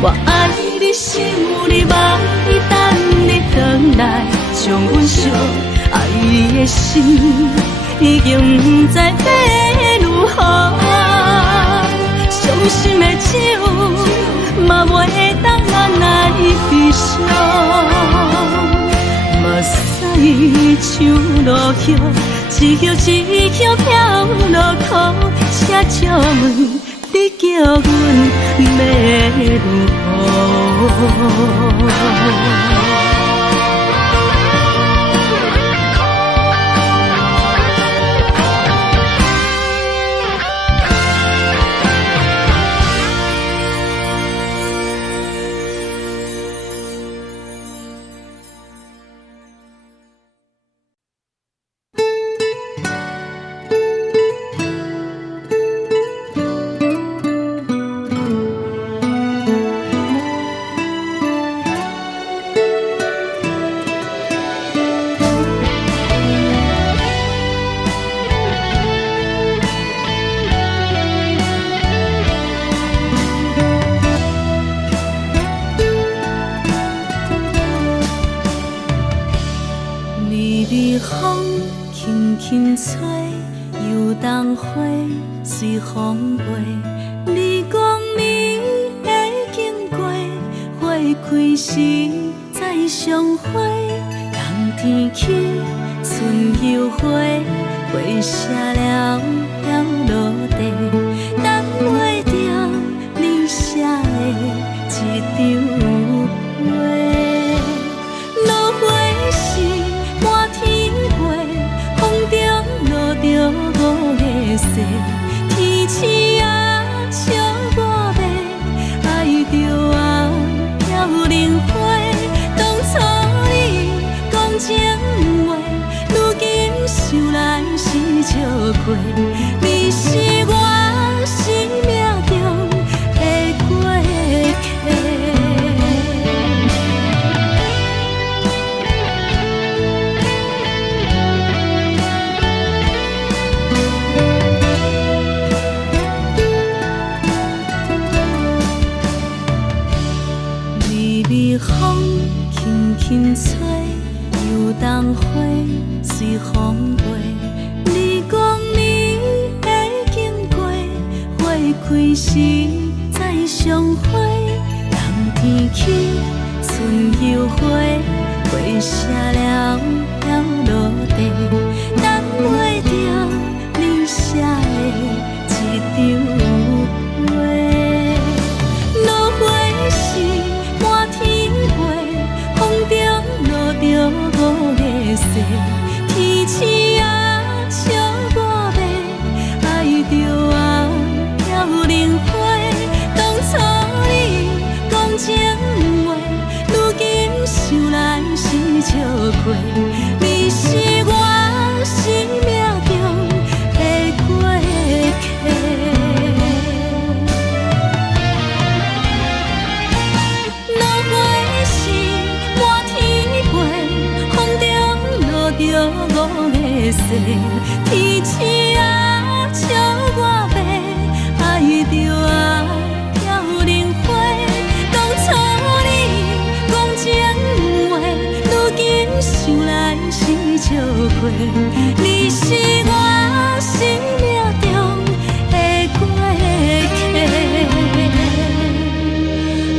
我爱你心有你梦，伊等你回来，将阮惜爱你的心，已经不知要如何。伤心的酒，嘛袂当拿来悲伤。目屎像落叶，一曲一曲飘落雨，车借问你叫阮要如何？随风飞，你讲你会经过，花开时再相会。冬天起，春又花，花谢了飘落地，等袂着你写的一张画。落花时满天飞，风中落着五个色。天星啊，笑我迷，爱着啊飘零花。当初你讲情话，如今想来是笑亏。你是我生命中的过客。风轻轻吹，游动花随风飞。你讲你会经过，花开时再相会。冬天起，春又花，花谢了飘落地，等袂着你写的一张画。落花时满天风中落着五个色，天星啊笑我迷，爱着啊飘零花。当初你讲情话，如今想来是笑亏。你是我生命中的过客。着五个色，天星啊笑我迷，爱着啊飘零花。当初你讲情话，如今想来是笑亏。你是我生命中的过客，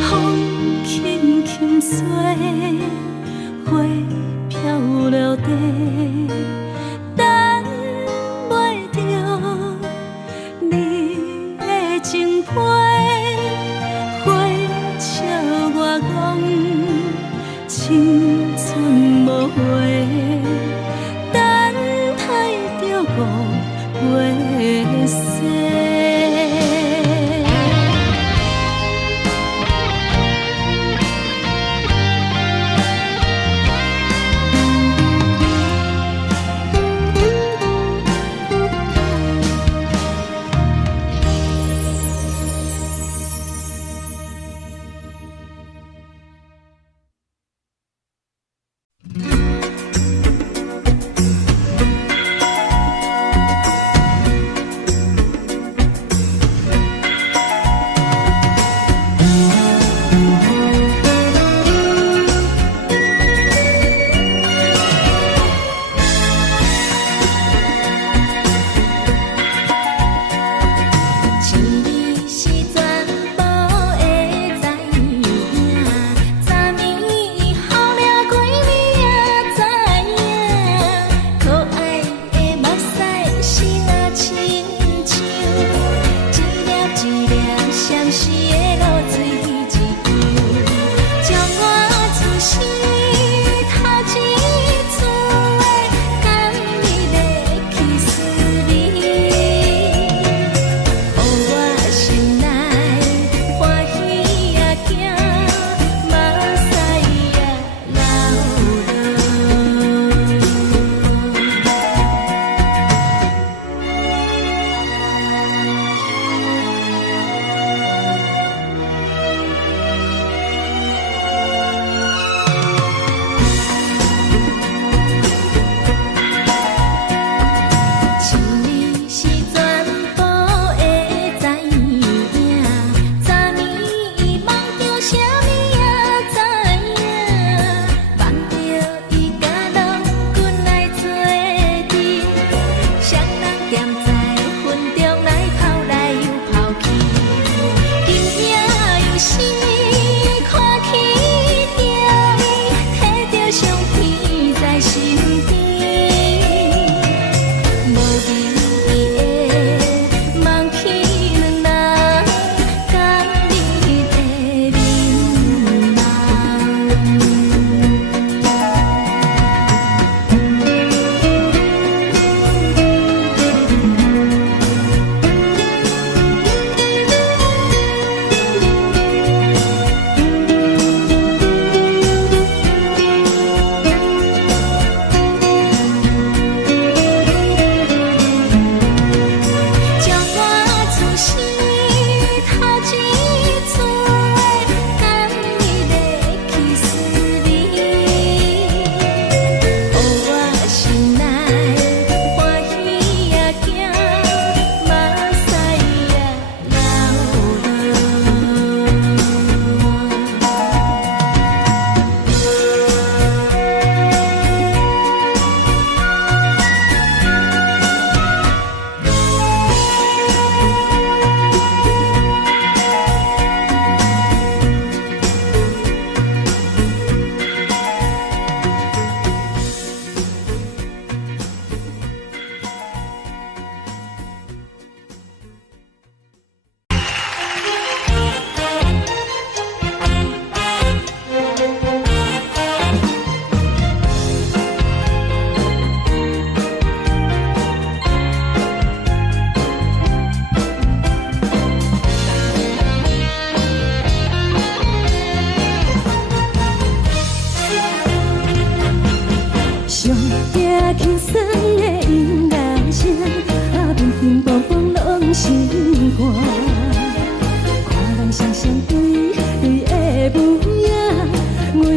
风轻轻吹，花飘落地。青春无悔，等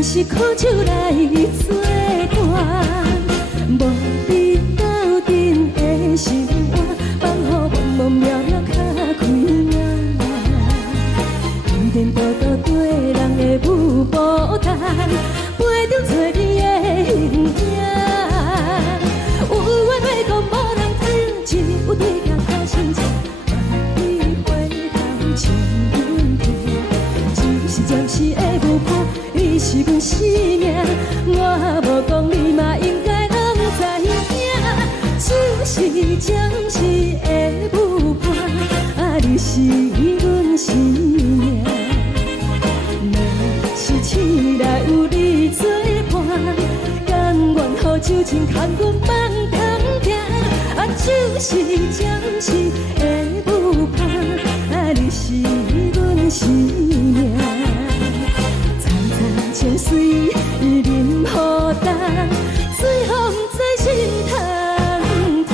阮是苦酒来作伴，无你斗阵的生活，放予茫茫渺渺较开眼。一点多多对人的舞步弹，陪着做你的形影。有话要讲无人听，只有对镜头心情，万里回头将阮听。就是暂时的舞伴，你是阮生命，我无讲你嘛应该拢知影。就是暂时的舞伴，你是阮生命。若是醒来有你作伴，甘愿予酒精牵阮放通行。就是暂时的舞伴，你是阮生命。层层情水任何担，水风在心通听。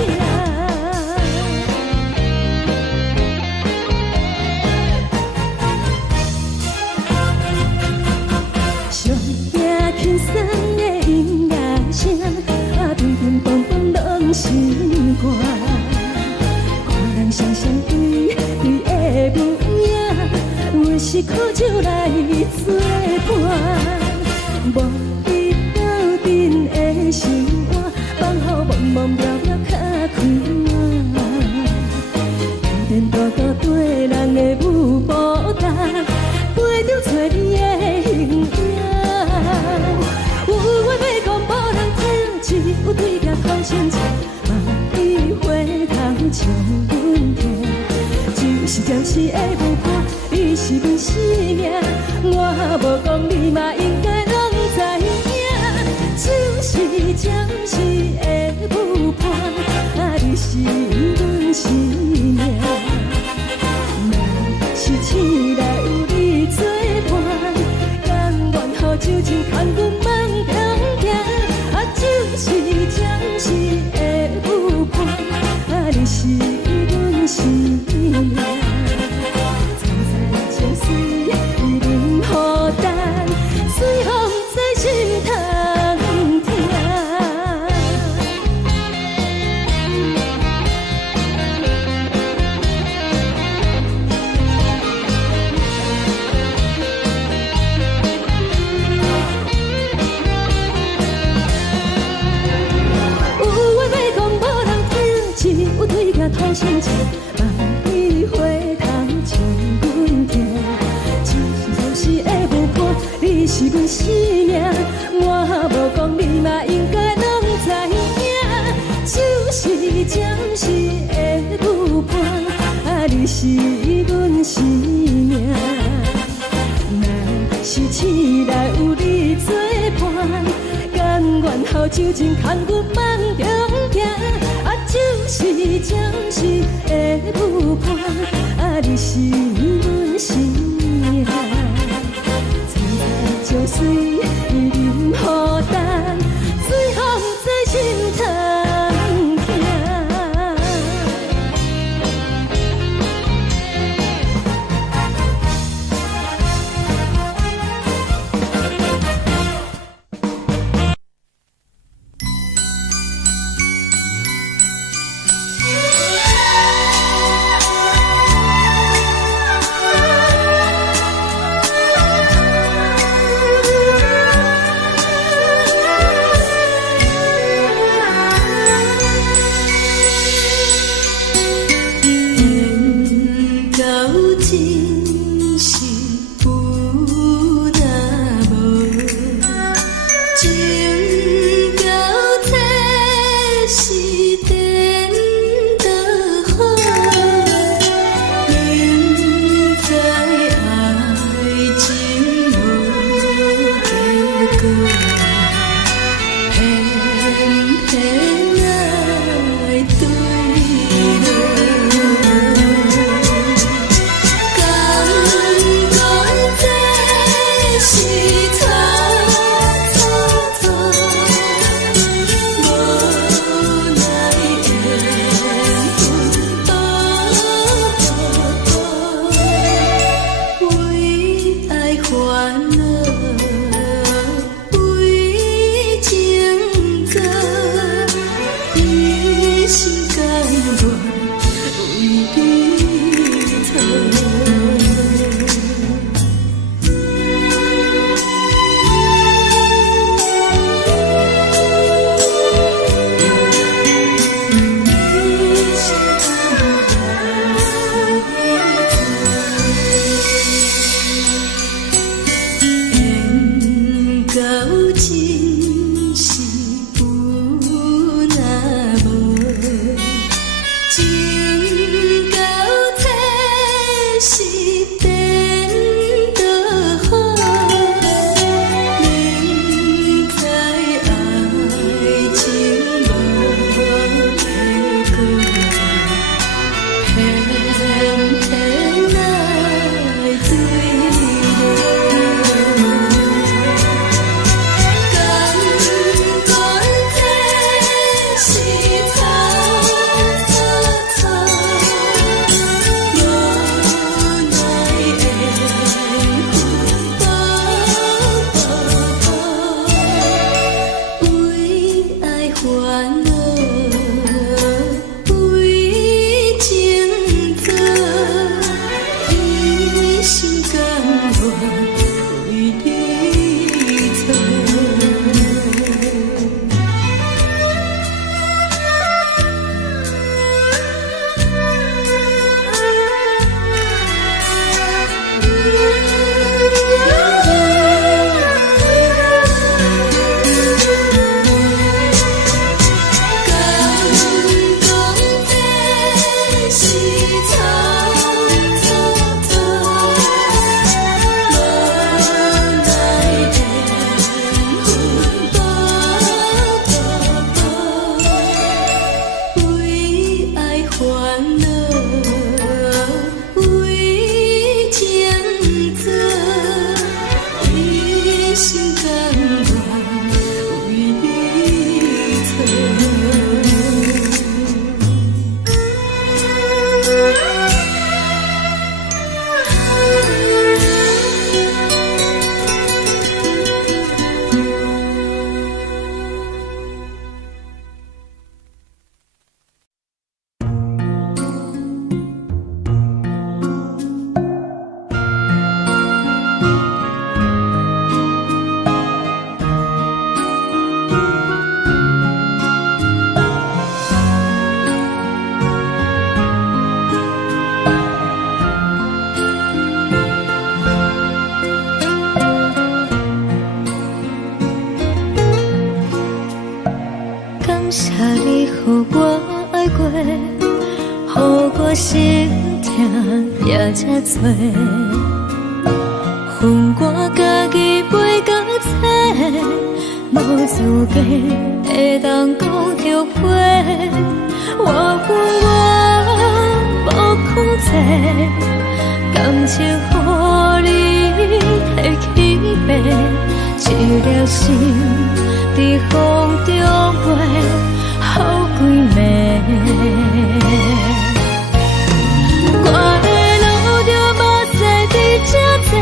上听轻松的音乐声，乒乒乓乓拢心肝。看人双双对对的舞影，阮是苦酒来作伴。无你斗阵的生活，放予茫茫渺渺较开眼。一点多多对人的舞步弹，陪着做你的形影。有话要讲无人听，只有对镜头心情，万里回头将阮听。就是暂时的舞伴，你是阮生命，我无讲你嘛应该拢知影。就是暂时的舞伴，你是阮生命。若是醒来有你作伴，甘愿予酒精牵阮放通行。就是暂时的舞伴，你是阮生命。层层情水任何担，水风在心通听。有对镜头心情，万里回头将阮听。就是暂时的舞伴，你是阮生命，我无讲你嘛应该拢知影。就是暂时的舞伴，你是阮生命。若是醒来有你作伴，甘愿予酒精牵阮放中行。就是暂时的舞伴，你是阮生命。层层情水任何担，水风在心通听。也这多，恨我家己袂到切，无资格会当讲后悔。我恨我无控制，感情予你摕去卖，一粒心伫风中飞，好几暝。我的路就无再伫这多，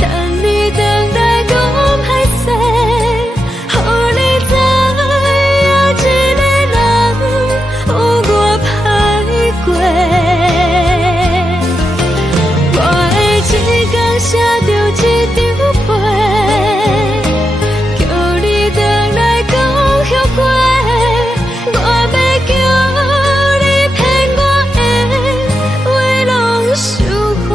等你回来讲歹势，予你知影一个人有我歹过。我的一天写着一张被，叫你回来讲后悔。我要叫你骗我的话拢收回。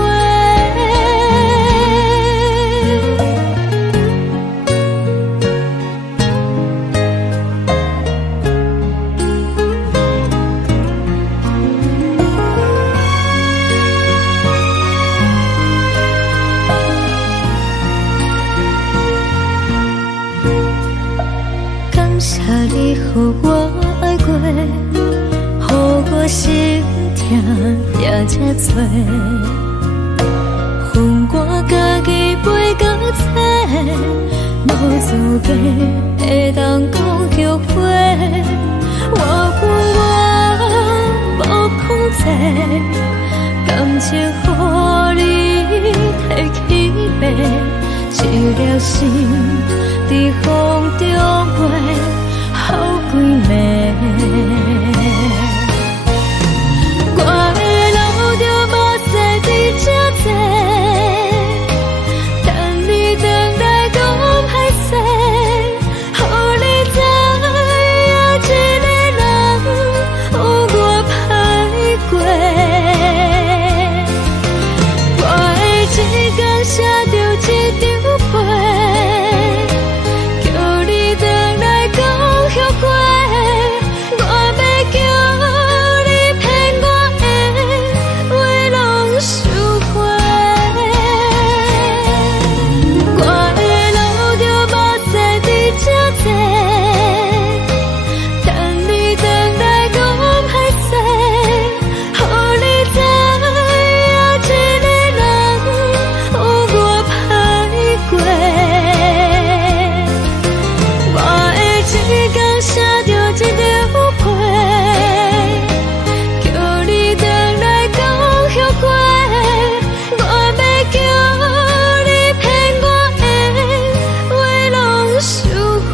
感谢你予我爱过，予我心痛也这多，恨我家己袂到切，无资格会当讲后悔。我恨我无控制，感情予你摕去卖，一粒心伫风中飞，好几暝。我的路就无再伫这多，等你回来讲歹势，予你知影一个人有我歹过。我的一天写着一张被，叫你回来讲后悔。我要叫你骗我的话拢收回。我的路就无再伫这多，等你回来讲歹势，予你知影一个人有我歹过。我的一天写着一张被，叫你回来讲后悔。我要叫你骗我的话拢收回。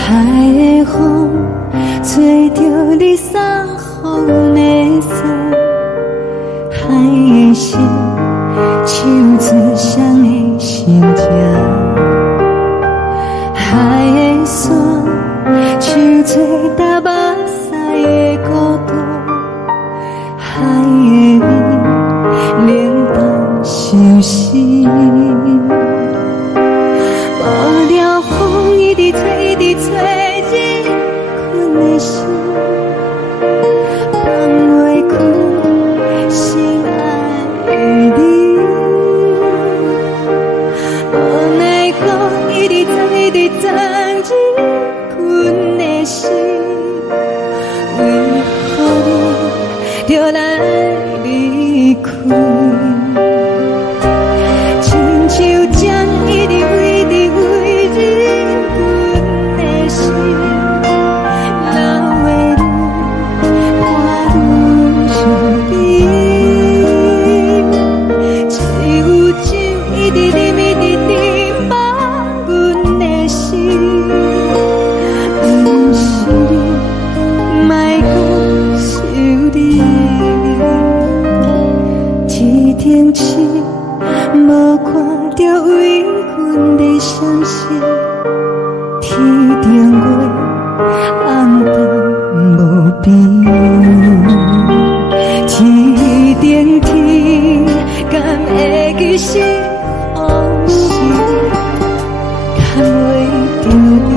海的风吹着你送风的锁，海的心手指上的心情，海的山手吹打目屎的孤独，海的味冷淡伤心。无聊风一直吹，一直吹，日困的心，放袂开心爱的你。无奈何一直等，一直等，日困的心，为何你就来离开？亲像一直念一直念放阮的心，不是你，莫讲想你。一天星无看到为阮的闪烁，天顶月暗淡无边，一顶天敢会记是往事，敢袂着你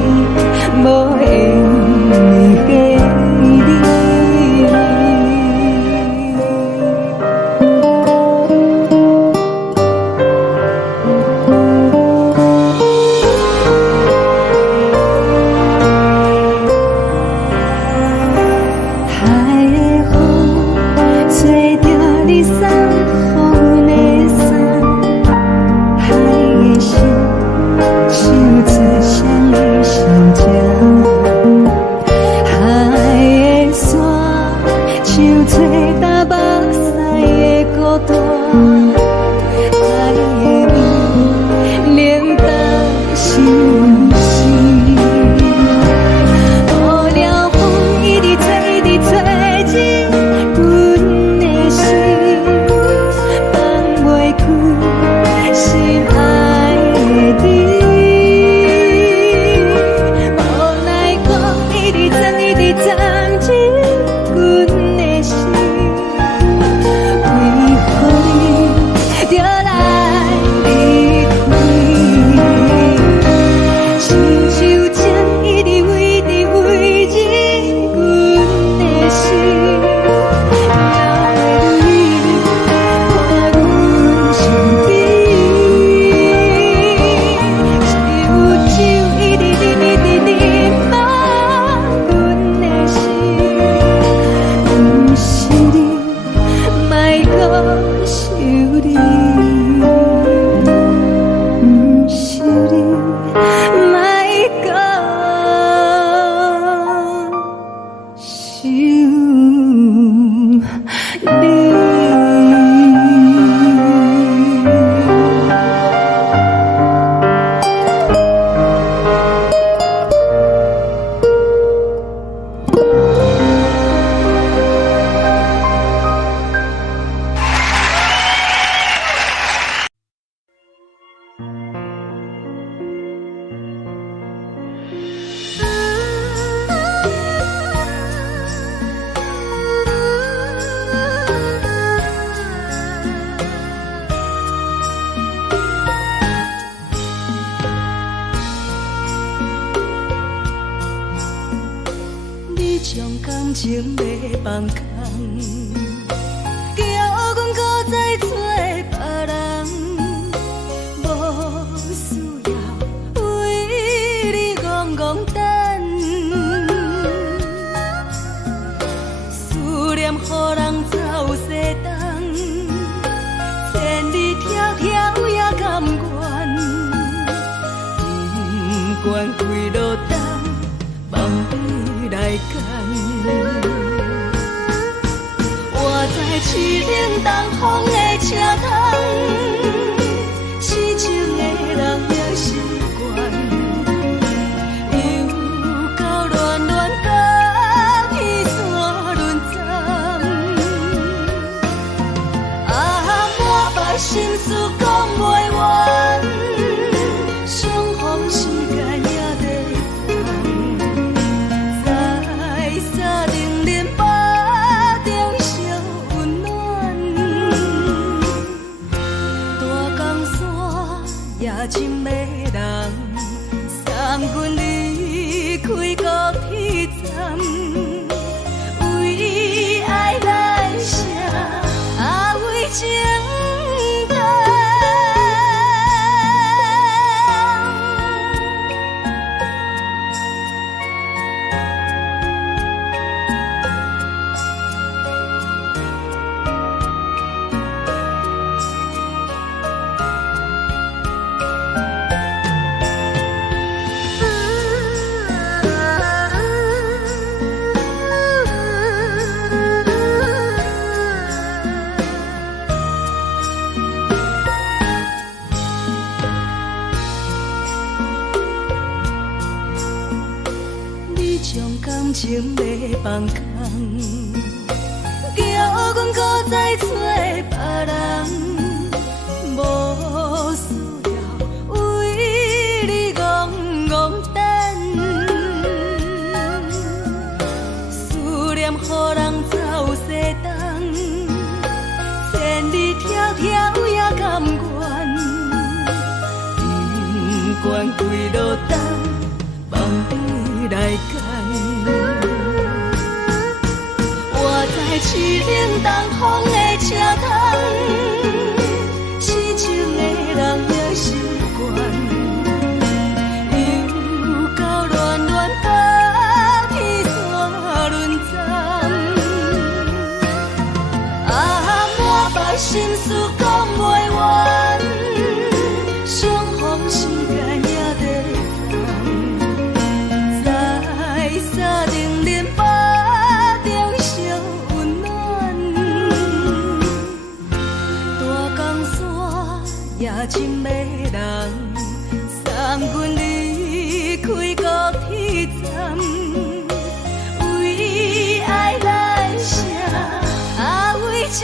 无缘给你。情要放空，叫阮搁再做别人，无需要为你戆戆等。思念予人走西东，千里迢迢也甘愿，不管几路灯，望你来赶。我在市顶东风的车窗，痴情的人也习惯，又到乱乱甲彼山论站。啊，满腹心事讲袂完，相逢时间也在等，在沙定林巴中烧温暖，大江山也深的人，三军离开高铁站，为爱来写，啊为情。情要放空，叫阮搁再找别人，无需要为你戆戆等。思念予人走西东，千里迢迢也甘愿，不管几落冬，望你来牵。我在市冷东风的车窗，痴情的人也习惯，又到恋恋把天线轮转。啊，满腹心事讲袂完，相逢时间也在等，在沙定林巴中烧温暖。大江山夜深的人，送阮离开高铁站，为爱来声，啊为情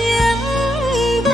重。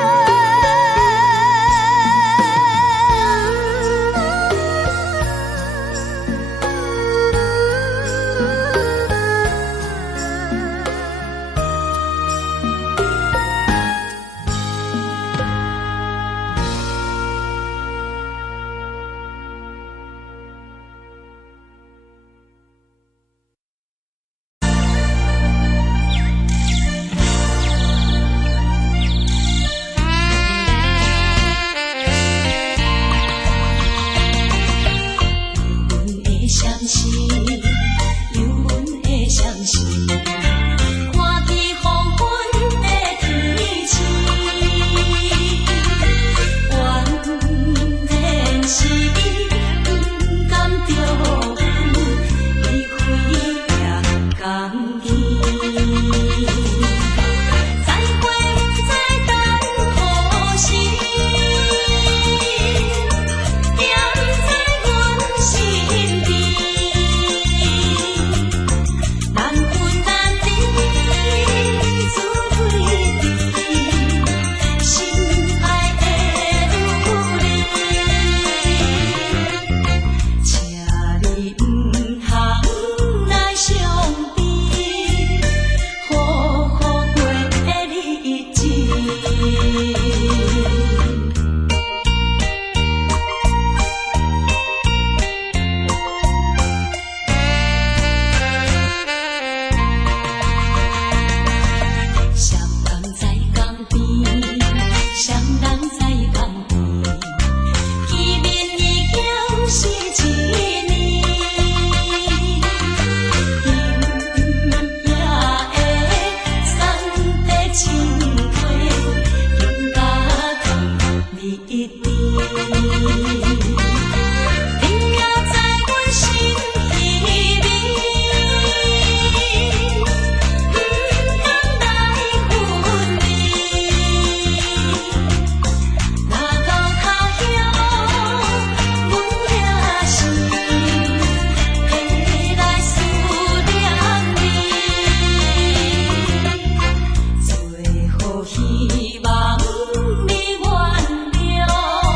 希望你原谅。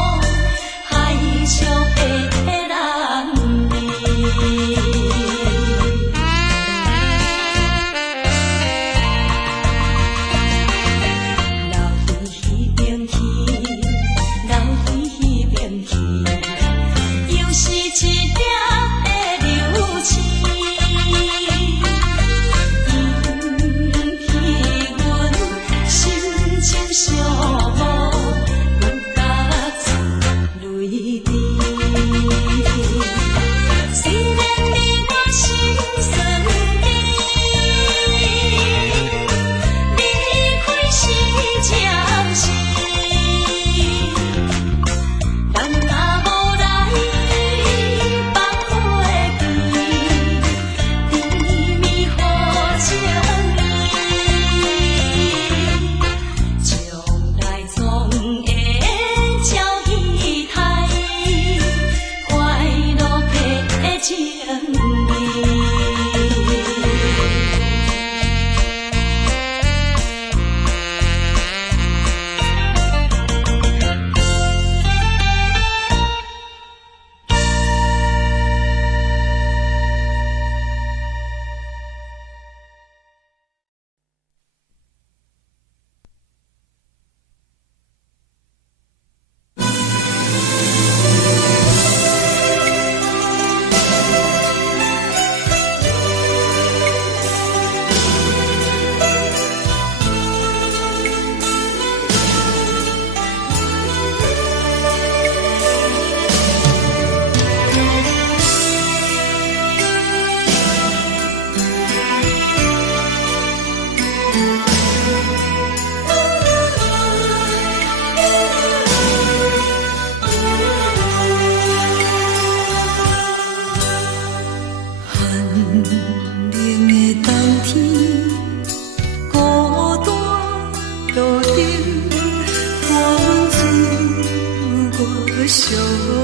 寂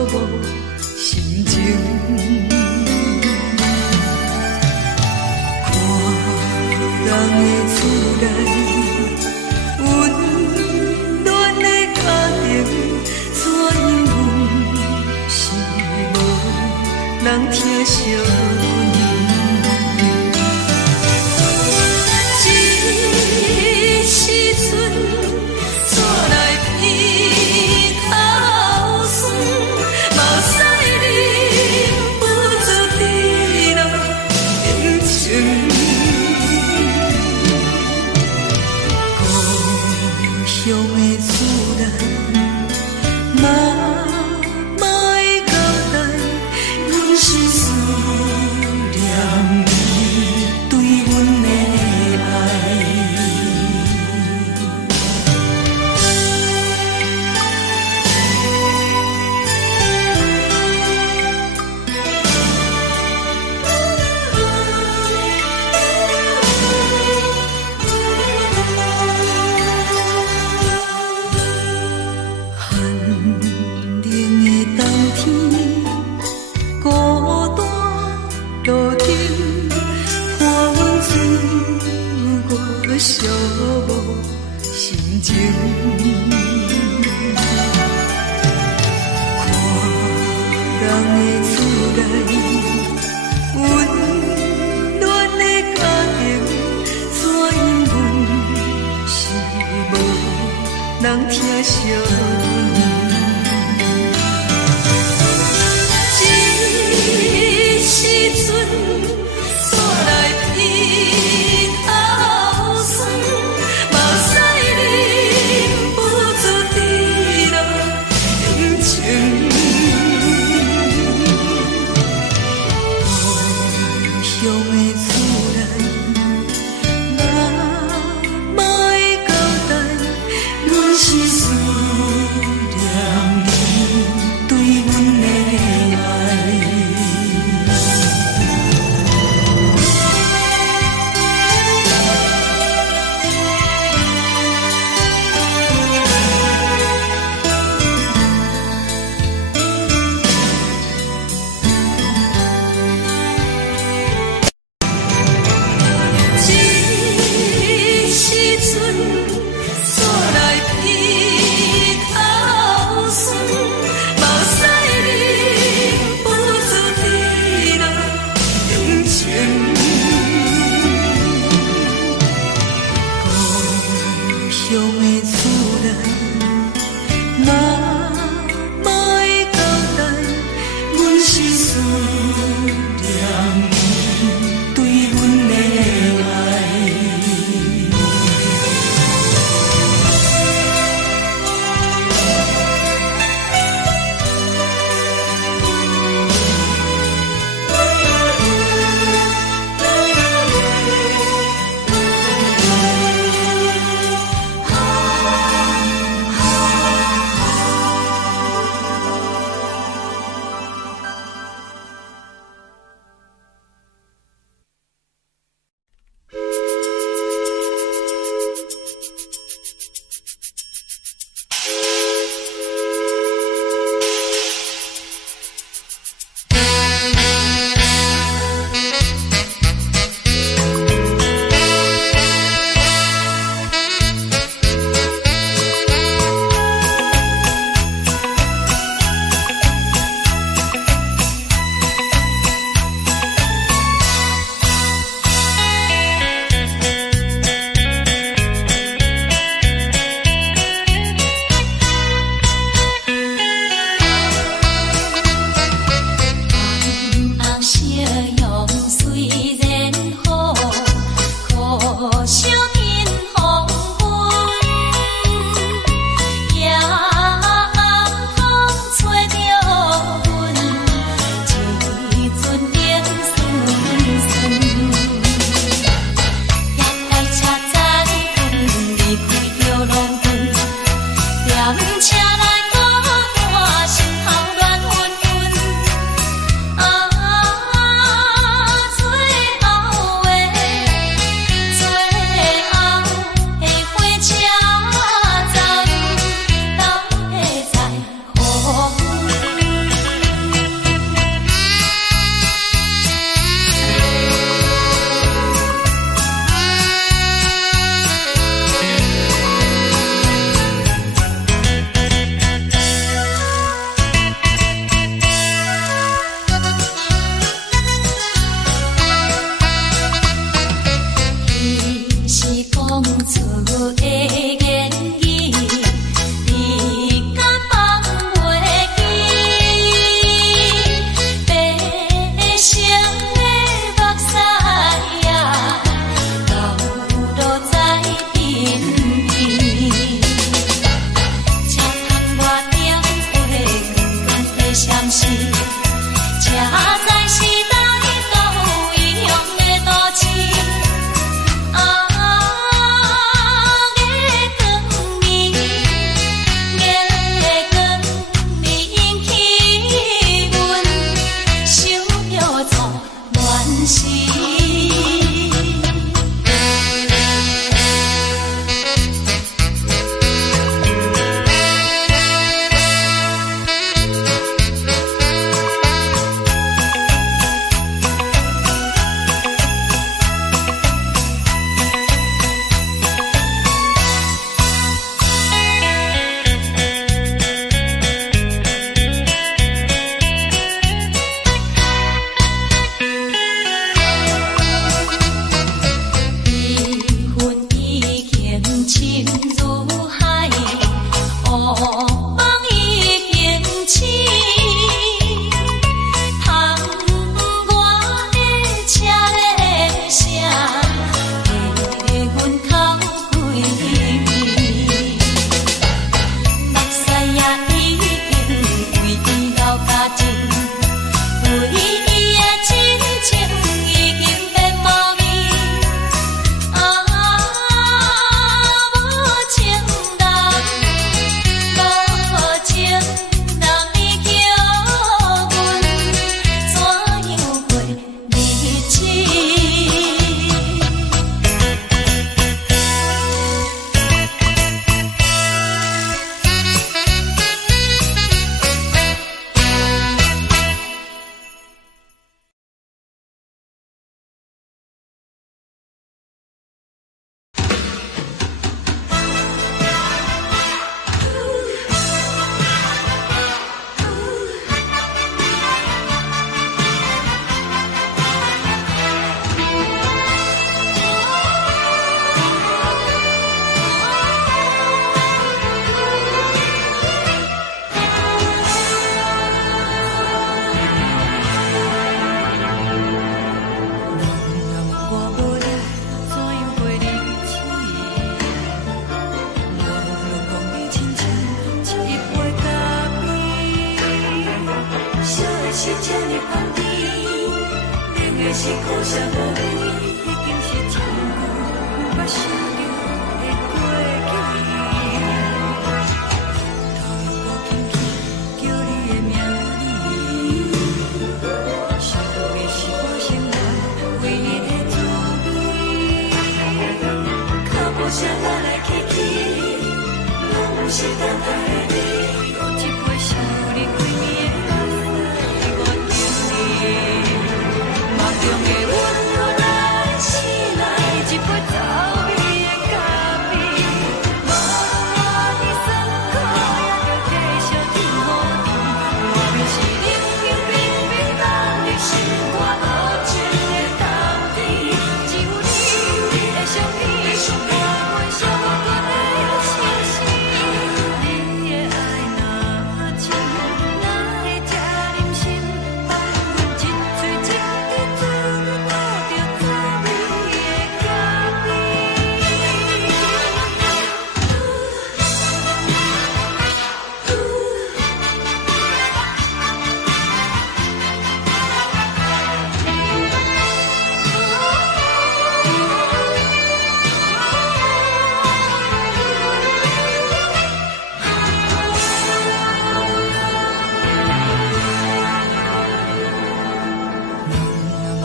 寞心情。看人的厝内温暖的家庭，怎样是无人疼惜。寂寞心情，看人的厝内温暖的家庭，怎样是无人疼惜。笑的是这呢香甜，冷的是苦涩无味，已经是一句不捌想着的过去。头又无轻轻叫你的名字，想的是我生来为你的滋味，脚步声来来去去，拢是等待的你。一杯想你几暝的目屎，我敬你。梦中的阮落来醒来，一杯走味的咖啡。无论我的酸苦，也着继续甜予你。外面是冷冷冰冰冷的心肝，无情的冬天。只有你的相片，我阮寂寞的心事。你的爱若真，哪会这忍心放阮一嘴一滴滋吐着滋味的咖啡？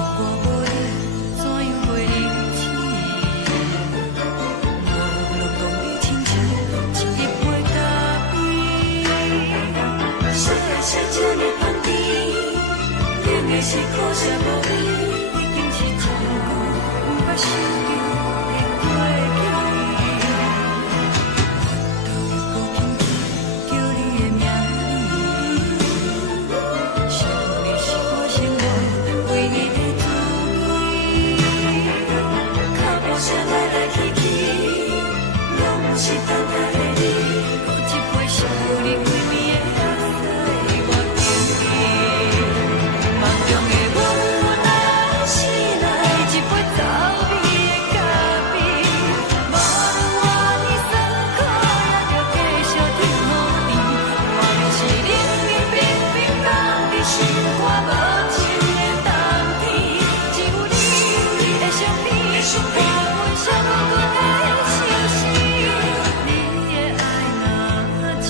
我无你，怎样袂忍起？无路讲你亲像一杯咖啡，笑的是这呢香甜，冷的是苦涩无味，已经是一句不捌想着的过去。头又无轻轻叫你的名字，想的是我生来为你的滋味，脚步声来来去去，拢是等待的你。一杯想你几暝的目屎，我敬你。梦中的阮来醒来，一杯走味的咖啡。无论我的酸苦，也着继续甜予你。外面是冷冷冰冰冷的心肝，无情的冬天。只有你的相片，我阮寂寞的心事。你的爱若真，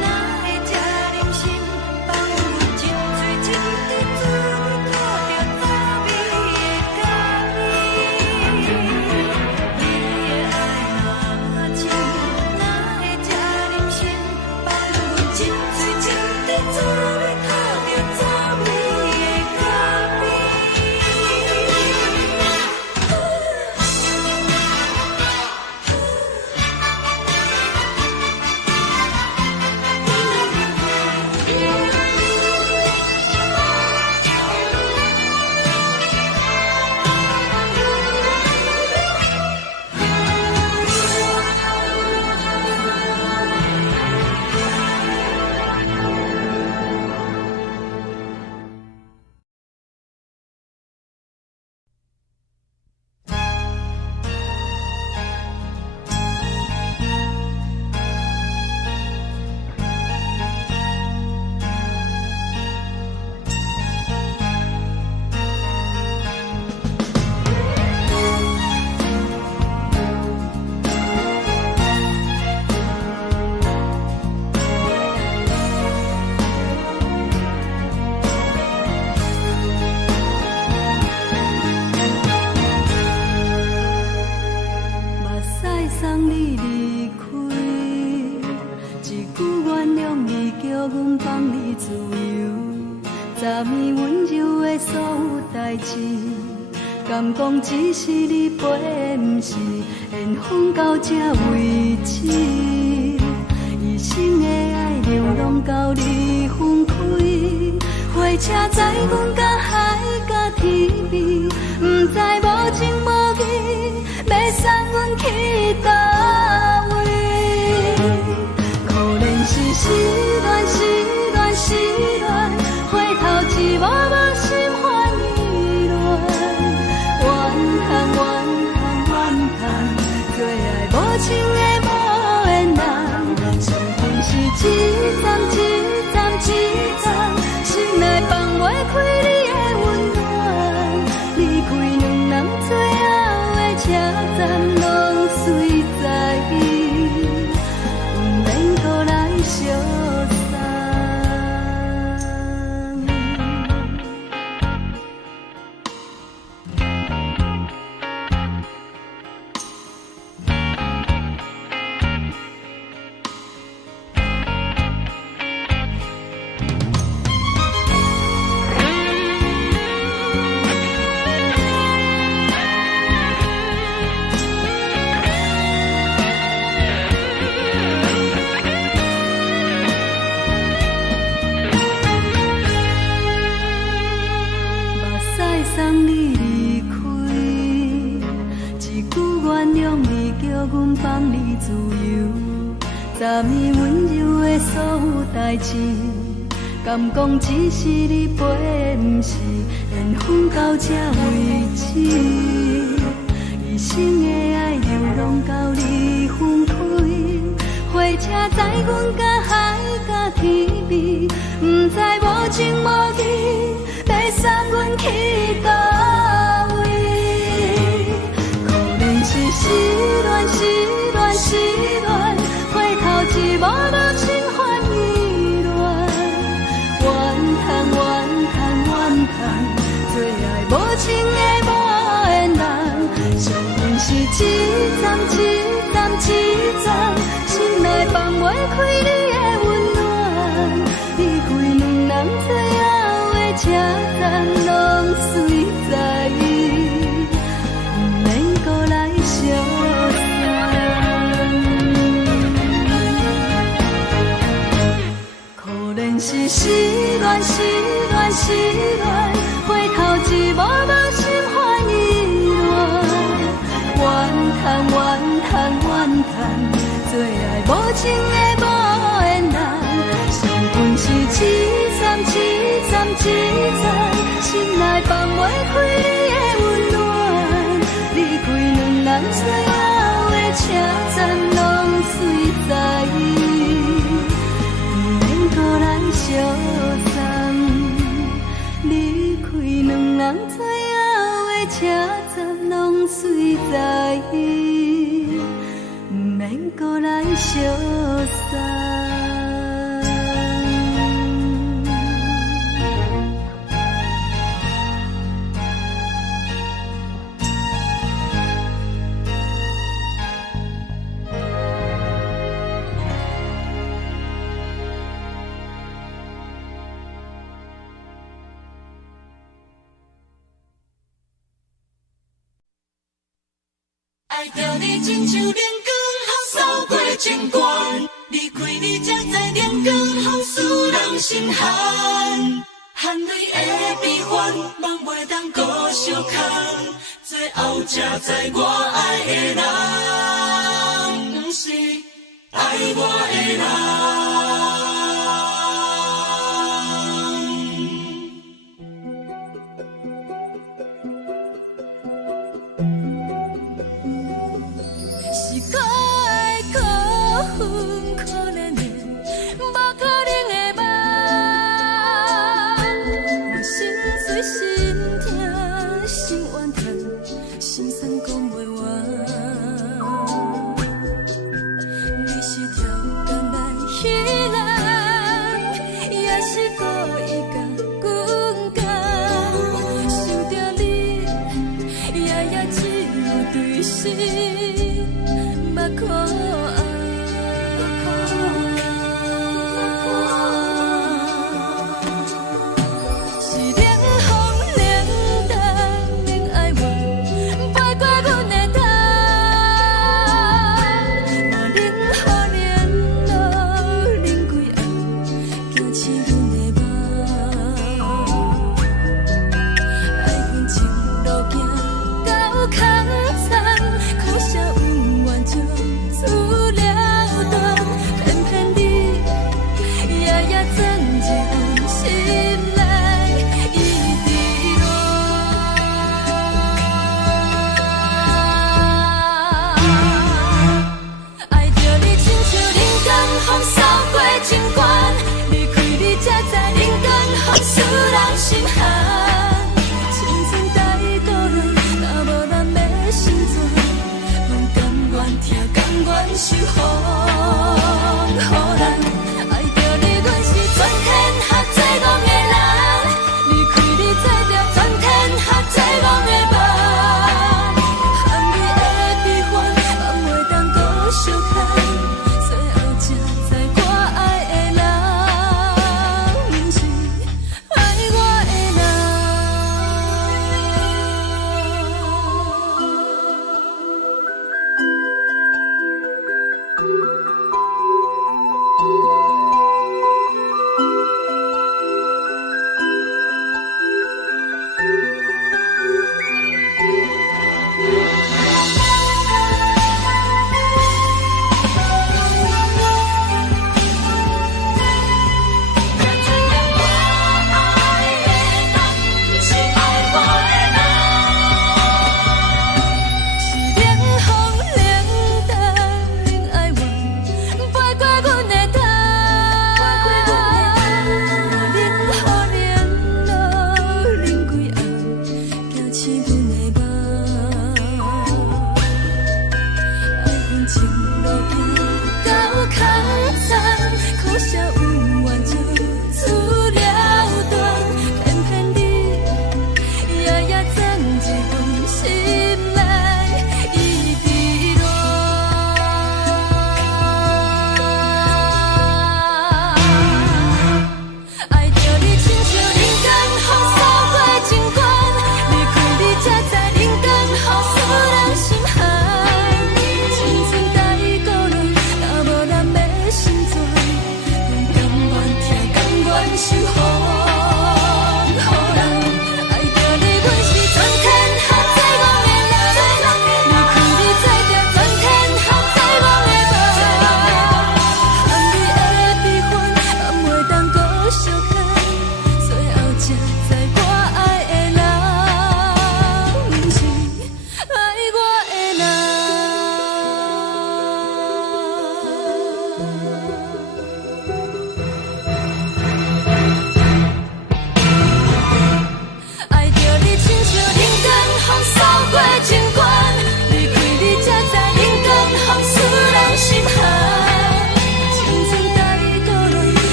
哪会这忍心放阮一嘴一滴滋吐着滋味的咖啡？你的爱若真，哪会这忍心放阮一嘴一滴滋味吐着滋味的咖啡？目屎送你离开，一句原谅你，叫阮放你自由。昨暝温柔的所有代志，敢讲只是你陪，不是缘分到这为止。一生的爱流浪到你分开，火车载阮甲海甲天边，不知无情无义，要送阮去倒位？可怜是失恋，失恋，失恋，回头一幕幕心烦意乱，怨恨，怨恨，怨恨，最爱无情的无缘人，缘分是一站一站一站，是自由，昨暝温柔的所有代志，敢讲只是你陪，不是缘分到这为止。一生的爱流浪到你分开，火车载阮甲海甲天边，不知无情无义，要送阮去倒位？可能是失恋，失恋，失恋，回头一幕幕心烦意乱，怨叹，怨叹，怨叹，最爱无情的无缘人，上恨是一站一站一站，心内放袂开你的温暖，离开两人最后的车站，拢随在意，不免搁来相送。可能是失恋，失恋，失恋，回头一幕幕心烦意乱，怨叹，怨叹，怨叹，最爱无情的无缘人，上恨是一站一站一站，心内放袂开你的温暖，离开两人最后的车站，拢随在意，不免搁来相送。离开两人最后的车站，拢随在意，不免搁来相送。爱着你亲像连光，扫过情关，离开你才知连光风使人心寒。含泪的悲欢，望袂当搁相牵，最后才知我爱的人，不是爱我的人。是可爱可恨可怜的，无可能的梦。我心碎心痛心怨叹，心酸讲袂完。你是条干来彼来。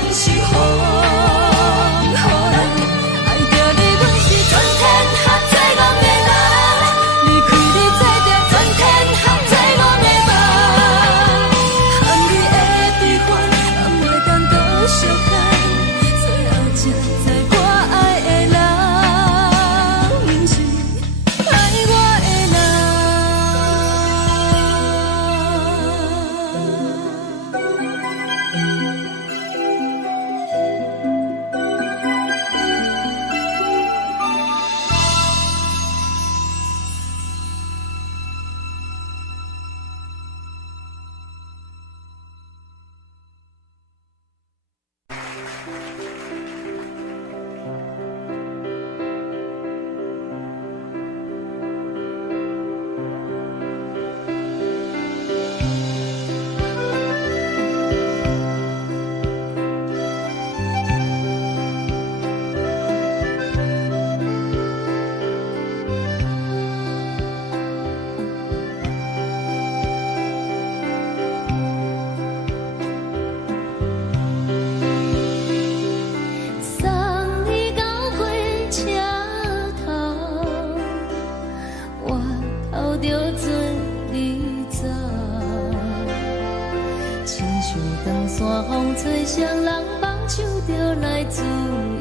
全是风，予人爱着你，阮是全天下最戆的人。离开你做阵全天下最戆的梦，含你的悲欢，人袂当搁相牵。最后才知我爱的人，毋是爱我的人。送你到火车头，我头着准你走，亲像长山风吹双人梦，唱着来自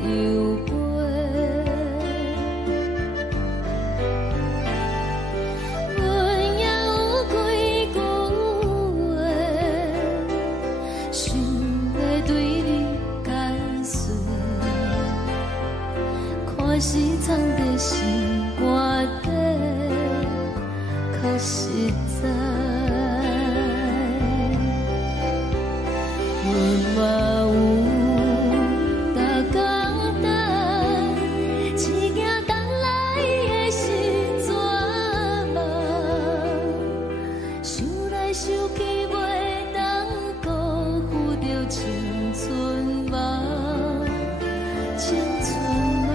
由飞。阮也有几句话，想要对你解释。看是藏在心肝底，可实在。阮嘛有逐工等，一件等来的是绝望，想来想去袂当辜负着青春梦。青春梦，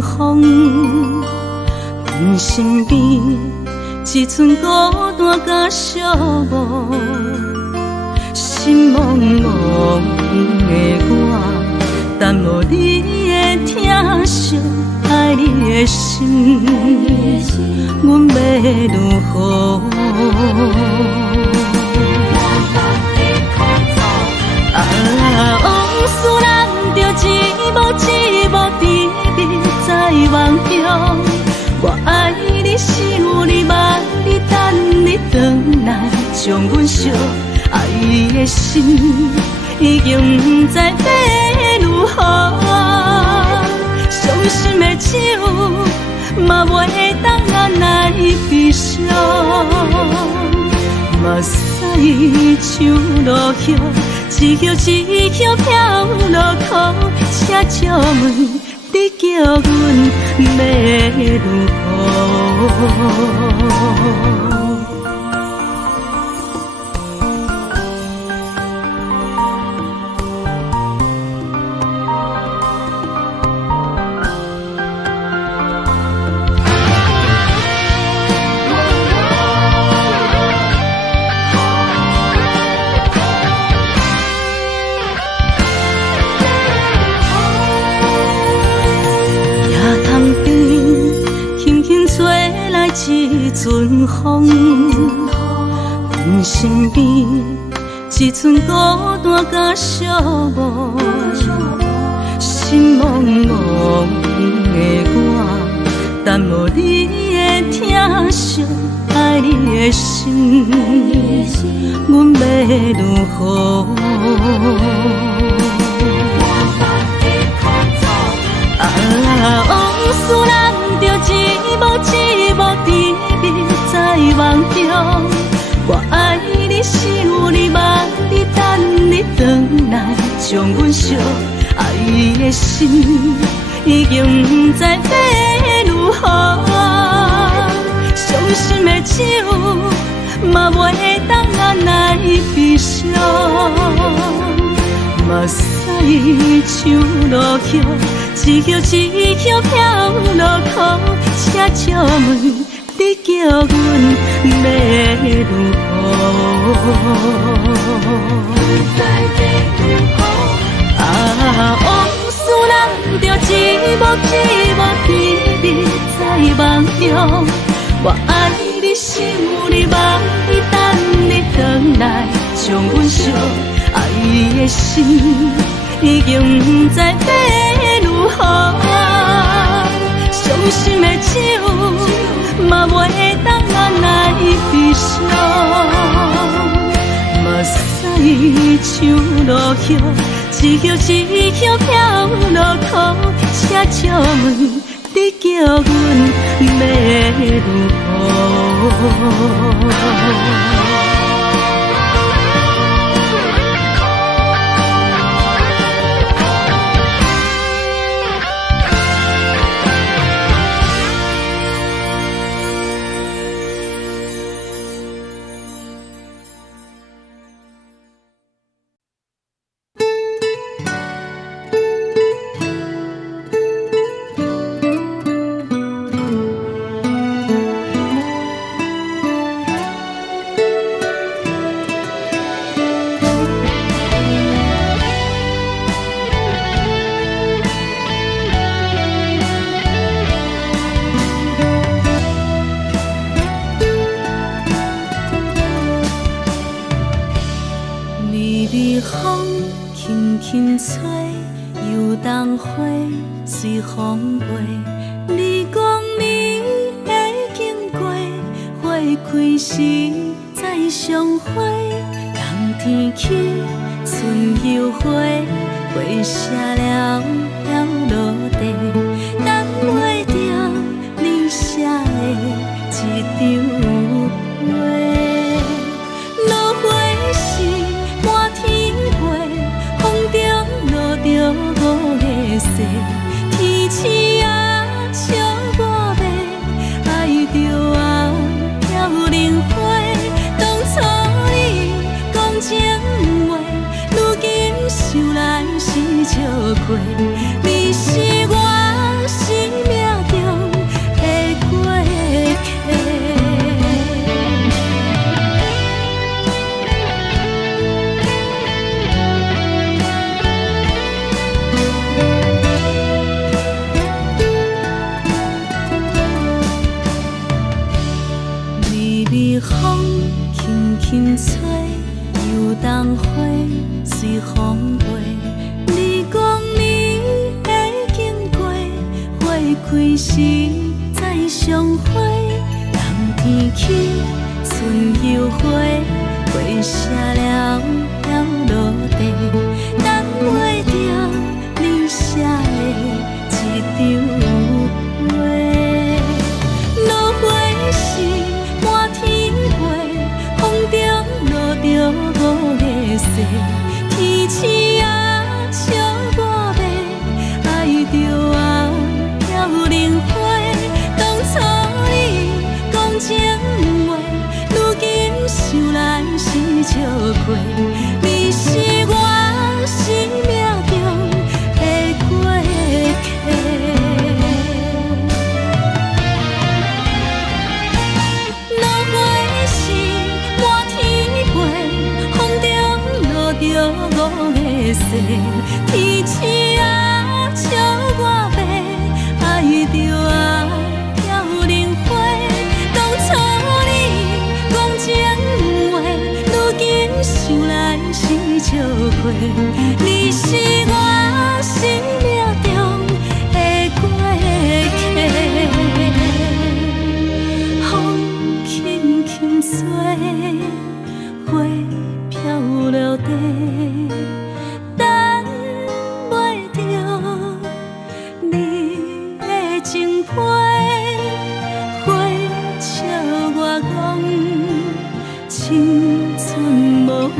阵风，阮身边一寸孤单甲寂寞，心茫茫的我，等无你的疼惜，爱你的心，阮要如何？往事人着一幕一幕甜蜜在梦中。我爱你，想你，望你，等你回来，将阮惜爱的心已经不知要如何。伤心的手嘛袂当按来悲伤，目屎像落叶。一叶一叶飘落雨，请借问你叫阮要如何？一阵风，阮身边一寸孤单甲寂寞，心茫茫的我，等无你的疼惜，爱你的心，阮要如何？往事人着一幕一幕甜蜜在梦中。我爱你，想你，望你，等你回来，将阮惜爱的心已经不知要如何。伤心的手嘛袂当按来悲伤，目屎像落叶。一叶一叶飘落雨，请借问你叫阮要如何？往事人着一幕一幕甜蜜在梦中。我爱你，想你，望你，等你回来，将阮惜爱的心已经不知要如何。伤心的手嘛袂当按来悲伤，目屎像落叶，一叶一叶飘落雨，请借问你叫阮要如何？随风飞，你讲你会经过，花开时再相会。冬天起，春又花，花谢了要落地，等袂着你写的一张画。落花时满天飞，风中落着五个色。天星啊，笑我迷，爱着啊，飘零花。当初你讲情话，如今想来是笑亏。你是我冬花随风飞。你讲你会经过，花开时再相会。人天起，春又花，花谢了了落地，等袂着你写的一张画。落花时满天飞，风中落着五个色，天星啊笑我迷，爱着啊飘零花。当初你讲情话，如今想来是笑亏。你是我生命中的过客。落花时满天飞，风中落着五个色，天星啊笑我迷，爱着啊飘零花。当初你讲情话，如今想来是笑亏。你是我生命中的过客。风轻轻吹，花飘落地，等袂着你的情批。花笑我讲青春无话，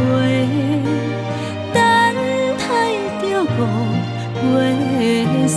等待着五月雪。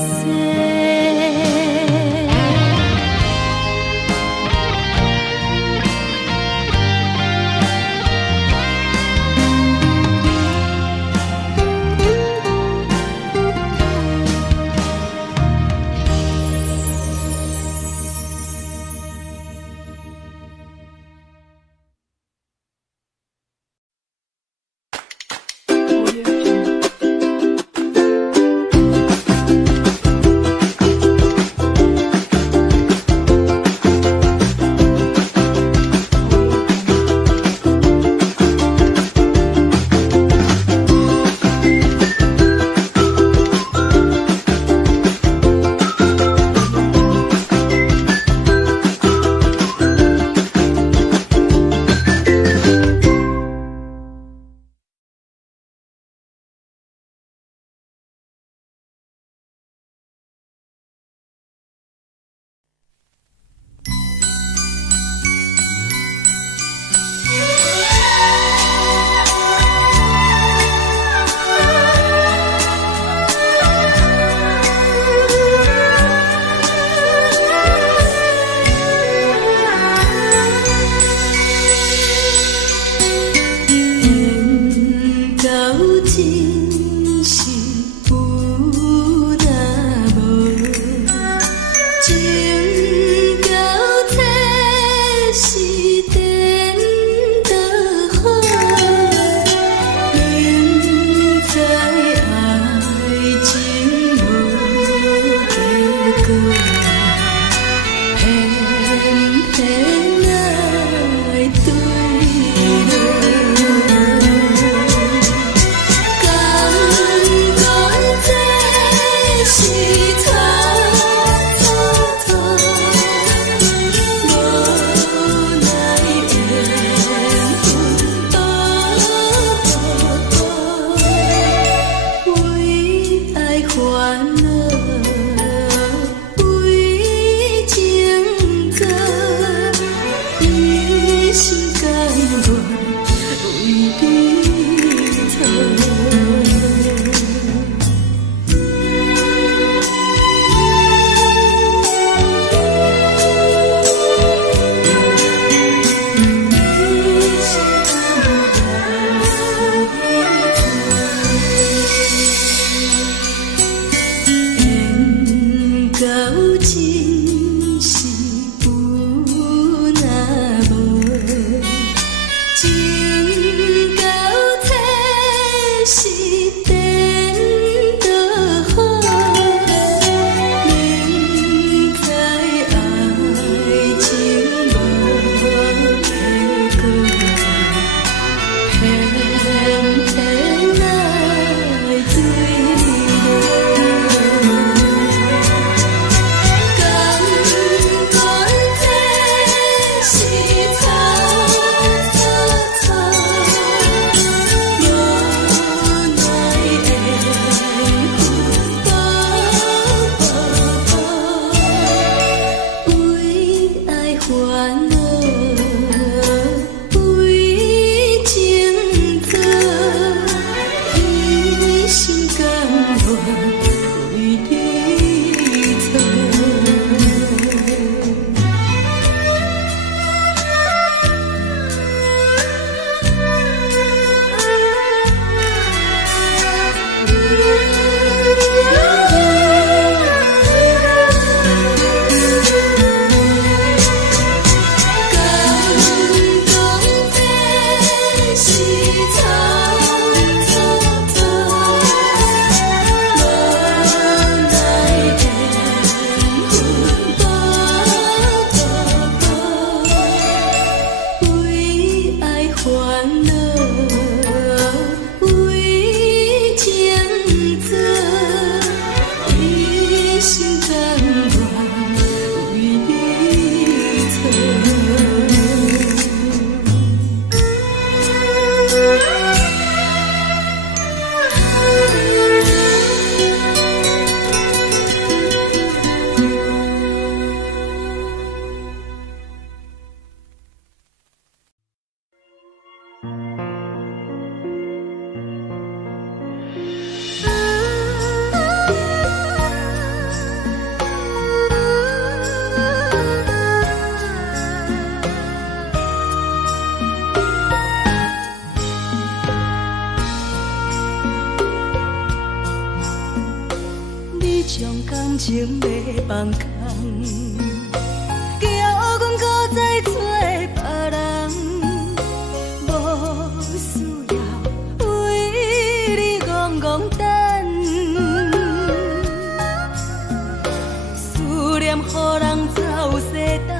予人走西东，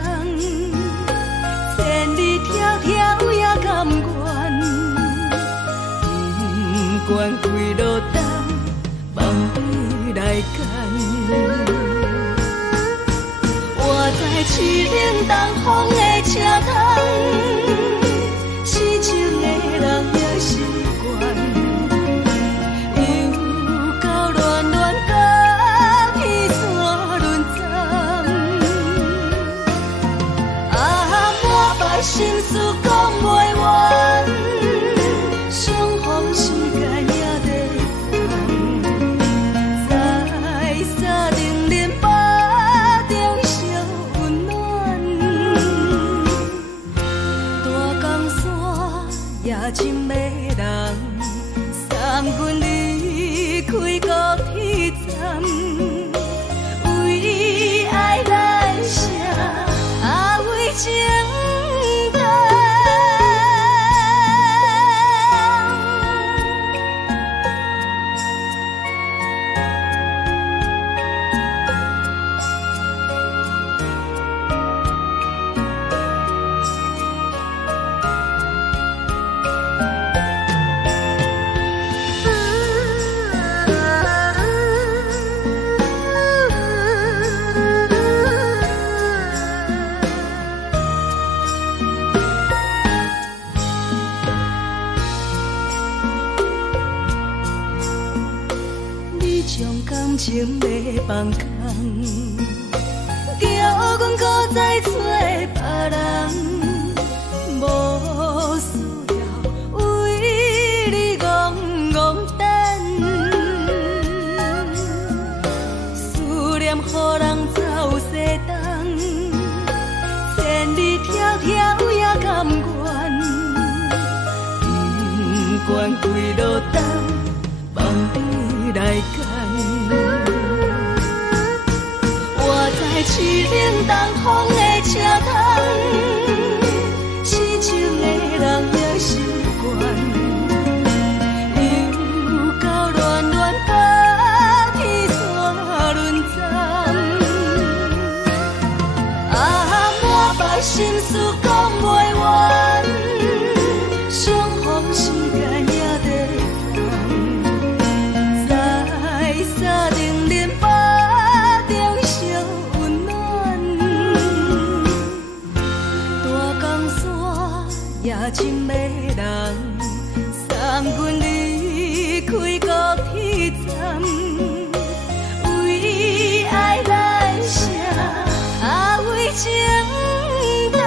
千里迢迢也甘愿，不管几路灯，梦比来干。我在凄冷东风的车窗，痴情的人也习惯，又到暖暖甲彼山论站。满腹心事讲袂完，相逢时间也在等，在沙定林巴中烧温暖。大江山也真迷人，送阮离开高铁站，为爱来写为情长。将感情要放空，叫阮搁再找别人，无需要为你戆戆等。思念予人走西东，千里迢迢也甘愿，不管几路灯，梦比来干。我在凄冷东风的车窗，痴情的人也习惯，又到暖暖甲彼山论站。满腹心事讲袂完，相逢时间也在等，在沙定林巴中烧温暖。大江山也真迷人，送阮离开高铁站，为爱来写为情长。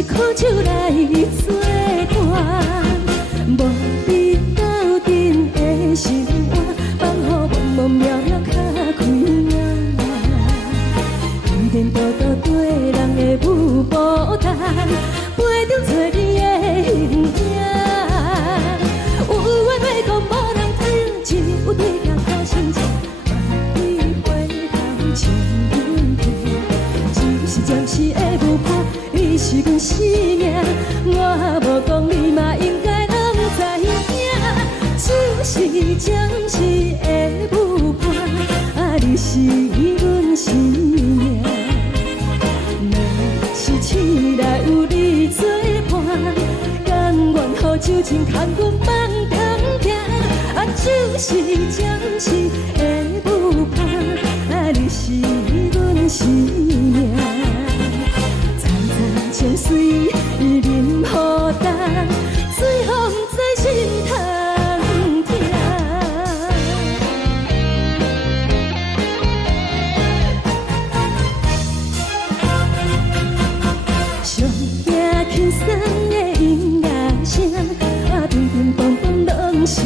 是靠手来作伴，无你斗阵的生活，放予茫茫渺渺较开眼。一颠倒倒对人的舞步弹，陪着做你的形影。有话要讲无人听，只有对镜头心情，万里回头将阮听。就是暂时的舞伴，你是阮生命，我无讲你嘛应该拢知影。就是暂时的舞伴，啊，你是阮生命。若是醒来有你作伴，甘愿予酒精牵阮梦中行。啊，就是暂时的舞伴，啊，你是阮生命。层层情水任何担，随风在心头。轻松的音乐声，啊，乒乒乓乓拢心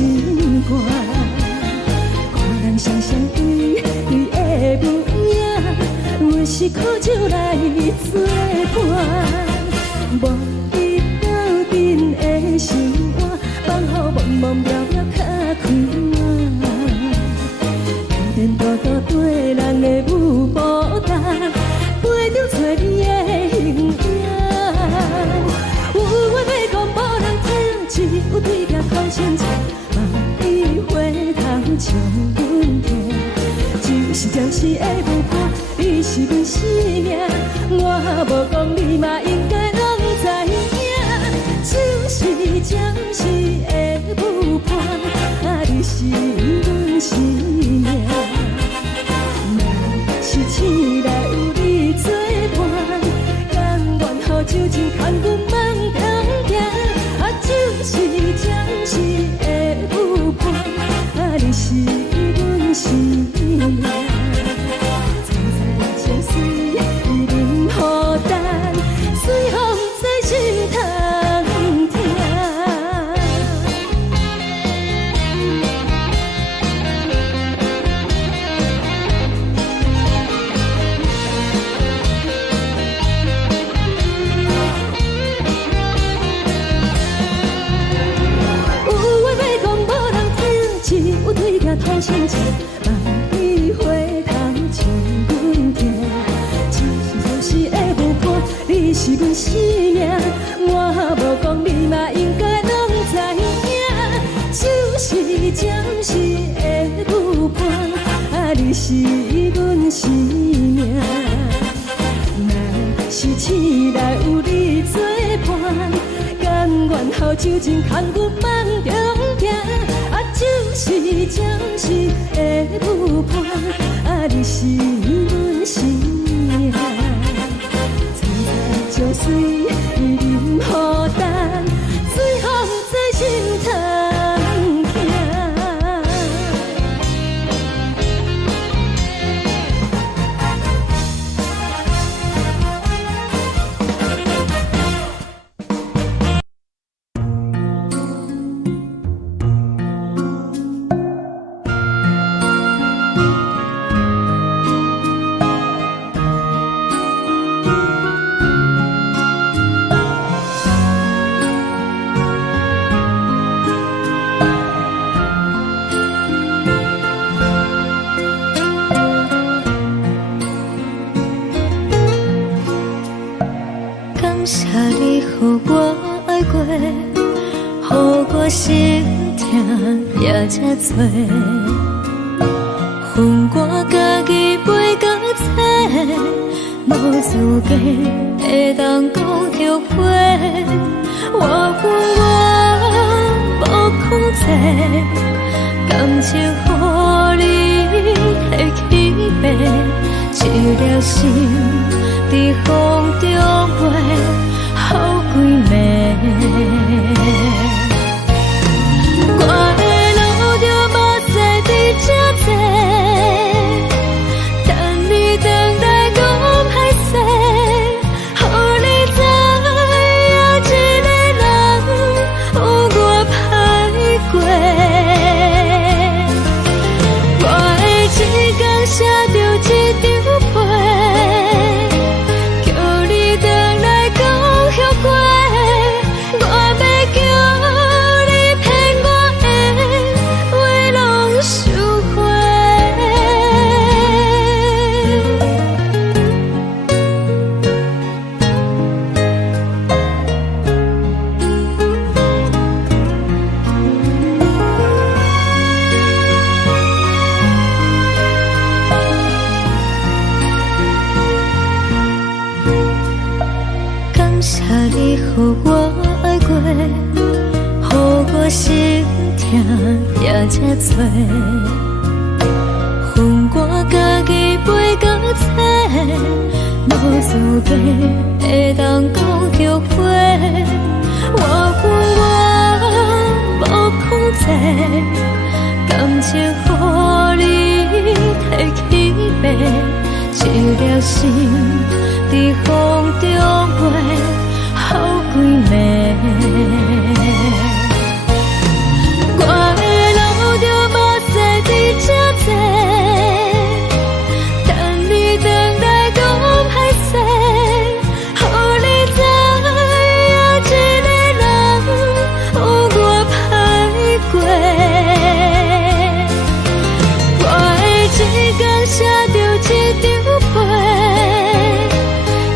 肝。看人双双对对的模样，我是靠手来作伴。无你斗阵的生活，放予茫茫渺渺较开眼。一颠倒倒对人的舞步弹，陪着做你的形影。有话要讲无人听，只有对镜头心情，万里回头将阮听。就是暂时的舞伴，你是阮生命，我无讲你嘛应该拢知影。就是暂时的舞伴，啊，你是阮生命。若是醒来有你作伴，甘愿予酒精牵阮梦中行。啊，就是暂时的舞伴，啊，你是阮生命。层层情水任何担，随风在心头听。对镜头心情，万里回头将阮听。就是暂时的舞伴，你是阮生命，我无讲你嘛应该拢知影。就是暂时的舞伴，啊，你是阮生命。若是醒来有你作伴，甘愿予酒精牵阮梦中行。啊，就是暂时的舞伴，啊，你是阮生命。层层情水任何担，随风在心头听。感谢你予我爱过，予我心痛也这多，分我家己陪到这，无资格会当讲后悔。我恨我无控制，感情予你提起白，一条心在风中飞，好几暝。我的路就无再伫这坐，等你等待讲歹势，予你知心痛也这多，恨我家己飞到切，无资格会当讲后悔。我恨我无控制，感情予你摕去卖，一粒心在风中飞，好几暝。我的路就无西伫这多，等你回来讲歹势，予你知影一个人有我歹过。我的一天写着一张被，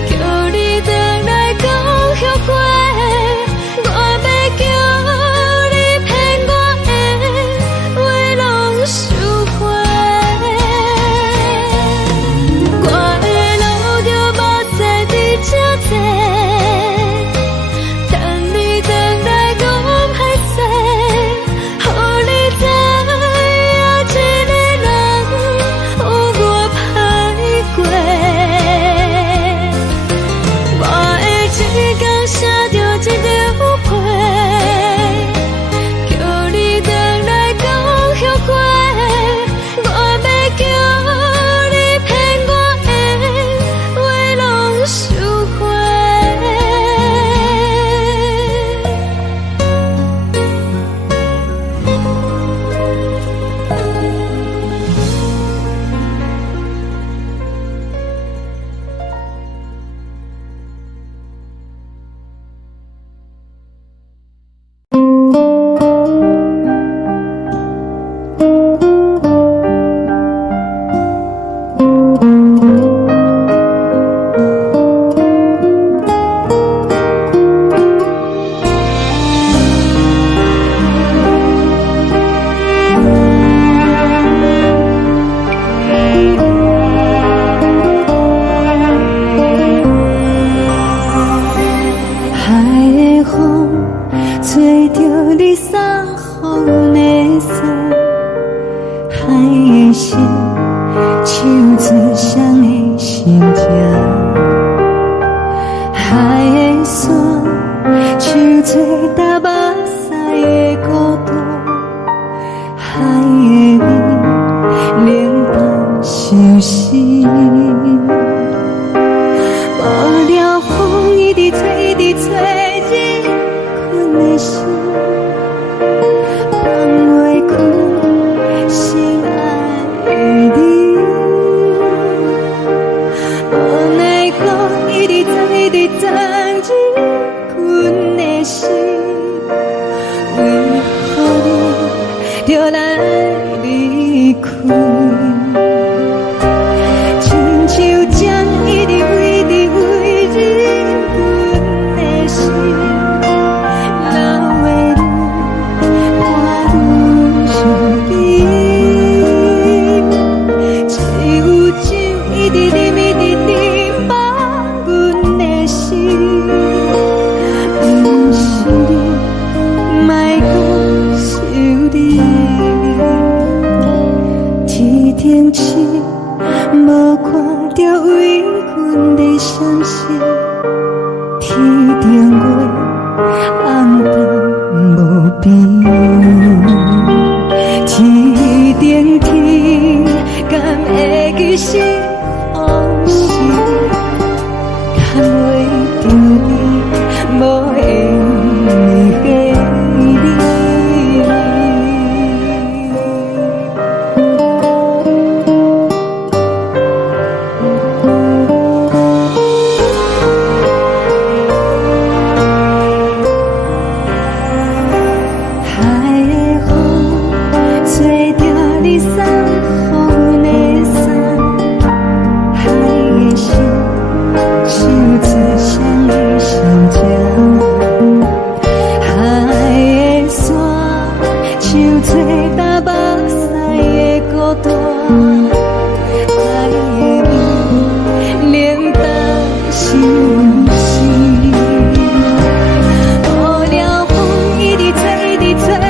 叫你回来讲后悔。我要叫你骗我的话拢收回。我的路就无西伫这多，等你回来讲歹势，予你知影一个人有我歹过。我的一天写着一张被，叫你回来讲后悔。我要叫你骗我的话拢收回。海的风吹着你送风的伞，海的心手做双的心情，海的山手做搭目屎的孤单，海的美冷淡伤心。无聊风一直吹，一直吹，日困的心，放袂开心爱你。无奈何一直走，一直走，日困的心，为何你就来离开？亲像江一直飞，一直飞，日阮的心，流的泪，我愈想你。只有酒一直啉，一直啉，放阮的心。不是你，莫讲想你。天顶星，无看着为阮的伤心。天顶月，暗淡无边。天顶天，敢会记是往事？敢袂着你，无缘给你。海的风吹着你送风的伞，海的心手做双的心情，海的山手做搭目屎的孤单，海的美冷淡伤心。无聊风一直吹，一直吹。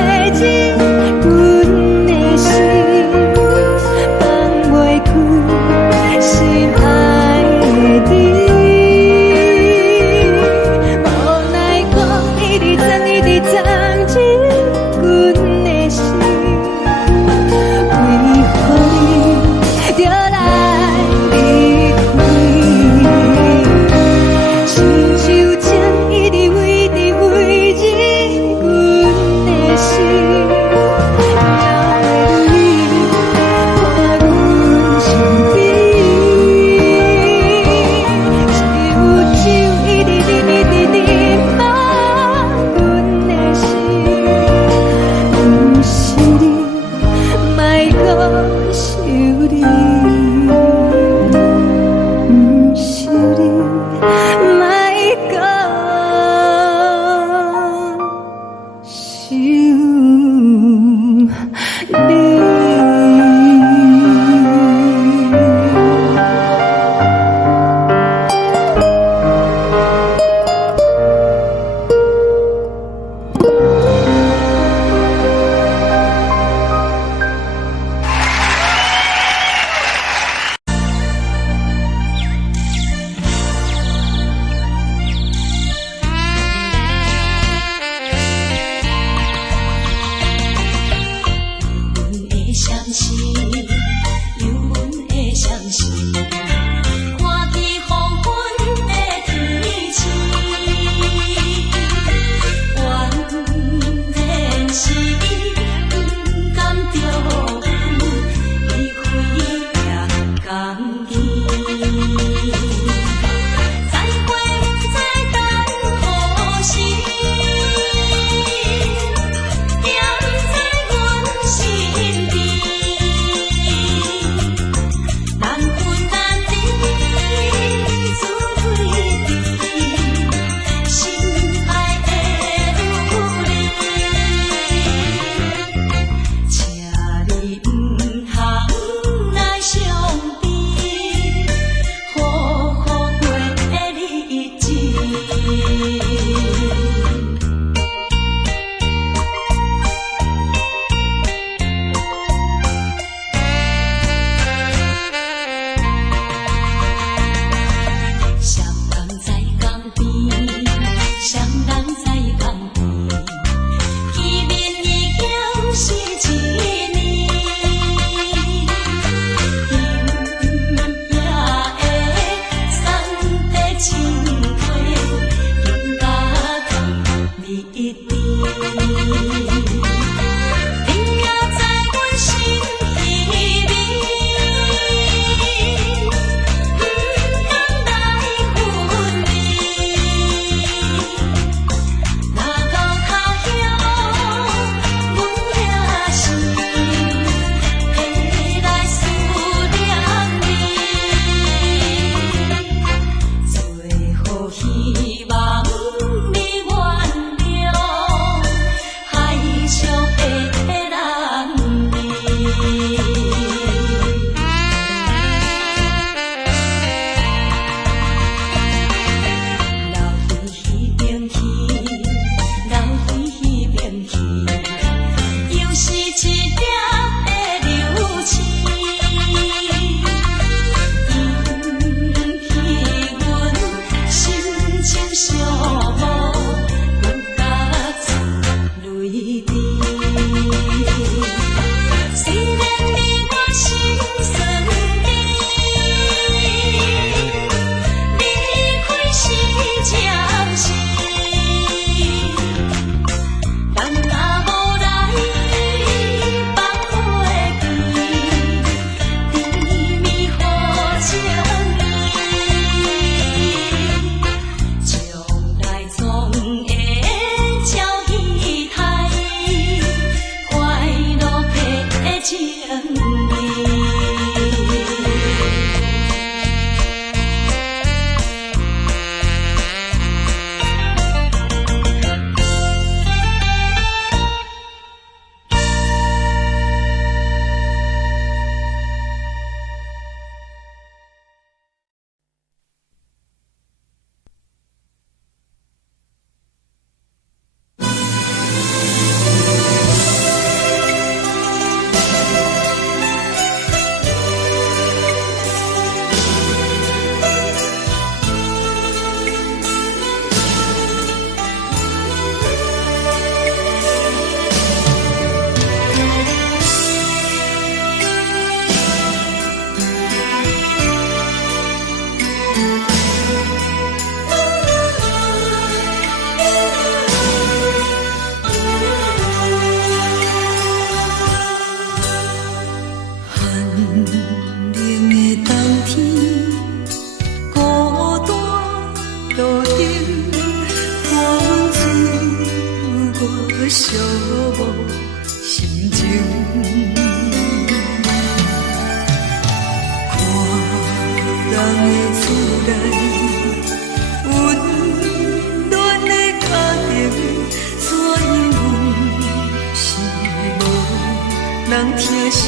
人疼惜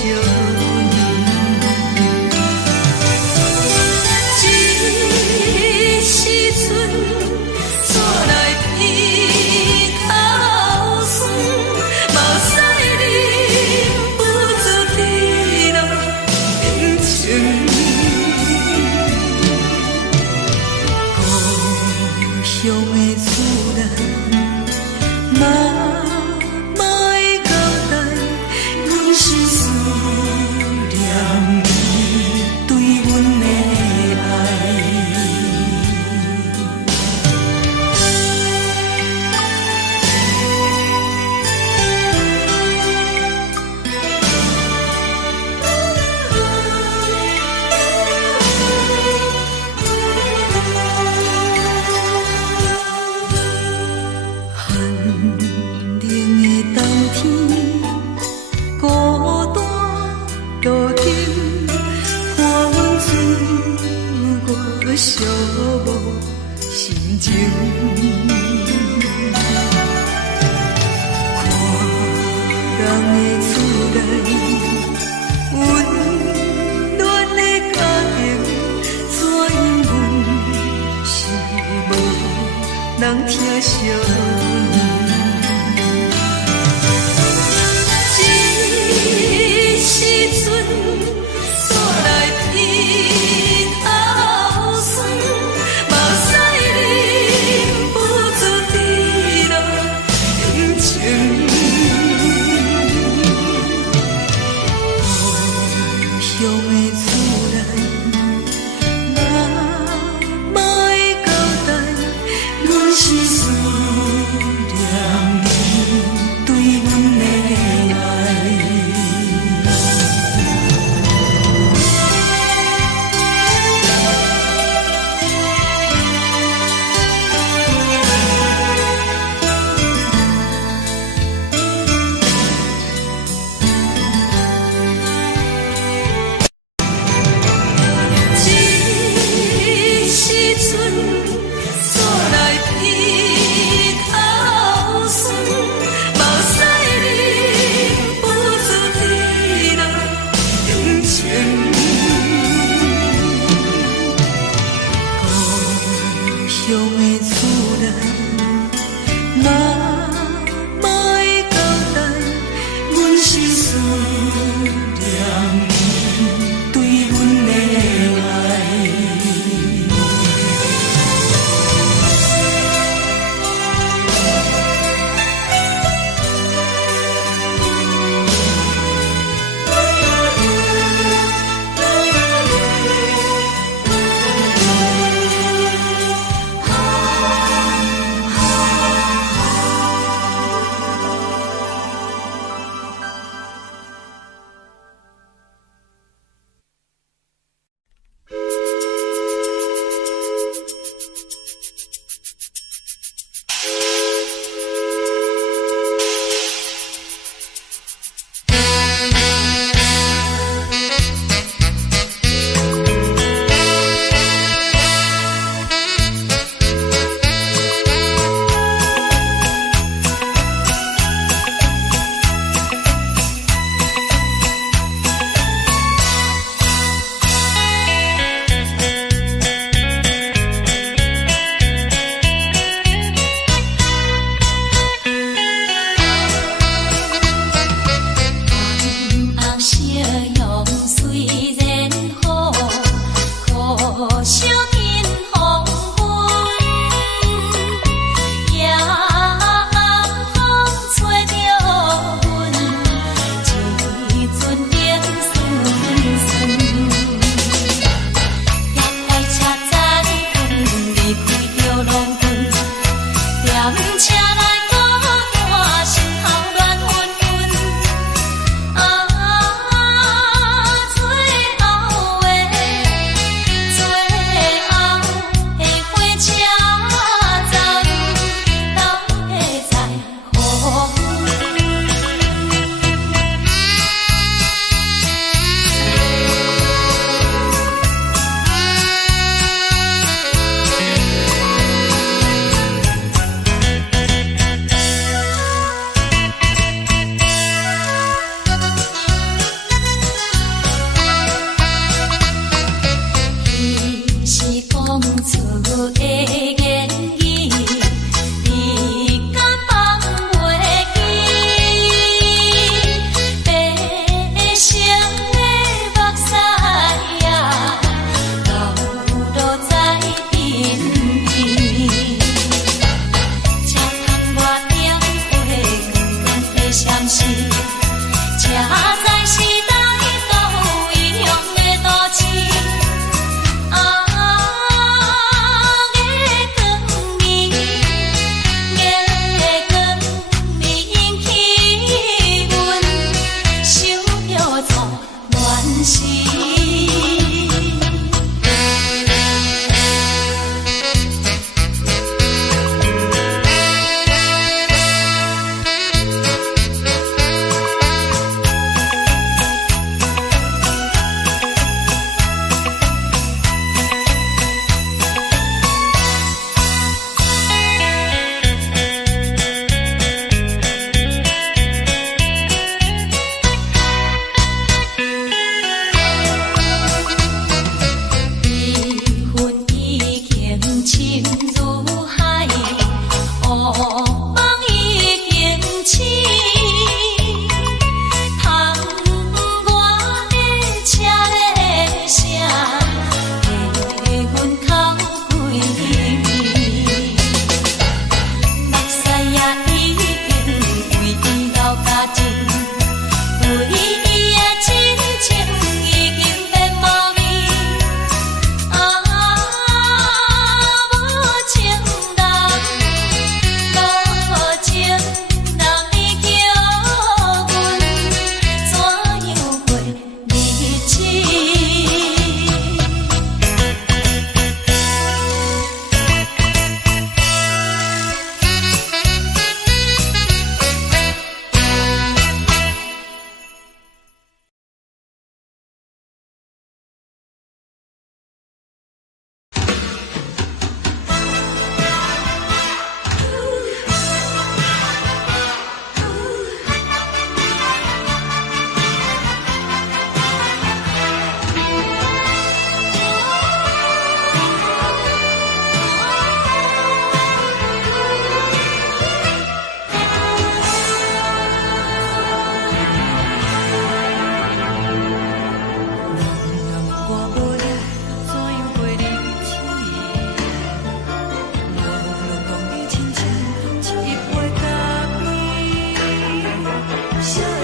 这时阵怎来鼻口酸，目屎忍不住滴落眼睛。故乡的厝内，妈妈的交代，阮是思念你对阮的爱。寂寞心情，看人的厝内温暖的家庭，怎因阮是无人疼惜这时阵怎来鼻口酸，目屎忍不住滴落眼睛。故乡的厝内，妈妈的交代，阮是思念你对阮的爱。乡的厝内，妈妈的交代，阮是思念你对阮的爱。伊的真情已经变无味，啊，无情人，无情人，你叫阮怎样过日子？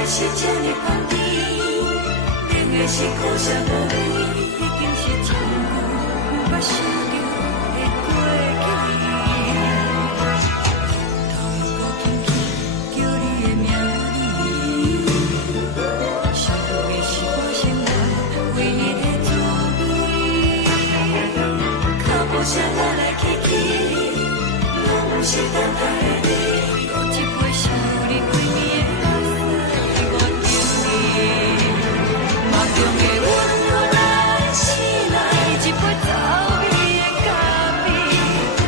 是这呢香甜，冷的是苦涩无味，已经是真久毋捌想着的过去。头又搁轻轻叫你的名字，想的是我生活唯一的滋味。脚步声来来去去，拢是等待的你，搁一杯想你几年的梦中的阮，我来醒来，一杯走味的咖啡，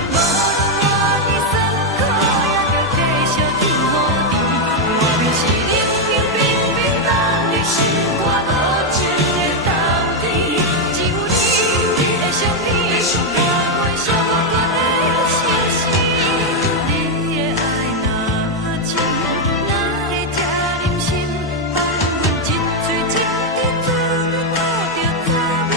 无论我的酸苦，也着继续甜好甜。我便是冷冰冰冰冷的心肝，无情的冬天，只有你的相片，伴阮相关的心事。你的爱若真，哪会这忍心放阮一嘴一滴水，倒着走味的咖啡？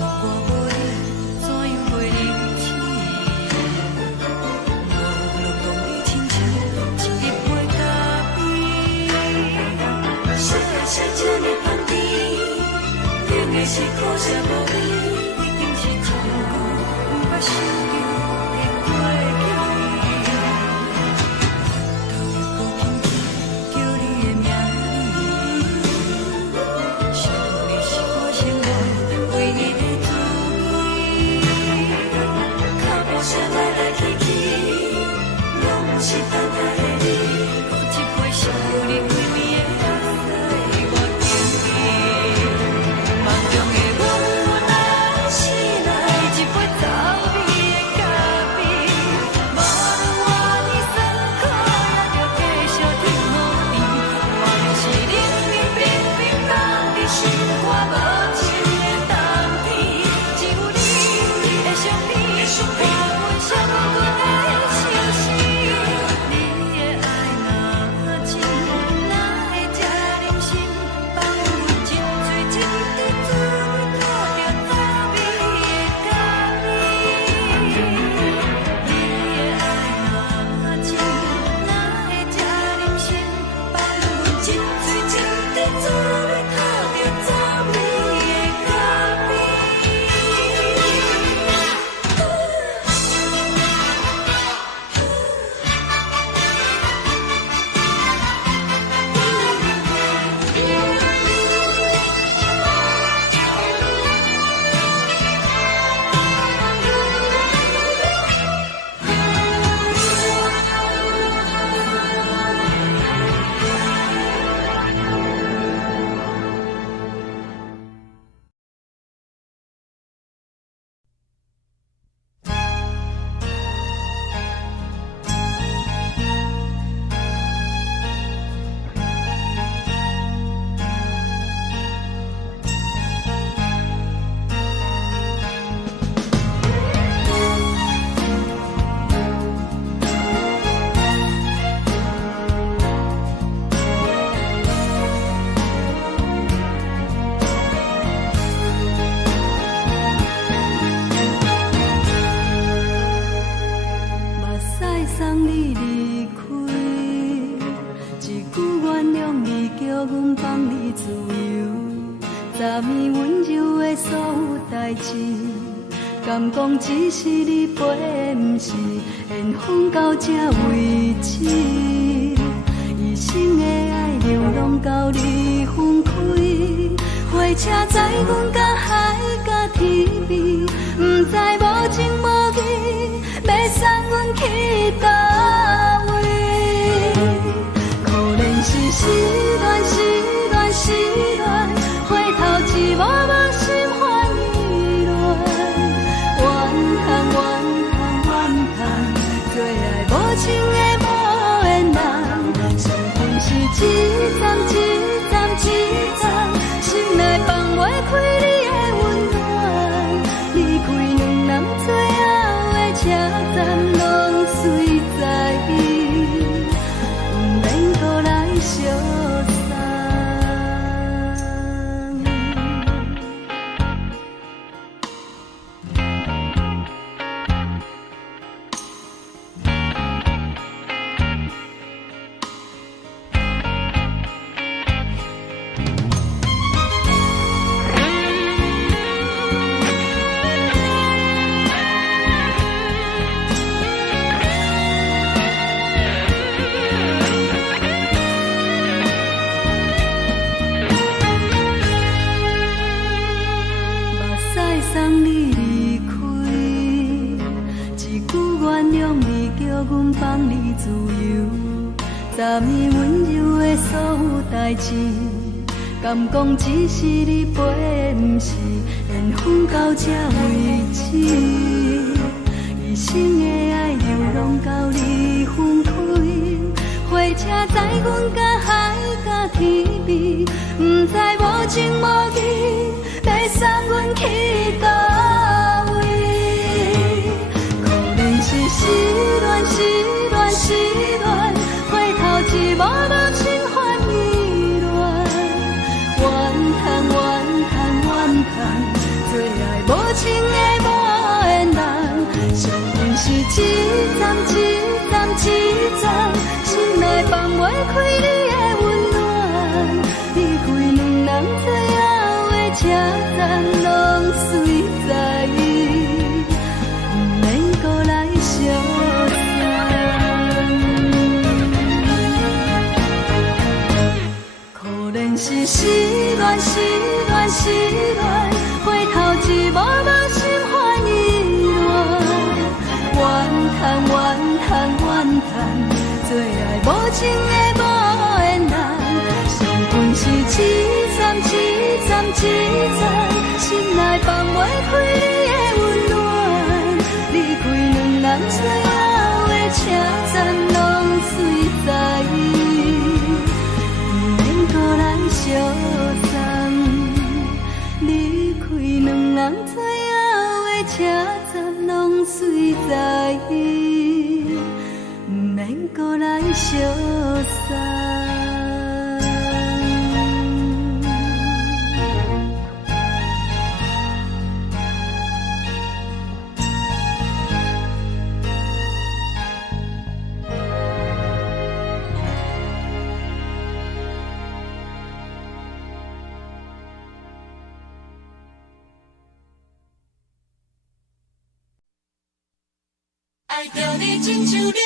我无你怎样过日子？无路讲你亲像一杯咖啡，烧的是这呢香甜，冷的是苦涩无味，已经是真久毋捌想着的过去。头又搁轻轻叫你的名字，想的是我生活唯一的滋味。脚步声来来去去，拢是等待的你，搁一杯想你几年的岁月甜蜜。梦中的阮，我来代志，敢讲只是你陪，不是缘分到这为止。一生的爱流浪到你分开，火车载阮甲海甲天边，不知无情无义，要送阮去倒位？可怜是失恋，失恋，失恋，回头一幕幕心烦意乱，怨叹，怨叹，怨叹，最爱无情的无缘人，伤痕是一站一站一站，心内放袂开你的温暖，离开两人最后的车站，拢随在意，不免搁来相送。送你离开，一句原谅你，叫阮放你自由。昨暝温柔的所有代志，敢讲只是你陪，不是缘分到这为止。一生的爱流浪到你分开，火车载阮甲海甲天边，不知无情无义，要送阮去倒位？可怜是失恋，失恋，失恋，回头一幕幕心烦意乱，怨叹，怨叹，怨叹，最爱无情的无缘人，伤痕是一站一站一站，心内放袂开你的温暖，离开两人最后的车站，拢随在意，不免搁来相送。可怜是失恋，失恋，失恋，回头一幕幕心烦意乱，怨叹，怨叹，怨叹，最爱无情的无缘人，伤痕是一站一站一站，心内放袂开你的温暖，离开两人最后的车站，拢随在意，不免搁来相送。离开两人最后的车站，拢随在意，不免搁来相送。爱着你亲像连光，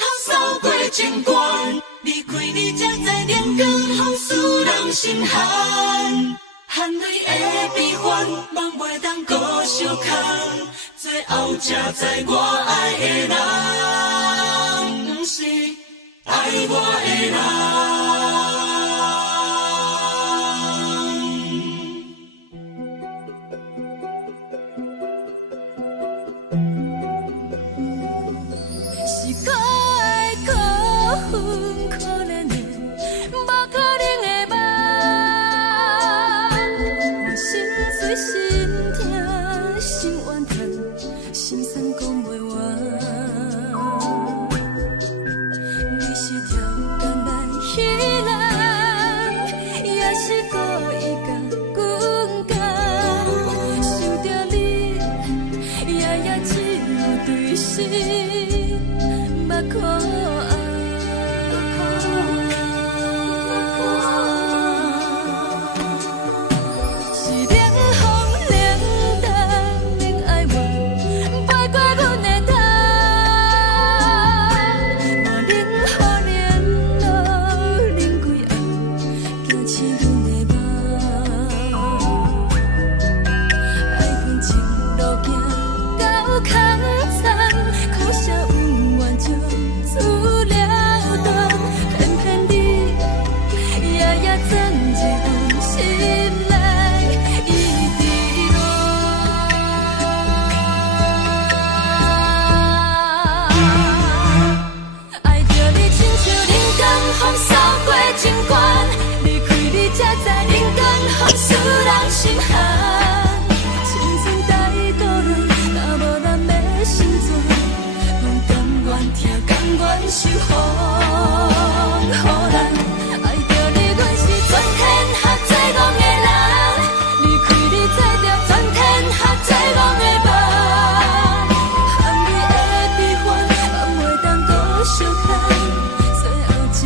雨扫过情关，离开你才知连光风使人心寒。含泪的悲欢，望袂当搁相牵，最后才知我爱的人，不是爱我的人。是可爱可恨可怜的，无可能的梦。我心碎心痛心怨叹，心酸讲袂完。你是挑工来彼人，也是故意甲阮讲，想着你夜夜只有对视。目眶红，心寒。青春带过来，若无咱要成全，拢甘愿听，甘愿受风雨咱。爱着你，阮是全天下最戆的人。离开你，做着全天下最戆的梦。含你的悲欢，嘛袂当搁相牵。最后才知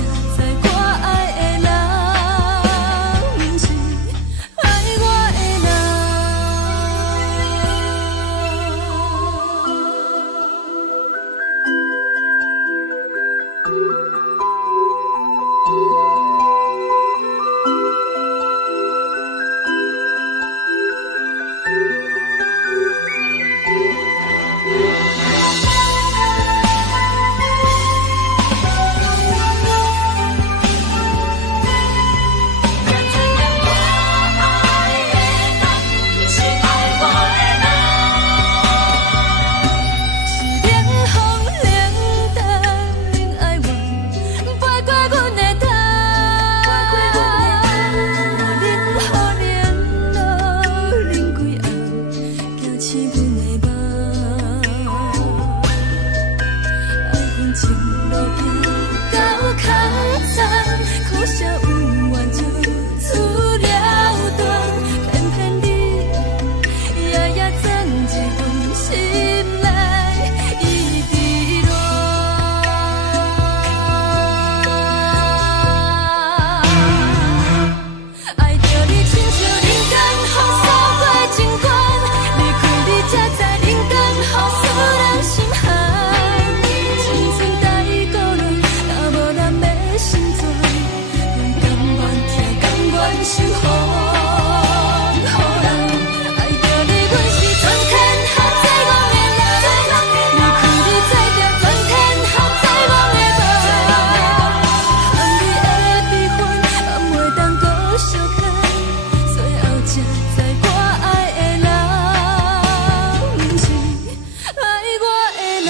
我爱的人，不是爱我的人。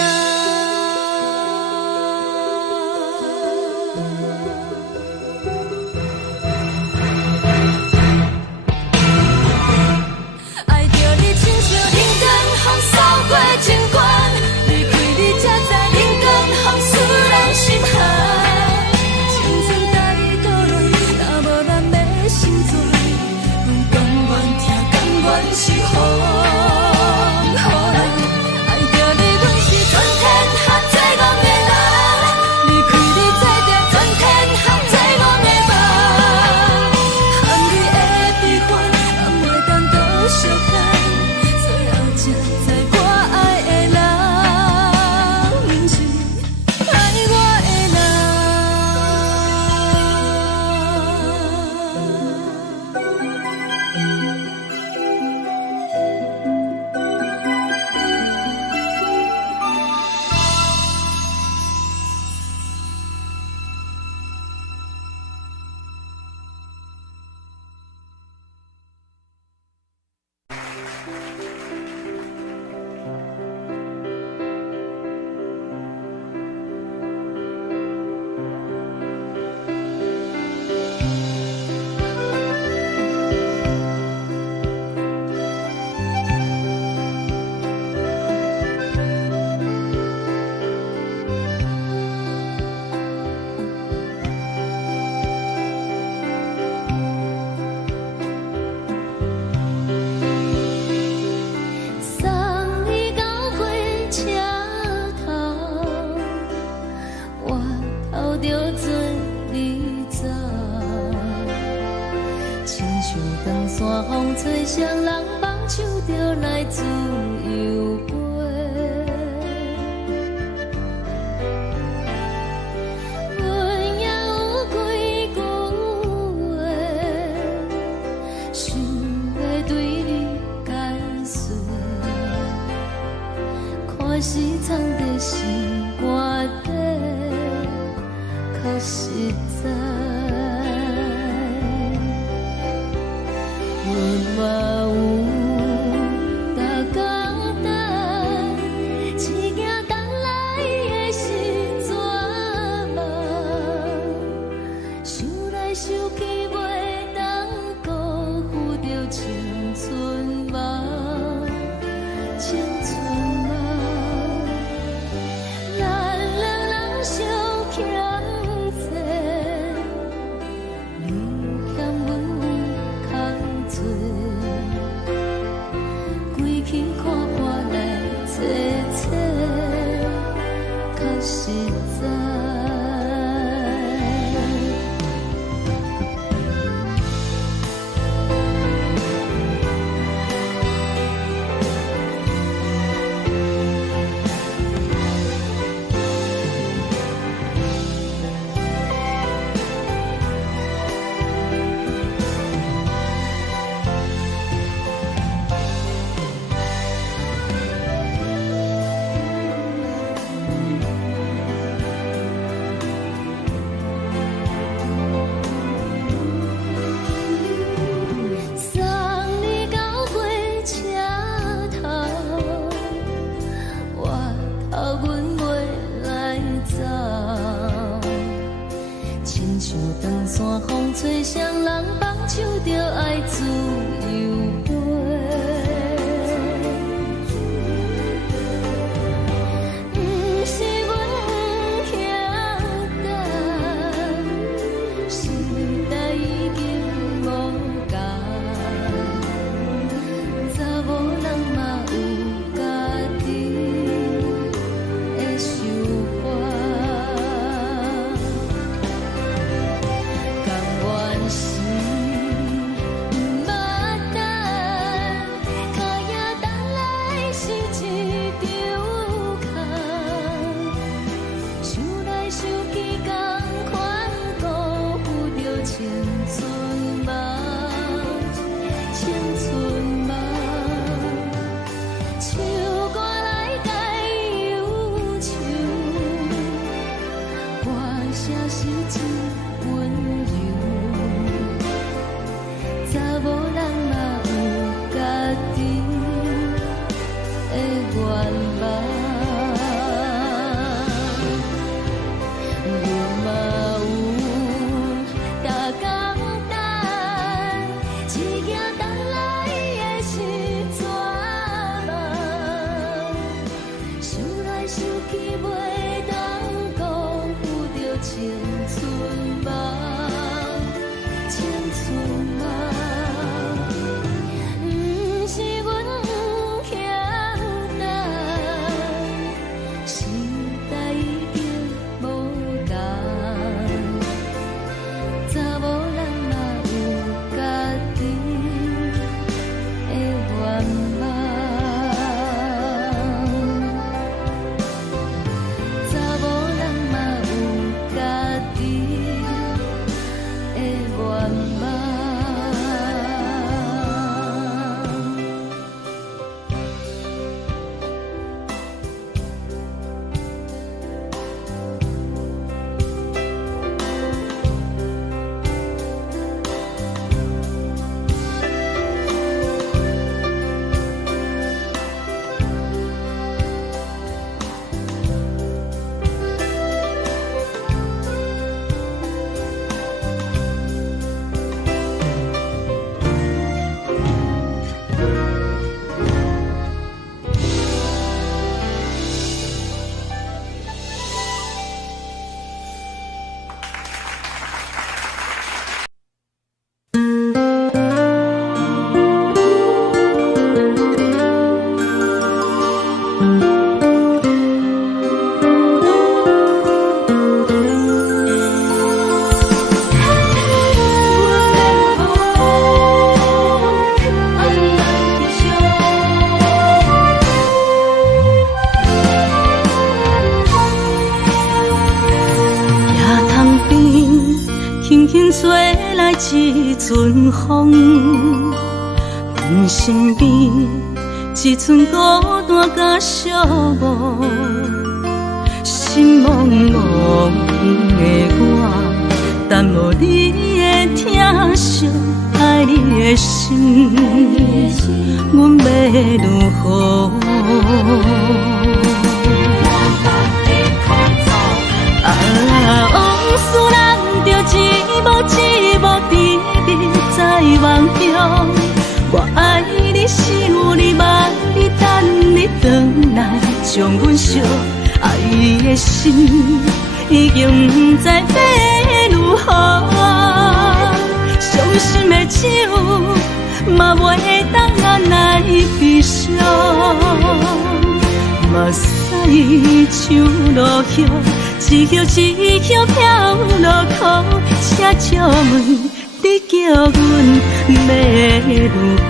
吹双人梦唱着来自由歌，阮也有几句话，想要对你解释，看是藏在心肝底，可实在。 嘛有逐工等，一件等来的是绝望，想来想去袂当辜负着情。去看破来切切，较实在。风吹双人放手着爱自由飞，不是阮不晓等，时代已经无同，查某人嘛有家己的想法。一阵风，阮身边一寸孤单甲寂寞，心茫茫的我，等无你的疼惜，爱你的心，阮要如何？往事人着一幕一幕甜蜜在梦中，我爱你是有你望你等你回来，将阮惜爱的心已经不知要如何，伤心的手嘛袂当来悲伤。伊像落叶，一叶一叶飘落雨，请借问你叫阮要如何？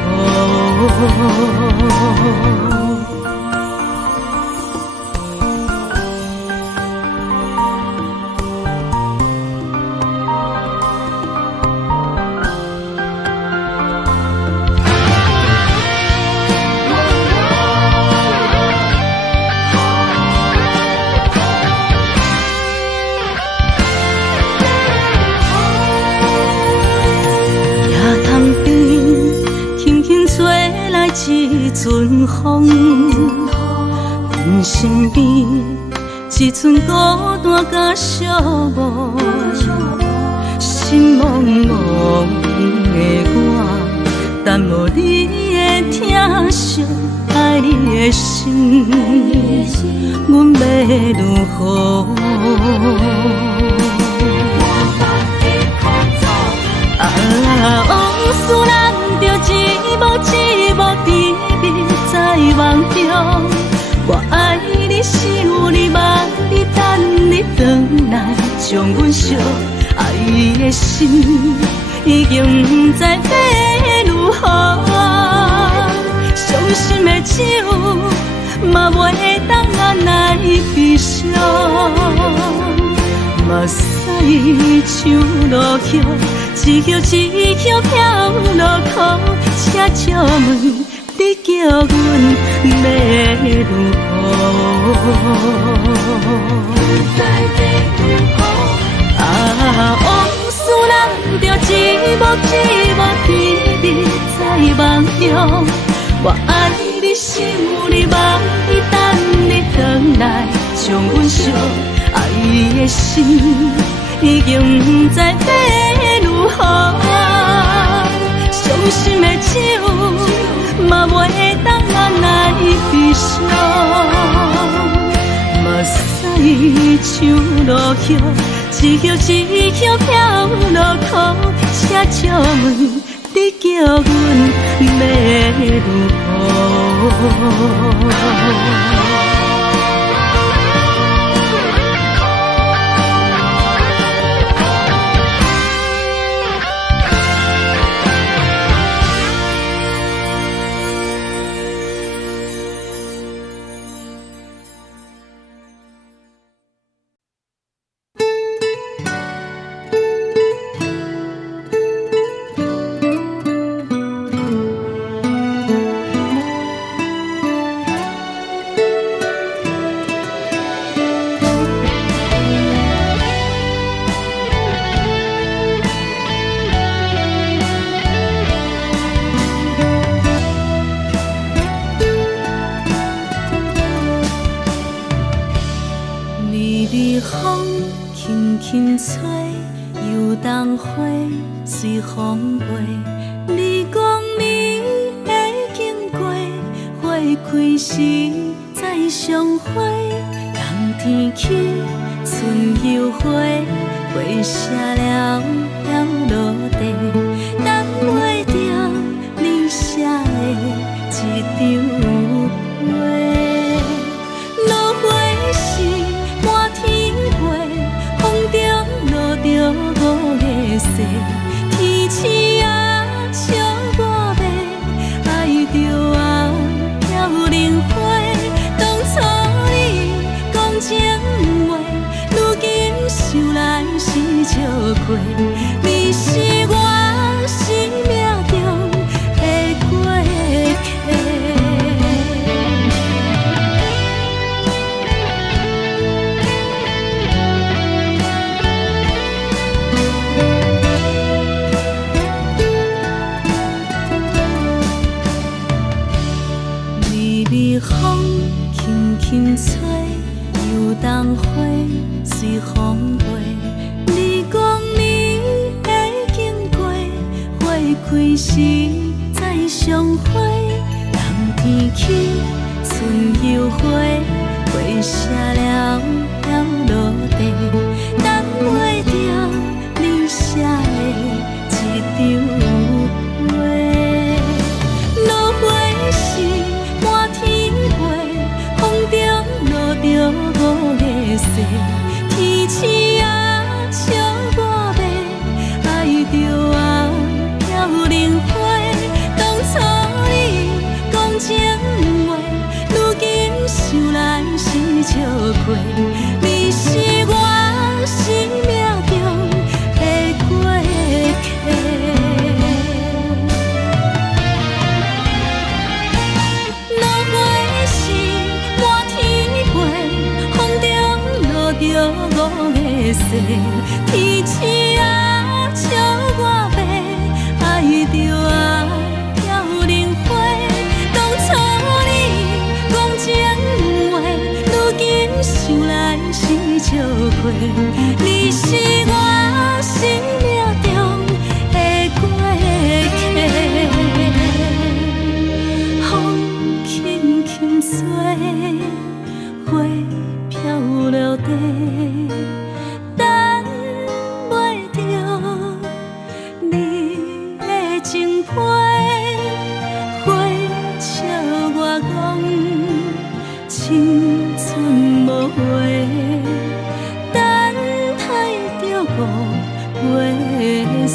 一阵风，阮身边一阵孤单甲寂寞，心茫茫的我，等无你的疼惜，爱你的心，阮要如何？往事咱着一幕一幕甜蜜在梦中，我爱你想你望你等你回来，将阮惜爱的心已经不知要如何。伤心的手嘛袂当按来悲伤，目屎像落叶。一叶一叶飘落雨，请借问你叫阮要如何？往事咱着一幕一幕甜蜜在梦中，我爱你想你望你等你回来，将阮惜爱的心已经不知要如何。伤心的手嘛袂当按来悲伤，目屎像落叶，一叶一叶飘落雨，请借问你叫阮要如何？风轻轻吹，游动花随风飞。你讲你会经过，花开时再相会。冬天起，春又回，花谢了要落地，等袂着你写的一张画。落花时满天花，风中落着五个色，天星啊笑我迷，爱着啊飘零花。当初你讲情话，如今想来是笑亏。你是我生命中的过客。风轻轻吹，游动花随风飞。你讲你会经过，花开时再相会。冬天起，春又回，花谢了要落地，等袂着你写的一张画。落花时满天花，风中落着西，天星啊笑我迷，爱着啊飘零花。当初你讲情话，如今想来是笑亏。你是我生命中的过客。落花是满天飞，风中落着五个星。天星啊笑我迷，爱着啊飘零花。当初你讲情话，如今想来是笑亏。你是我生命中的过客。风轻轻吹，花飘落地，等袂着你的情批。花笑我讲青春无悔，等待着五月雪。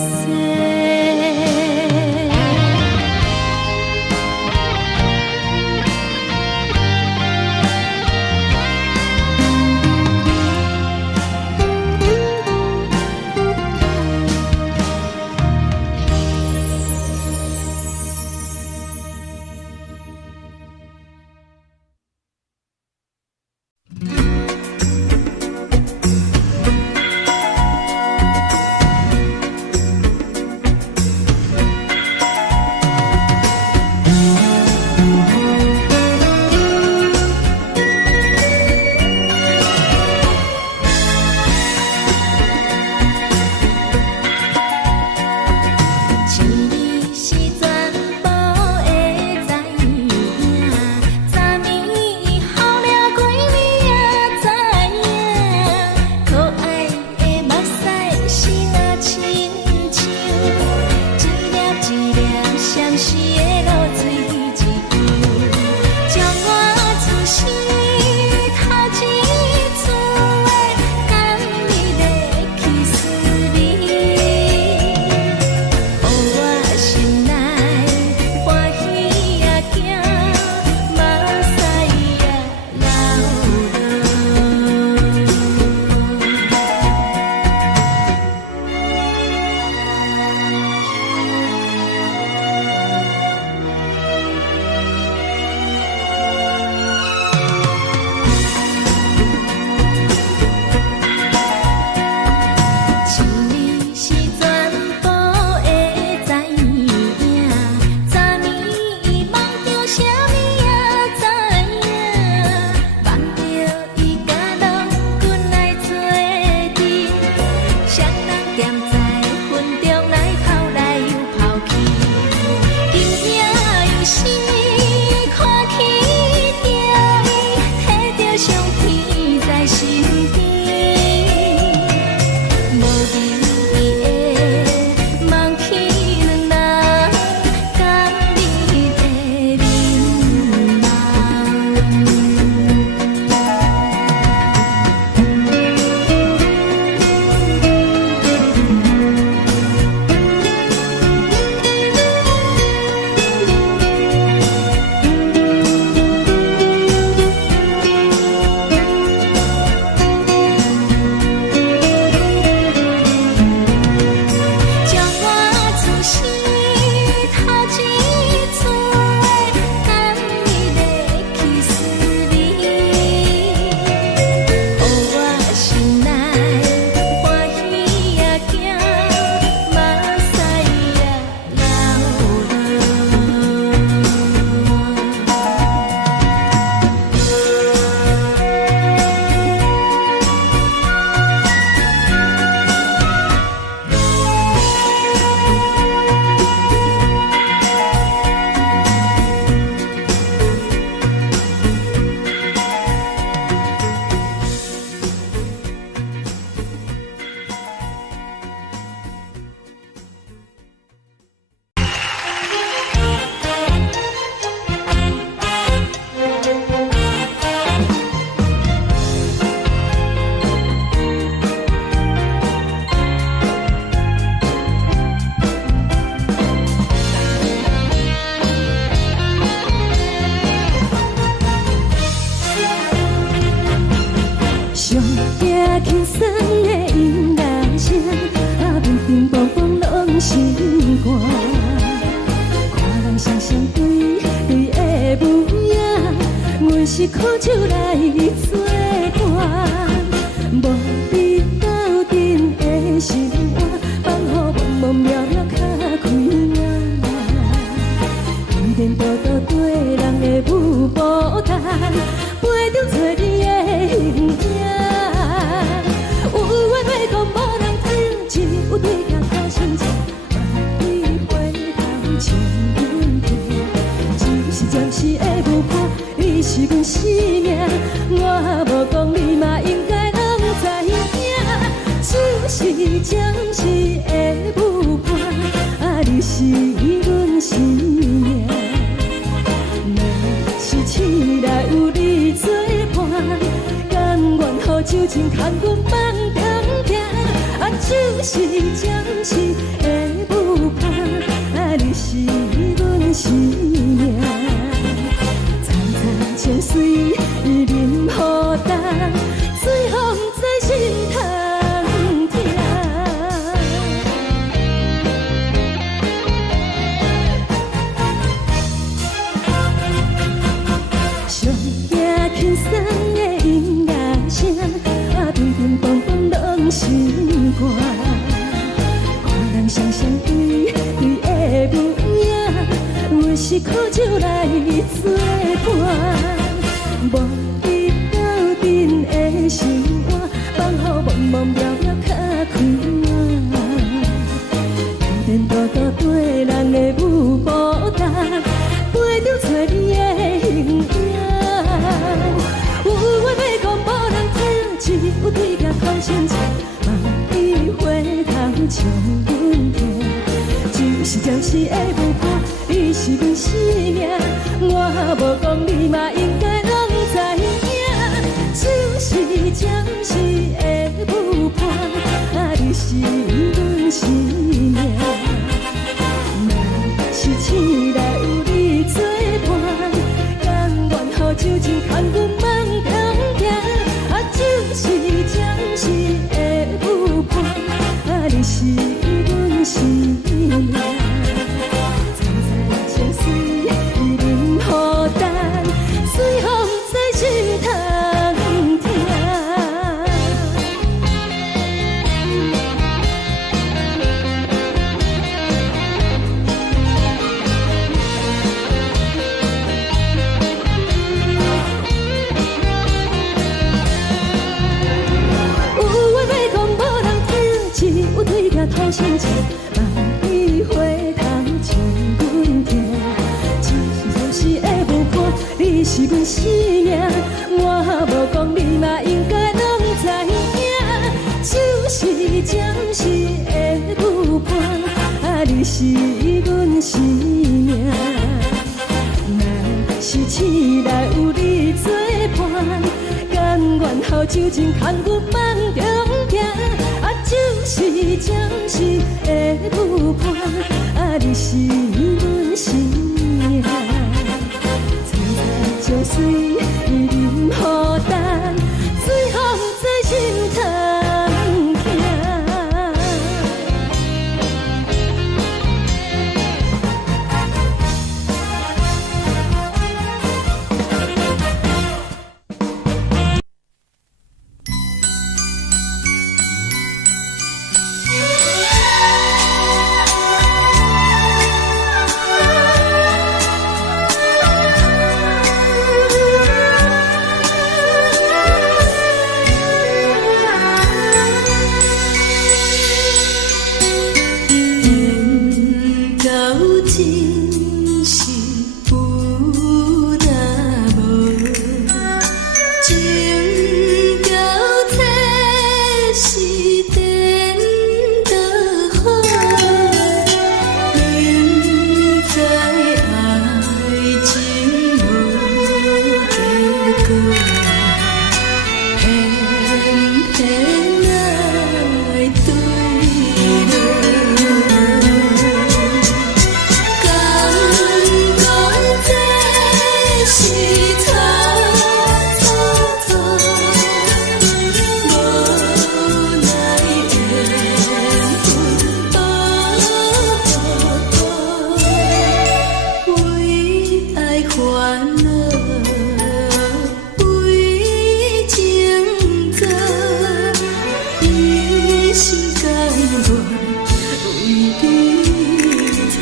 轻松的音乐声，平平梆梆拢心肝。看人双双对对的舞影，阮是苦酒来作伴。无你斗阵的心肝，放予茫茫渺渺较开眼。一颠倒倒对人的舞步弹，陪着找你的形影。有话要讲无人听，只有对镜头先唱，万里回头唱阮听。就是暂时的舞伴，你是阮生命，我无讲你嘛应该拢知影。就是暂时的舞伴，你是阮生命。是醒来有你作伴，甘愿予酒精牵阮梦中行。就是暂时的舞伴，你是阮生命。层层泉水任予淡，水风在心头。轻松的音乐声，乒乒乓乓拢心肝。看人双双对对的舞影，阮是苦酒来作伴。无你斗阵的心肝，放予茫茫渺渺较开眼。颠颠倒倒对人的舞步弹，陪着找你的形影。有话要讲无人听，只有对镜头先唱，万里回头唱阮听。就是暂时的舞伴，你是阮生命，我无讲你嘛应该拢知影。就是暂时的舞伴，你是阮生命。若是醒来有你作伴，甘愿予酒精牵阮梦中行。就是暂时的舞伴，你是阮生命。层层泉水任予淡，水风在心头听。对镜头先唱，万里回头唱阮听。就是暂时的舞伴，你是阮生命，我无讲你嘛应该拢知影。就是暂时的舞伴，你是阮生命。若是醒来有你作伴，甘愿予酒精牵阮梦中行。就是暂时的舞伴，你是阮生命。层层泉水任予淡，水风在心头听。恼，为情做，一心甘愿为你错。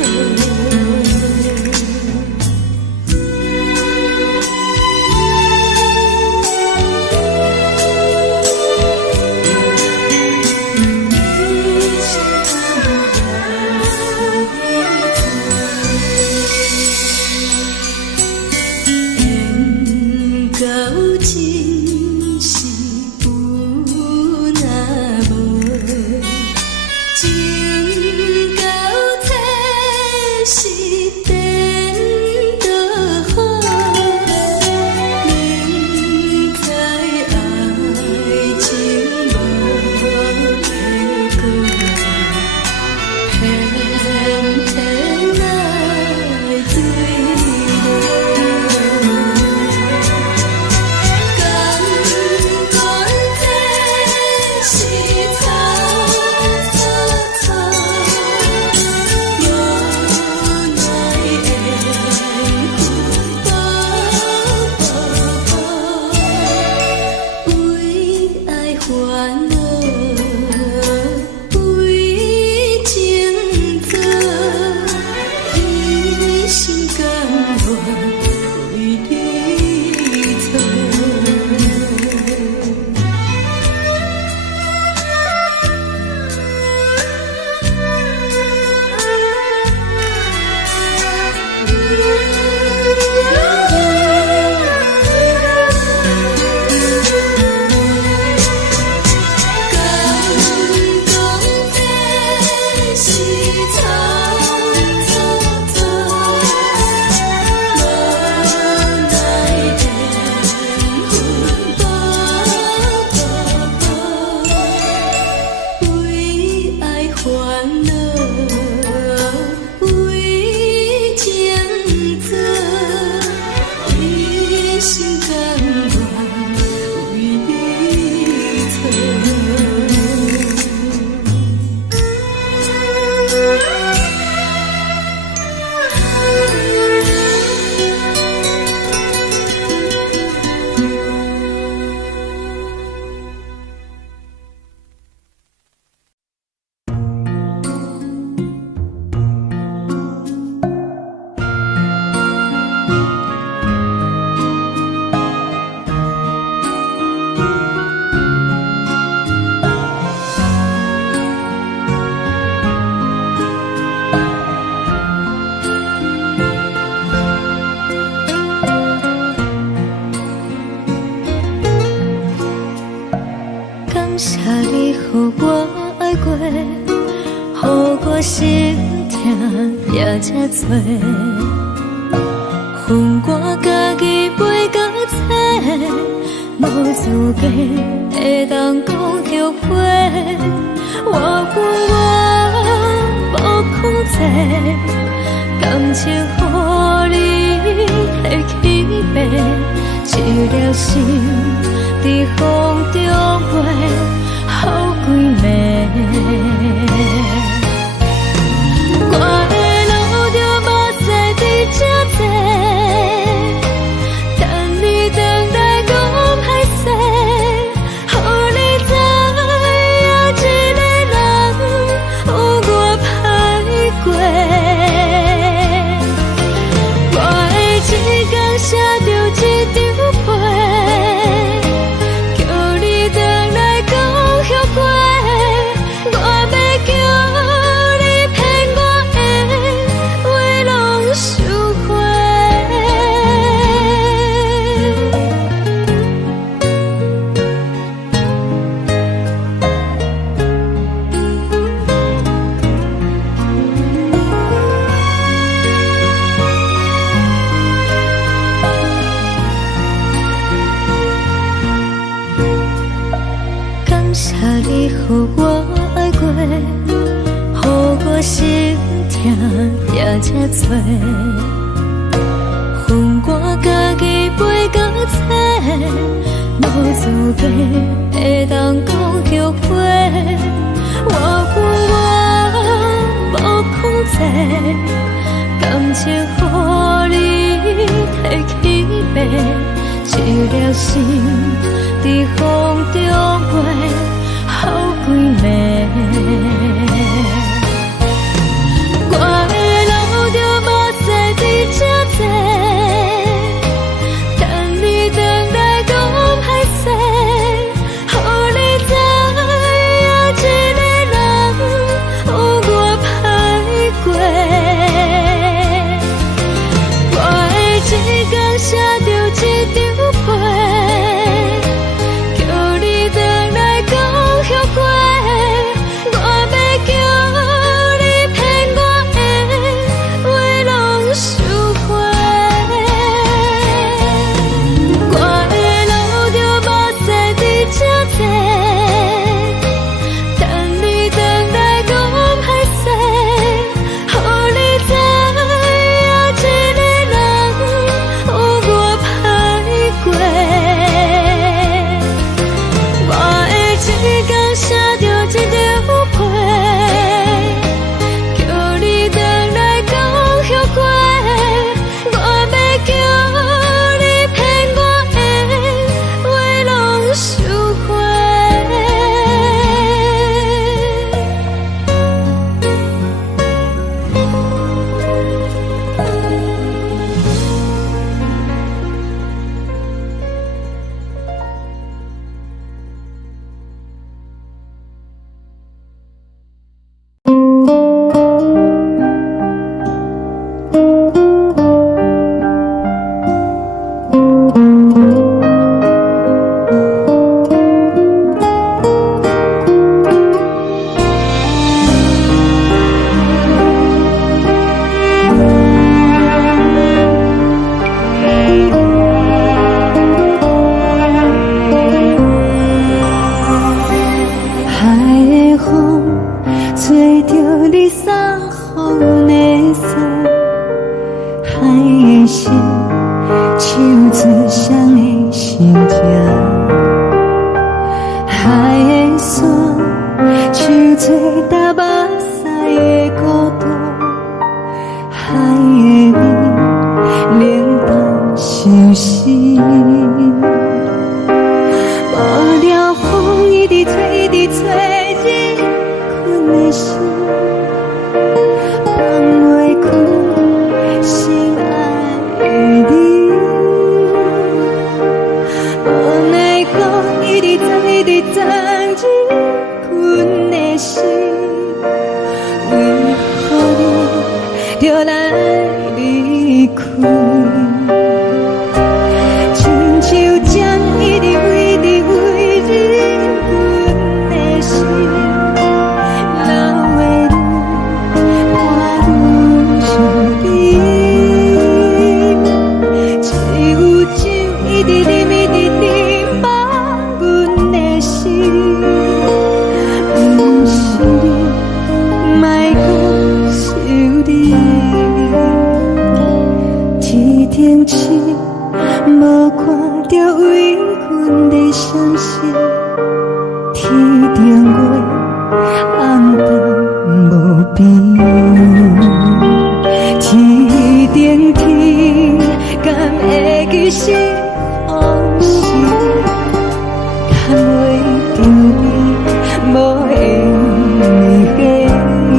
予我爱过，予我心痛也这多，恨我家己袂到切，无资格会当讲后悔。我无控制，感情予你的起飞，一粒心在风中飞。好几暝，我的路就无再伫这坐，等你回来讲歹势，予你知影一个人有我歹过。我的一天写着一张被，叫你回来讲。我要叫你骗我的话拢收回。感谢你予我爱过，予我心痛也这多，恨我家己袂到切，无资格会当讲后悔。我无控制，感情予你提起。粒心在风中飞，好几暝。我的路就无西比这多，等你回来讲歹势，予你知影一个人有我歹过。我的一天写着一张被，叫你回来讲后悔。我要叫你骗我的话拢收回。我的路就无西比这多，等你回来讲歹势，予你知影一个人有我歹过。我的一天写着一张被，叫你回来讲后悔。我要叫你骗我的话拢收回。海的风吹着你送予的伞，海的心手指双的心情，海的山手吹打目屎的孤独，海的美冷淡伤心。无聊风一直吹，一直吹，日困的心放袂开，心爱你。无奈何一直等，一直等，日困的心，为何你就来离开？亲像将一直为你为日困的心，流的泪汗愈伤悲，只有酒一直啉，一直啉饱阮的心，不是你，莫搁想你。一顶星无看着为阮的伤心，天顶月暗淡无边，天顶天敢会记是往事，敢袂着你无缘给你。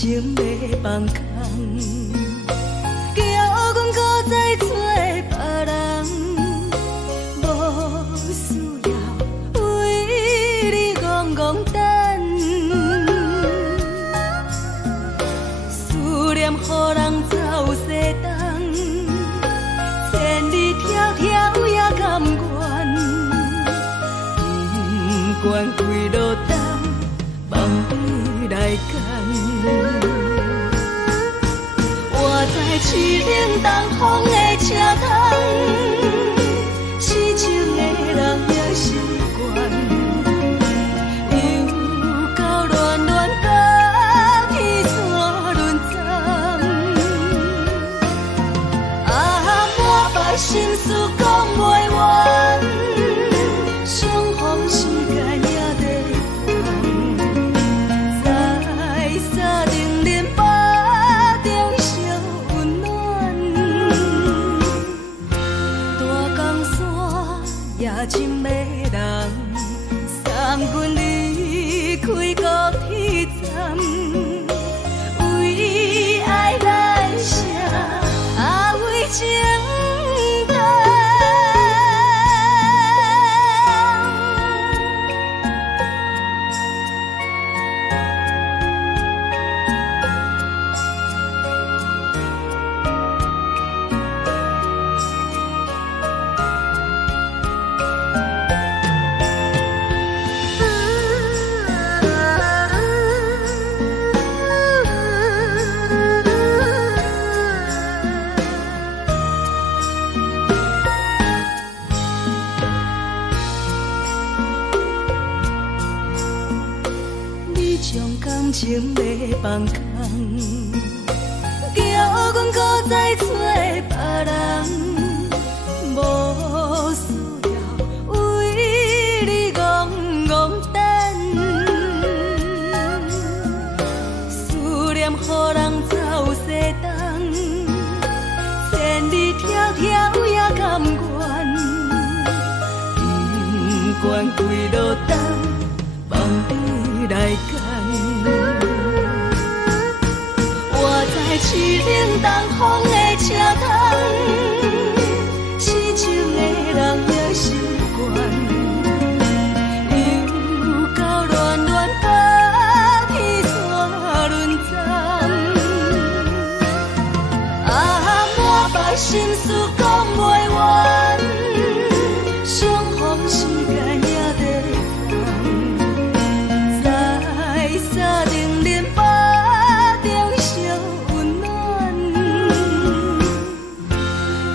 情要放空，叫阮搁再找别人，无需要为你戆戆等，思念予人走西东，千里迢迢也甘愿，不管几落冬，梦比来干。我在凄冷东风的车窗，痴情的人也习惯，又到暖暖甲天山轮站。满腹心事讲袂完，相逢时间也在等，在沙定林巴中相温暖。大江山夜深的人，送阮离开高铁站，为爱来写为情。感情要放空，叫阮搁再找别人，无需要为你戆戆等，思念予人走西东，千里迢迢也甘愿，不管几落冬，梦比来干。我在凄冷东风的车窗，痴情的人也习惯，又到暖暖甲天山轮站。满腹心事讲袂完，相逢时间也在等，在沙定林巴中相温暖。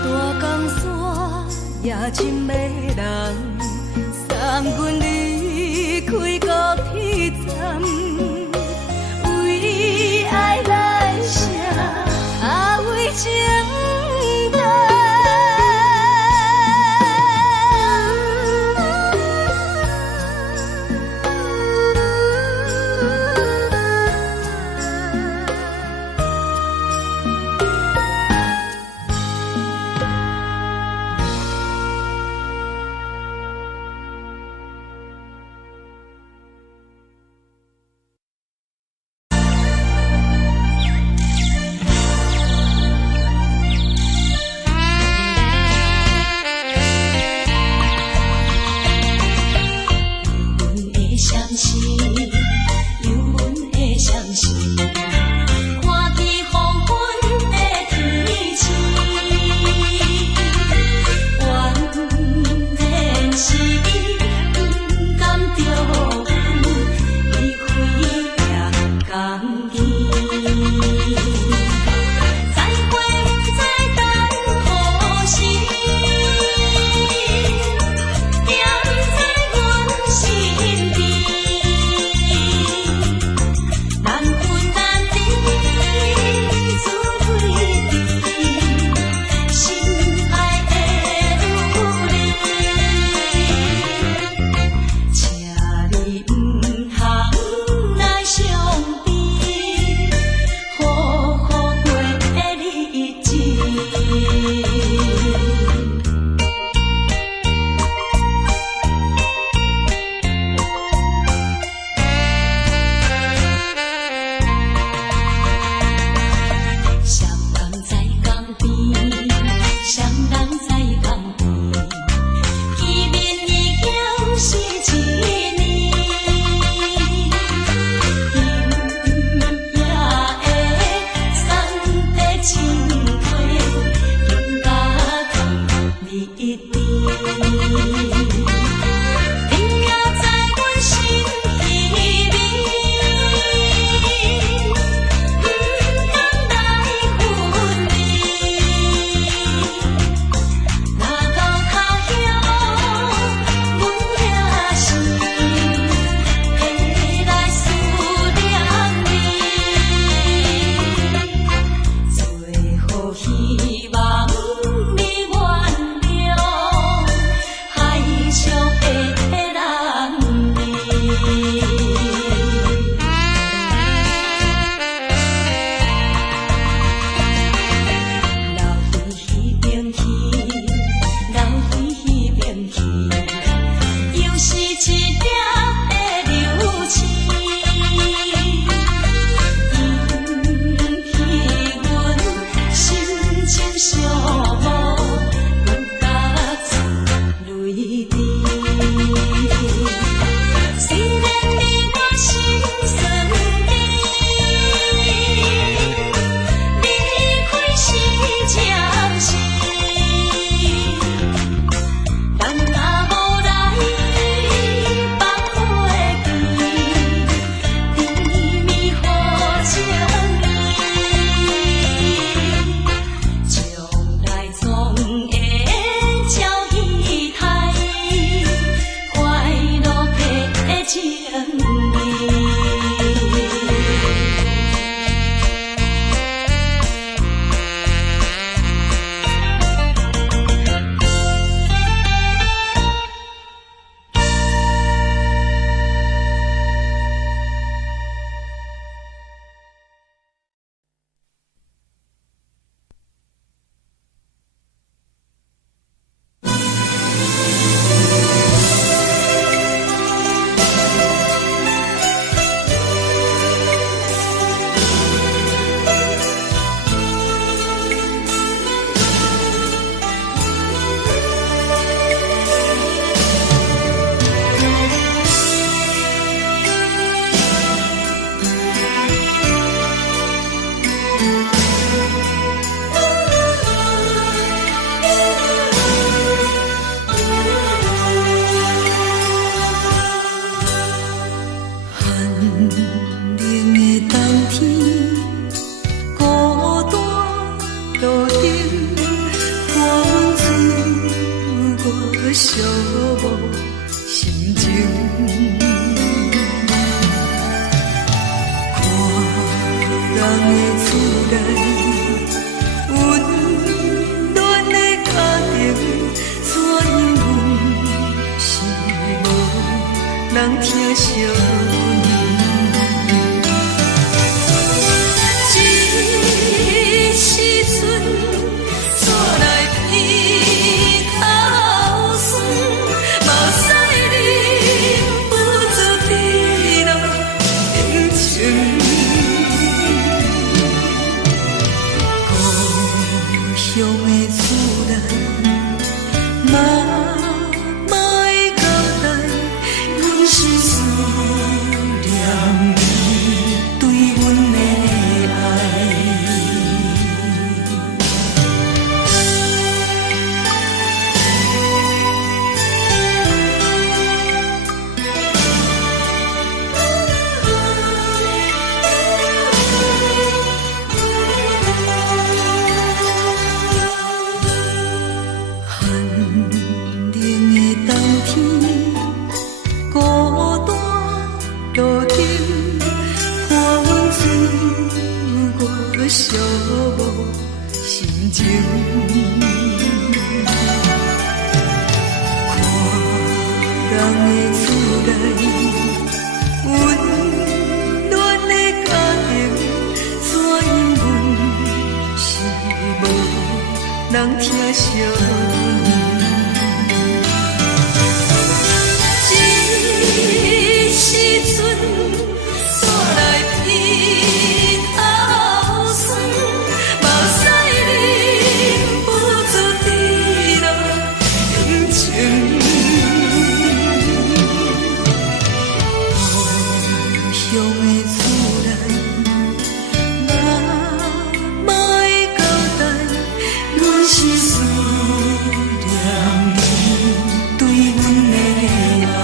大江山夜深的人，送阮离开高铁站，为爱来写为情。寂寞心情。看人的厝内温暖的家庭，怎因阮是无人疼惜？寂寞心情，看人的厝内温暖的家庭，怎因阮是无人疼惜？一时阵煞来鼻头酸，目屎忍不住滴落眼睛。故乡的厝内，妈妈的交代，阮是思念你对阮的爱。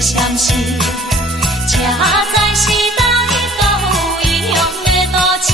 闪烁，车载时代都有异乡的都市。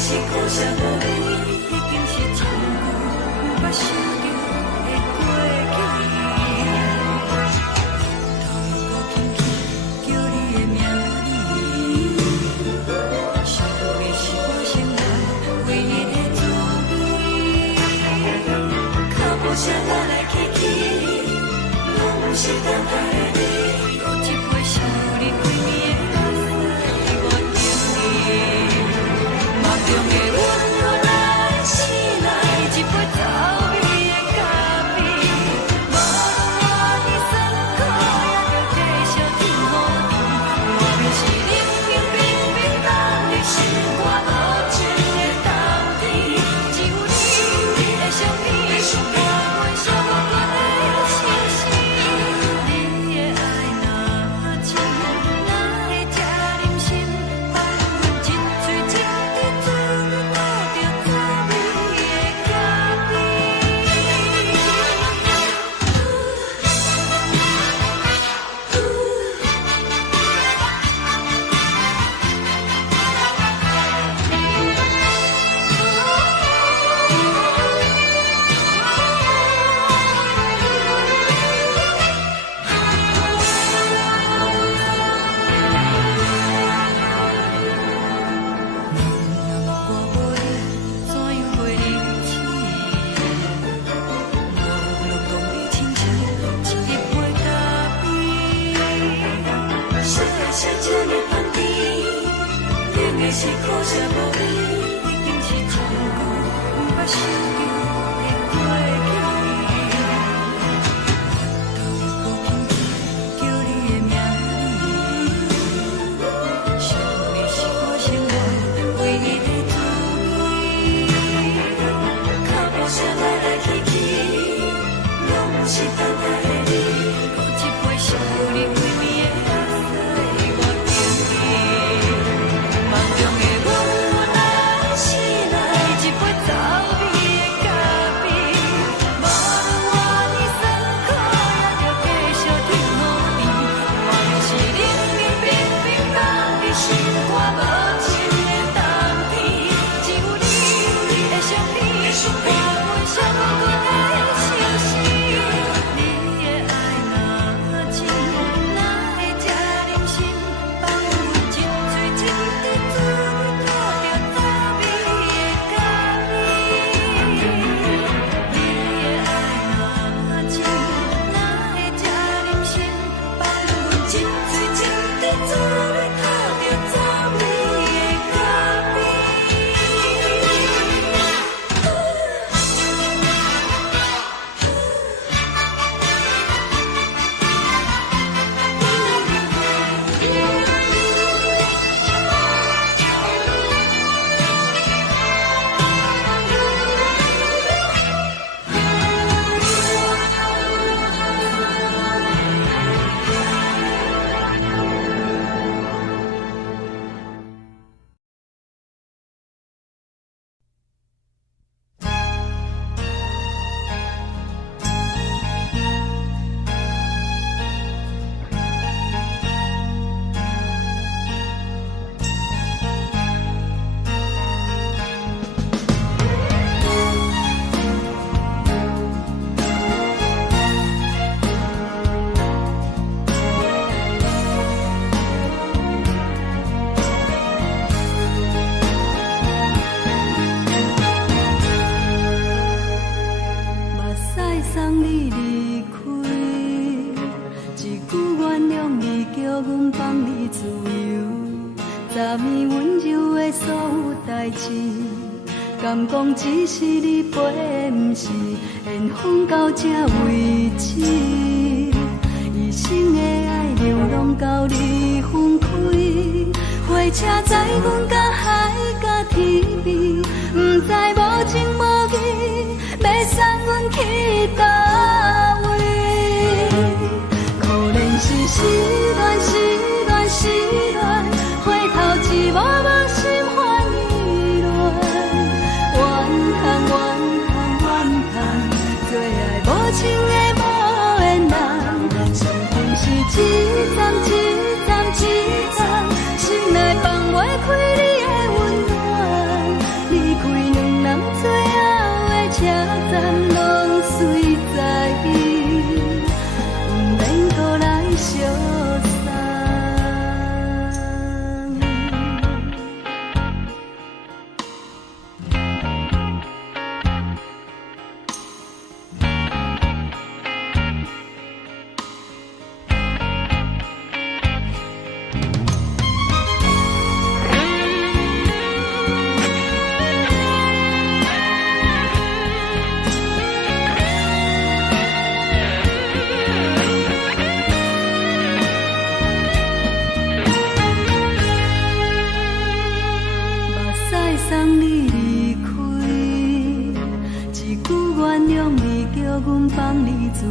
是苦涩无味，已经是一句不捌想着的过去。头又轻轻叫你的名字，想的是我生来唯一的滋味。脚步声来来去去，拢不是等待的你，有一杯想你几年的目屎，我等你。梦中的阮我来醒来，一杯走味的咖啡，无论我的酸苦，也着继续甜予你。我便是冷冷冰冰冷的心肝，无情的斗阵，只有你会想起，我阮相关的心事。你的爱若深，哪会这忍心放阮一嘴一滴水？是苦涩无味，已经是一句不捌想着的过去。头又轻轻叫你的名字，想你是我生活唯一的滋味。脚步声来来去去，拢不是等待的你，有一杯想你几暝的目屎，我等你。梦中的阮，我来放你自由，昨暝温柔的所有代志，敢讲只是你陪，不是缘分到这为止。一生的爱流浪到你分开，火车载阮甲海甲天边，不知无情无义，要送阮去倒位？可怜是失恋，失恋，失恋，回头一幕幕心烦意乱，怨叹，怨叹，怨叹，最爱无情的无缘人，伤痕是一站一站一站，心内放袂开你的温暖，离开两人最后的车站，拢随在意，不免搁来相送。送你离开，一句原谅你，叫阮放你自由。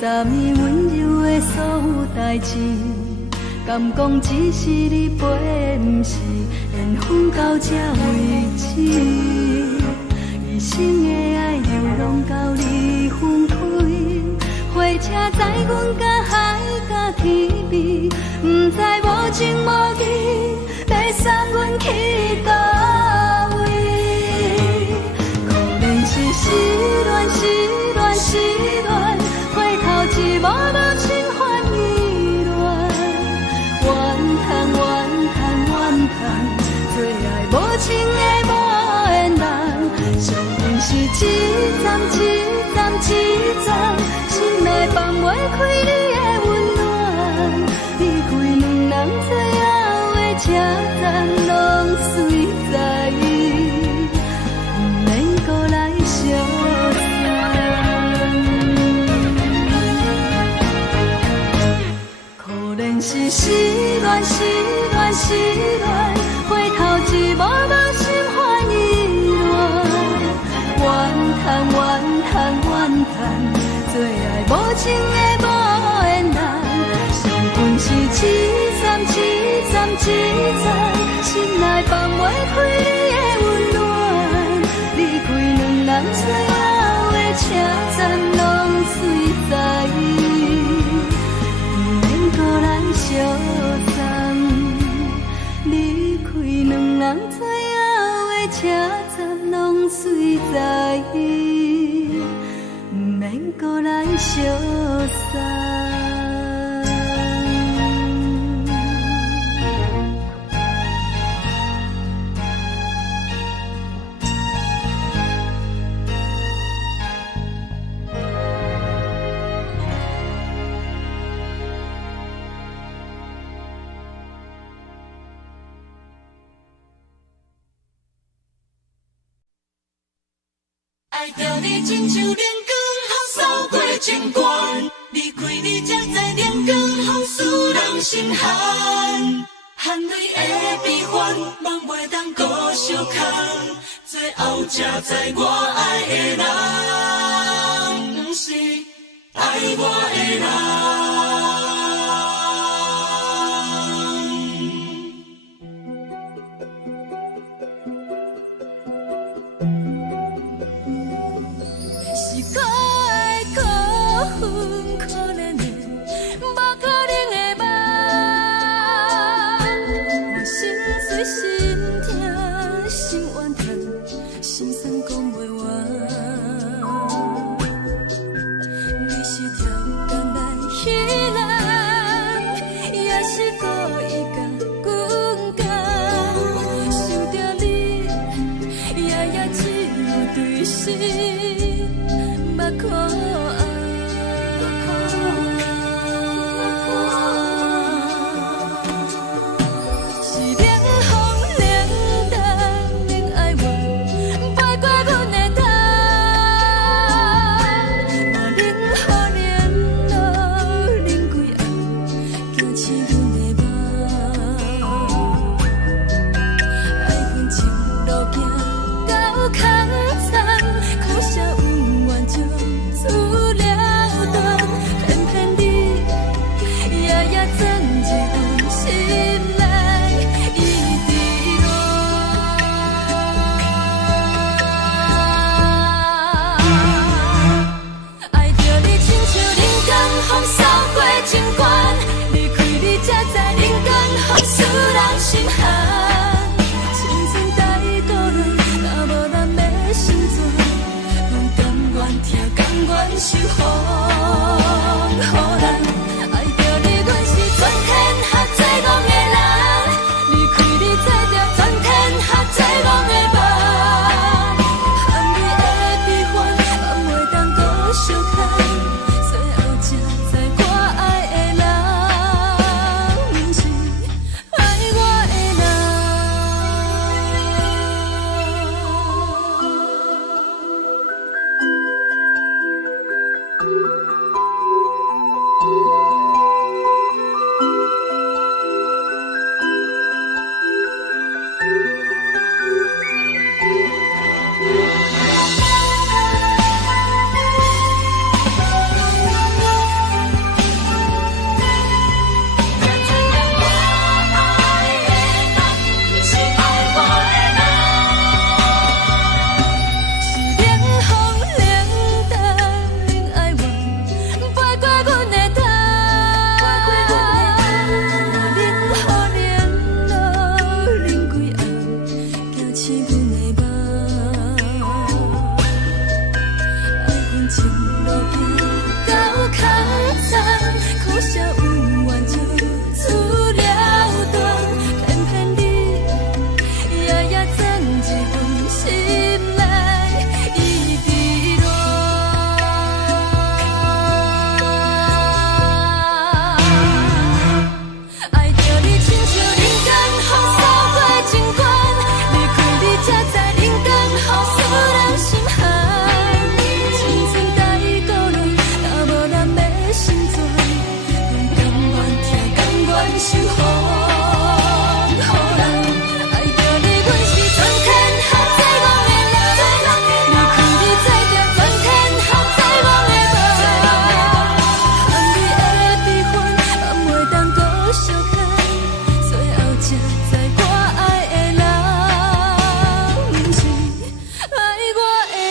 昨暝温柔的所有代志，敢讲只是你陪，不是缘分到这为止。一生的爱流浪到你分开，火车载阮甲海甲天边，不知无情无义，要送阮去倒位？可怜是失恋，失恋，失恋，回头一幕幕心烦意乱，怨叹，怨叹，怨叹，最爱无情的无缘人，伤痕是一站一站一站，心内放袂开你的温暖，离开两人最后的车站，拢随在意，不免搁来相送。可怜是失恋，失恋，失恋，回头一幕幕心烦意乱，怨叹，怨叹，怨叹，最爱无情的无缘人，伤痕是一站一站一站，心内放袂开你的温暖，离开两人最后的车站，拢随在意，不免搁来相送。离开两人最后的车站，拢随在意，不免搁来相送。爱着你亲像连光雨扫过情关，离开你才知连光雨使人心寒。含泪的悲欢，望袂当搁相牵，最后才知我爱的人，不是爱我的人。可怜的，无可能的梦，我心碎心痛心怨叹，心酸讲袂完。你是条工来彼予使人心寒。青春带过来，若无咱要成全，拢甘愿听，甘愿受风雨咱。爱着你，阮是全天下最戆的人，离开你才着全天下最戆的梦。含你的悲欢，嘛袂当搁相牵。最后才知我爱的人，不是爱我的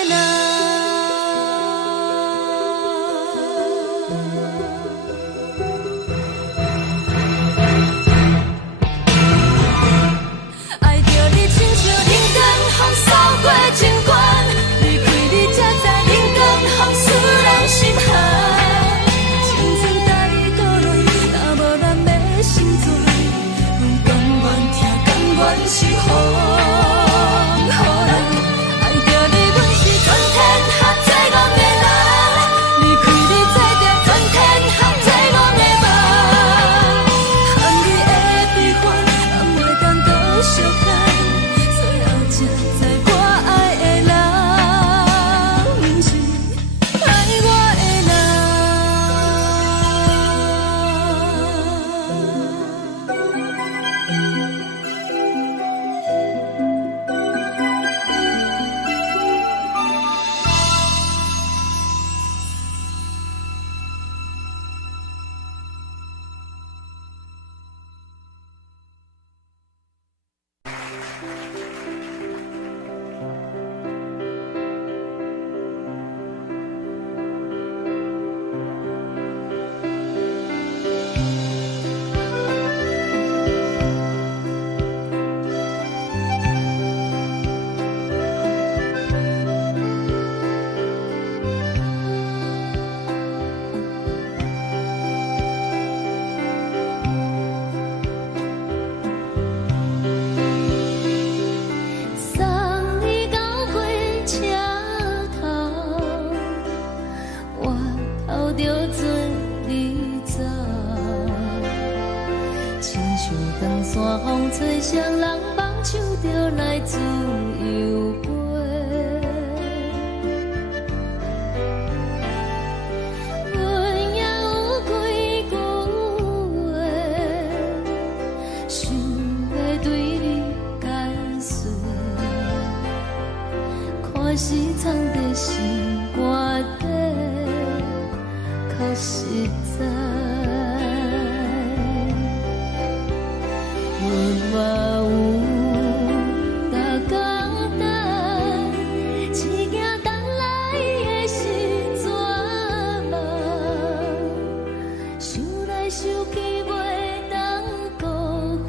人。吹双人梦唱着来自由飞，阮也有几句话，想要对你解释，可是藏在心肝底，较实在。 我有逐工等，只惊等来的是绝望，想来想去袂当辜负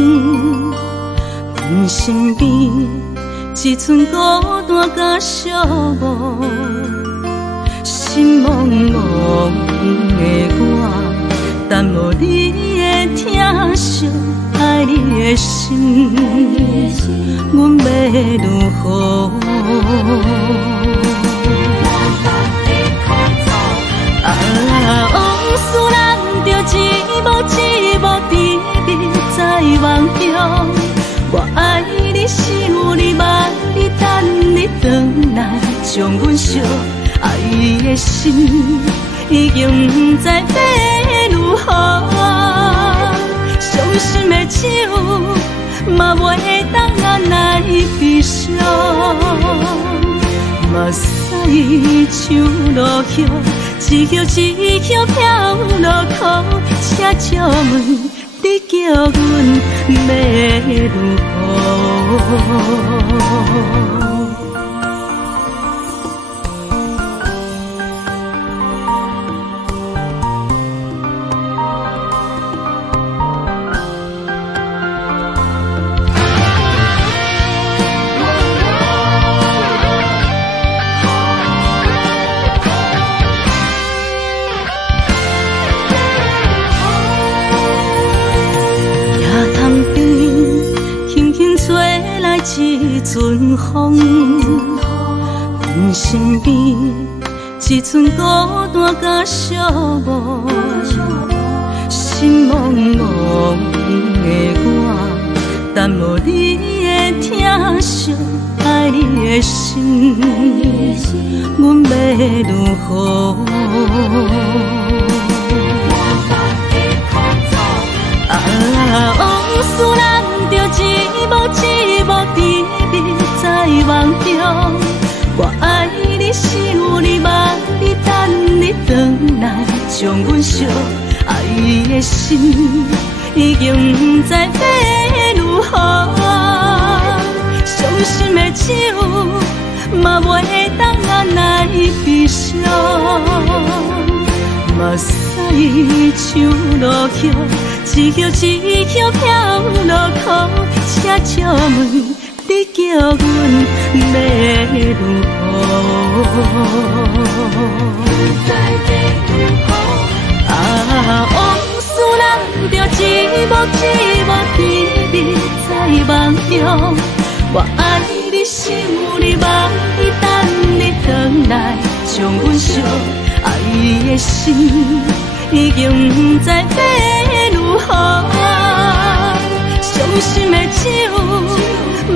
阮身边只剩孤单甲寂寞，心茫茫的我，等无你的疼惜，爱你的心，阮要如何？往事人着一幕一幕甜蜜在梦中。我爱你是有你望你等你回来，将阮惜爱的心已经不知要如何。伤心的手嘛袂当按来悲伤，目屎像落雨。一曲一曲飘落雨，请借问你叫阮要如何？一阵风，阮身边只剩孤单甲寂寞，心茫茫的我，等无你的疼惜，爱你的心，阮要如何？往事人着一幕一幕甜蜜在梦中。我爱你是有你望你等你回来，将阮惜爱的心已经不知要如何。伤心的手嘛袂当按来悲伤，目屎像落雨。一曲一曲飘落雨，请借问你叫阮要如何？往事人着一幕一幕甜蜜在梦中。我爱你是有你望你等你回来，将阮惜爱的心已经不知要如何。伤心的手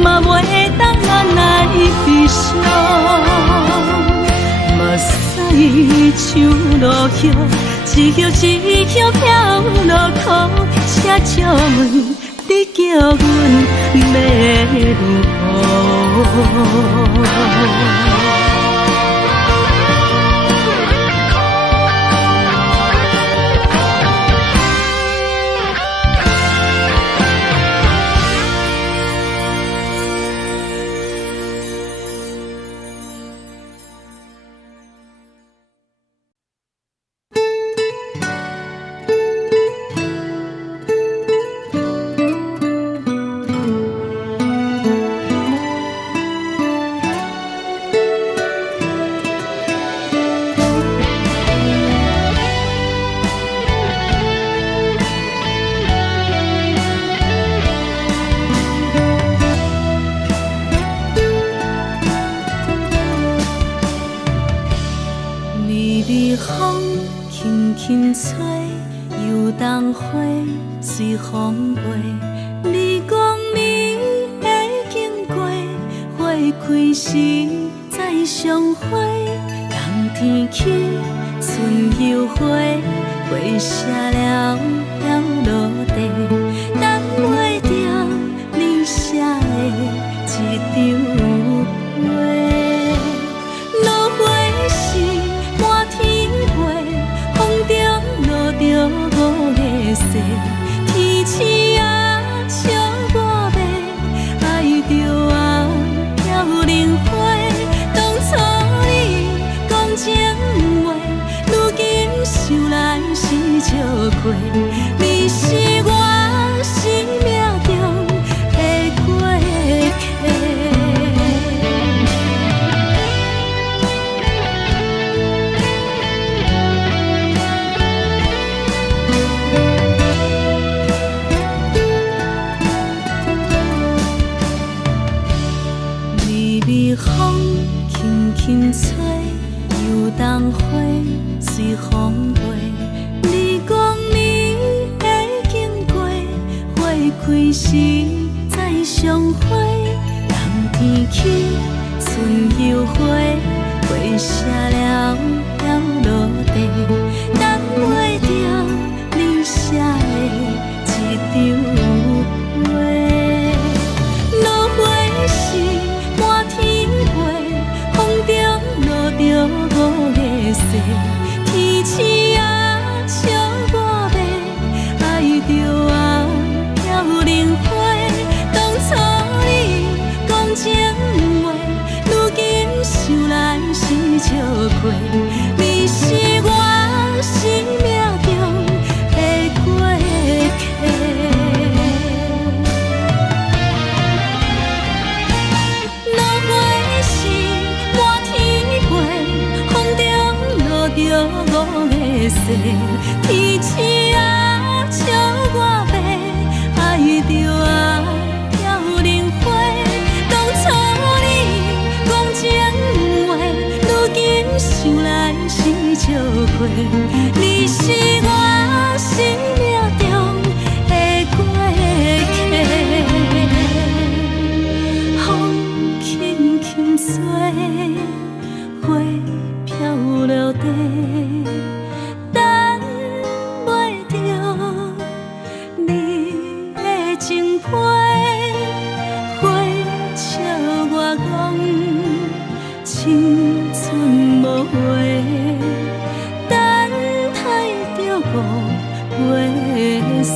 嘛袂当按来悲伤，目屎像落雨，一曲一曲飘落雨，请借问你叫阮要如何？随风飞，你讲你会经过，花开时再相会。冬天起，春又回，花谢了飘落地，等袂着你写的一张画。落花时满天飞，风中落着五个色。天星啊，笑我袂爱着啊，飘零花。当初你讲情话，如今想来是笑过。你是我相会，人天起，春又花，花谢了要落地，等袂着你写的一张画。落花是满天飞，风中落着五个色，天星啊笑我迷，爱着啊飘零花。当初你讲情话，如今想来是笑亏。你是我生命中的过客。落花是满天飞，风中落着五个色，天星啊笑我迷，爱着啊飘零花。当初你讲情话，如今想来是笑亏。你是我生命中的过客。风轻轻吹，花飘落地，等袂着你的情批。花笑我讲青春无话，等待着五月雪。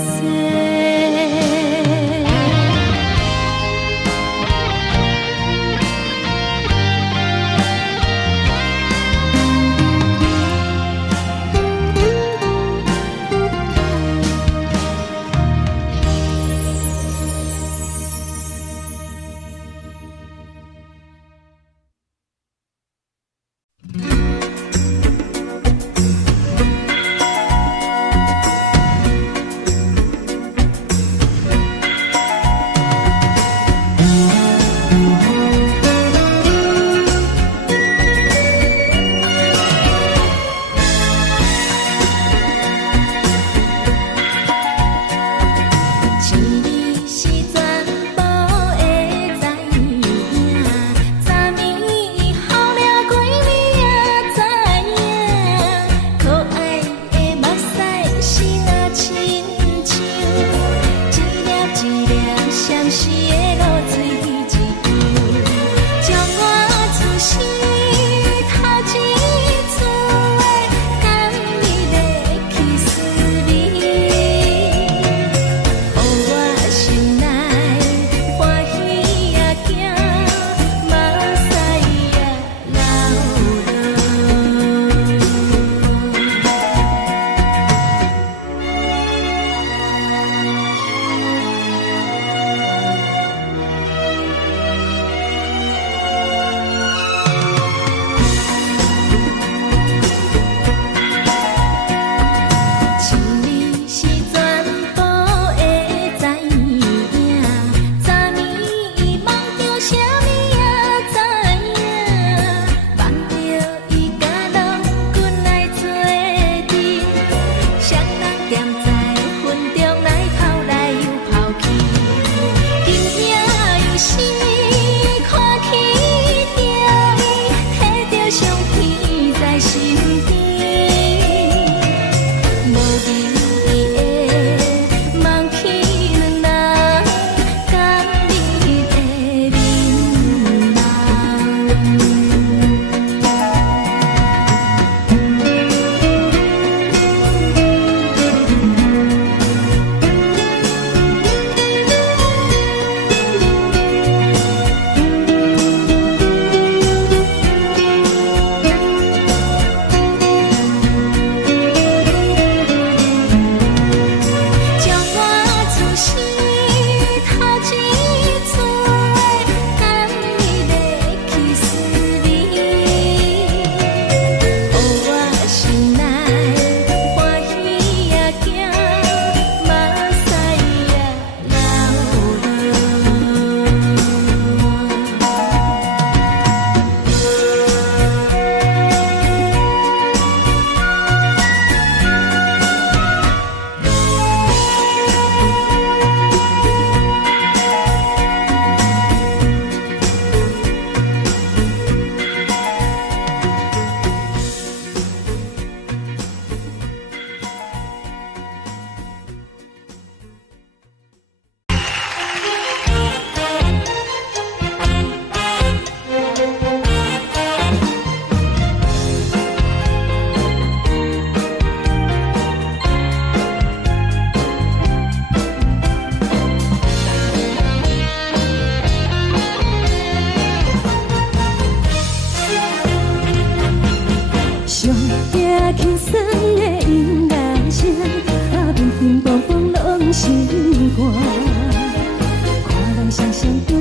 双双对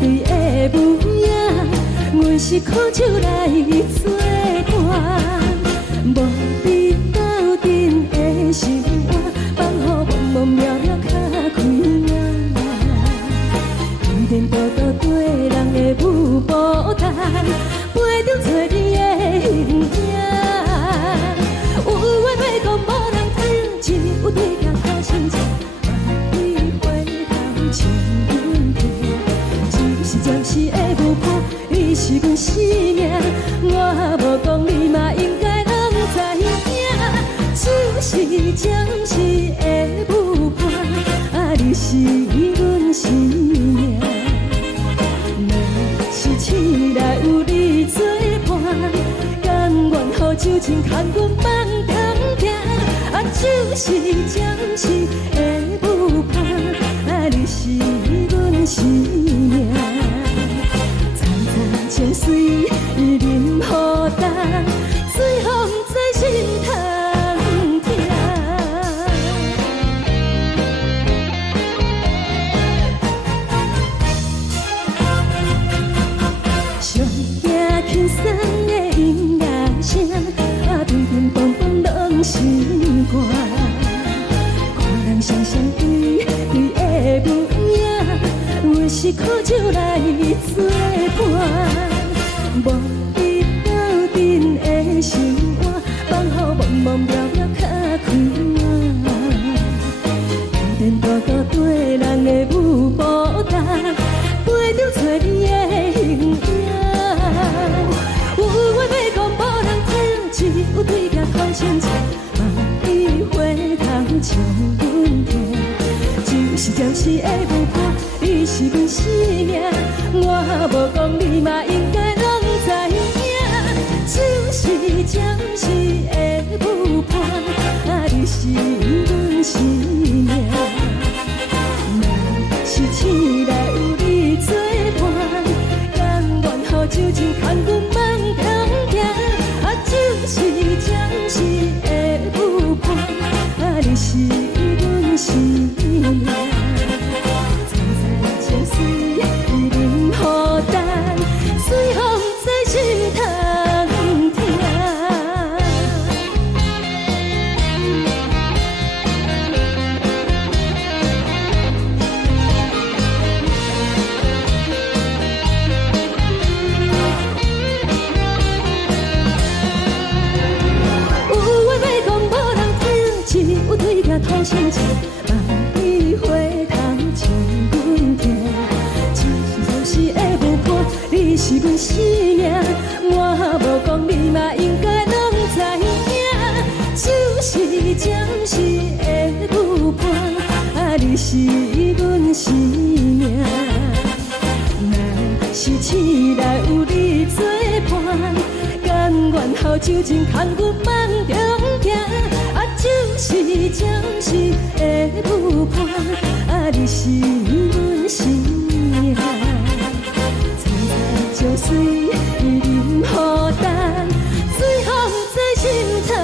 对的模样，阮是苦酒来作伴，无你斗阵的心肝，放予茫茫渺渺较开眼。一点多多对人的舞步弹，陪着做你的形影。有话要讲无人听，有对镜头先唱，你回头唱阮听。就是暂时的舞伴，你是阮生命，我无讲你嘛应该拢知影。就是暂时的舞伴，你是阮生命。是醒来有你作伴，甘愿予酒精牵阮梦中行。就是暂时的舞伴，你是阮生命。层层泉水任雨淡，水风在心头疼。上惊轻松的音乐声，乒乒乓乓拢心肝。看人双双对对的模样，阮是苦酒来作伴，无你斗阵的心肝，放予茫茫渺渺较开眼。点点多多对人的舞步弹，陪着做你的形影。有话要讲无人听，只有对镜头先唱，望你回头唱阮听。就是暂时的舞伴，你是阮生命，我无讲你嘛应该拢知影。就是暂时的舞伴，你是阮生命。若是醒来有你作伴，甘愿予酒精牵阮梦中行。就是暂时的舞伴，你是阮生命。层层泉水任雨淡，水风在心头疼。有对镜头先唱，望你回头唱阮听。就是暂时的舞伴，你是阮生命，我无讲你嘛应该拢知影。就是暂时的舞伴，你是阮生命。若是醒来有你作伴，甘愿予酒精牵阮梦中行。就是暂时的舞伴，你是阮生命。层层泉水任雨淡，水风在心头疼。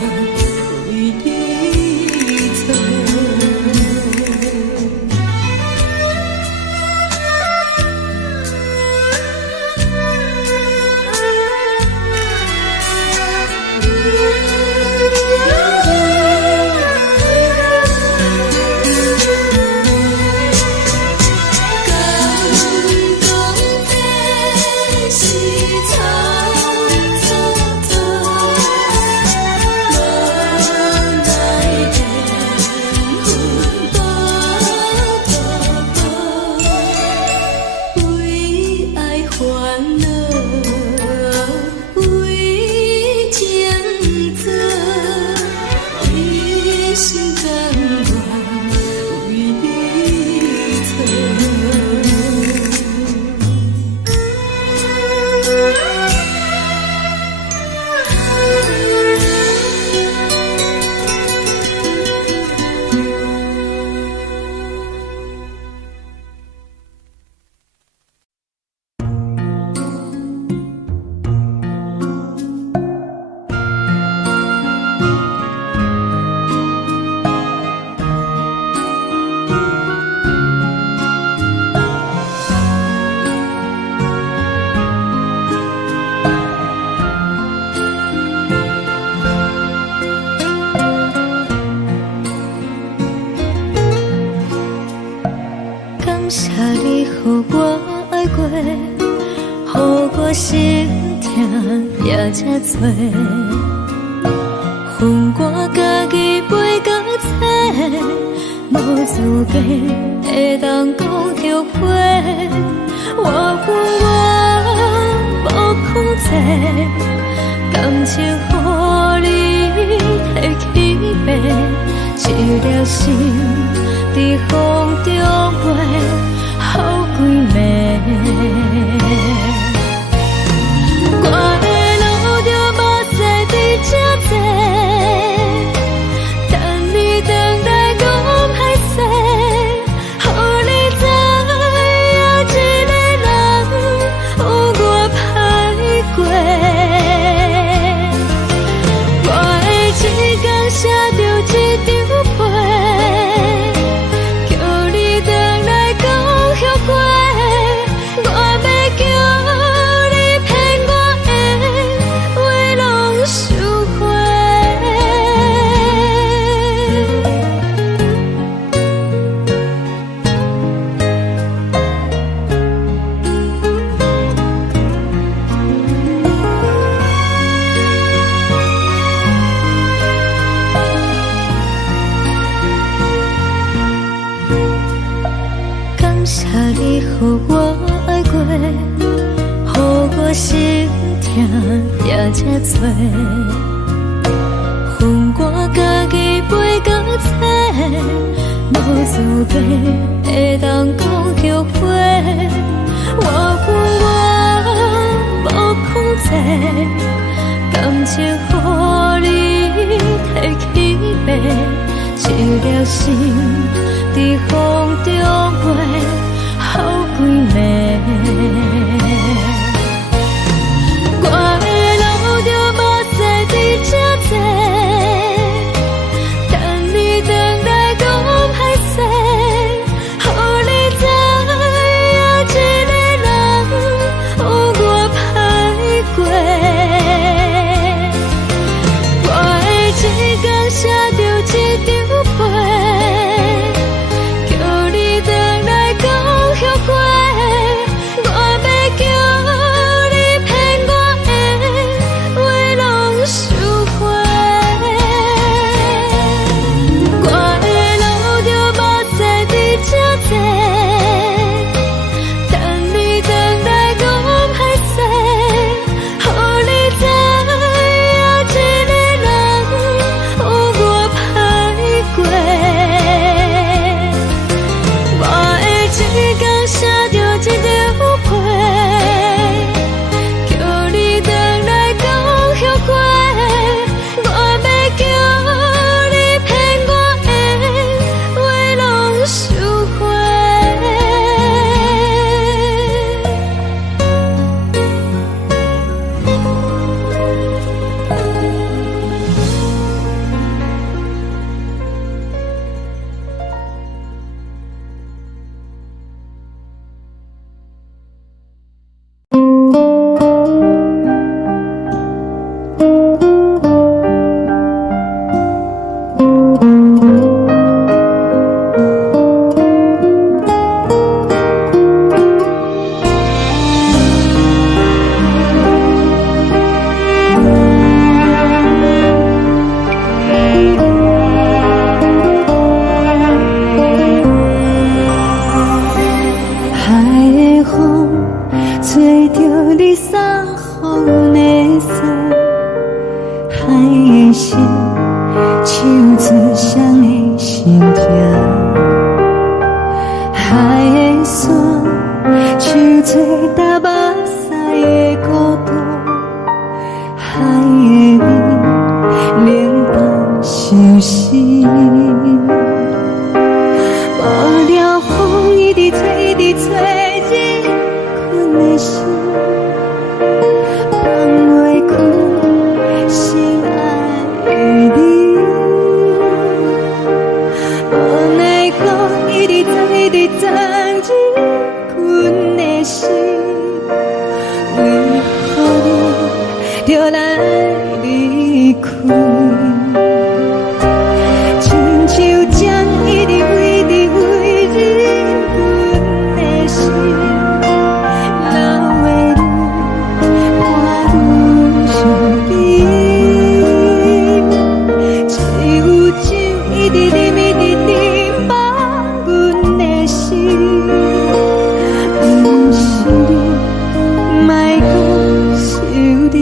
为你做。感谢你，予我爱过，予我心痛也这多，恨我家己袂到切，无资格会当讲后悔。我恨我无控制，感情予你提起白，一条心在风中飞，好几暝。我的路就无使伫这多，等你等待讲歹势，予你知影一个人有我歹过。我的一天写着一张被，叫你回来讲后悔。我要叫你骗我的话拢收回。感谢你，予我爱过，予我心痛也这多，恨我家己袂到切，无资格会当讲后悔。我恨我无控制，感情予你提起白，一条心在风中飞，好几暝。我的路就无使伫这多，等你等待讲歹势，予你知影一个人有我歹过。我的一天写着一张被，叫你回来讲后悔。我要的心，手指双的心痛。海的山，像做搭目屎的孤独。海的味，冷淡伤心。无聊风一直吹，一直吹，日困的心。就来离开，亲像将一直为你为日阮的心，流的泪，看愈伤悲，只有酒一直啉一直啉饱阮的心，不是你，莫讲想你。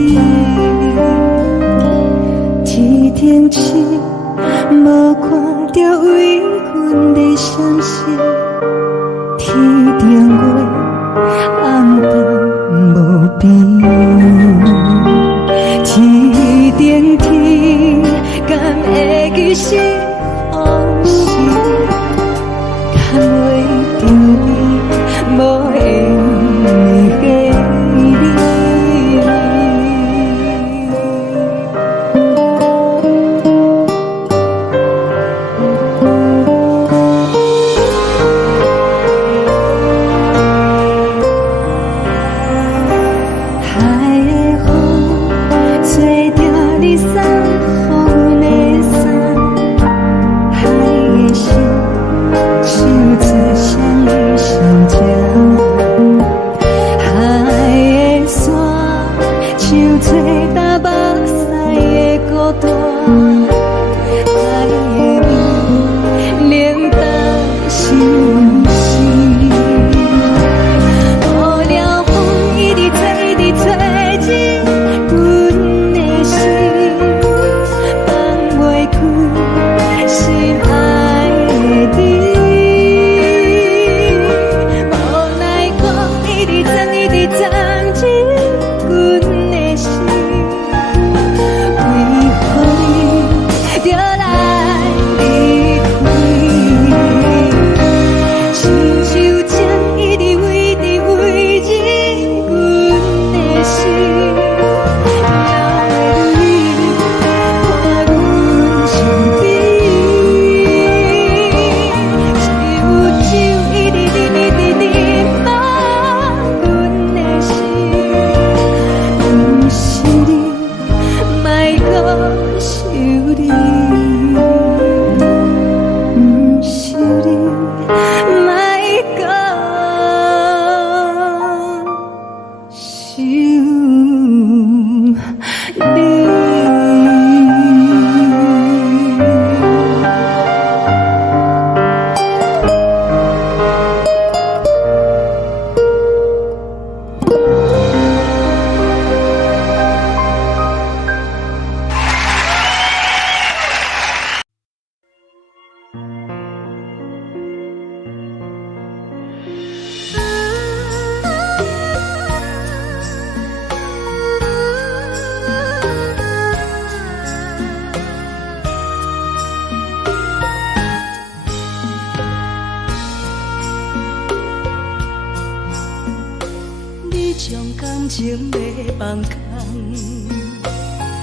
天气无看到为阮的伤心，天顶月暗淡无边，天顶天敢会记是往事，敢袂着你无缘的你。感情要放空，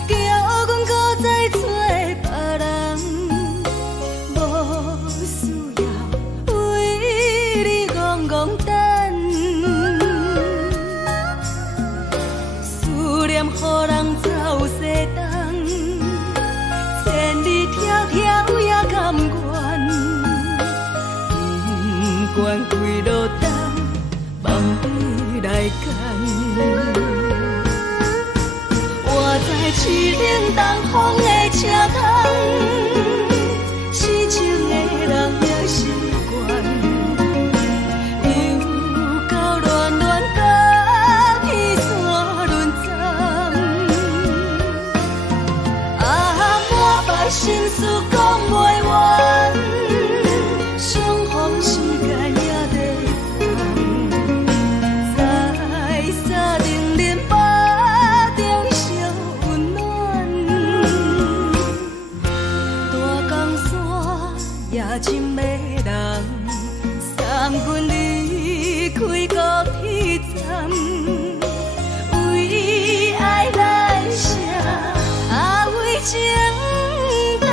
叫阮搁再找别人，无需要为你戆戆等。思念予人走西东，千里迢迢也甘愿，不管几路灯，望你来赶。我在去冷东风的车窗，痴情的人也习惯，又到乱乱甲彼山沦陷。啊！心事讲袂完，相逢时间也在等，在沙丁林巴中相温暖，大江山也真迷人，三军离开高铁站。为爱来写，为情等。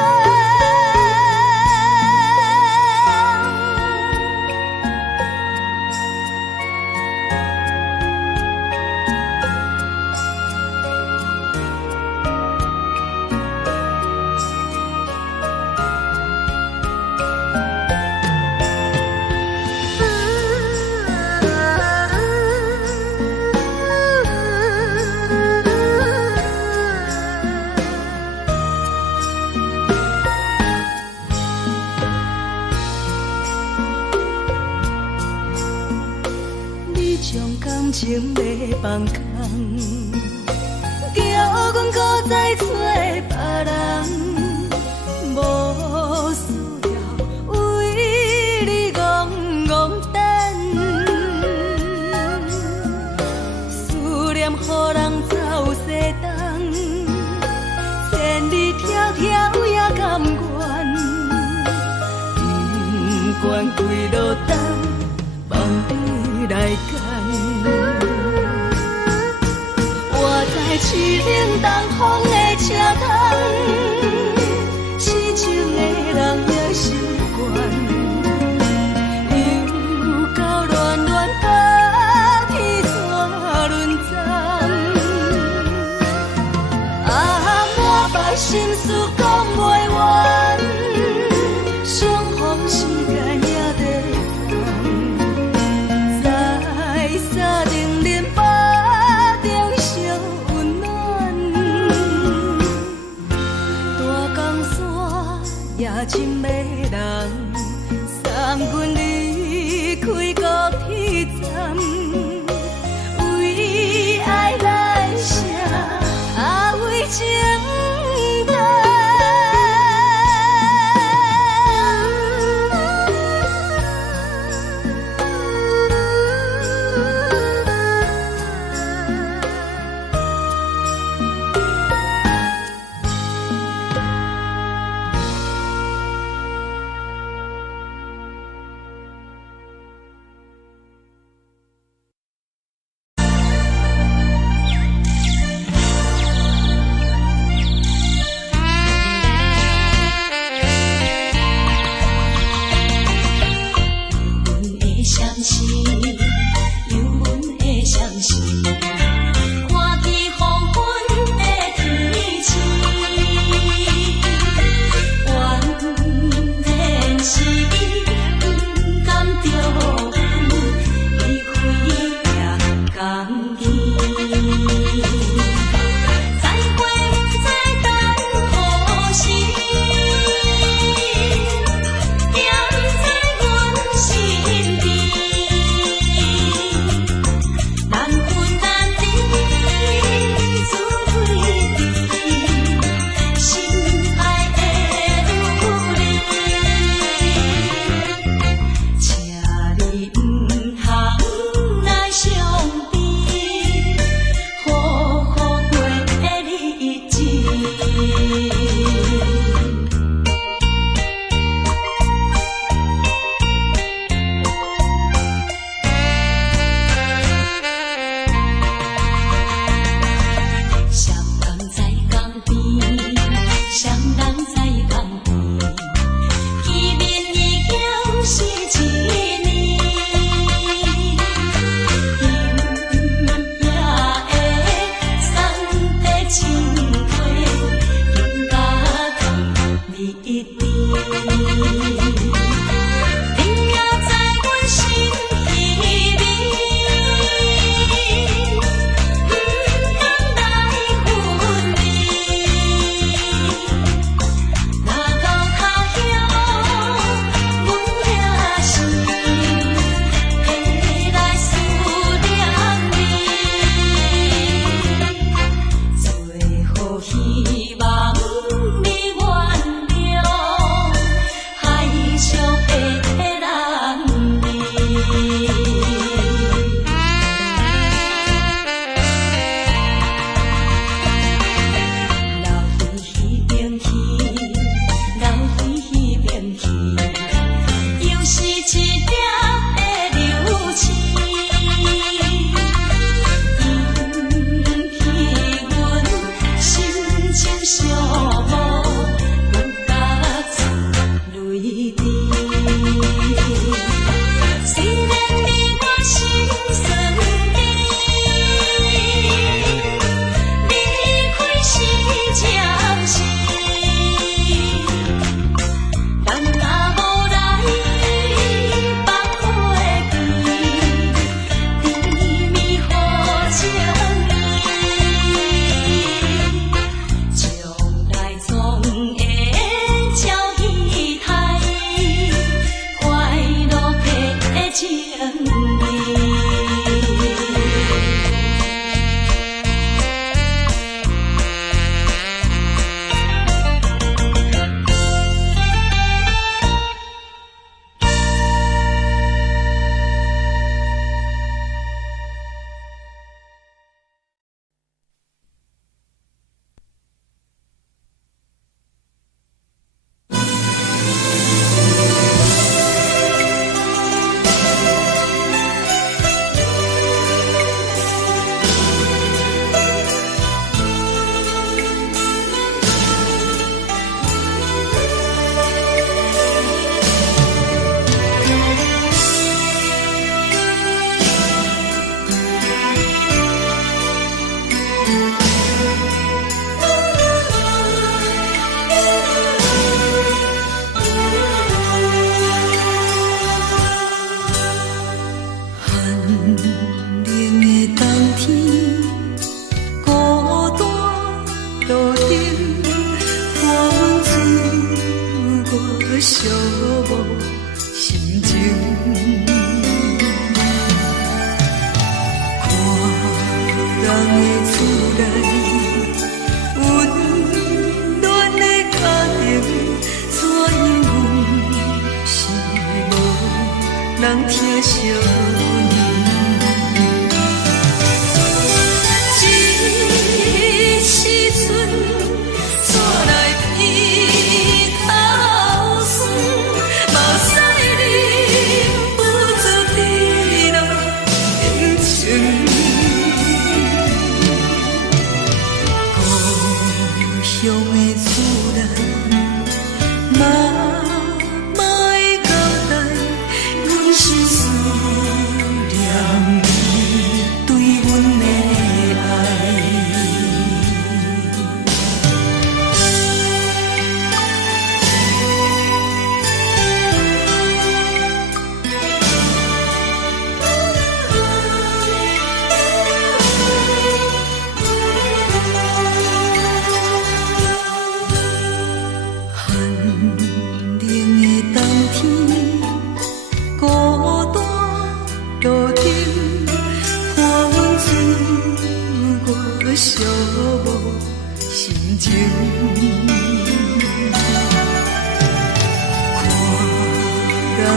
将感情卖放空，叫阮搁再找别人，无需要为你戆戆等，思念予人走西东，千里迢迢也甘愿，不管几路灯，望你来干。我在七岭东风的车头，痴情的人也习惯，又到恋恋把天带轮转，满腹心事讲袂完，相逢时间也在等，在沙丁林巴中相温暖，大江山也真迷人，三军离开高铁站，为爱来写，为情。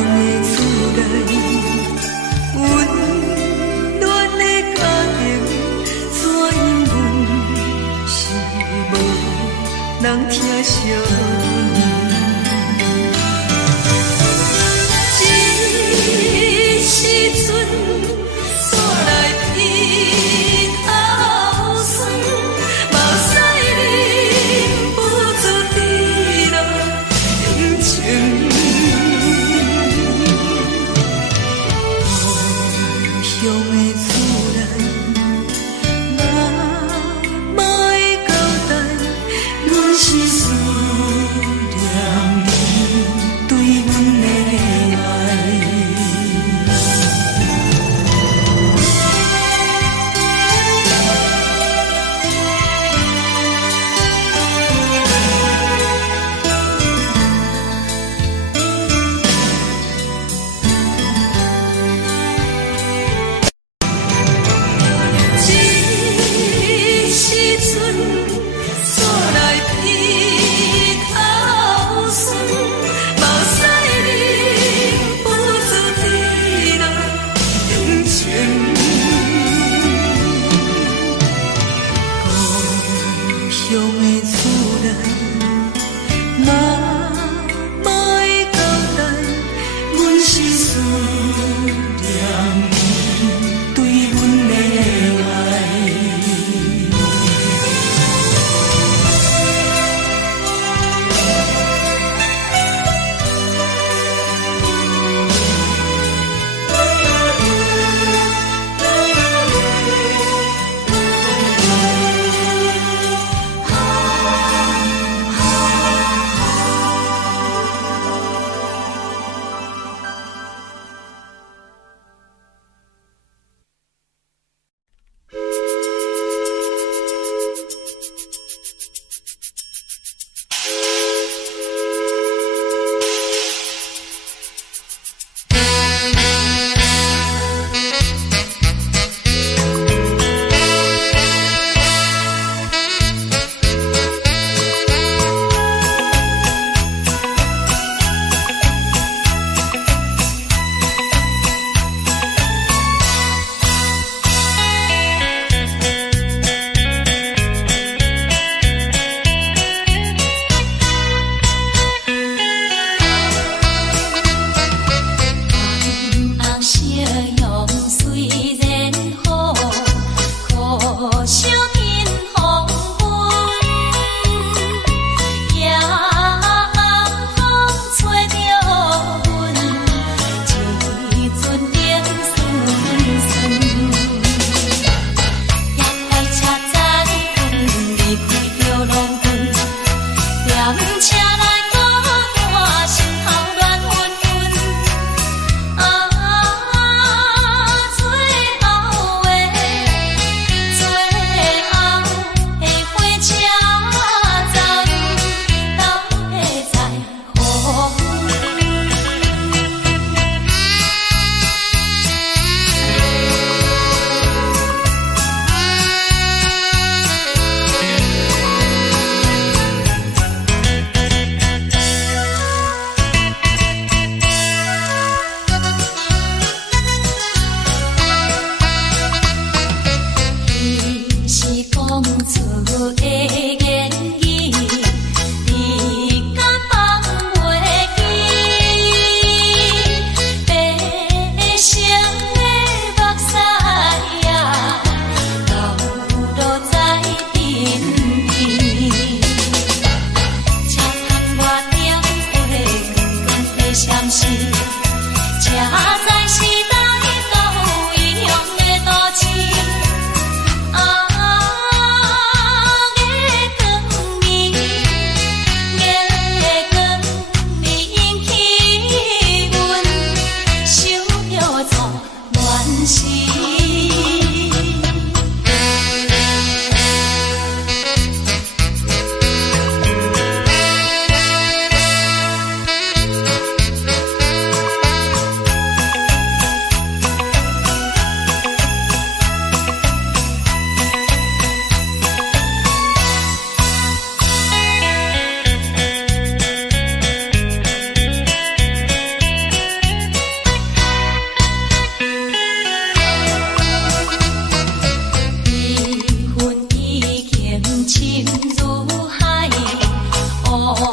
的厝内，温暖的家庭，怎因阮是无人疼惜？一时阵，煞来鼻头酸，目屎忍不住滴落眼睛。故乡的厝内，妈妈的交代，阮是思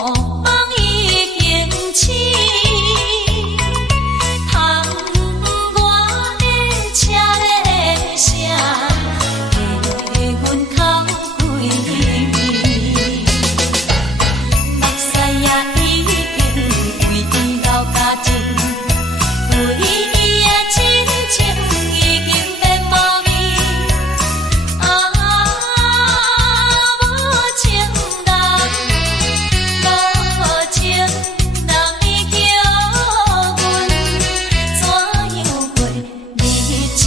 梦已经醒，窗外的车的声，替阮哭几暝。目屎也已经为伊流甲尽，为伊的真情已经变无味。无情人已叫阮怎样过日子？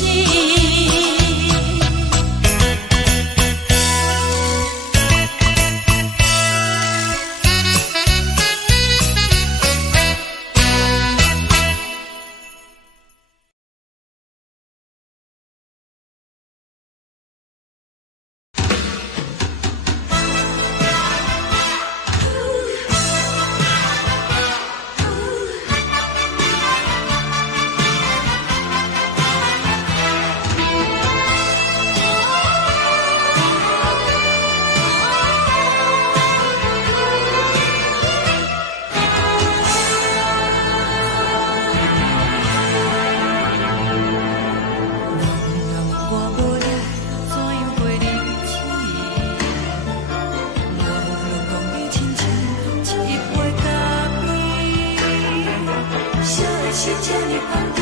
是这呢香甜，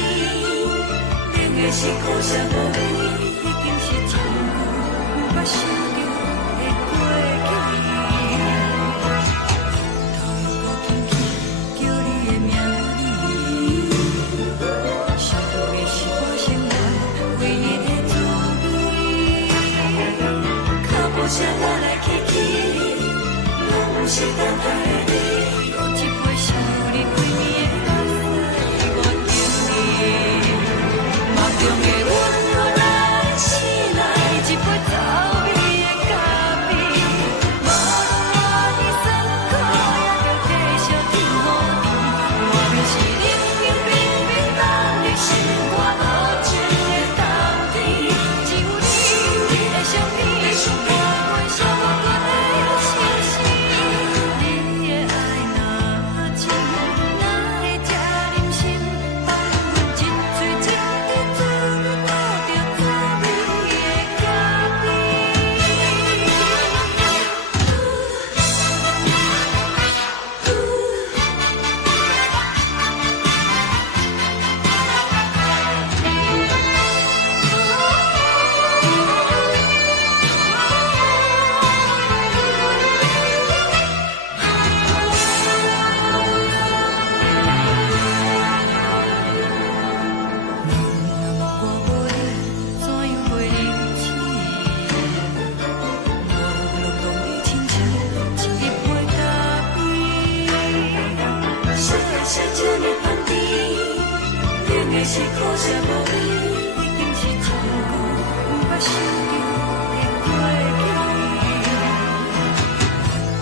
冷的是苦涩无味，已经是真久毋捌想着的过去。头又搁轻轻叫你的名字，想的是我生活唯一的滋味。脚步声来来去去，拢是等待的你，搁一杯想你几暝的。梦中的阮，我来醒来，一杯走味的咖啡。无论我的酸苦，也着继续甜予甜。外面是冷冷冰冰冷的心肝无情的冬天。只有你的相片，伴阮相共的心事。你的爱若真，哪会这忍心放阮一嘴一滴？是苦涩无味，已经是真久毋捌想着的过去。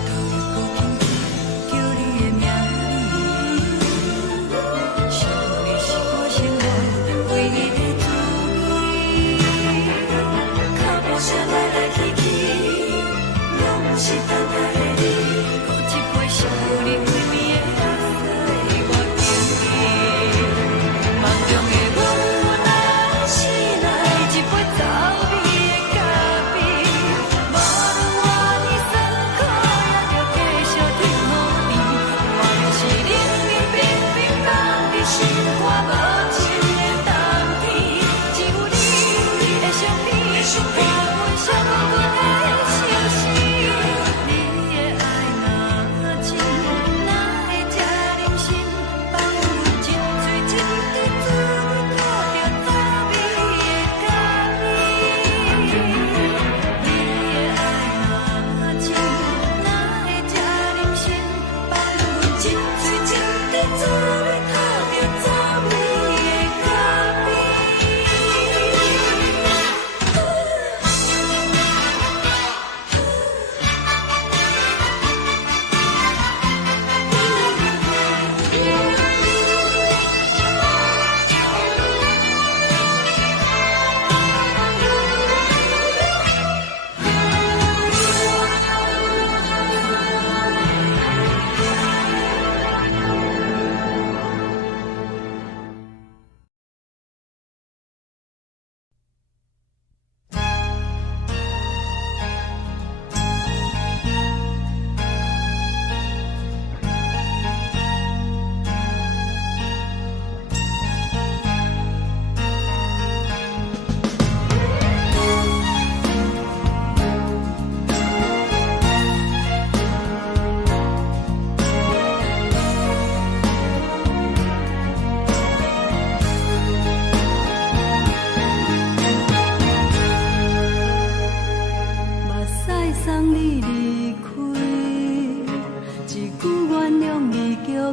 头又搁轻轻叫你的名字，想你是我生活唯一的滋味。脚步声来来去去，拢是等待的你，搁一杯想你几暝的汗水我甜蜜。梦中的阮，我来醒来，一杯走味的咖啡。无论我的酸苦，也着继续甜予甜。外面是冷冷冰冰冷的心肝无情的冬天。只有你的相片，伴阮相共的心事。你的爱若真，哪会这忍心放阮一嘴一滴滋味吐着走味的咖啡？你的爱若真，哪会这忍心放阮一嘴一滴滋味吐着走味的咖啡？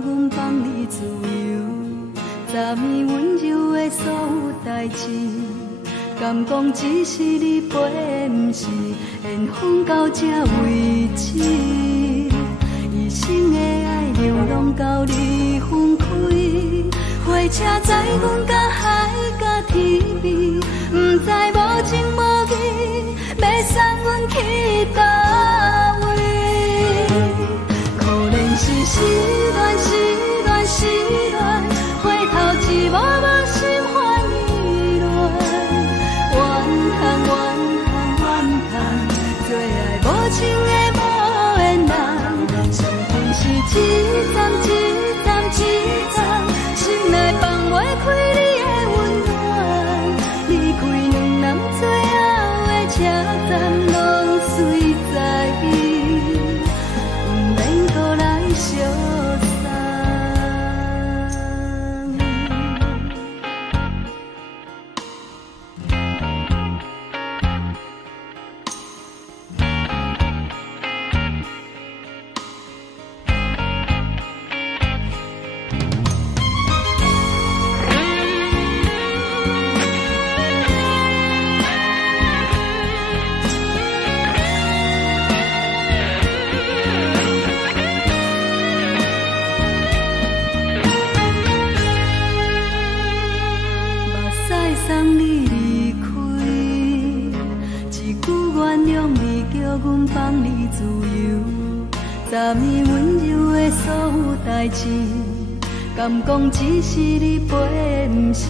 阮放你自由，昨暝温柔的所有代志，敢讲只是你陪，不是缘分到这为止。一生的爱流浪到你分开，火车载阮甲海甲天边，不知无情无义，要送阮去倒位？可怜是失恋，失恋，失恋，回头一幕幕心烦意乱，怨叹，怨叹，怨叹，最爱无情的无缘人，伤痕是一站一站一站，心内放袂开你的温暖，离开两人最后的车站，拢随在伊，不免搁来相送。送你离开，一句原谅你，叫阮放你自由。昨暝温柔的所有代志，敢讲只是你陪，不是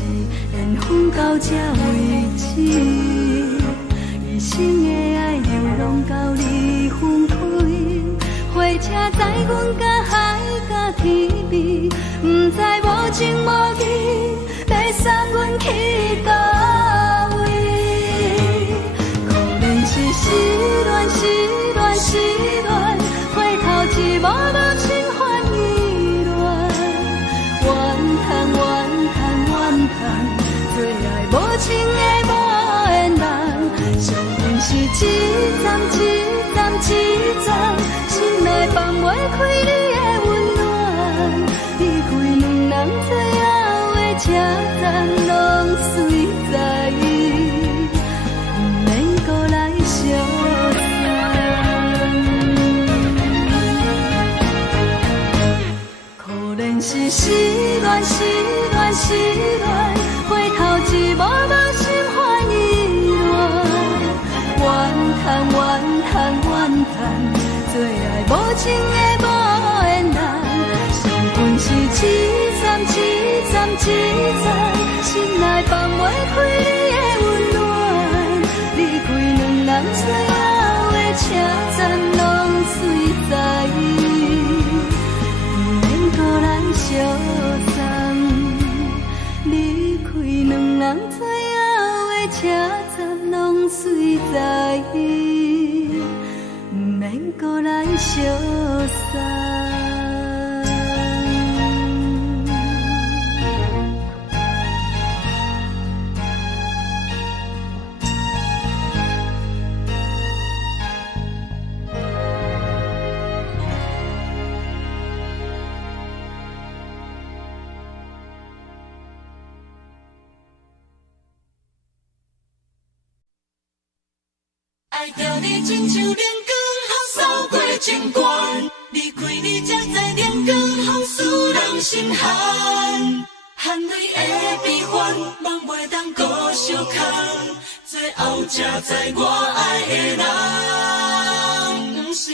缘分到这为止。一生的爱流浪到你分开，火车载阮甲海甲天边，不知无情无义，要送阮去倒位？可怜是失恋，失恋，失恋，回头一幕幕心烦意乱，怨叹，怨叹，怨叹，最爱无情的无缘人，伤痕是一站一站一站，心内放袂开你的温暖，离开两人最后的车站，拢随在伊，不免搁来相送。可怜是失恋，失恋，失恋，回头一幕幕心烦意乱，怨叹，怨叹，怨叹，最爱无情的无缘人，伤痕是一站一站一站，心内放袂开你的温暖，离开两人最后的车站，拢随在伊，不免搁来相送。离开两人最后的车站，拢随在伊，不免搁来相送。爱着你亲像连光风扫过情关，离开你才知连光风使人心寒。含泪的悲欢，望袂当搁相牵，最后才知我爱的人，不是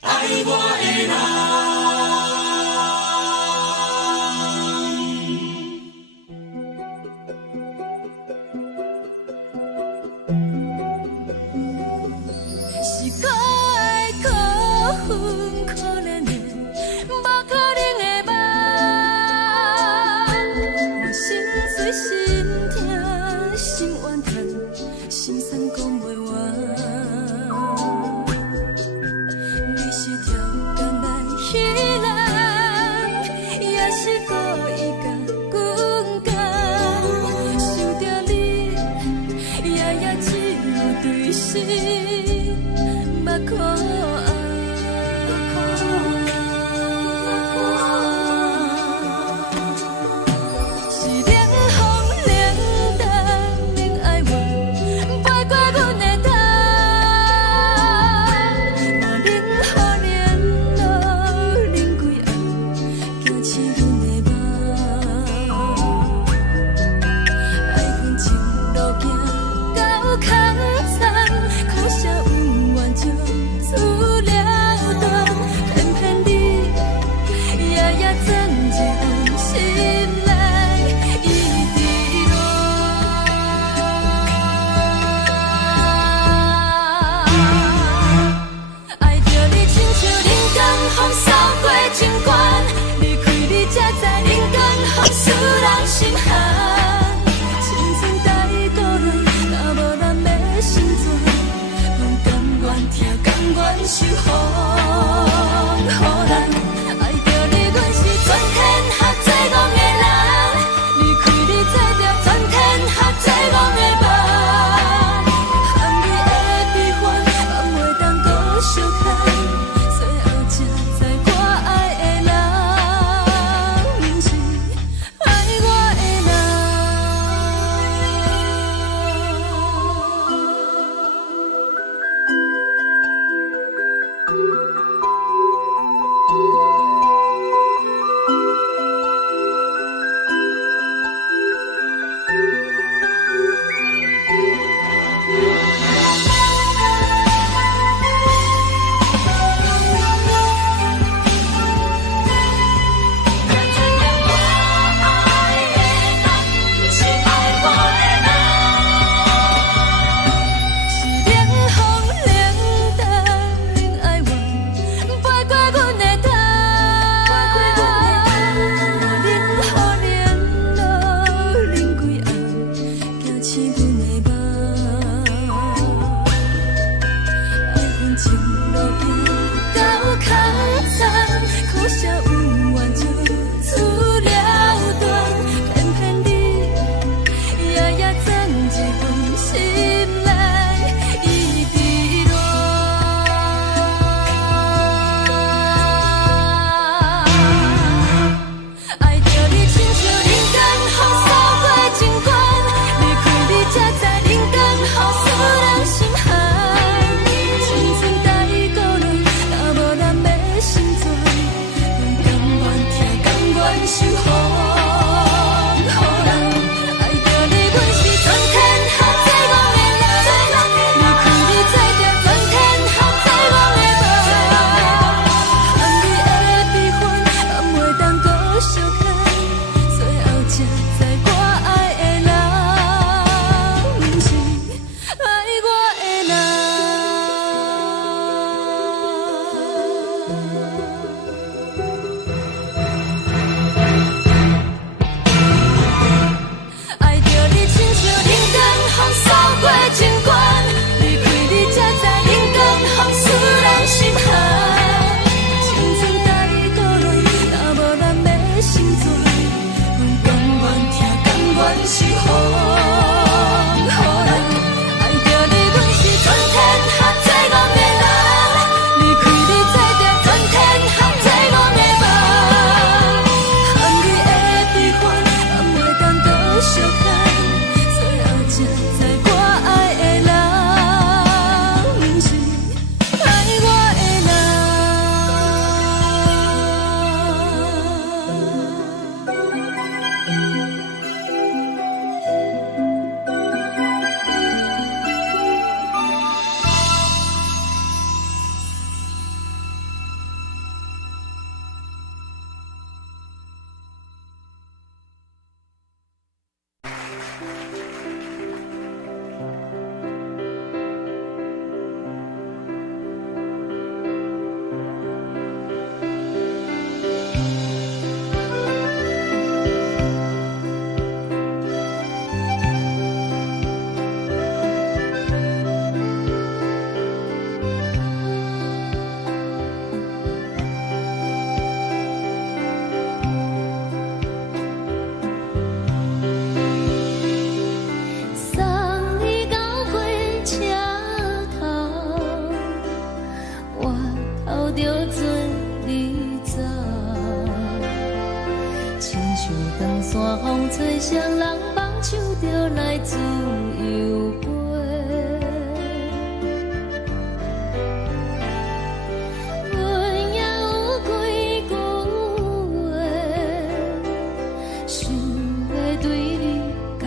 爱我的人。可怜的，无可能的梦，我心碎心痛，心怨叹，心酸讲袂完。你是条干来彼来。像长山风吹双人放手就来自由飞。阮也有几句话，想要对你解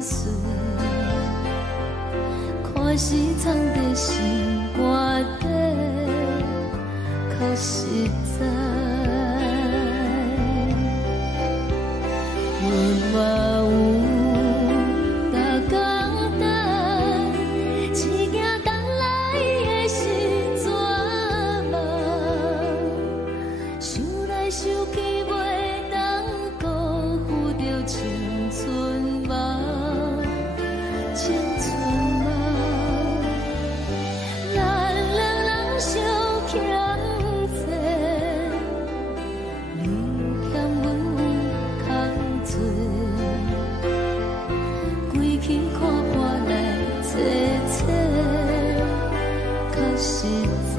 释，看是藏在心肝底，较实在。阮嘛有逐工等，只惊等来的是绝望，想来想去袂当辜负着青春梦，青春梦。咱两人相欠债，你欠阮有空做，归去看破来切切，较实在。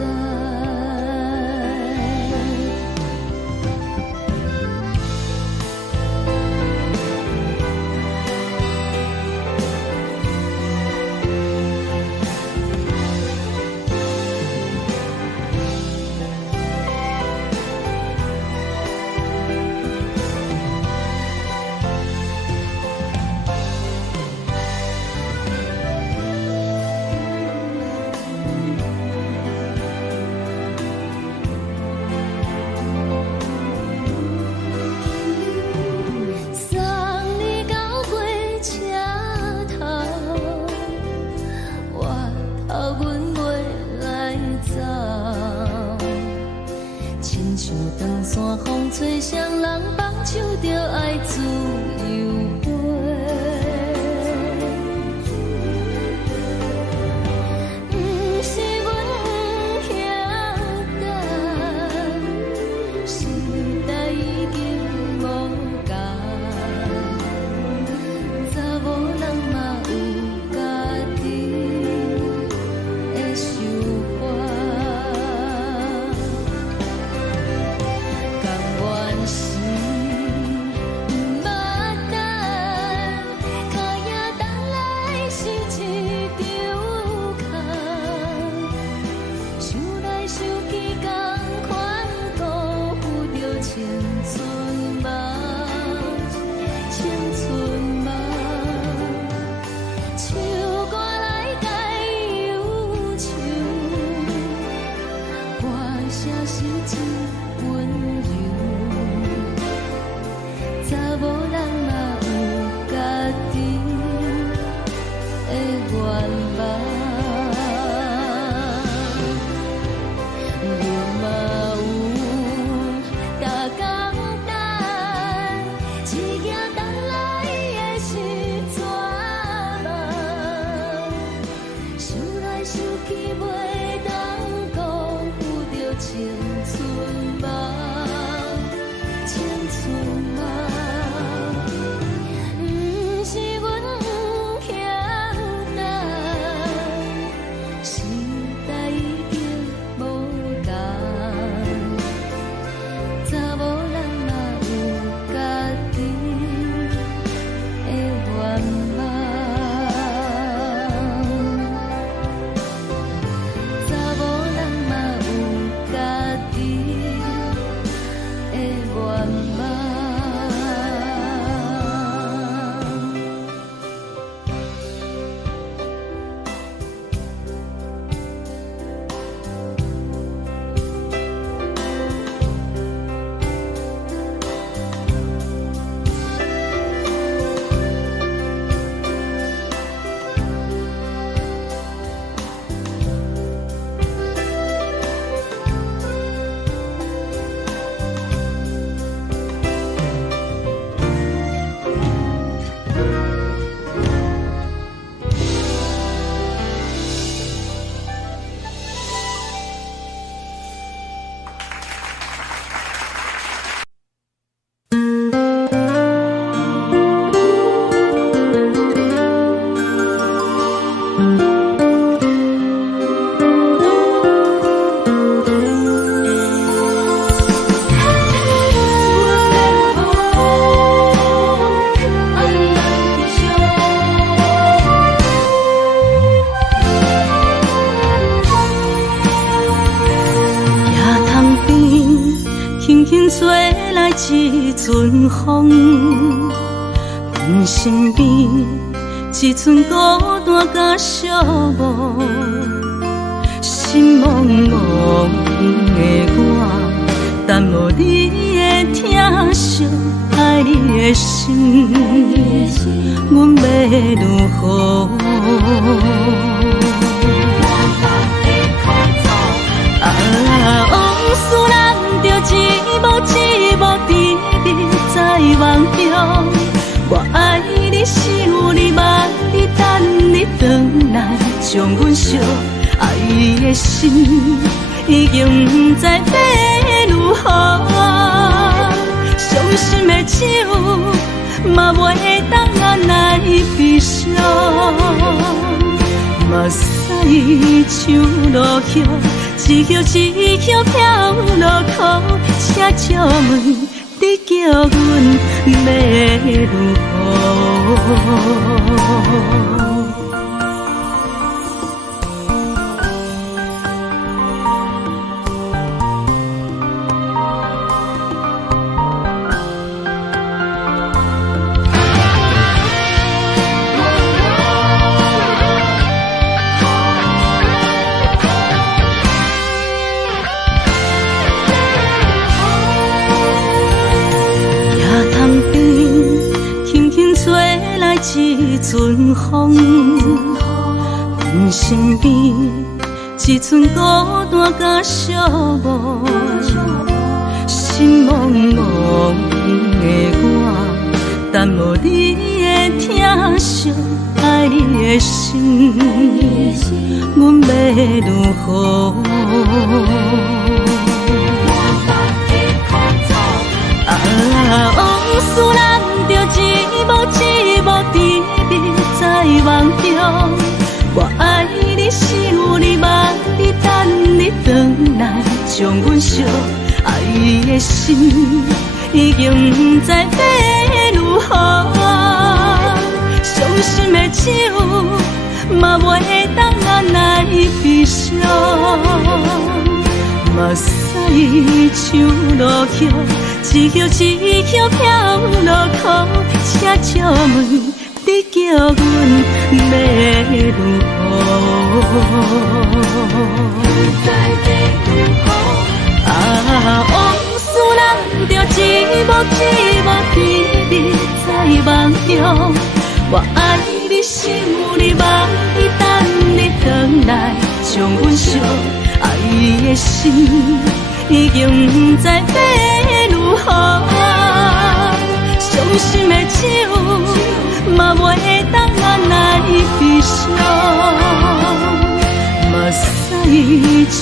送你到火车头，我头阮袂来走，亲像长山风吹双人放手就爱自由飞。不是阮不晓等，时代已经无共，查某人嘛有家己的想法，甘愿是不捌等，脚也等来是一场空，想来想去同款辜负着青春梦，青春梦。唱歌来解忧愁，歌声是真温柔，查某人嘛有家己的愿望。阮嘛有逐工等，只惊等来的是绝望，想来想去袂当辜负着青春梦，青春梦。不是阮不晓等，时代已经无共，查某人嘛有家己的愿望，查某人嘛有家己的愿望。来一阵风，阮身边一寸孤单甲寂寞，心茫茫的我，等无你的疼惜，爱你的心，阮要如何？往事咱着一幕一幕甜蜜在梦中。我爱你，想你，望你，等你回来，将阮惜爱的心已经不知要如何。伤心的手嘛袂当按来悲伤。目屎像落雨，一曲一曲飘落雨，请借问你叫阮要如何？一阵风，阮身边一寸孤单甲寂寞，心茫茫的我，等无你的疼惜，爱你的心，阮要如何？往事咱着一幕一幕甜蜜在梦中。我爱你，想你，望你，等你回来，将阮惜爱的心已经不知要如何。伤心的手嘛袂当按来悲伤。目屎像落雨，一曲一曲飘落雨，请借问你叫阮要如何？往事咱着一幕一幕甜蜜在梦中。我爱你，想你，望你，等你回来，将阮惜爱的心已经不知要如何。伤心的手嘛袂当按来悲伤。目屎像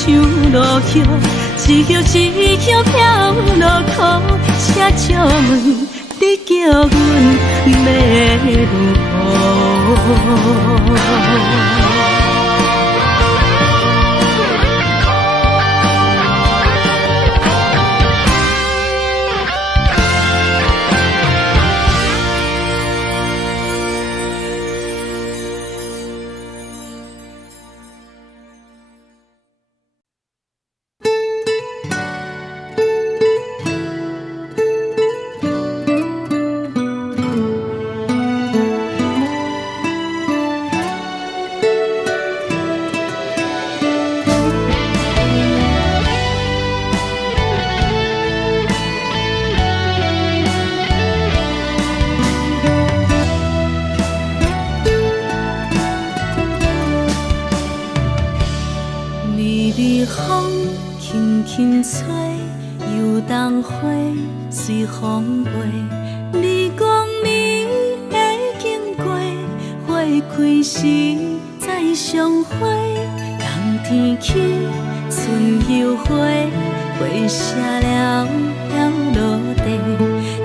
落雨，一曲一曲飘落雨，请借问你叫阮要如何？风轻轻吹，游动花随风飞。你讲你会经过，花开时再相会。冬天起，春又回，花谢了要落地，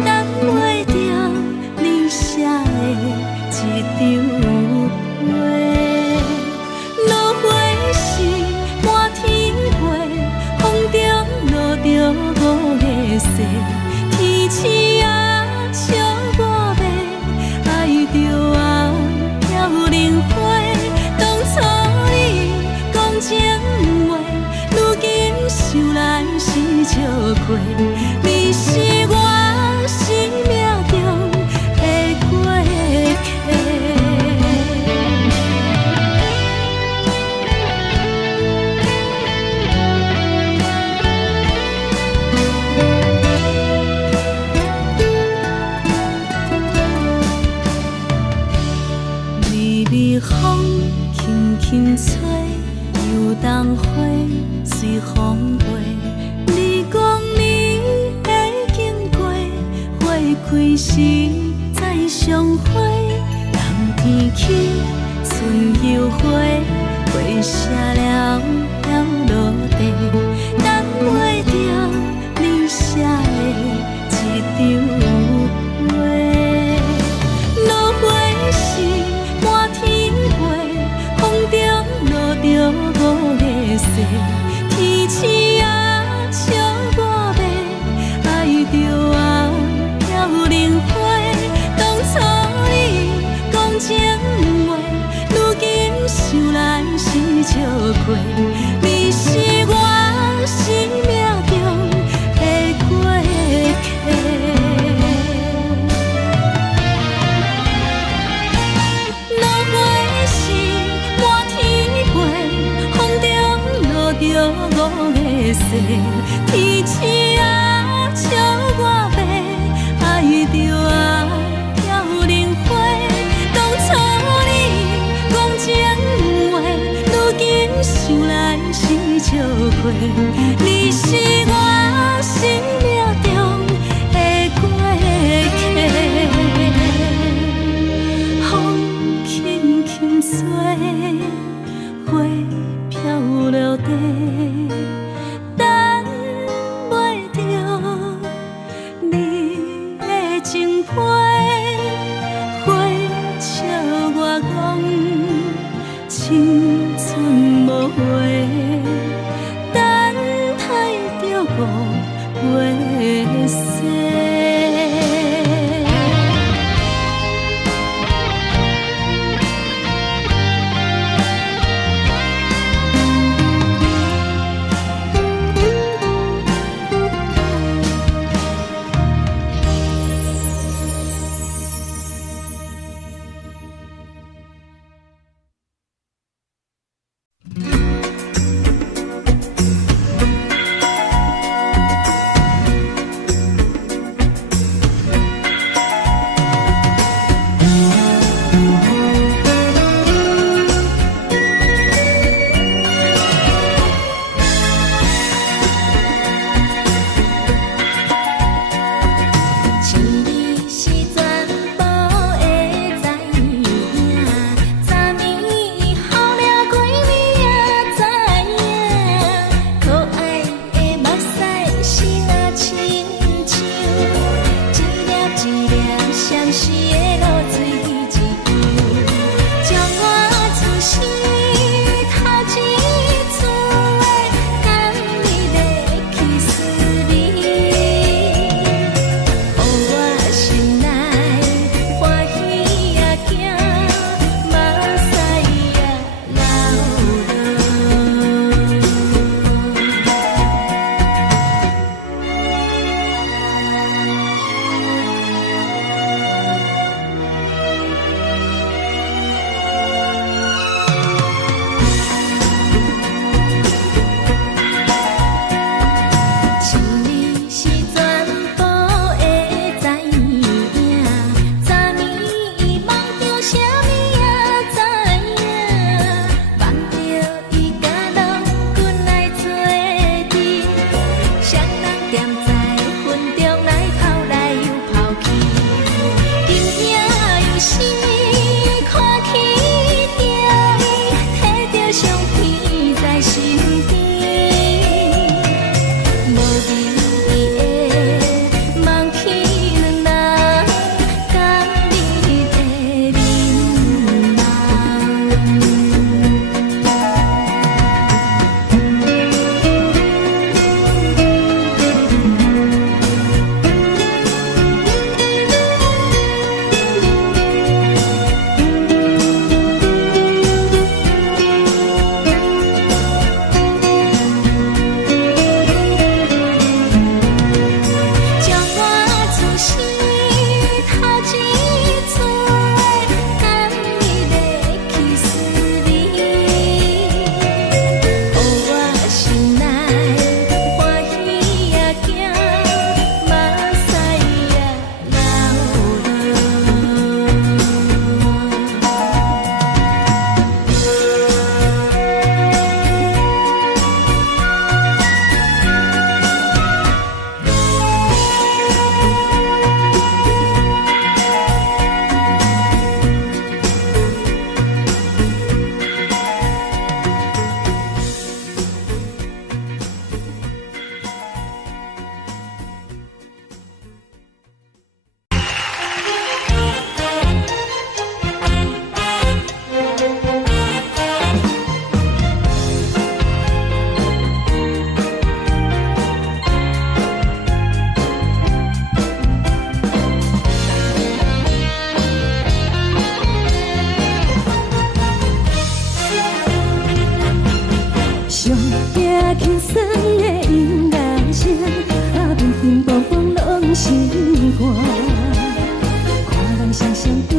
等袂着你写的一张画。落花时满天飞，风中落着五个色，天星啊笑我迷，爱着啊飘零花。当初你讲情话，如今想来是笑亏，你是开时再相会，人天起，春又花，花谢了了落地，等袂着你写的一张画。落花是满天飞，风中落着五个色，天星啊笑我迷，爱着啊飘零花。当初你讲情话，如今想来是笑亏。你是我生命中的过客。落花是满天飞，风中落着五个色，天星啊笑我迷，爱着啊飘零花。当初你讲情话，如今想来是笑亏。你是我生命中的过客，风轻轻吹，花飘落地，等袂着你的情批。花笑我讲青春无话，等待着五月雪。心肝。看人双双对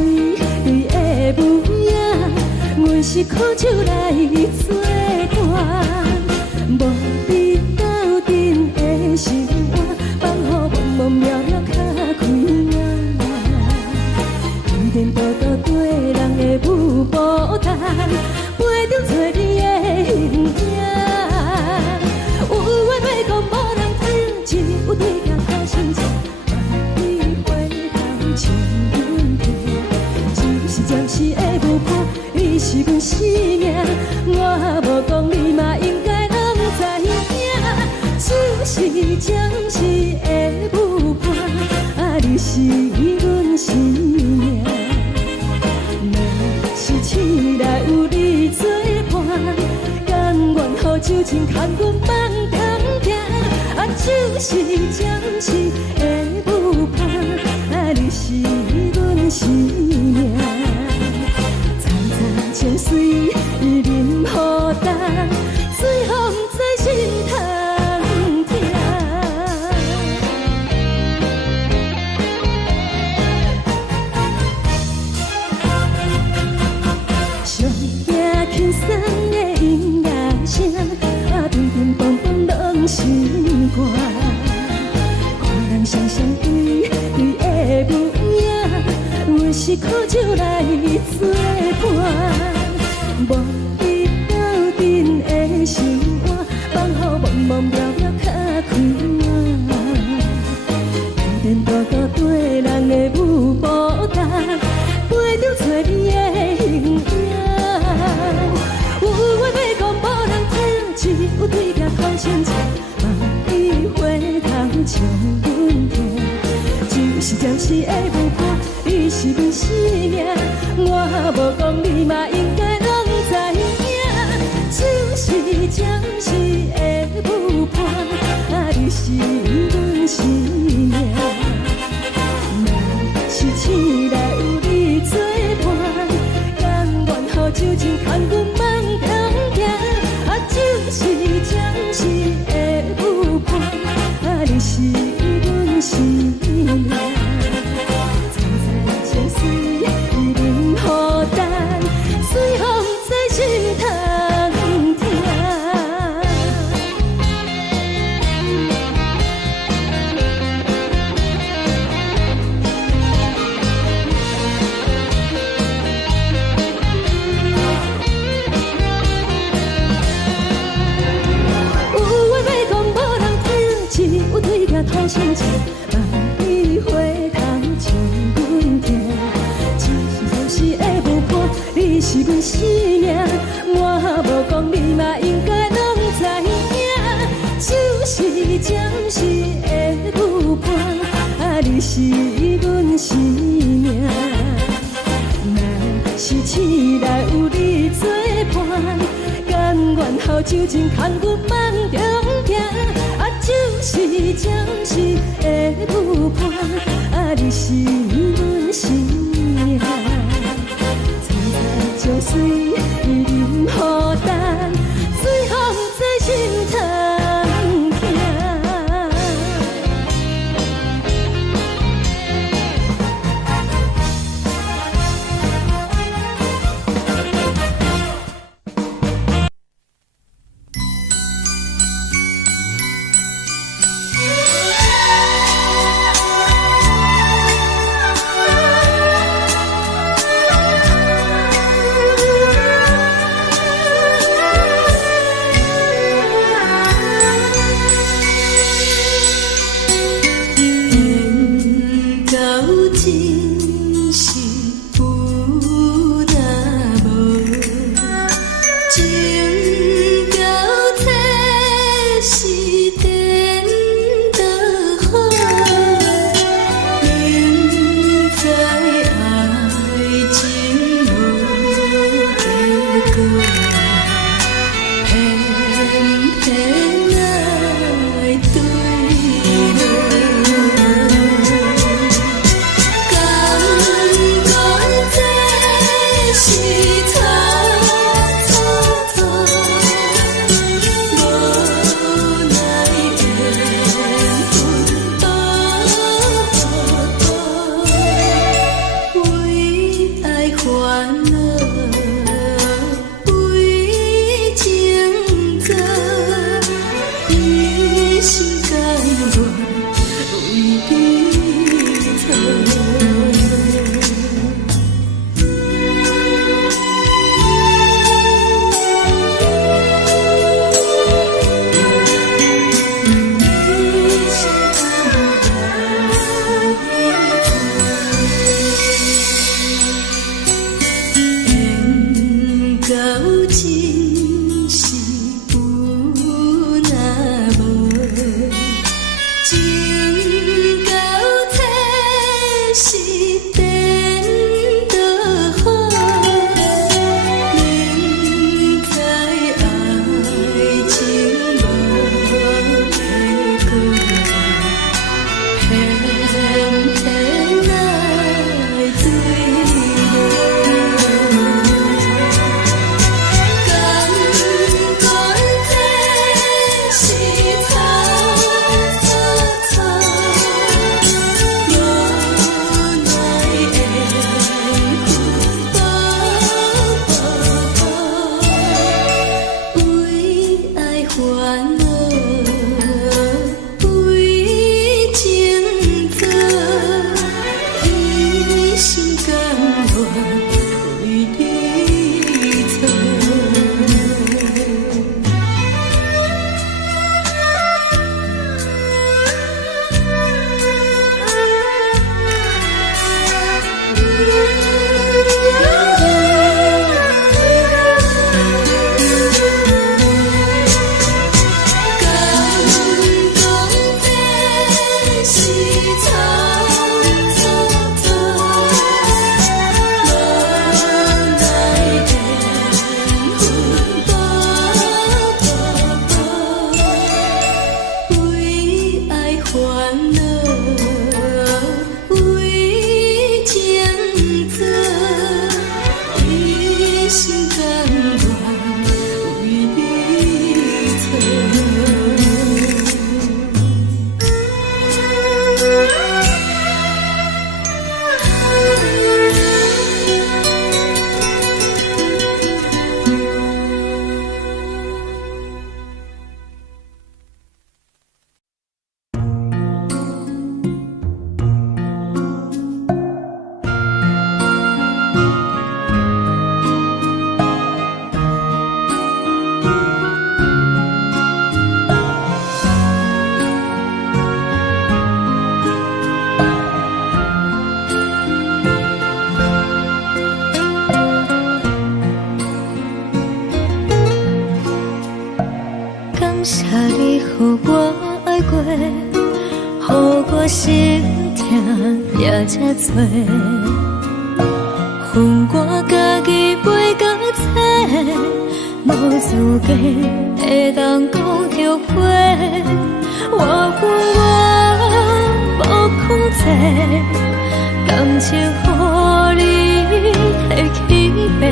对的模样，阮是苦酒来作伴。无你斗阵的心肝，放予茫茫渺渺较开眼。一点多多对人的舞步弹，陪着做你的形影。有话要讲无人听，有对镜头心情，万里回头将阮听。就是暂时的舞伴，你是阮生命，我无讲你嘛应该拢知影。就是暂时的舞伴，你是阮生命。是醒来有你作伴，甘愿予酒精牵阮放通行。就是暂时的舞伴，你是阮生命。层层泉水任予淡，水风在心通听。上听轻松的音乐声，叮叮梆梆拢心肝。看人双双对对的模样，阮是苦酒来作伴。无你斗阵的心肝，放予茫茫渺渺较开眼。一点多多对人的舞步弹，陪着做你的形影。有话要讲无人听，只有对镜头心情，万里回头将阮听。就是暂时的舞伴，你是阮生命，我无讲你嘛应该拢知影。就是暂时的舞伴，你是阮生命。若是醒来有你作伴，甘愿予酒精牵阮放通行。就是暂时的舞伴，你是阮生命。层层泉水任予淡，水风在心通听。有对镜头心情，万里回头将阮听。就是暂时的舞伴，你是阮生命，我无讲你嘛应该拢知影。就是暂时的舞伴，你是阮生命。若是醒来有你作伴，甘愿予酒精牵阮放中行。就是暂时的舞伴，你是阮生命。层层泉水任予淡，水风在心通听。是颠倒好，明知爱情无结果，偏偏来坠落。甘愿这是草草草，无奈缘分薄薄，为爱烦恼，为情做，一心甘愿为你错。为爱烦恼，为情做，一心甘愿为你错。感谢你，予我爱过，予我心痛也这多，恨我家己袂到切，无资格会当讲后悔。我恨我无控制，感情予你摕去卖，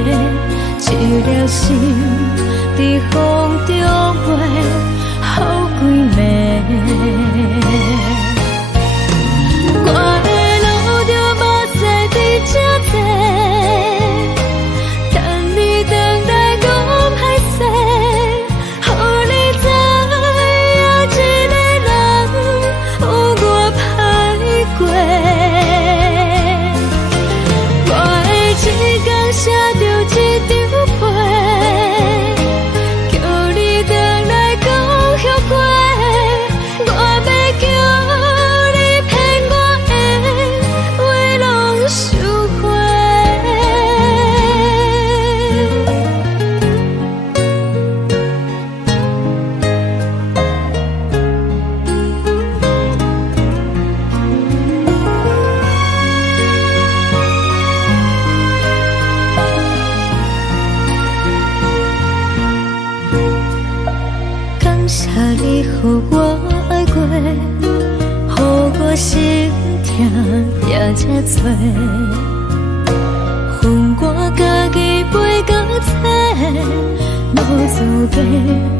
一粒心在风中飞，好几暝。我的路就无再伫这坐，等你回来讲歹势，予你知影一个人有我歹过。我的一天写着一张被，叫你回来讲后悔。我要叫你骗我的话拢收回。感谢你，予我爱过，予我心痛也这多，恨我家己袂到切，无资格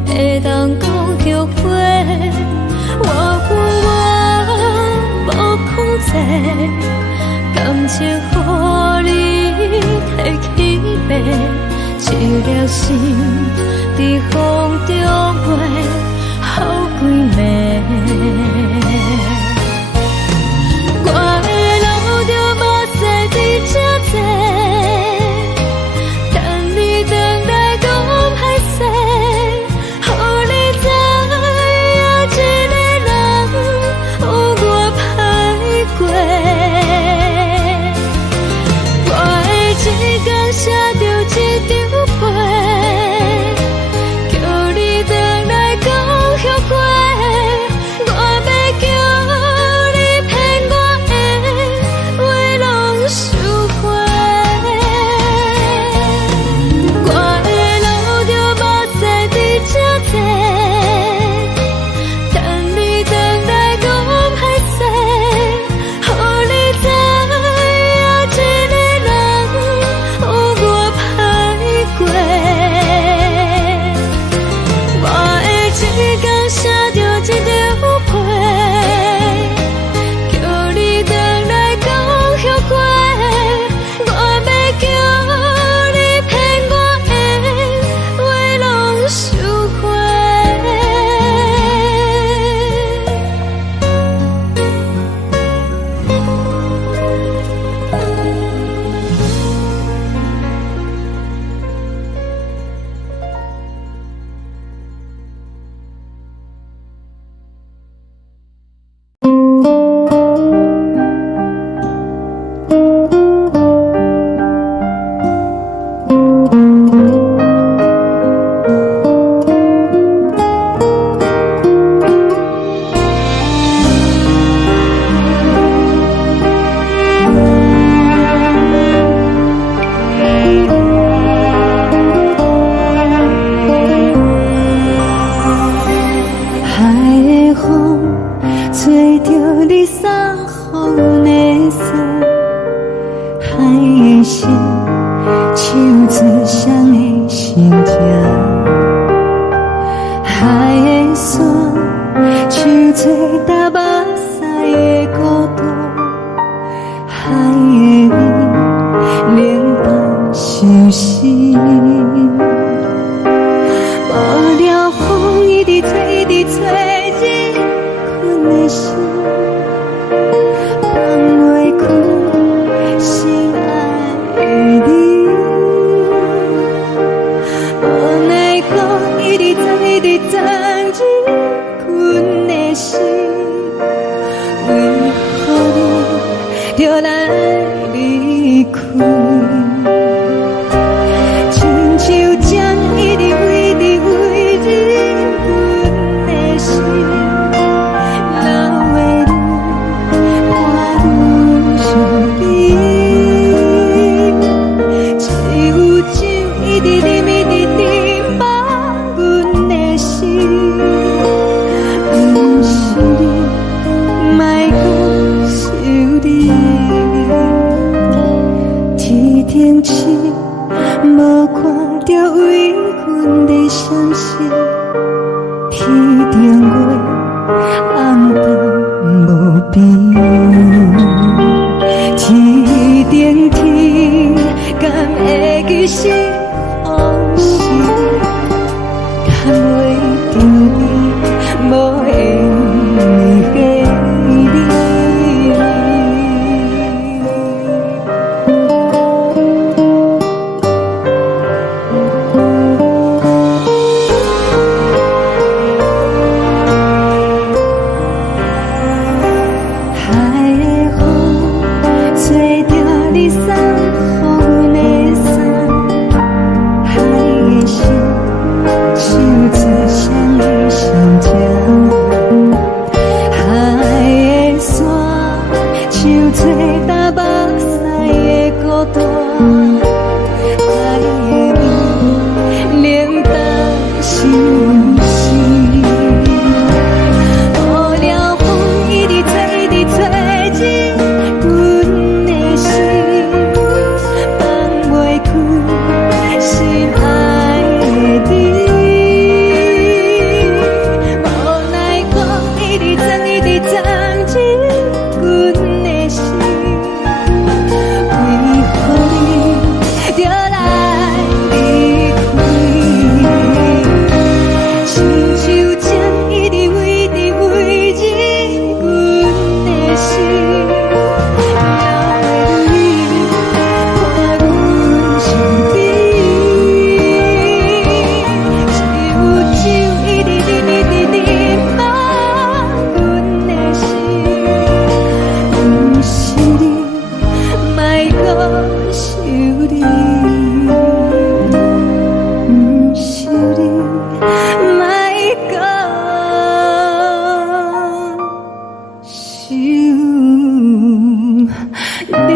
会当讲后悔。我恨我无控制，感情予你摕去卖，一粒心在风中飞，好几暝。我的路就无再伫这坐，等你回来讲歹势，予你知影一个人有我歹过。我的一天写着一张被，叫你回来讲后悔。心，手指双的心情。海的山，像做搭目屎的孤独，海的味，冷淡伤心。无聊风一直吹，一直吹，日困的心，放袂开心爱的你。无奈何一直等，一直等，日困的心，为何你就来离开？亲像针一直围，一直围，日困的心，流的泪，我愈想你。只有酒一直啉，一直啉，放阮的心。不是你，莫搁想你。天顶星，无看到为阮的相思。天顶月，暗淡无边。天顶天，敢会记是往事？敢袂着你，无缘的你。海的风，吹着你送予阮的伞。海的心，手指双的心情。海的山，像做搭目屎的孤单。海的味，冷淡伤心。无聊风一直吹，一直吹，日阮的心，放袂开心爱的你。无奈何一直等，一直等，日阮的心，为何你就来离开？亲像针一直围，一直围，日阮的心，流的泪，看阮伤悲。只有酒一直啉，一直啉，放阮的心。不是你，莫搁想你。不是你，莫搁想你。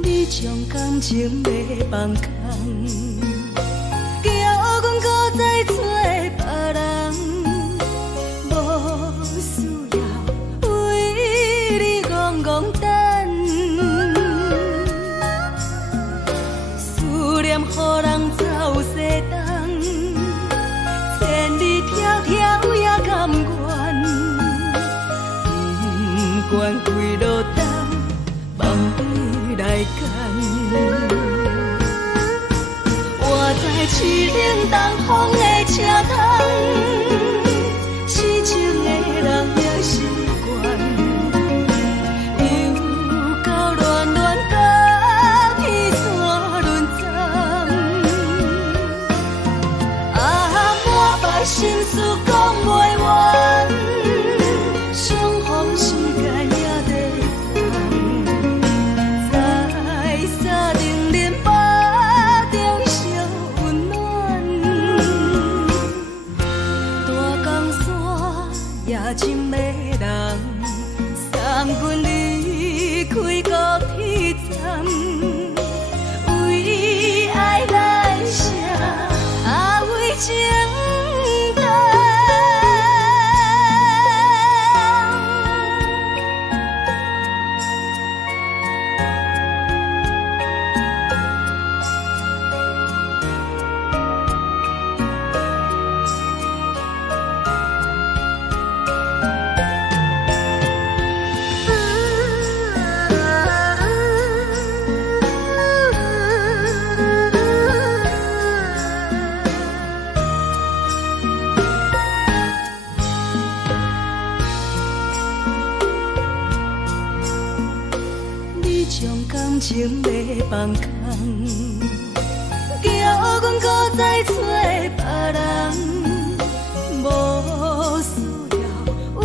你将感情要放空，叫阮搁再找别人，无需要为你戆戆等。思念予人走西东，千里迢迢也甘愿，不管几路灯，望你来赶。我在凄冷东风的车窗，痴情的人的习惯，又到乱乱甲彼山沦陷。啊，莫情要放空，叫阮搁再找别人，无需要为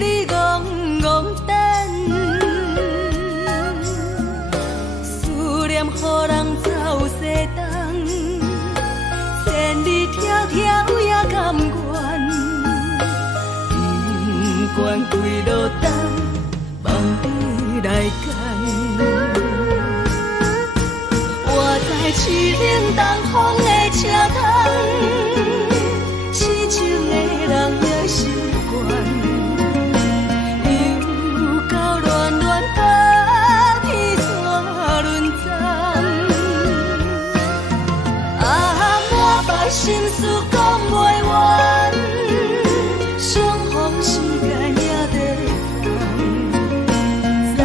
你戆戆等，思念予人走西东，千里迢迢也甘愿，不管几路灯，望你来赶。我在去冷东风的车窗，痴情的人也习惯，又到乱乱把天带轮转。啊，满腹心事讲袂完，双方时间也在放，在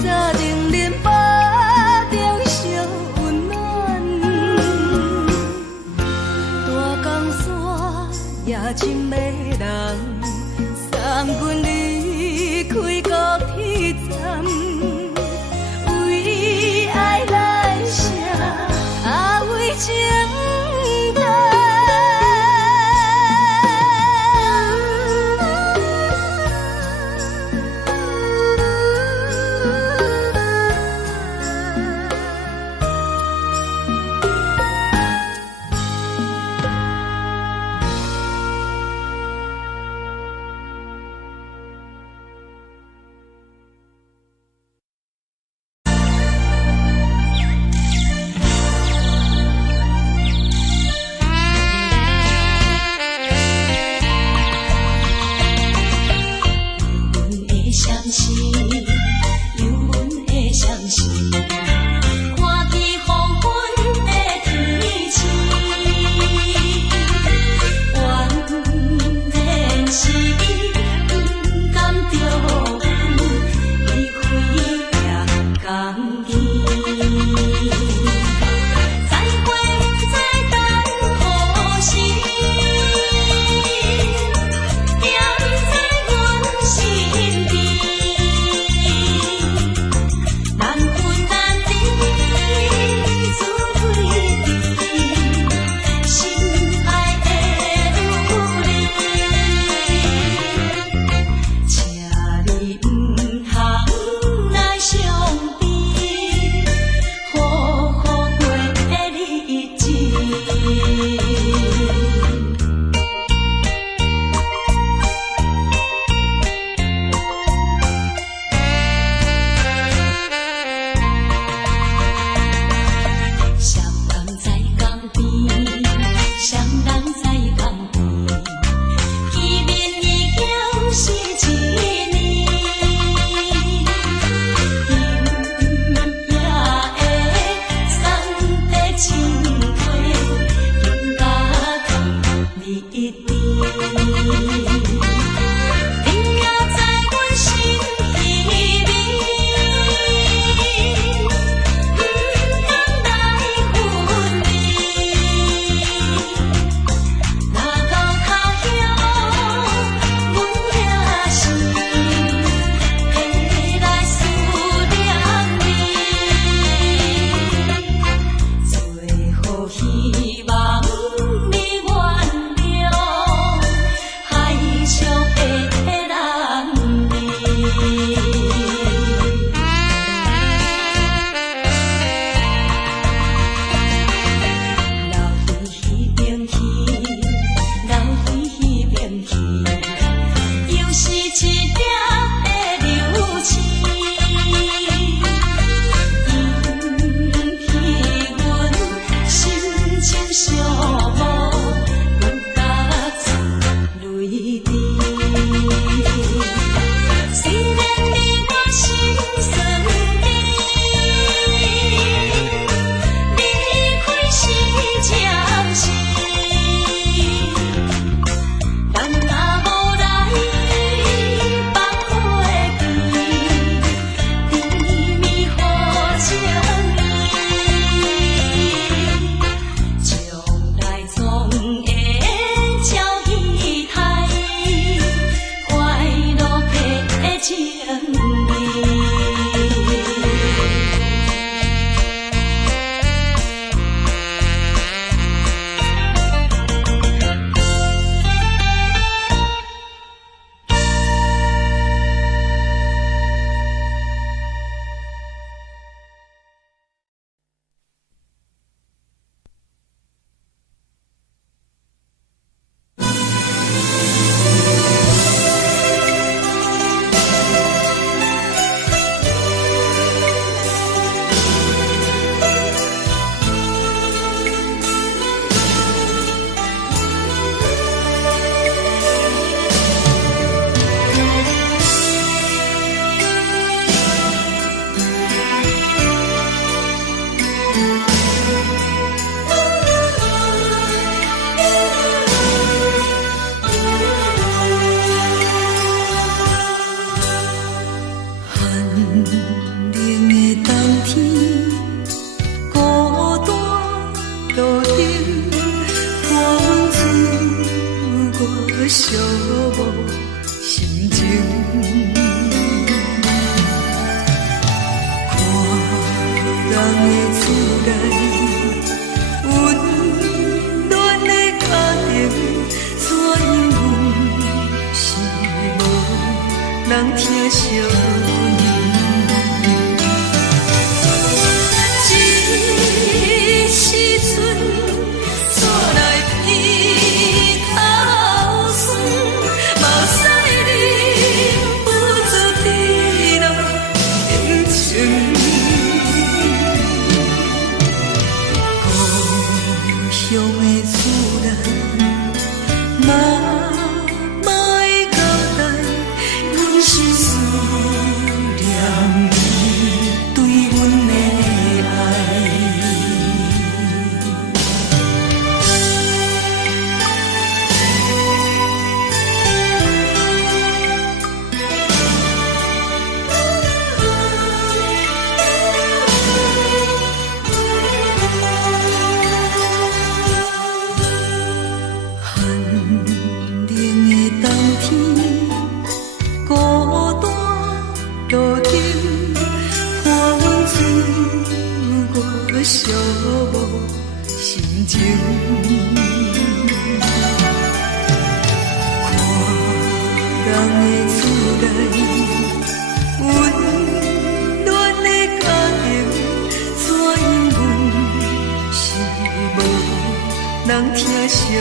沙定林巴中相温暖。大江山也深的人，送阮离开高铁站，为爱来写，为情淡。无心情。看人的厝内温暖的家庭，怎因阮是无人疼惜？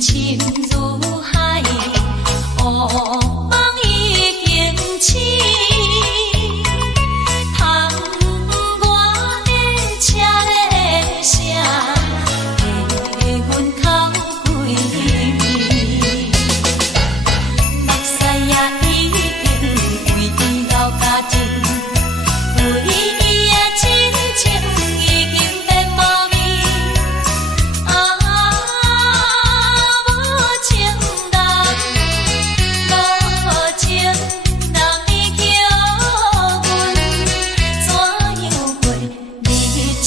深如海，乌梦已经醒。窗外的车的声，替阮哭几暝。目屎也已经规天流甲尽，为伊的真情已经变无味。无情人，无情人你叫阮怎样过日子？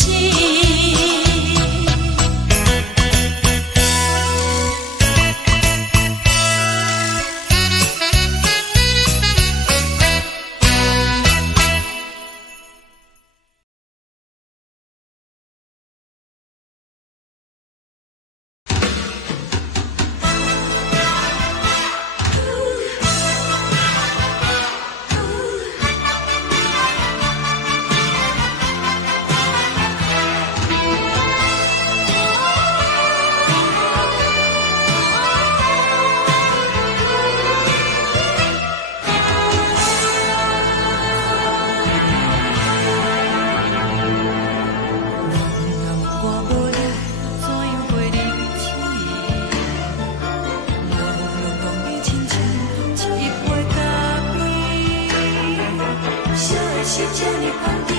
是这呢香甜，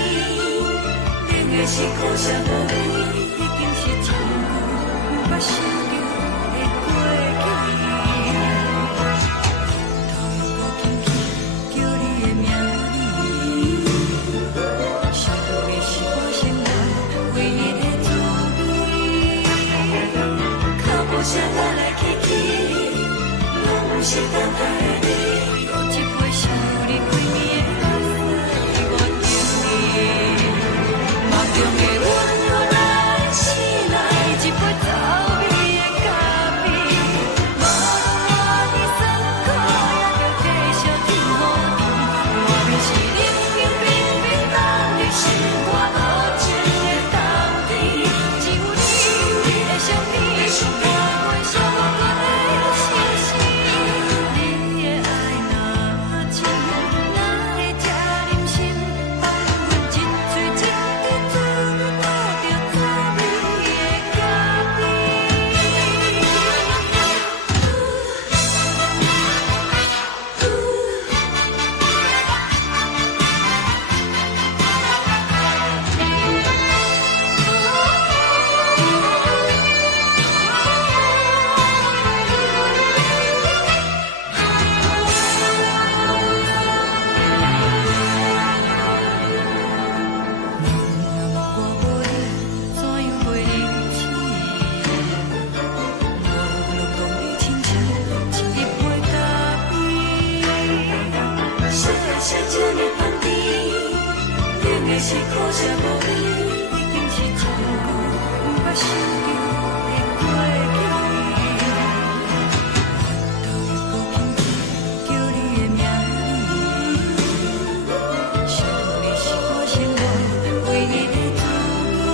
冷的是苦涩无味，已经是一句不捌想着的过去。头又搁轻轻叫你的名字，想的是我心内唯一的滋味。脚步声来来去去，拢是等待的你，搁一杯想你几暝的目屎。梦中的阮又来醒来，一杯走味的咖啡，无论我的酸苦，也着继续甜予你。外面是冷冷冰冰冷的心肝，无情的冬天，只有你的相片，我阮寂寞的心事。你的爱若真，哪会这忍心放阮一嘴一滴水，倒着滋味的咖啡。我无你怎样过日子？无论讲你亲像一杯咖啡，烧的是这呢香甜，冷的是苦涩无味，已经是一句不捌想着的过去。头又搁轻轻叫你的名字，想你是我心内唯一的滋味。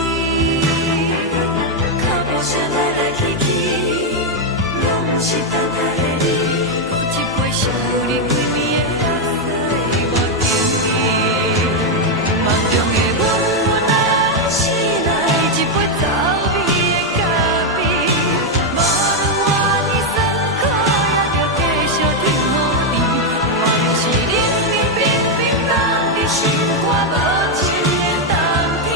脚步声来来去去，拢是等待的你，搁一杯想你几暝的目屎我敬你。梦中的阮又来醒来，一杯走味的咖啡，无论我的酸苦，也着继续甜予你。外面是冷冷冰冰冷的心肝，无情的冬天，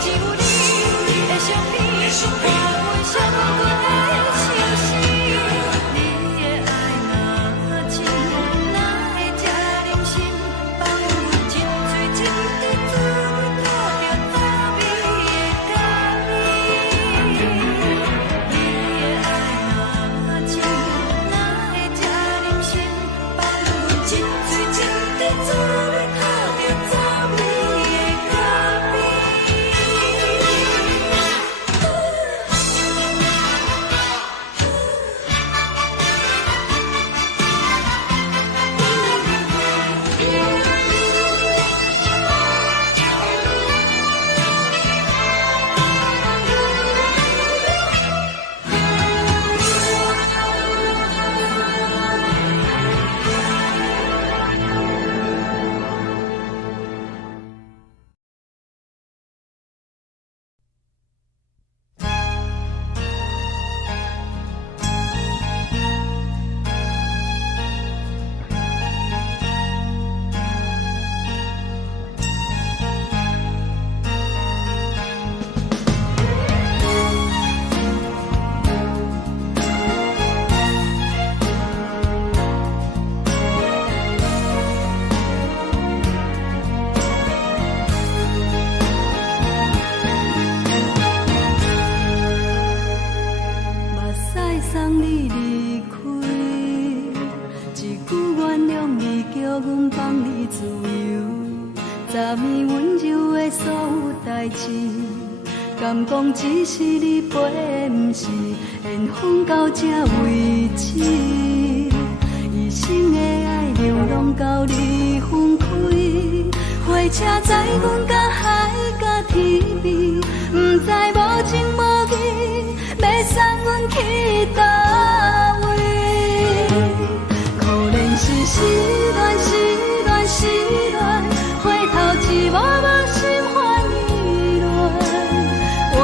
只有你的相片，我阮寂寞的心事。你送你离开，一句原谅你叫阮放你自由，昨暝温柔的所有代志，敢讲只是你陪，不是缘分到这为止，一生的爱流浪到你分开，火车载阮到海甲天边，不知无情无义，要送阮去倒位？可怜是失恋，失恋，失恋，回头一幕幕心烦意乱，怨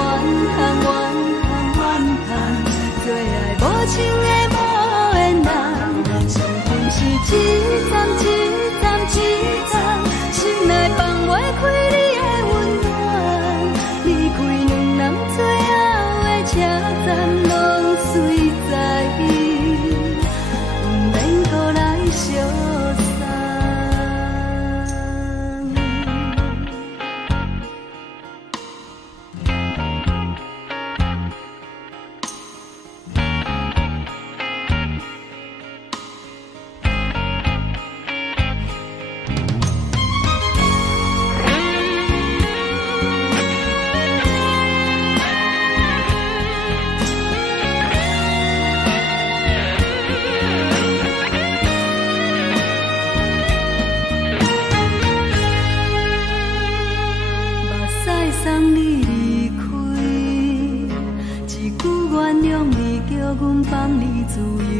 叹，怨叹，怨叹，最爱无情的无缘人，上恨是一站一站一站，心内放袂开你的温暖，离开两人最后的车站，拢随在伊，不免搁来相送。送你离开，一句原谅你叫阮放你自由，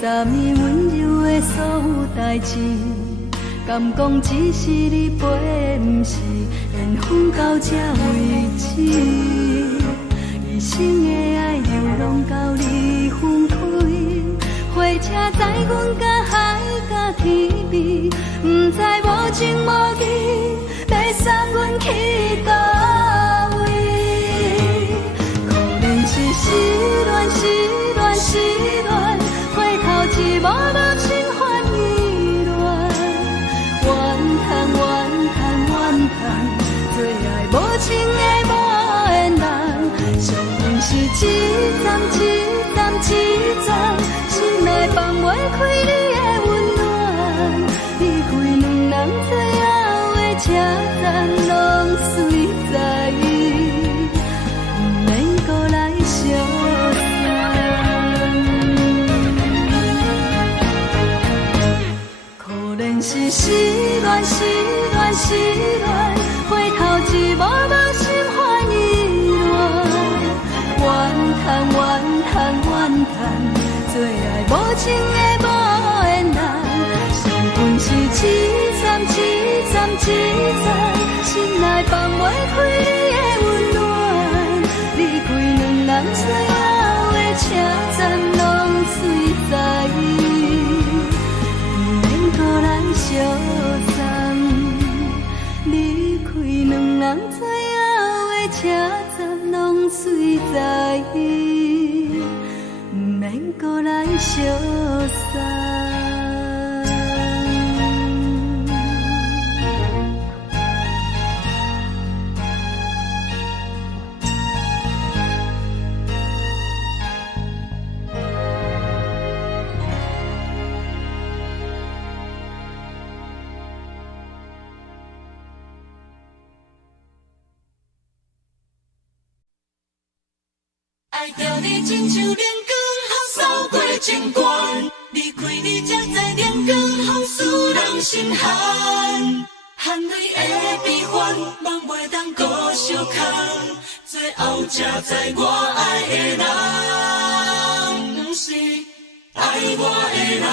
昨暝温柔的所有代志，敢讲只是你陪，不是缘分到这为止，一生的爱流浪到你分开，火车载阮到海甲天边，不知无情无义，要送阮去倒位？可怜是失恋，失恋，失恋，回头一幕幕心烦意乱，怨叹，怨叹，怨叹，最爱无情的无缘人，上恨是一站一站一站，心内放袂开你的温暖，离开两人最后的车站，拢随在伊，不免搁来相送。可怜是失恋，失恋，失恋，回头一幕幕心烦意乱，怨叹，怨叹，怨叹，最爱无情的无缘人，上恨是一站一站一站，心内放袂开你的温暖，离开两人最后的车站，拢随在伊，不免搁来相送，离开两人最后的车站，拢随在伊，不免搁来相送。爱着你亲像连光风扫过情关，离开你才知连光风使人心寒，含泪的悲欢，望袂当搁相牵，最后才知我爱的人，不是爱我的人。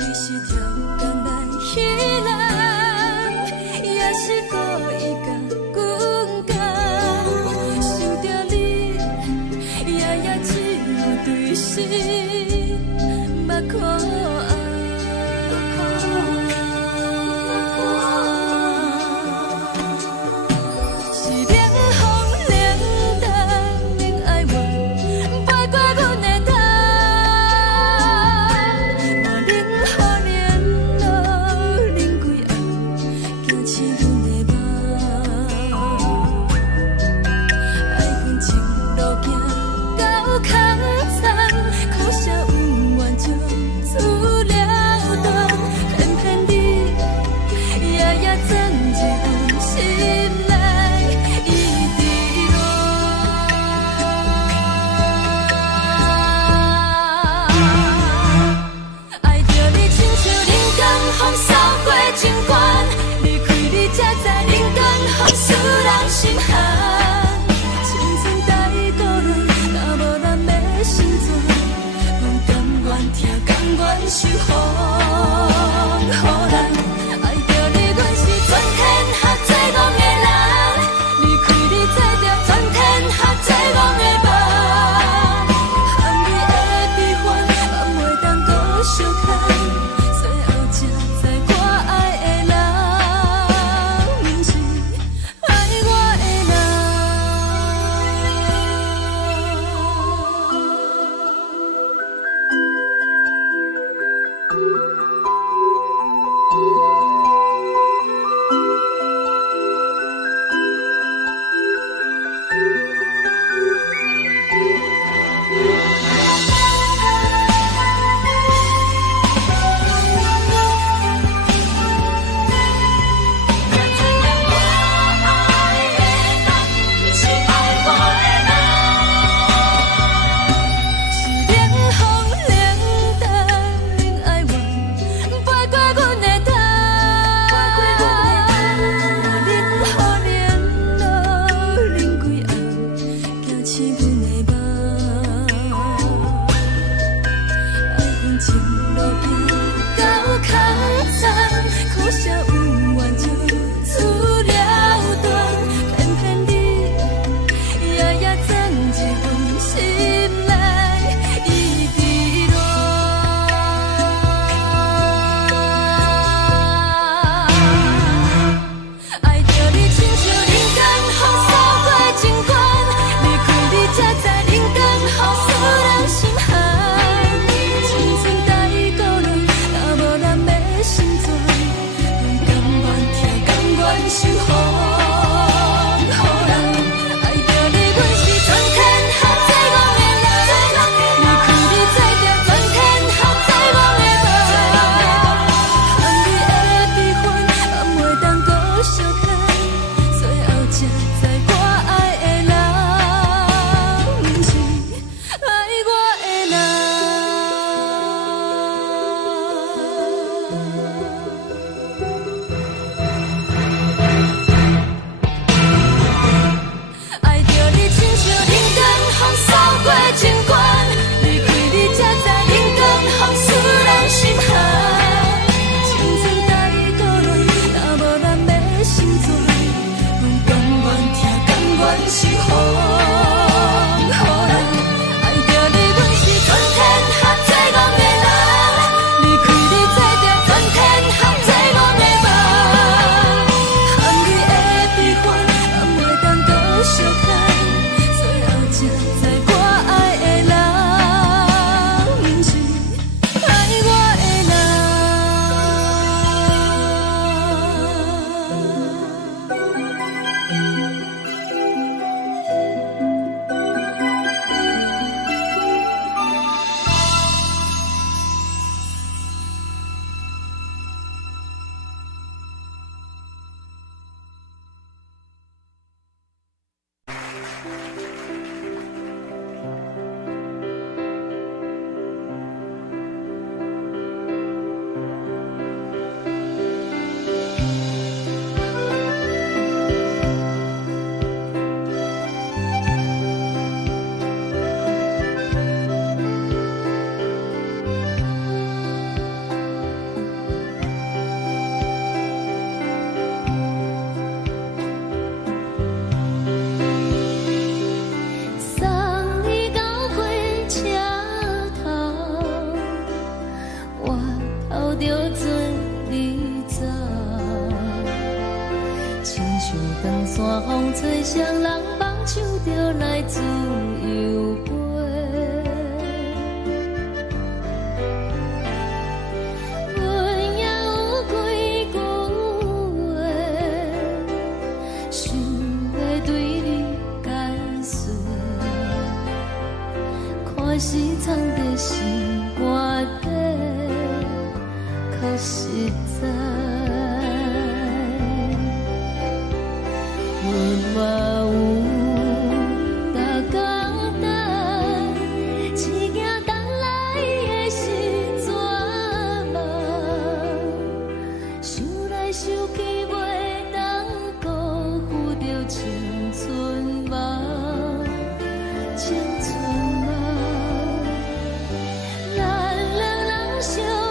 你是条工来守护，予人爱着你，阮是全天下最戆的人。离开你，做着全天下最戆的梦。含泪的悲欢，嘛袂当搁相牵。最后才知我爱的人，毋是爱我的人。山风吹双人梦想着来自由飞，阮也有几句话，想要对你解释，看是藏在心肝底，可实在。 阮嘛有大简单，一件等来的是绝望，想来想去袂当辜负着青春梦，青春梦，咱两人相。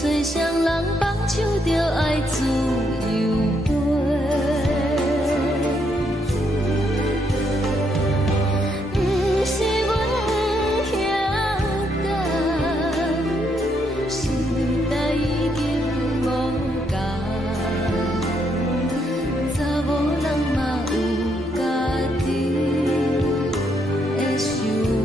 最双人放手着爱自由飞。不是阮强干，时代已经无同，查某人嘛有家己的想法。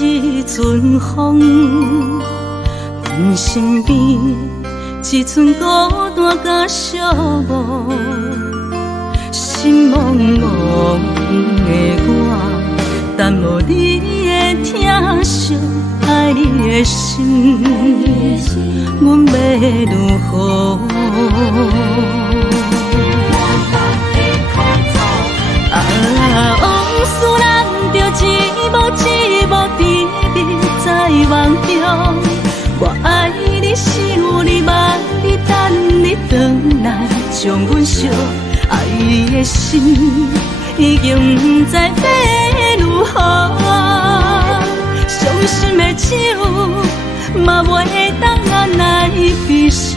一阵风，阮身边一寸孤单甲寂寞，心茫茫的我，等无你的疼惜，爱你的心，阮要如何？往事人着一幕一幕甜蜜在梦中，我爱你想你望你等你回来，将阮惜爱的心已经不知要如何，伤心的手嘛袂当按来悲伤，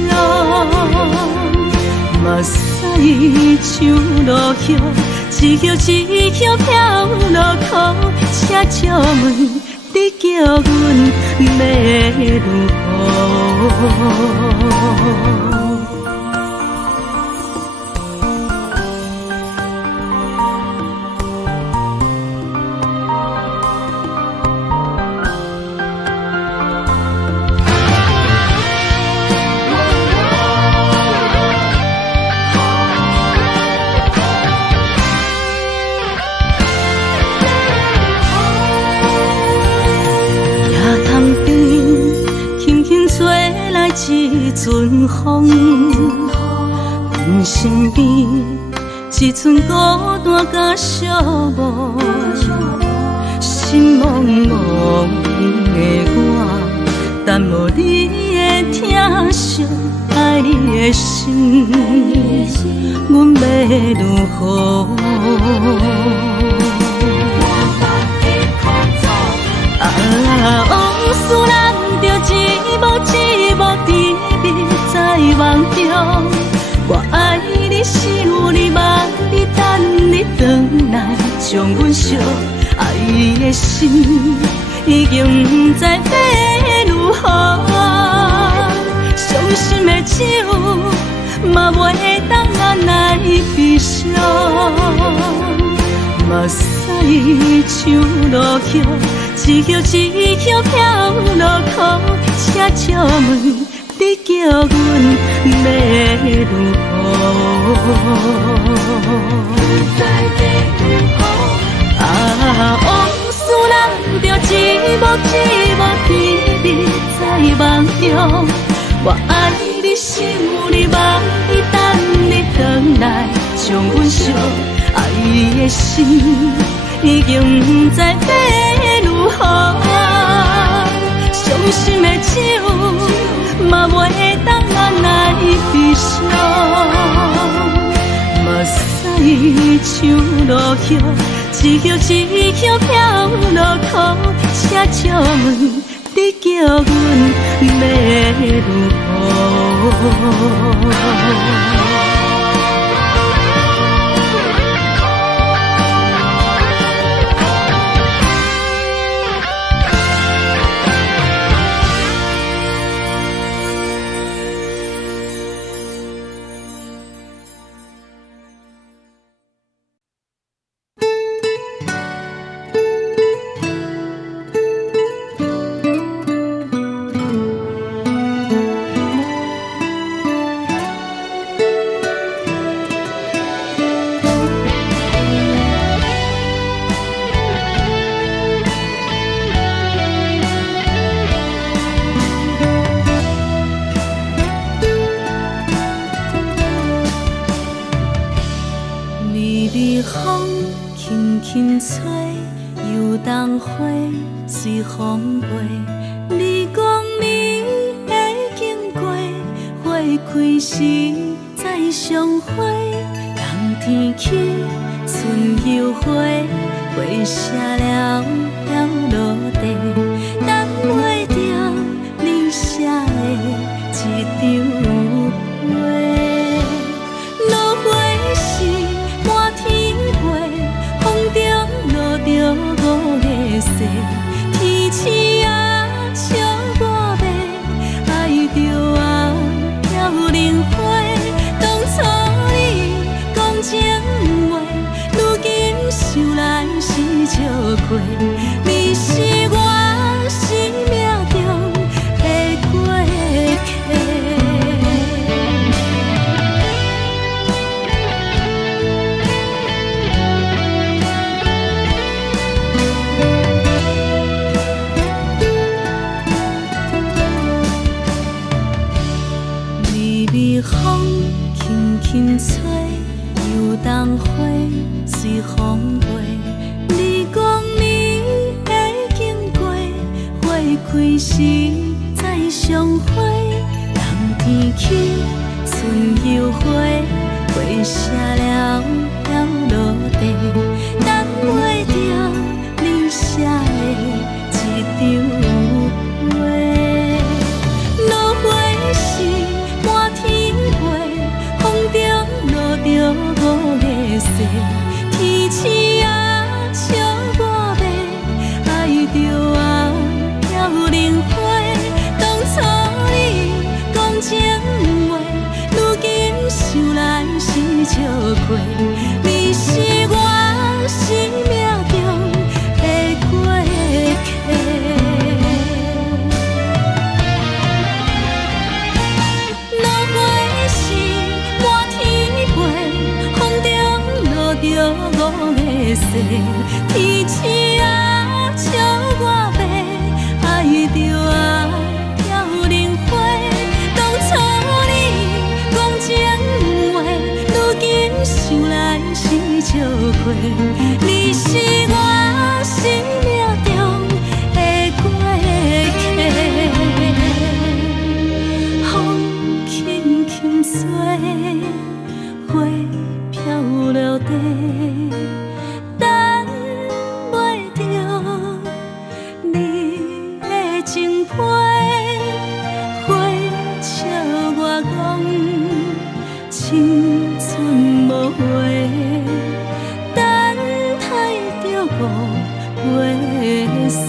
目屎像落雨。一叶一叶飘落雨，请借问你叫阮要如何？一阵风，阮身边一寸孤单甲寂寞，心心茫茫的我，等无你的疼惜爱你的心，阮要如何？往事咱着一幕甜蜜在梦中。我爱你，想你，望你，等你回来，将阮惜爱的心已经不知要如何。伤心的手嘛袂当按来悲伤。目屎像落雨，一曲一曲飘落雨，请借问你叫阮要如何？往事咱着一幕甜蜜在梦中。我爱你，想你，望你，等你回来，将阮惜爱的心已经不知要如何。伤心的手嘛袂当按来悲伤。目屎像落雨，一曲一曲飘落雨，请借问你叫阮要如何？风轻轻吹，游动花随风飞。你讲你会经过，花开时再相会。冬天起，春又回，花谢了要落地，等袂着你写的一张画。落花时满天飞，风中落着五个色，天星啊笑我迷，爱着啊飘零花。当初你讲情话，如今想来是笑过。你是我生命中的过客。微微风轻轻吹，游动花随风飞。你讲你会经过，花开时再相会。冬天起，春又回，花谢了要落地，等袂着你写的一张画。落花时满天飞，风中落着五个色，天星啊笑我迷，爱着啊飘零花。当初你讲情话，如今想来是笑过。你是我生命中的过客。落花时满天飞，风中落着五个色，天星啊笑我迷，爱着啊飘零花。当初你讲情话，如今想来是笑过。你是我生命中陪洗。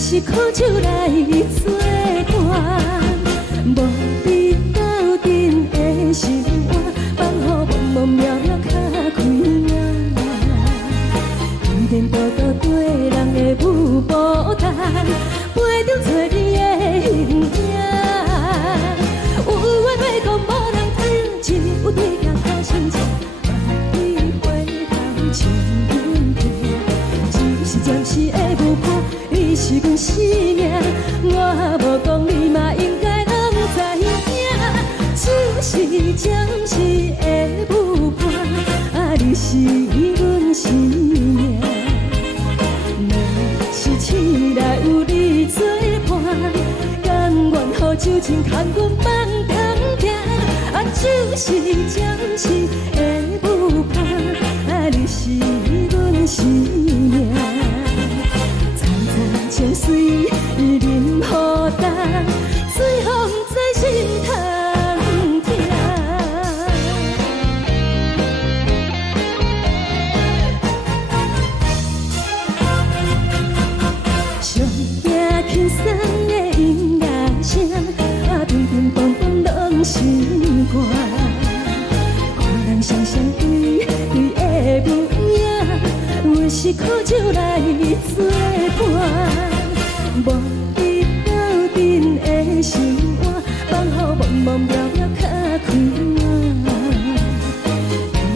是苦酒来作伴，无你斗阵的生活，放予茫茫渺渺较开眼。一颠倒倒对人的舞步弹，陪着做你的形影。有话要讲无人听，只有你甲我心情，万里回头唱永远。只是暂时的舞伴。 你是阮生命，我无讲你嘛应该拢知影。只是暂时的舞伴，啊，你是阮生命。若是醒来有你作伴，甘愿予酒情牵阮放长行，啊，只是暂时的舞伴，你是阮生命。层层情水任孤单，随风在心头痛。上听轻松的音乐声，叮叮咚咚拢心肝。看人双双对对的模样，阮是苦酒来作伴。无你斗阵的心肝，放予茫茫渺渺较开满。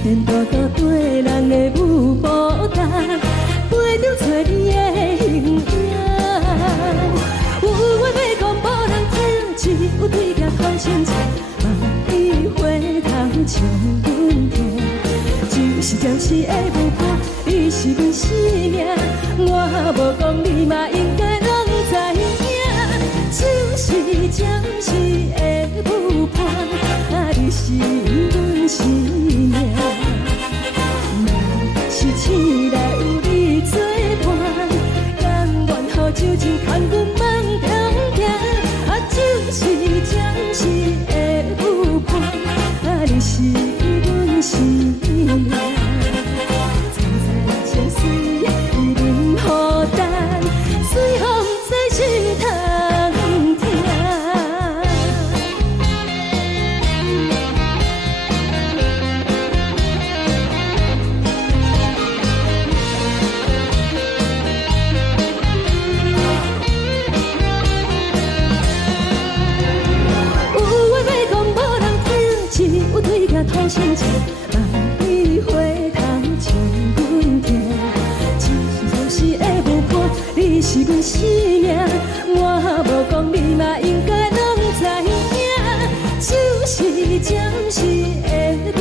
颠颠倒倒对人的舞步单，陪着找你的形影。有话要讲无人听，只有对镜看清楚，梦里回头将阮听。就是暂时的舞伴，你是阮生命。我无讲你嘛应该拢知影，就是暂时的舞伴，你是阮生命。若是醒来有你作伴，甘愿予酒精牵阮梦中行。就是暂时的舞伴，你是阮生命。层层情水任孤单，随风在心头痛。对镜讨心情，梦里回头将阮听。就是暂时的舞伴，你是阮生命。我无讲你嘛应该拢知影，就是暂时的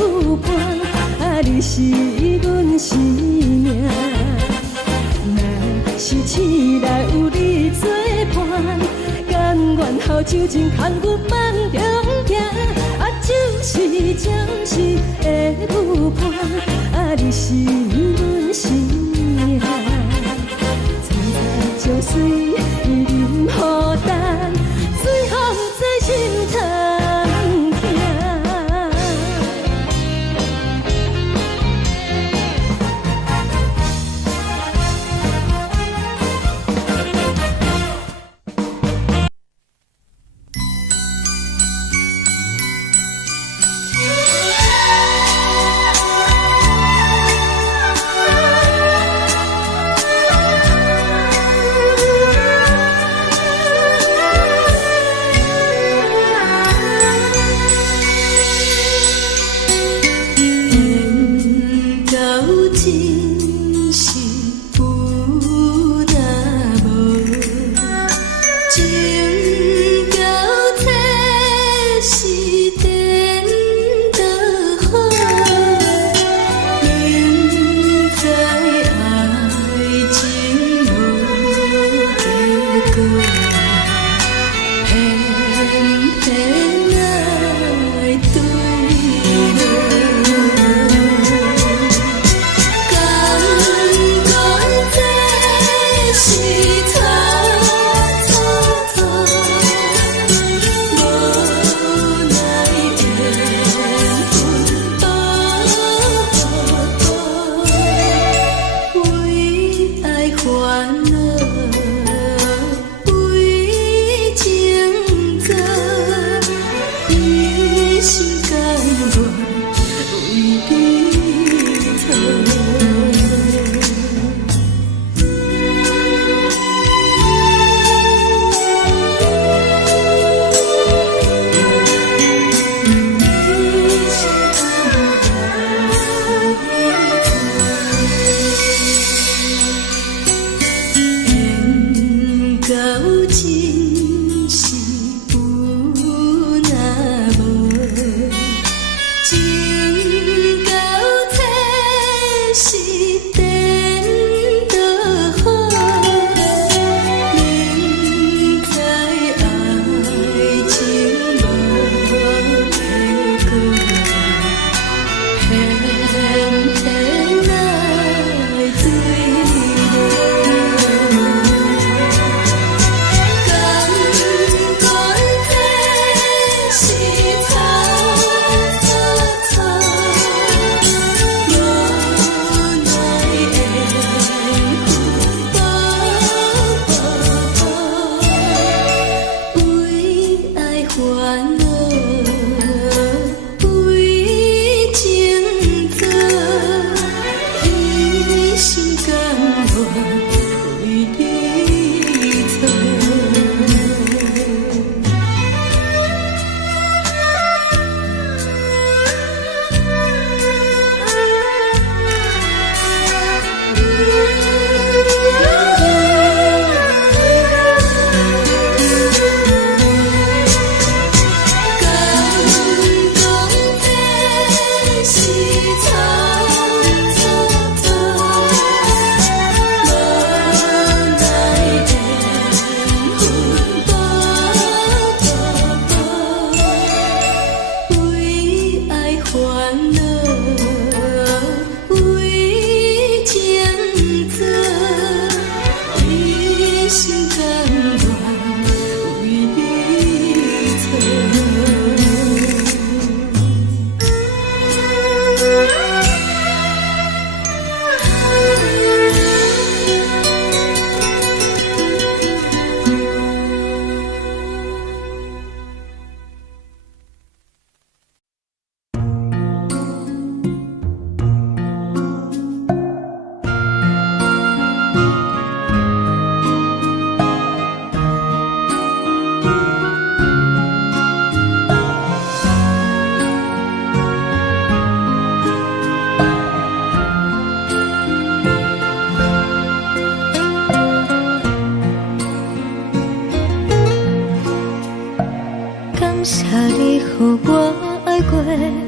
舞伴，你是阮生命。若是醒来有你作伴，甘愿予酒精牵阮梦中行。就是暂时的舞伴，你是阮生命。层层情水任孤单，随风在心头痛。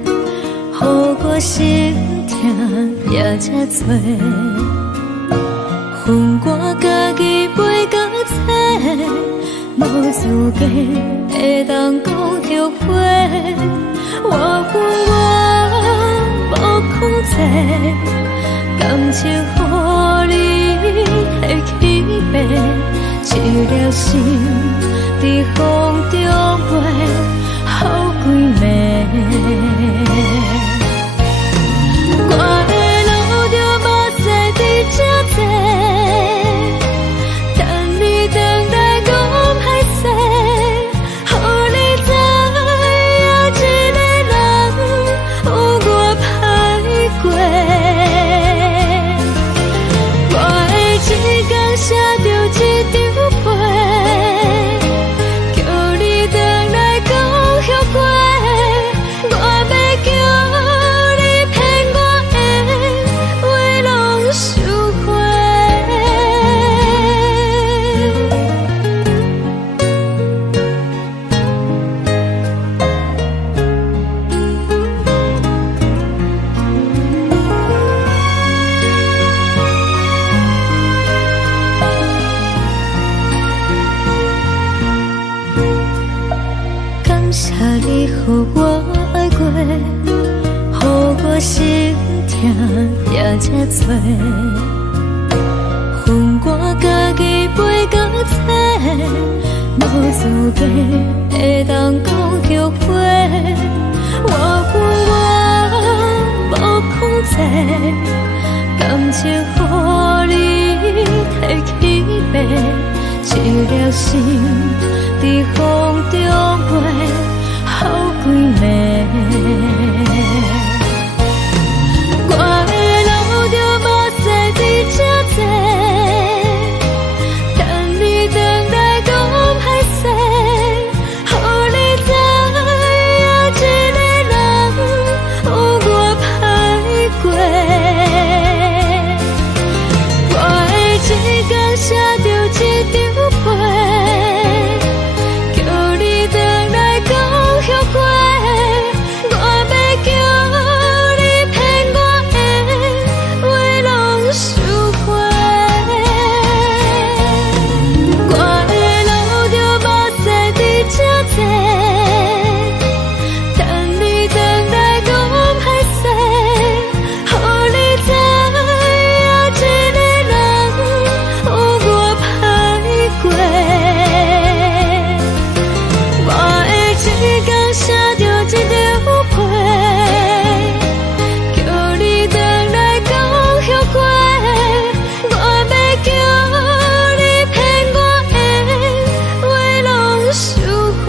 予我心痛也这多。恨我家己袂到切，无资格会当讲后悔。我恨我无控制，感情予你的起飞，一粒心在风中飞，好几暝。我的路就无再伫这多，等你等待讲歹势，予你知影一个人有我歹过。我的一天写着一张被，叫你回来讲后悔。我要叫你骗我的话拢收回。感谢你予我爱过，予我心痛也这多。恨我家己袂到切，无资格会当讲后悔。我恨我无控制，感情予你提起飞，一粒心在风中飞，好几暝。我的路就无再伫这多，等你等待讲歹势，予你知影一个人有我歹过。我的一天写着一张被，叫你回来讲后悔。我要叫你骗我的话拢收回。我的路就无再伫这多，等你等待讲歹势，予你知影一个人有我歹过。我的一天写着一张被，叫你回来讲后悔。我要叫你骗我的话拢收回。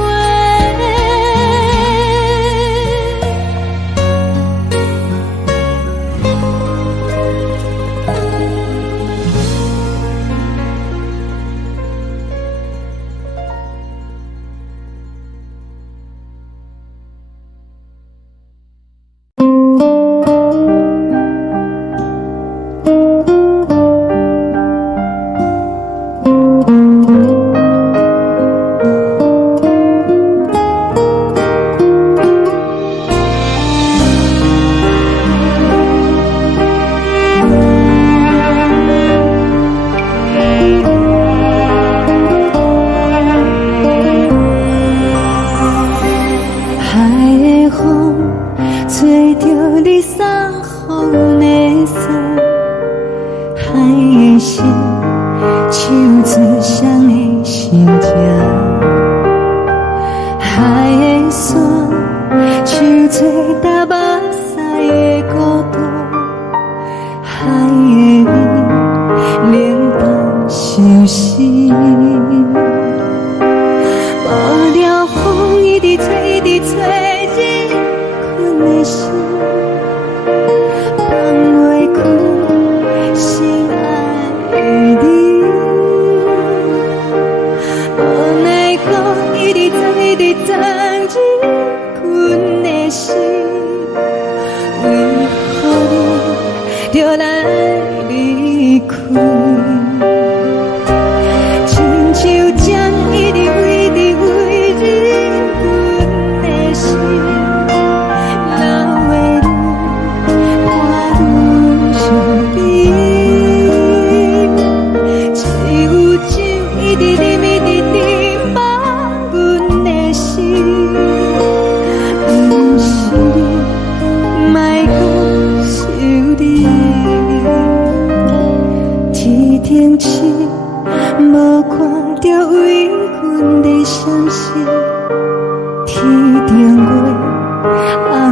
海的风吹着你送风的伞，海的心手指双的心情，海的山手吹搭目屎的孤独，海的味冷淡伤心。无聊风一直吹，一直吹，日困的心，放袂开心爱的你。无奈何一直等，一直等，日困的心，为何你就来离开？亲像针一直挥，一直挥，日困的心。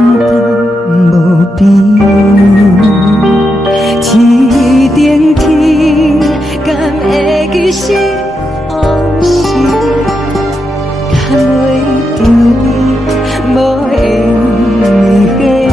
无边，天顶天，敢会记是往事，敢袂着你，无缘给你。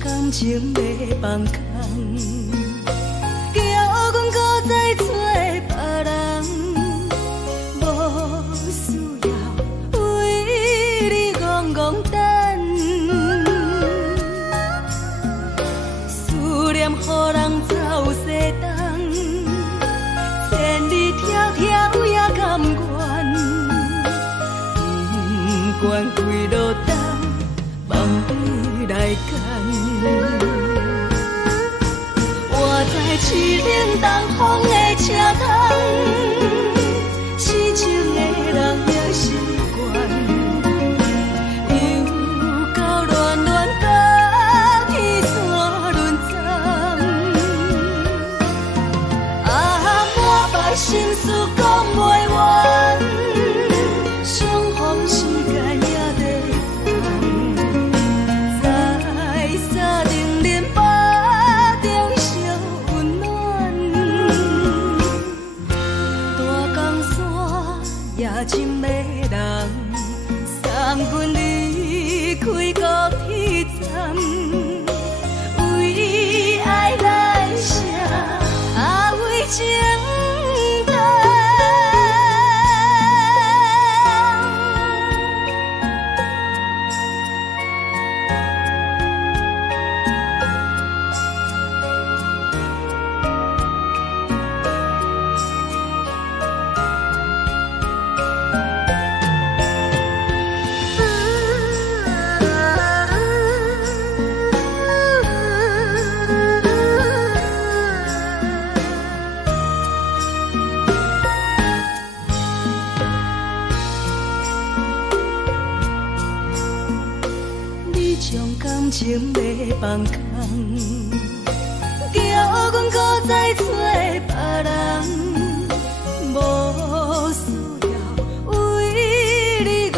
感情要放空，叫阮搁再找别人，无需要为你戆戆等，思念予人走西东，千里迢迢也甘愿，不管几路东，望你来赶。我在凄冷东风的车窗，痴情的人也习惯，又到乱乱甲天山沦陷。满腹心事讲袂完，相逢时间也在等，在沙定林巴中相温暖。大江山夜深的人，送阮离开高铁站，为爱来写为情。感情要放空，叫阮搁再找别人，无需要为你戆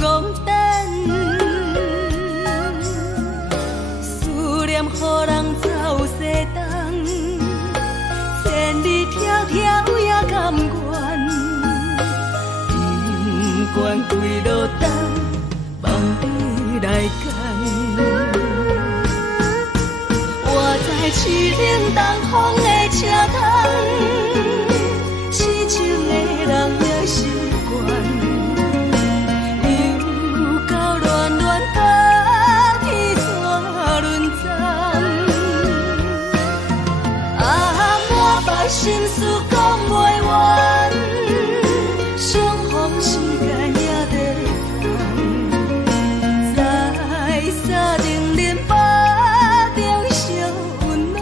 戆等，予人走西东，千里迢迢也甘愿，不管归路东，望你来牵。我在去冷东风的车头，痴情的人也习惯。心事讲袂完，相逢时间也在等，在沙定林巴中相温暖。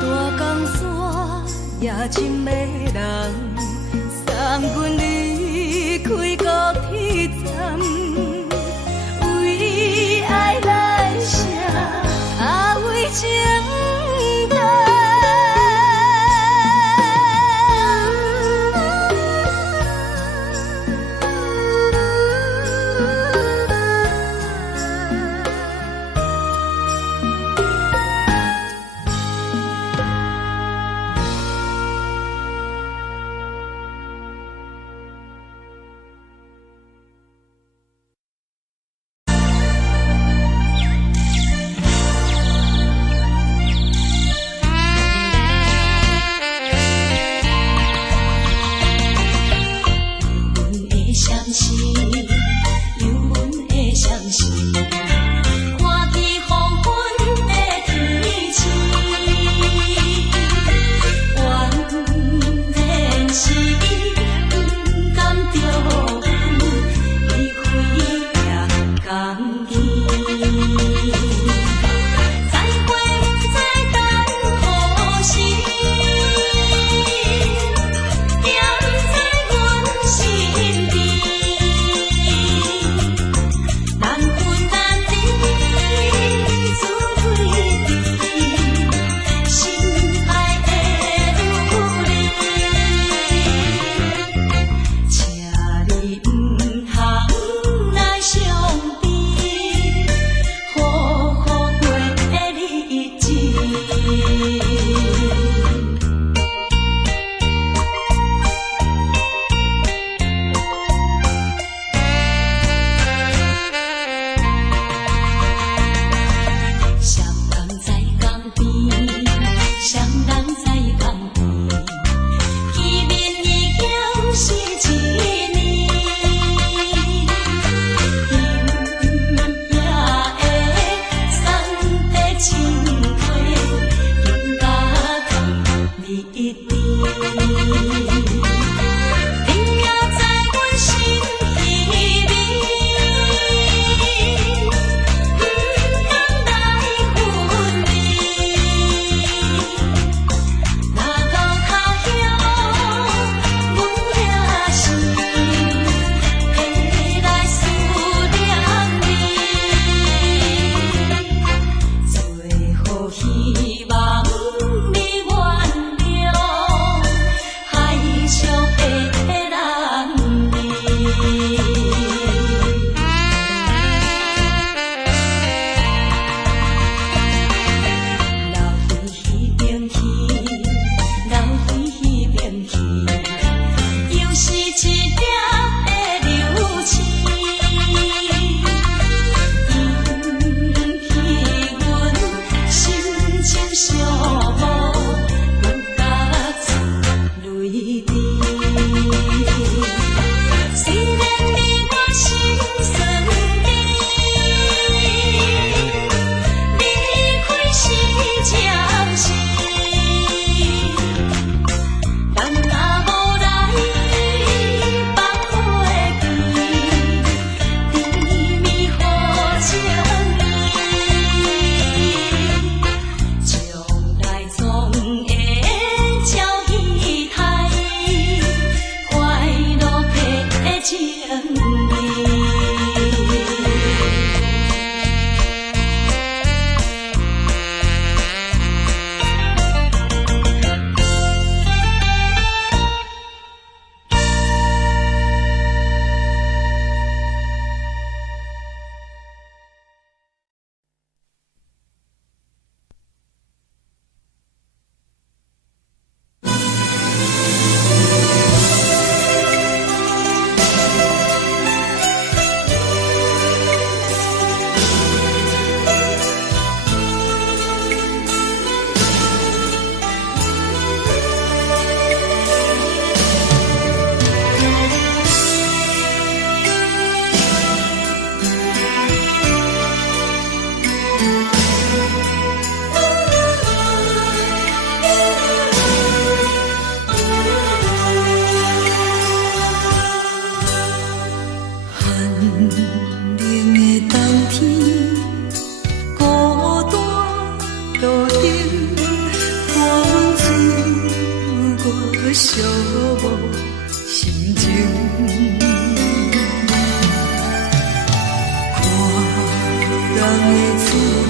大江山也深的人，送阮离开高铁站，为爱来写，为情。请你唔通来伤悲。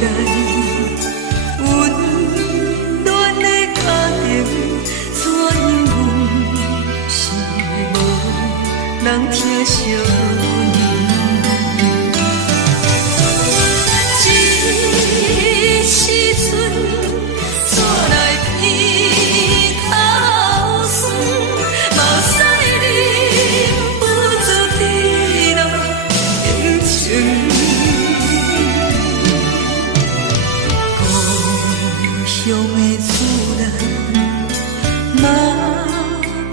温暖的家庭，怎因阮是无人疼惜？这时阵怎来鼻口酸？嘛使忍不住滴落眼睛。故乡的主人，妈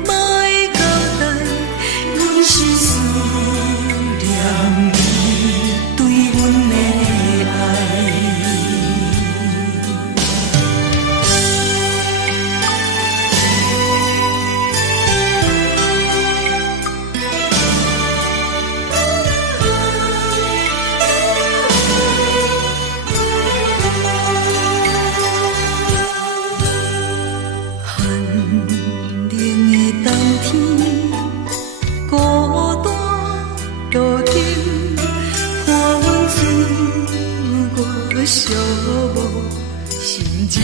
妈的交代，阮是思念你对阮的爱。寒冷的冬天，孤单路灯，看阮自我寂寞心情。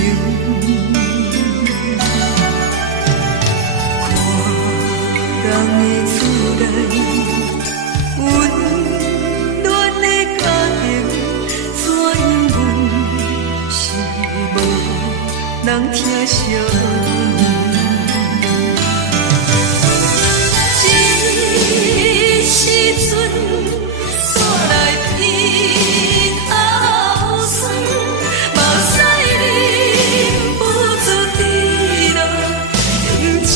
看人的厝内，温暖的家庭，怎因阮是无人疼惜？这时阵怎来鼻口酸？嘛使忍不住滴落眼睛。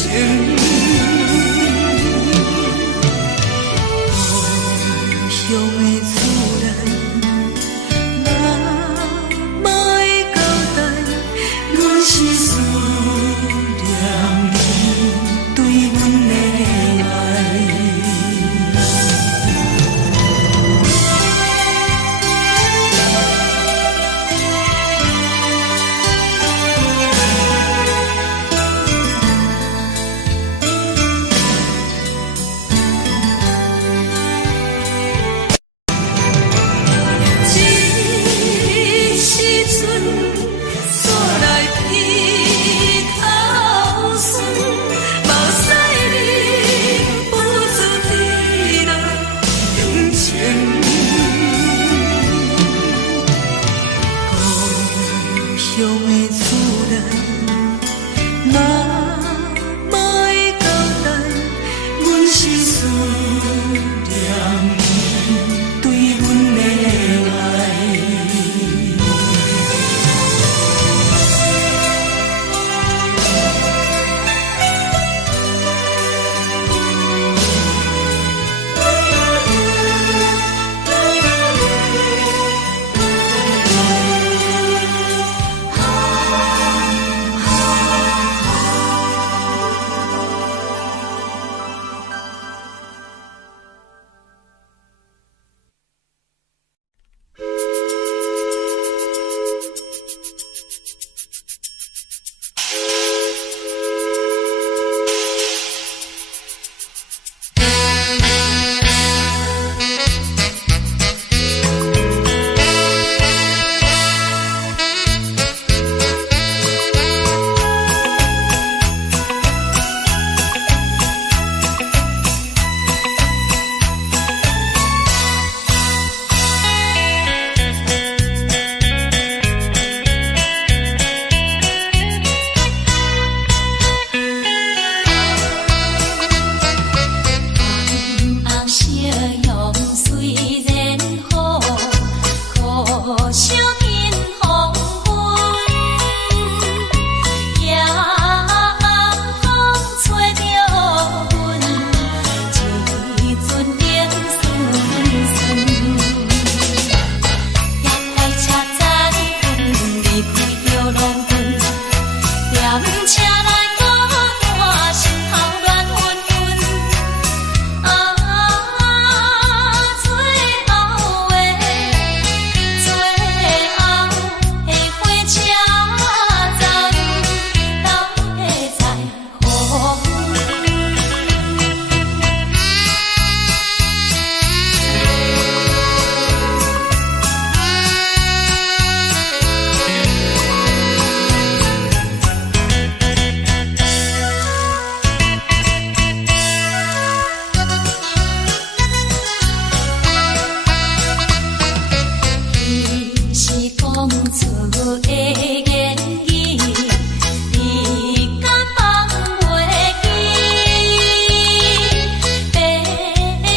厝的言语，你敢放袂记？白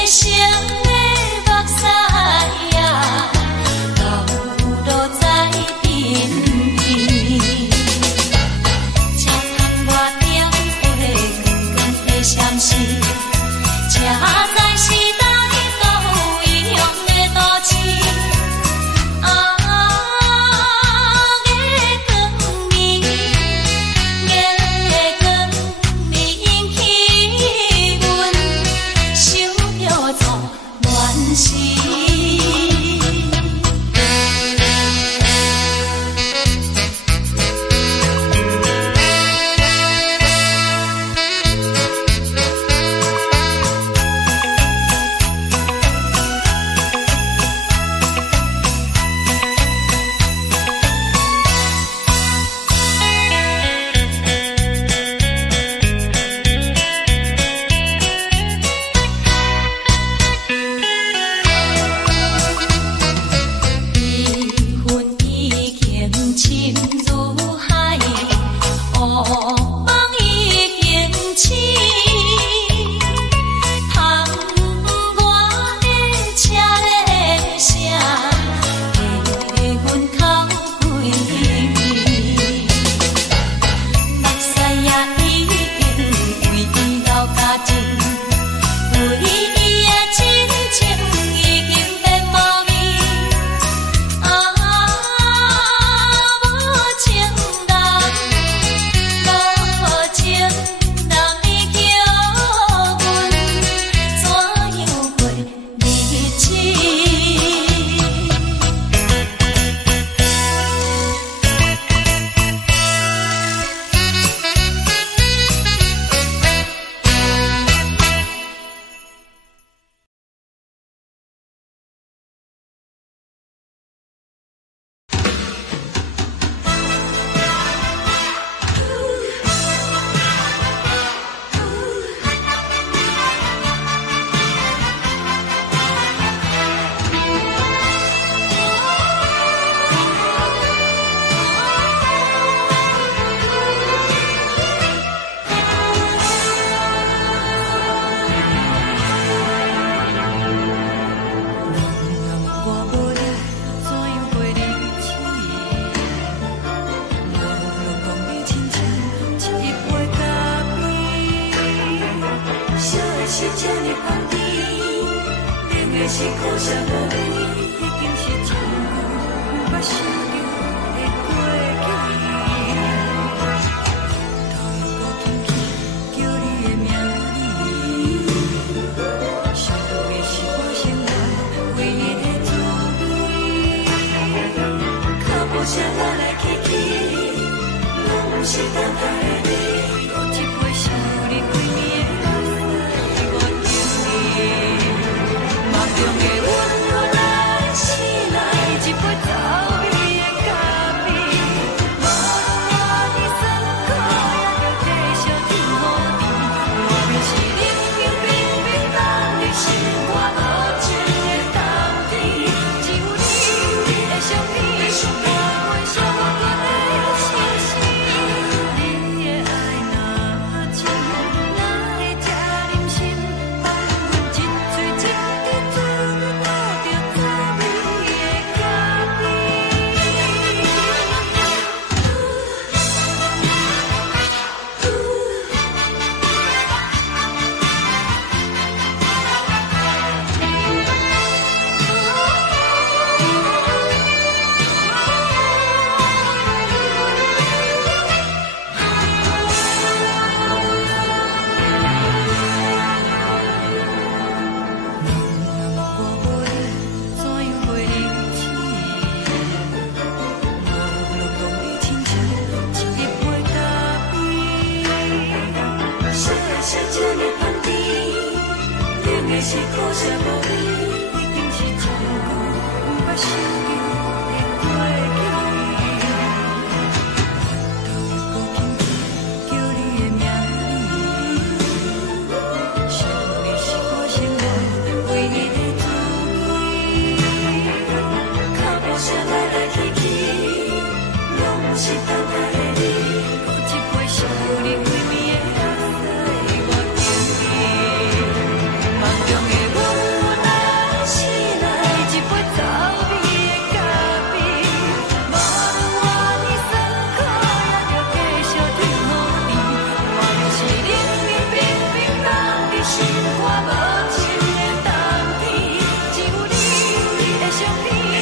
成的目屎呀，流落在身边。车窗外点火，光光的闪烁，车载时代都异乡的都市。是苦涩无味，已经是一句不想着的过去。头又搁轻轻叫你的名字，想的是我生活唯一的滋味。脚步声来来去去，拢不是等待的你，搁一杯想你几年的泪水，我敬你。梦中的阮，我来醒来，一杯走味的咖啡，无论我的酸苦，也着继续甜予你。外面是冷冰冰冰冷的心，我无情的冬天，只有你的相片，伴阮相共的心事。你的爱若真，哪会这忍心放阮一嘴一滴？是苦涩无味，已经是一句不想着的过去。头又搁轻轻叫你的名字，想你是我生活唯一的滋味。脚步声来来去去。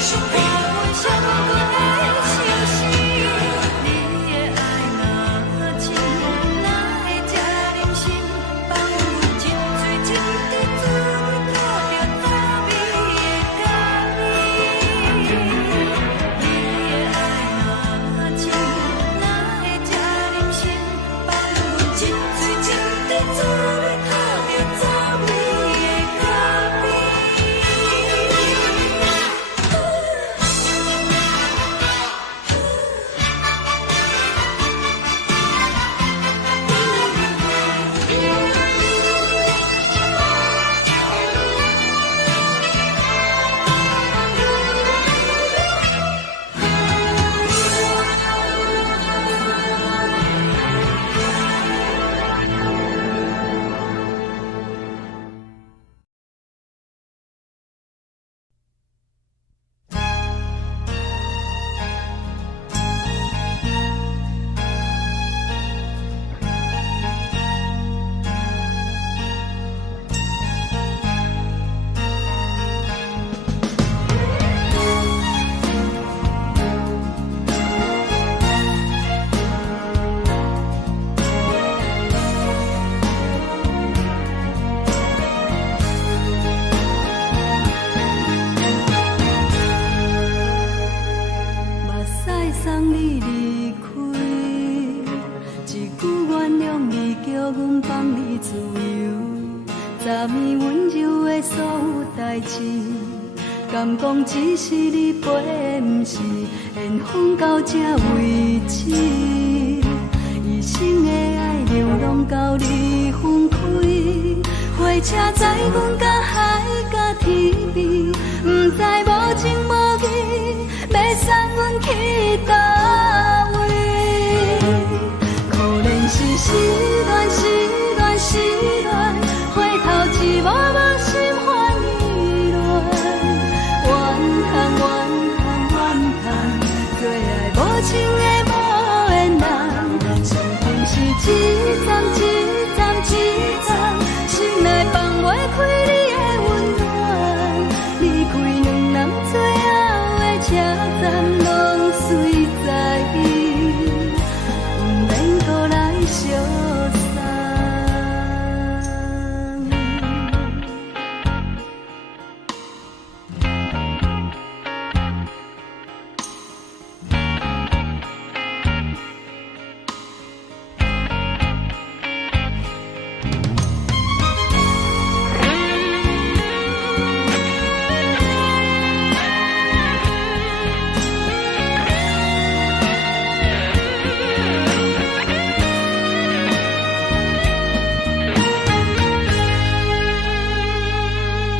伤悲。阮伤过的心事，你的爱若真，哪会这忍心放阮一嘴一滴滋味，讨着早味的咖啡？你的爱若真，哪会这忍心放阮一嘴一滴滋味，讨着早味的咖啡？目屎送你离开，一句原谅你，叫阮放你自由。昨暝温柔的所有代志，敢讲只是你陪，不是缘分到这为止。一生的爱流浪到你分开，火车载阮甲海甲天边，不知无情无义，要送阮去倒位？可怜是失恋，失恋，失恋，回头一幕幕心烦意乱，怨叹，怨叹，怨叹，最爱无情的无缘人，上恨是一站一站一站，心内放袂开你的温暖，离开两人最后的车站，拢随在不免搁来相送。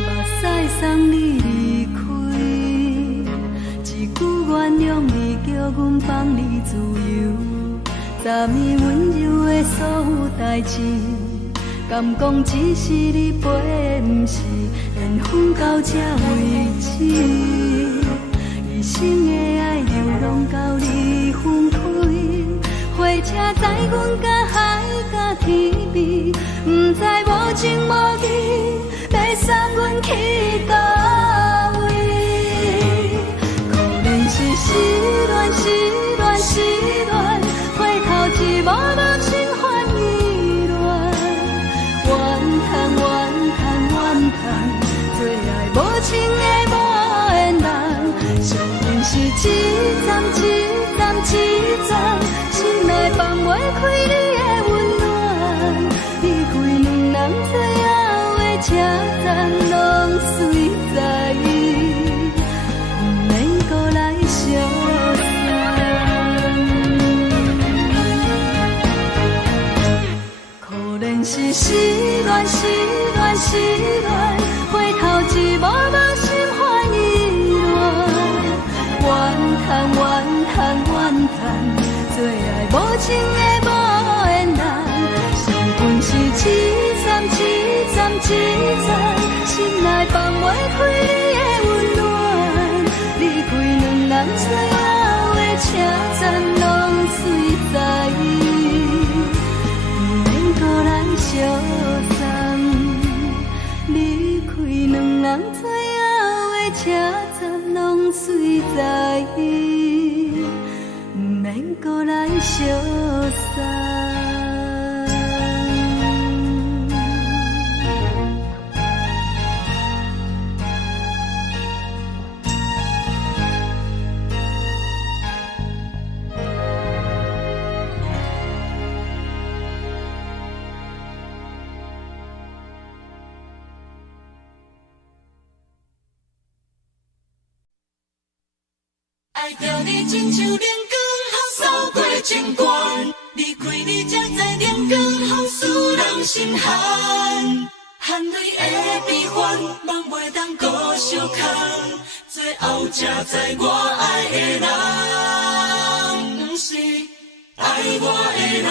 目屎送你离开，一句原谅你，叫阮放你自由。昨暝温柔的所有代志，敢讲只是你陪，不是缘分到这为止。一生的爱流浪到你分开，火车载阮甲海甲天边，不知无情无义，要送阮去倒位？可怜是失恋，失恋，失恋，回头一幕幕心烦意乱，怨叹，怨叹，怨叹，最爱无情的无缘人，上恨是一站一站一站，心内放袂开你的温暖，离开两人最后的车站，拢随在不免搁来相送。可怜是失恋，失恋，失恋，回头一幕幕心烦意乱，怨叹，怨叹，怨叹，最爱无情的无缘人，上恨是一站一站一站，心内放袂开你的温暖，离开两人最后的车站，拢随在不免搁来相送，离开两人最后的车站，拢随伊，毋免搁来相送。爱着你亲像阳光扫过情关，离开你才知阳光风使人心寒。含泪的悲欢，望袂当搁相牵，最后才知我爱的人，不是爱我的人。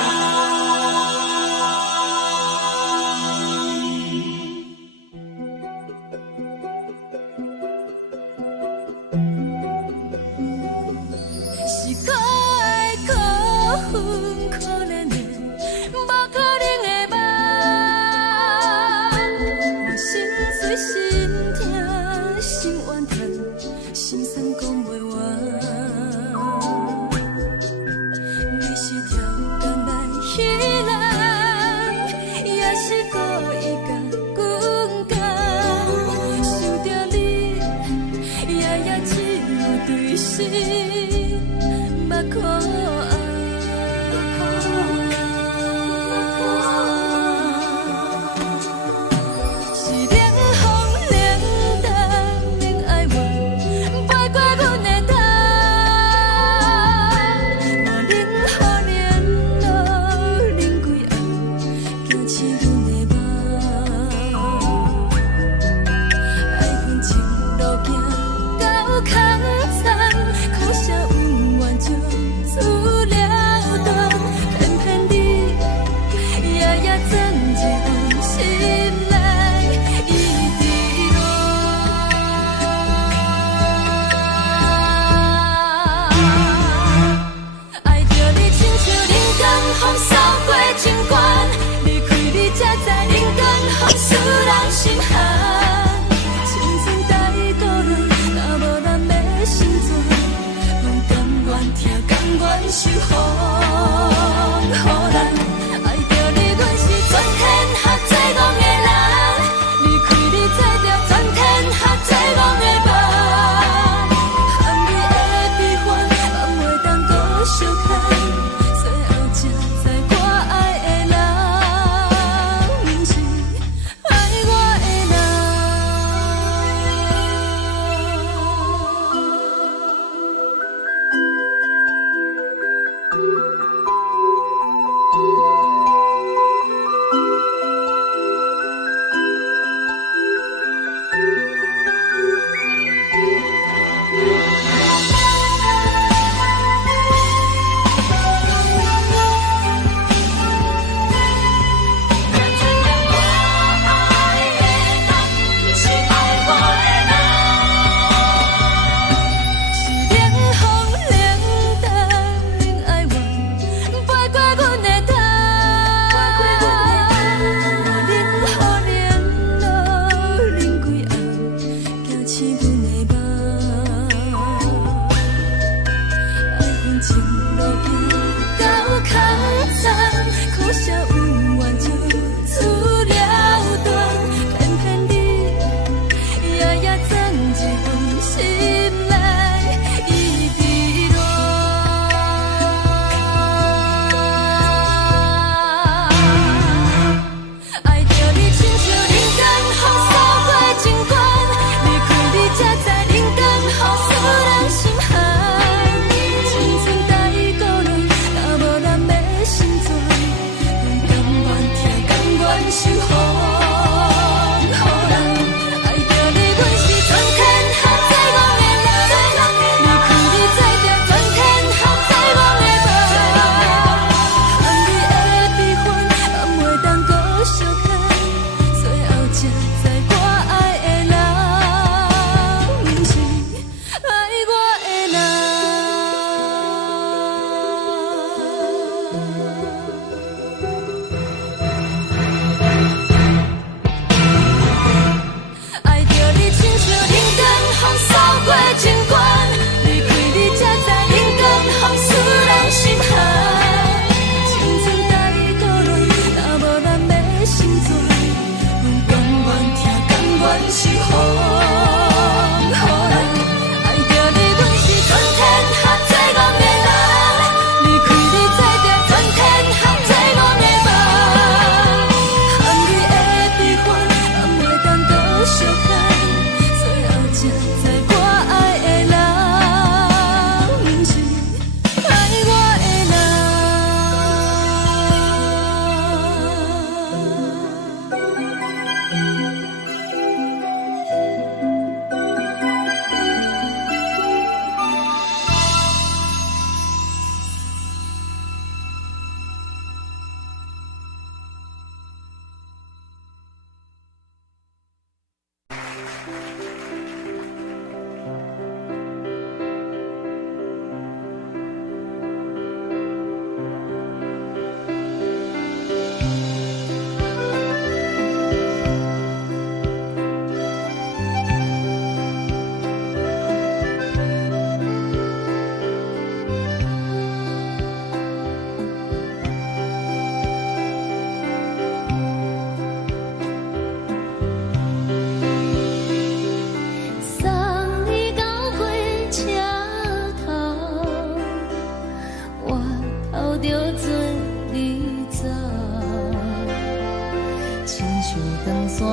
才知人间风使人心寒，青春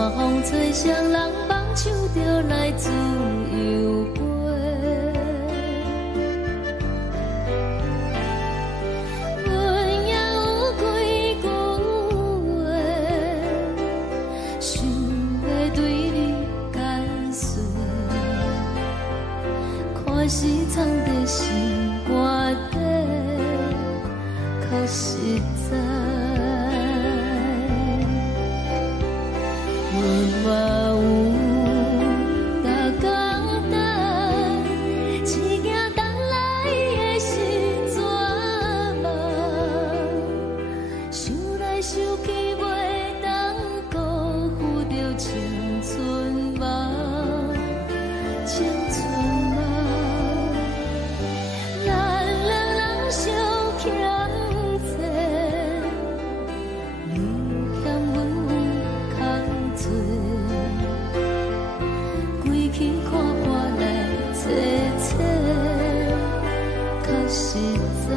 山风吹双人放手就来自由飞。阮也有几句话，想要对你解释，可是藏在心肝底，较实在。阮嘛有甲讲等，只惊等来的时阵梦，想来想去袂当辜负着青春梦，青春梦。咱两人相欠债，你欠阮空罪，归去看看来找找，较实在。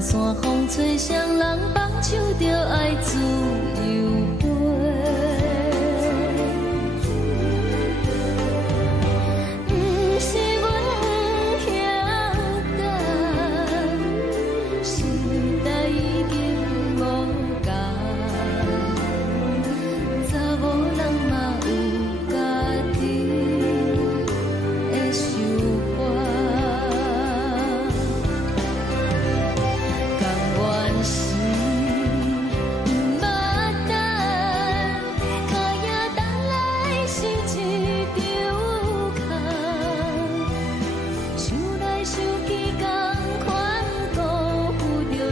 山风吹双人放手就爱自由飞，不是阮不晓等，时代已经无同，查某人嘛有家己的想法。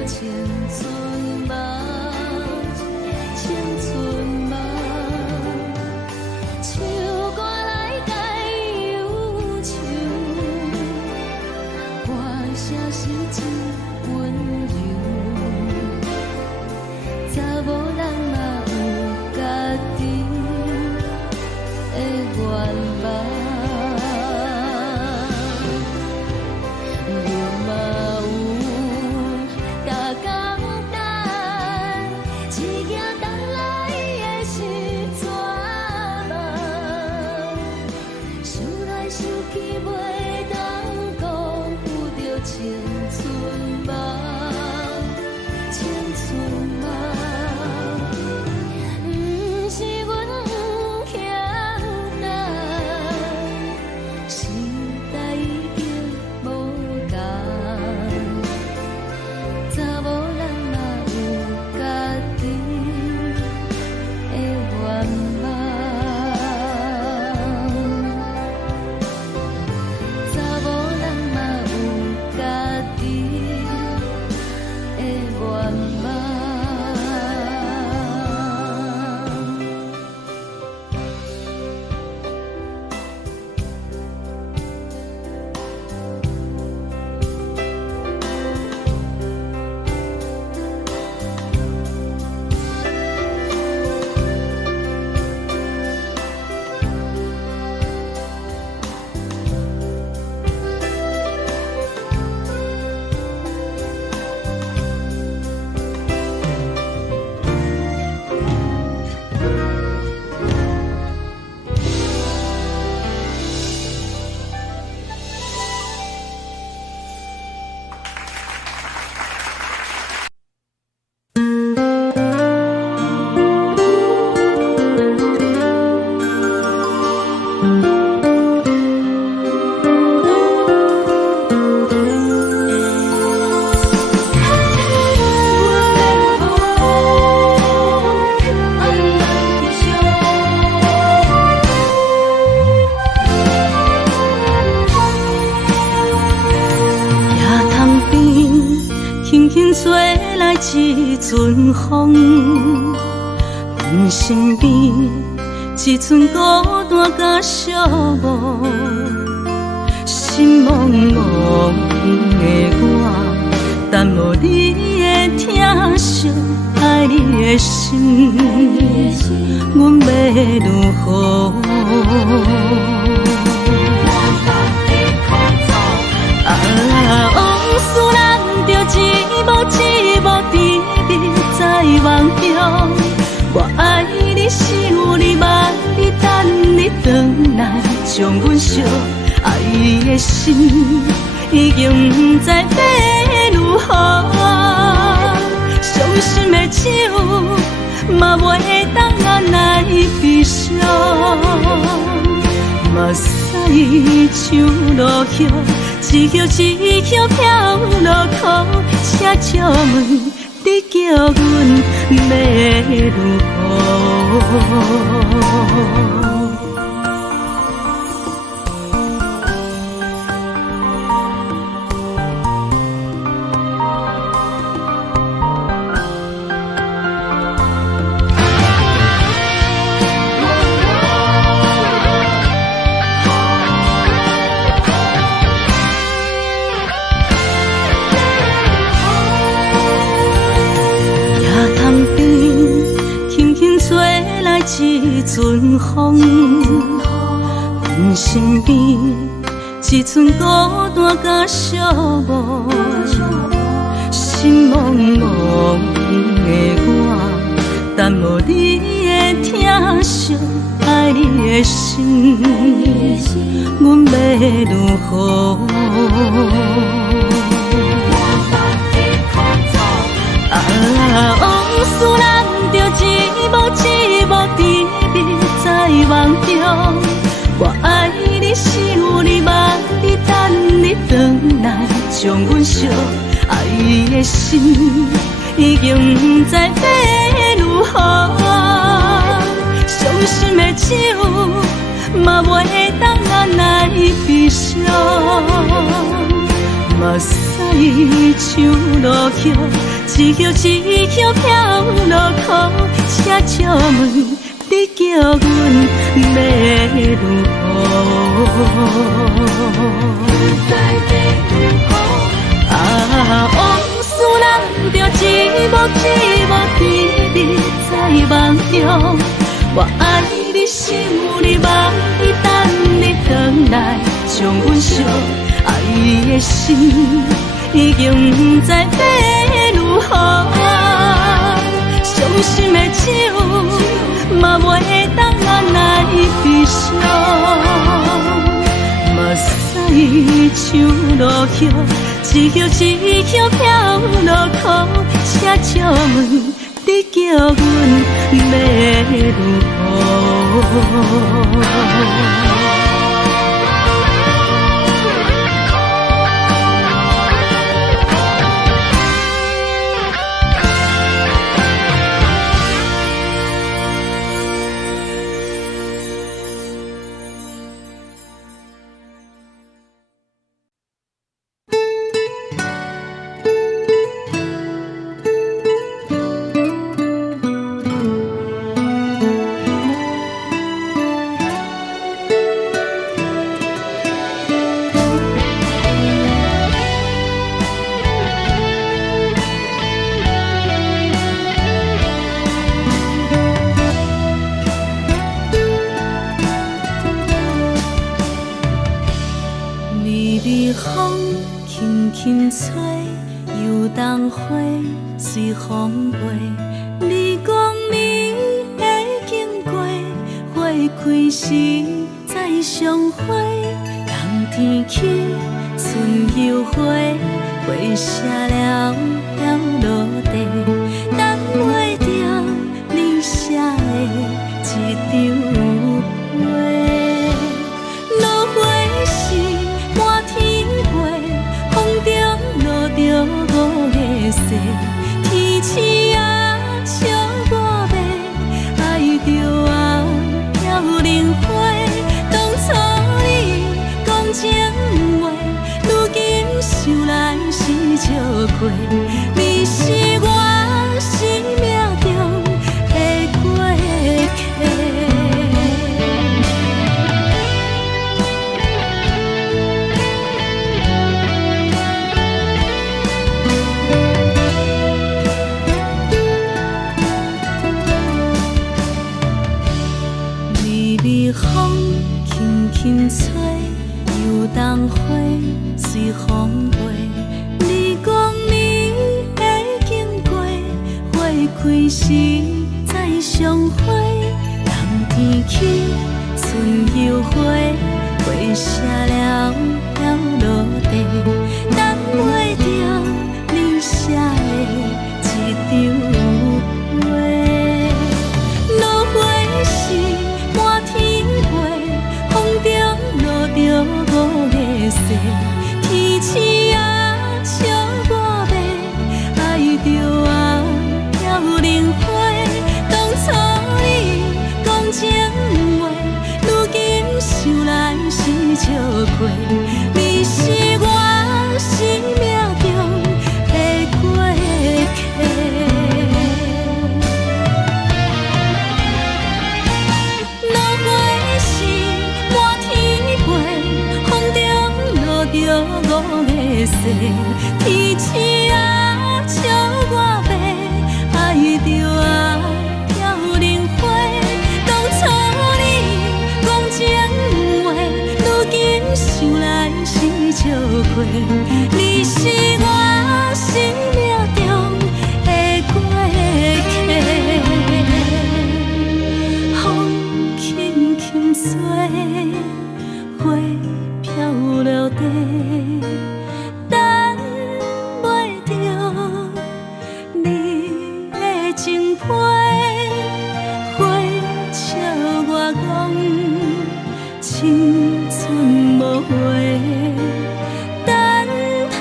青春梦，青春梦，唱歌来解忧愁，歌声是真温柔，查某人嘛有家己的愿望。青春梦，青春梦，不是阮不晓等，时代已经无同，查某人嘛有家己的愿望。做来一阵风，阮身边一寸孤单甲寂寞，心茫茫的我，等无你的疼惜，爱你的心，阮要如何？往事人着一幕一幕甜蜜在梦中。我爱你，想你，望你，等你回来，将阮惜爱的心已经不知要如何。伤心的手嘛袂当按来悲伤，目屎像落叶。一叶一叶飘落雨，请借问你叫阮要如何？一阵风，阮身边一寸孤单甲寂寞，心茫茫的我，等无你的疼惜，爱你的心，阮要如何？往事人着一幕一幕甜蜜在梦中。我爱你，想你，望你，等你回来，将阮惜爱的心已经不知要如何。伤心的手嘛袂当按来悲伤，目屎像落叶。一叶一叶飘落雨，请借问你叫阮要如何？往事人着一幕一幕甜蜜在梦中。我爱你，想你，望你，等你回来，将阮惜爱的心已经不知要如何。伤心的手嘛袂当按来悲伤，目屎像落叶，一叶一叶飘落雨，请借问你叫阮要如何？轻吹，游动花随风飞。你讲你会经过，花开时再相会。冬天起，春又回，花谢了要落地，等袂着你写的一张画。落花时满天飞，风中落着五个色，天星啊笑我迷，爱着啊飘零花。当初你讲情话，如今想来是笑亏。你是我生命中的过客。微微风轻轻吹，游动花随风飞。你讲你会经过，花开时再相会。人天起，春又回，花谢了落地，等袂着你写的一张画。落花时满天飞，风中落着五个色，天星啊笑我迷，爱着啊飘零花。当初你讲情话，如今想来是笑亏。你是我生命中的过客。落花时满天飞，风中落着五个色，天星啊笑我迷，爱着啊飘零花。当初你讲情话，如今想来是笑亏。你是我生命中的过客。风轻轻吹，花飘落地，等袂着你的情批。花笑我讲青春无悔，等待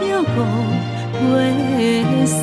着五月雪。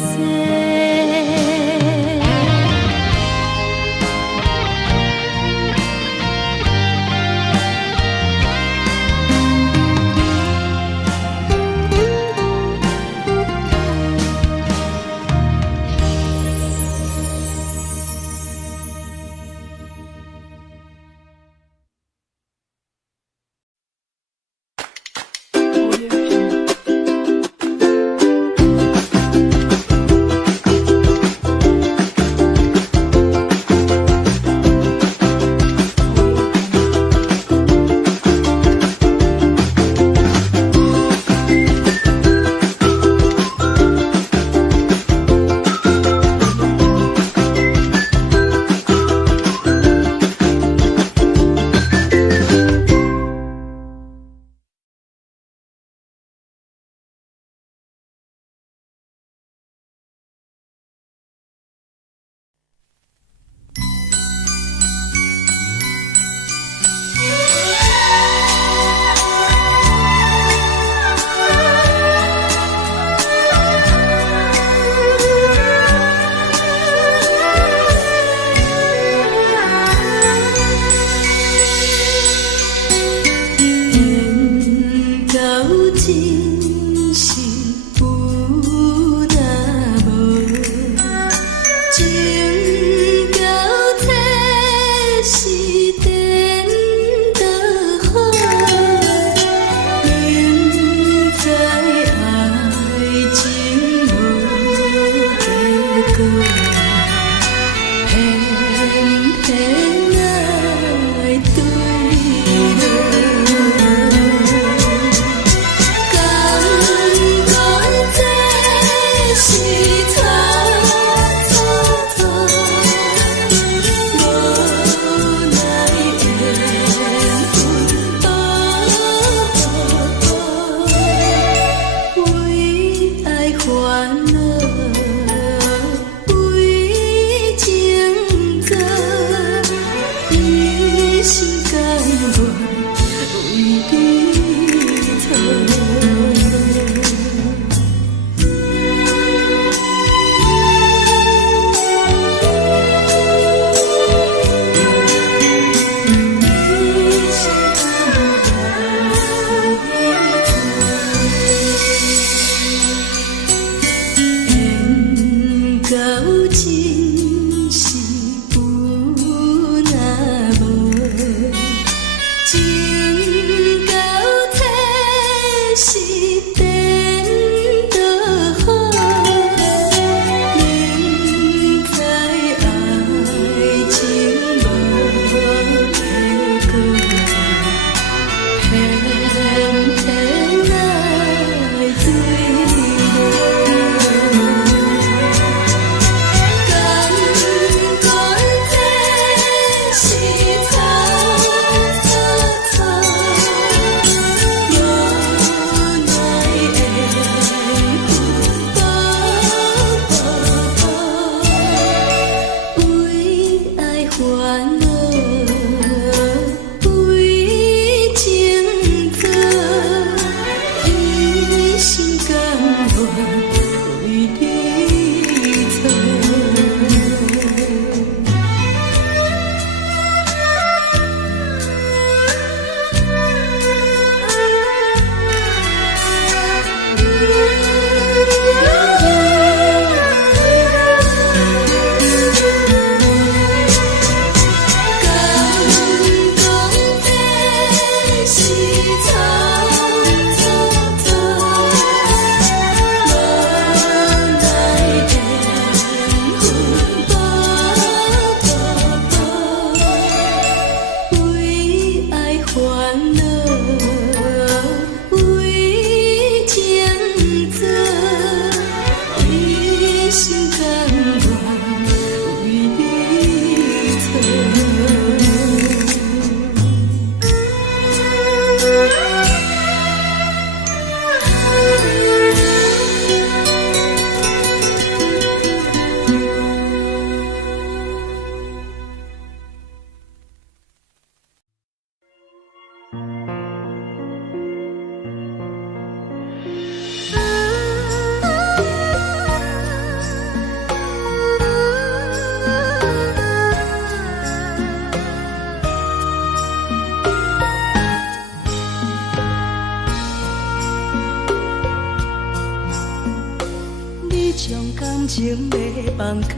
感情要放空，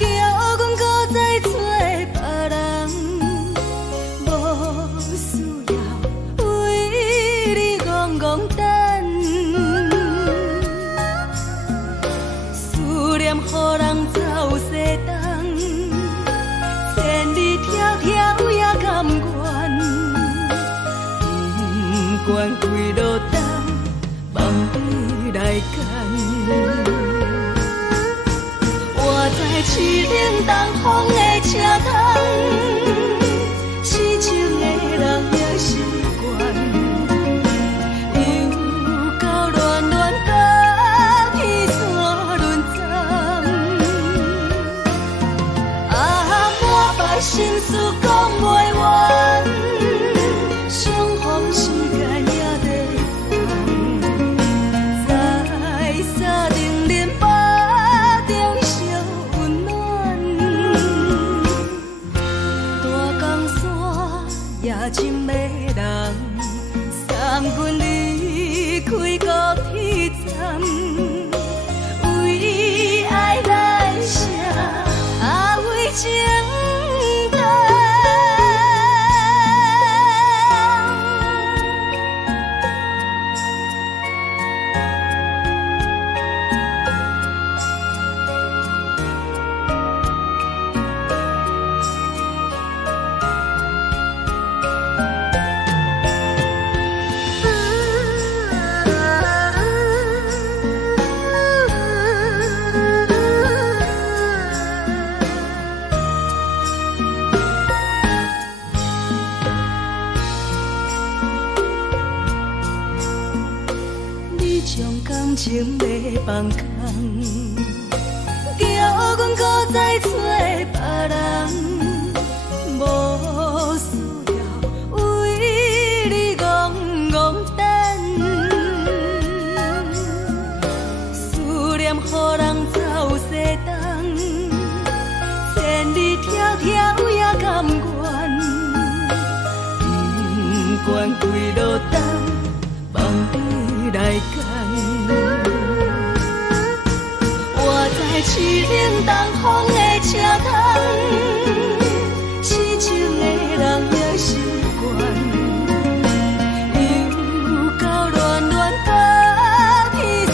叫阮搁再找别人，无需要为你戆戆等，思念予人走西东，千里迢迢也甘愿，不管几路灯，望你来牵。我在七岭东风的车头，痴情的人也习惯，又到乱乱甲天山轮站。啊，满腹心事讲袂完，相逢时间也在等，在沙定林巴中烧温暖，大江山也真迷人，三军离开高铁站，为爱来写，啊为情等。你将感情要放空，叫阮搁再找别人，无需要为你戆戆等，思念予人走西东，千里迢迢也甘愿，不管几路灯，望你来牵。我在七岭东风的车头，痴情的人也习惯，又到乱乱甲天山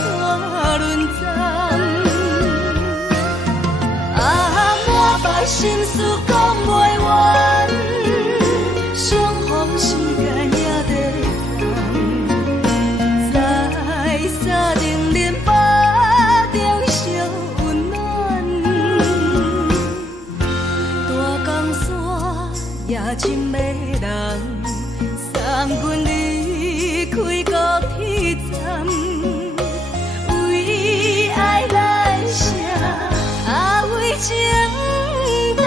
轮站。啊，满腹心事讲袂完，相逢时间也在等，在沙定林巴中烧温暖，大江山也真迷人，三军离开高铁站，为爱来写，啊为情等。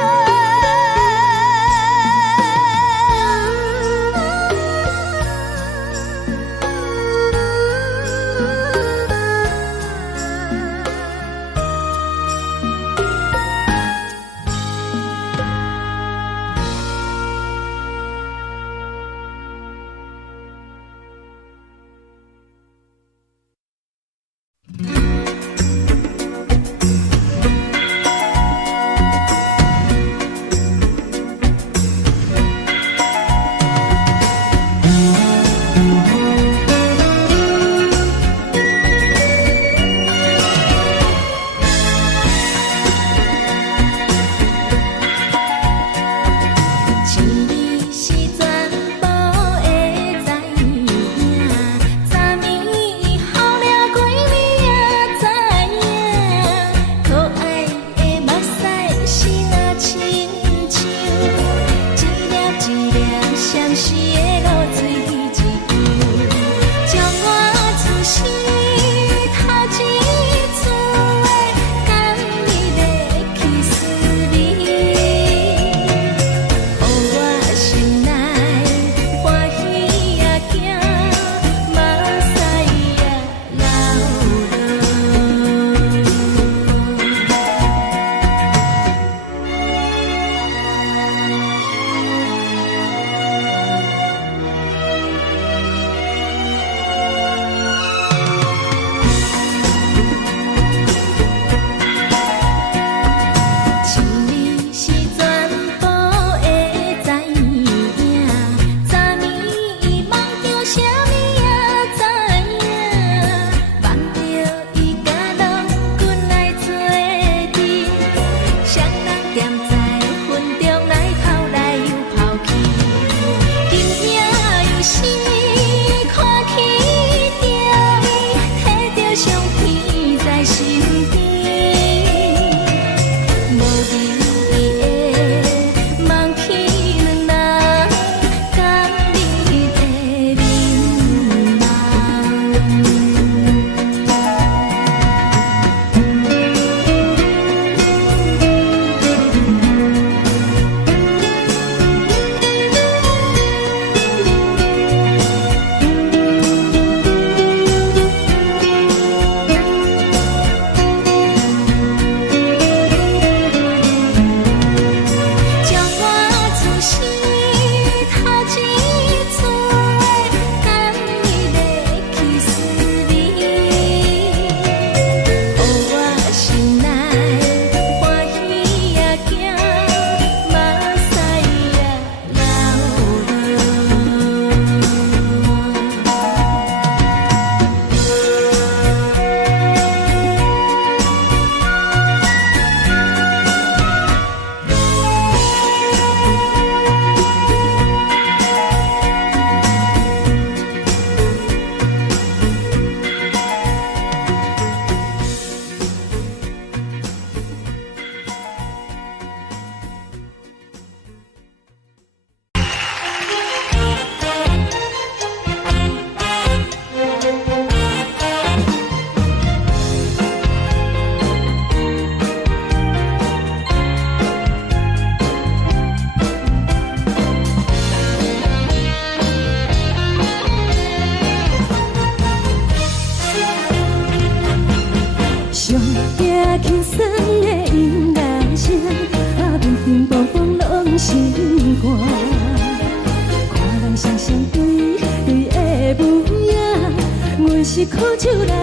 是靠手来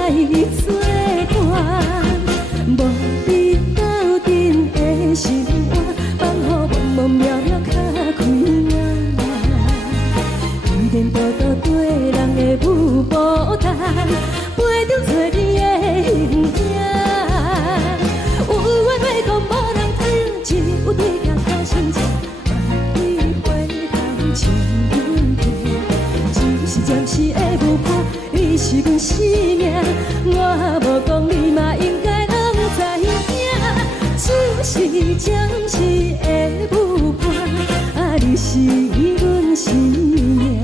作伴。无你斗阵的心肝，放予茫茫渺渺较开眼。依然多多对人的舞步弹，陪着做你的形影。有话要讲无人听，只有对镜头心情，万里回头唱阮听。就是暂时的舞伴，你是阮生命，我无讲你嘛应该拢知影。就是暂时的舞伴，啊，你是阮生命。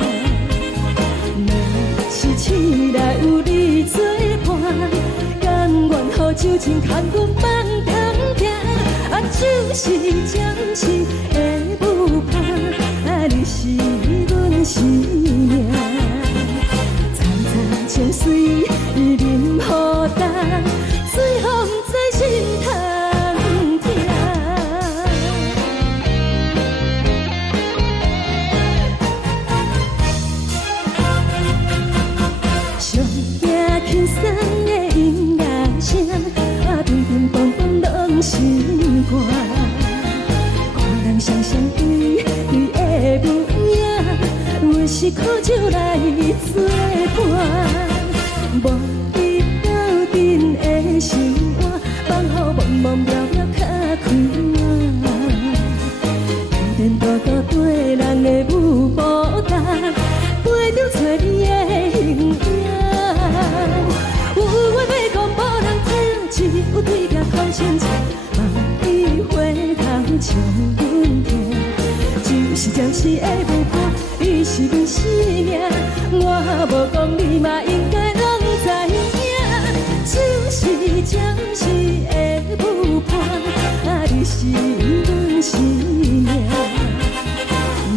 若是醒来有你作伴，甘愿予酒精牵阮放长行。啊，就是暂时的舞伴，啊，你是阮生命。层层情水任何担，随风在心头。轻松的音乐声，啊，乒乒乓乓拢心肝。看人双双对对的舞影，阮是靠手来作伴。无你斗阵的心肝，放予茫茫渺渺较开眼。依然多多对人的舞步弹，陪着做你的形影。有话要讲无人听，只有对镜头心情，万里回头唱阮听。就是暂时的舞伴，你是阮生命，我无讲你嘛应该拢知影。就是暂时的舞伴，啊，你是阮生命。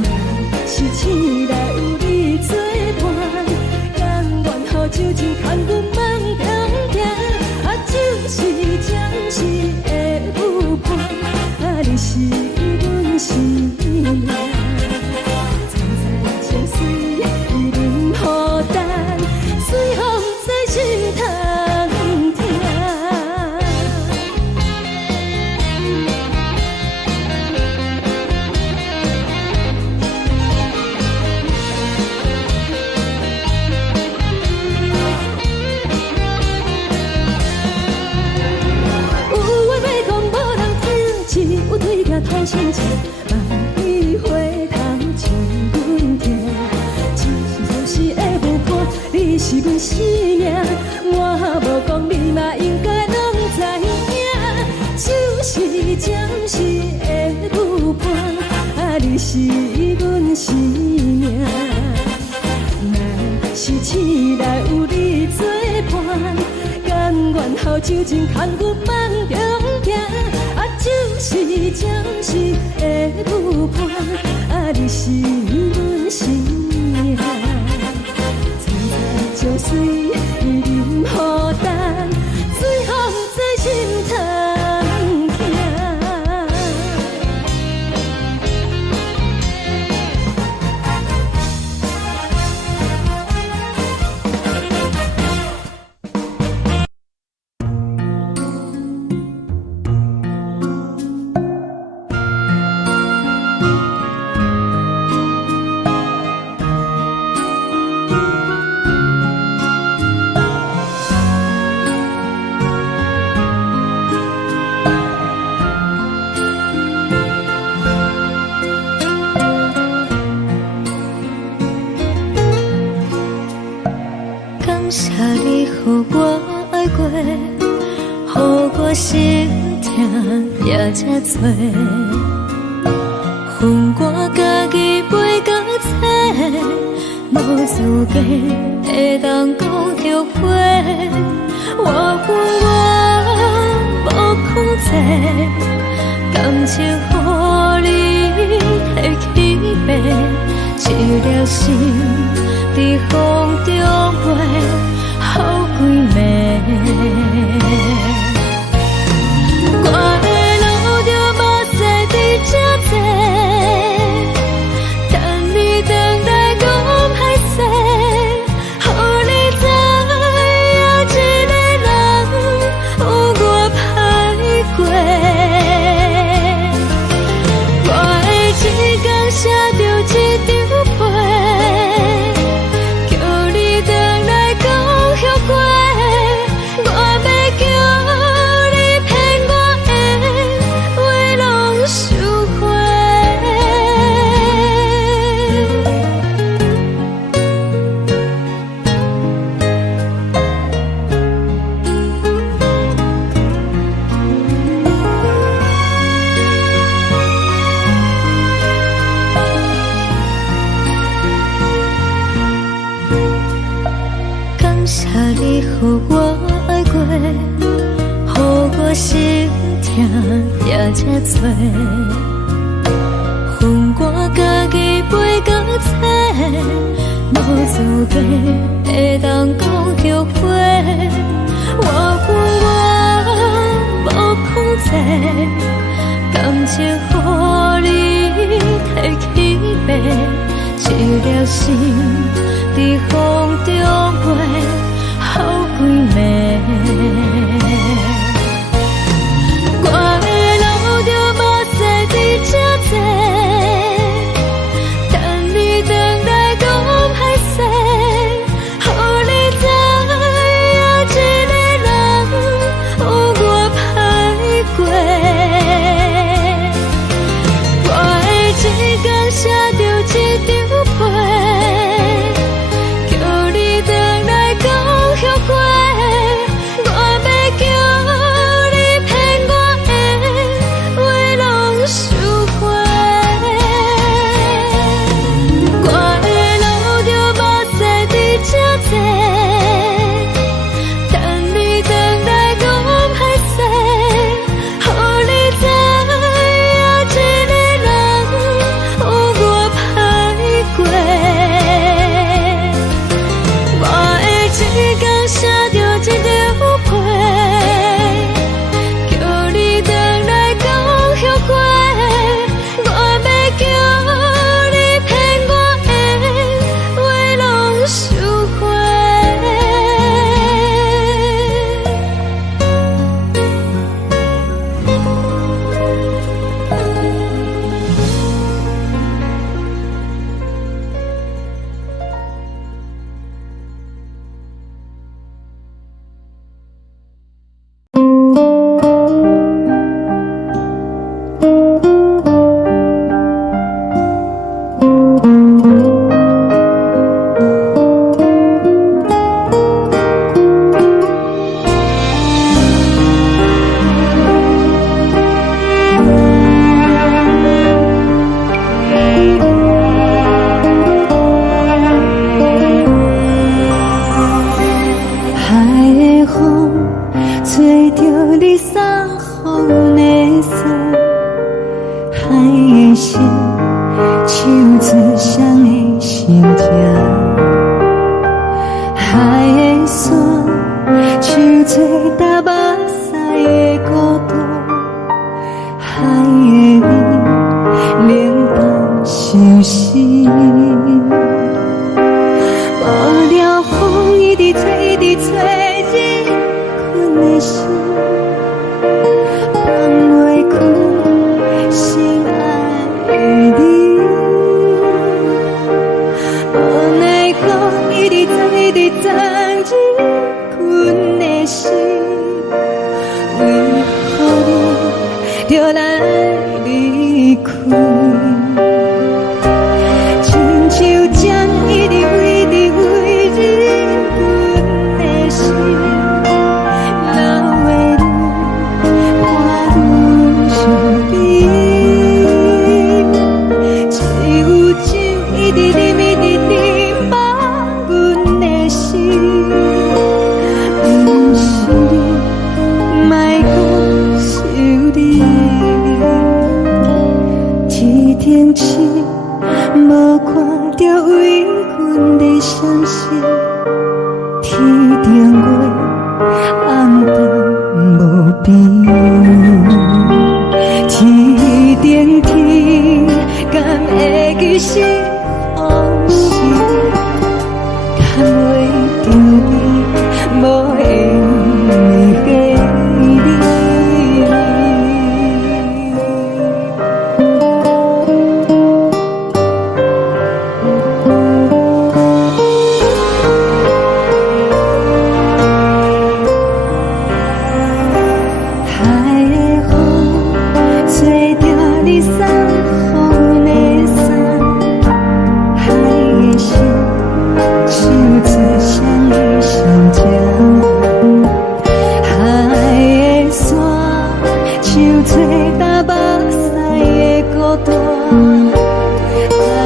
若是醒来有你作伴，甘愿予酒精牵阮放长行。啊，就是暂时的舞伴，啊，你是阮生命。层层情水任何担，随风在心头听。有对镜头心情，万里回头唱阮听。就是暂时的舞伴，你是阮生命，我无讲你嘛应该拢知影。就是暂时的舞伴，啊，你是阮生命。若是醒来有你作伴，甘愿予酒精牵阮放长行。啊，就是暂时的舞伴，啊，你是阮生命。层层情水任何担，随风在心头听。感谢你予我爱过，予我心痛也这多，分我家己飞到切，无资格会当讲后悔。我恨我无控制，感情予你提起白，一粒心在风中飞，好几暝。我的路就无使伫这多，等你等待讲歹势，予你知谢你予我爱过，予我心痛也这多，分我家己飞到彩，无资格会当讲后悔。我恨我无控制，感情予你提起白，一粒心在风中飞，好几暝。我的路就无西伫这多，等你回来讲歹势，予你知影一个人有我歹过。我会一天写着一张被，叫你回来讲后悔。我要叫你骗我的话拢收回。我的路就无西伫这多，等你回来讲歹势，予你知影一个人有我歹过。我会一天写着一张被，叫你回来讲后悔。我要叫你骗我的话拢收回。海的风吹着你送风的伞，海的心手指双的心痛，海的山手吹打目屎的孤单，海的你冷淡伤心。无聊风一直吹，一直吹进阮的心，放袂开心爱的你。无奈何一直藏，一直藏进阮的心，为何你就来离开？亲像针一直飞，一直飞进阮的心，流的泪看愈伤悲，只有酒一直啉，一直啉饱阮的心，不是你，莫讲想你。一天起，无看到为阮的伤心，天顶月暗淡无边，天顶天敢会记是往事，敢袂着你，无缘给你。海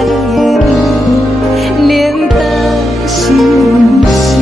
的你，冷淡伤心。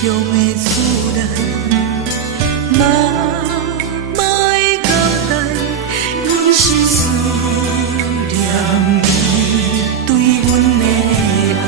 乡的厝内，妈妈的交代，阮是思念你对阮的爱。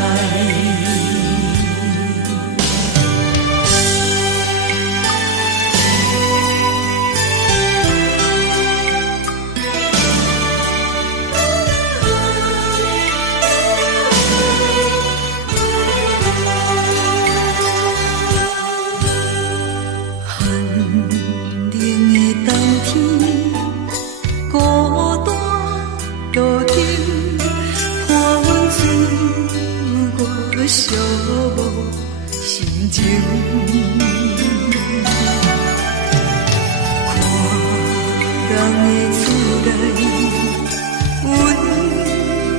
寂寞心情，看人的厝内，温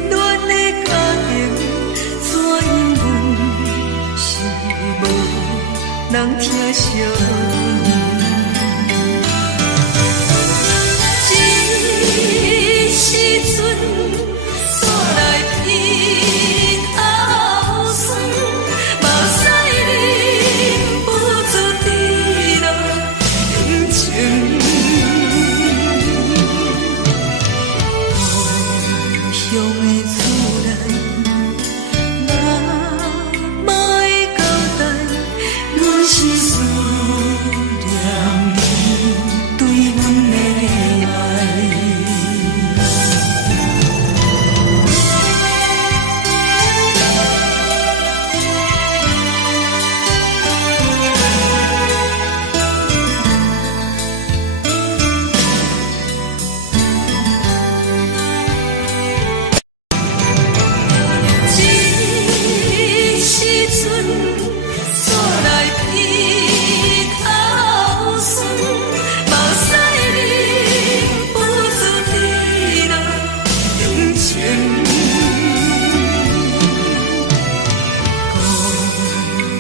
暖的家庭，怎因阮是无人疼惜？这时阵煞来鼻口酸，目屎忍不住滴落眼睛。故乡的厝内，妈妈的交代，阮是思念你对阮的爱。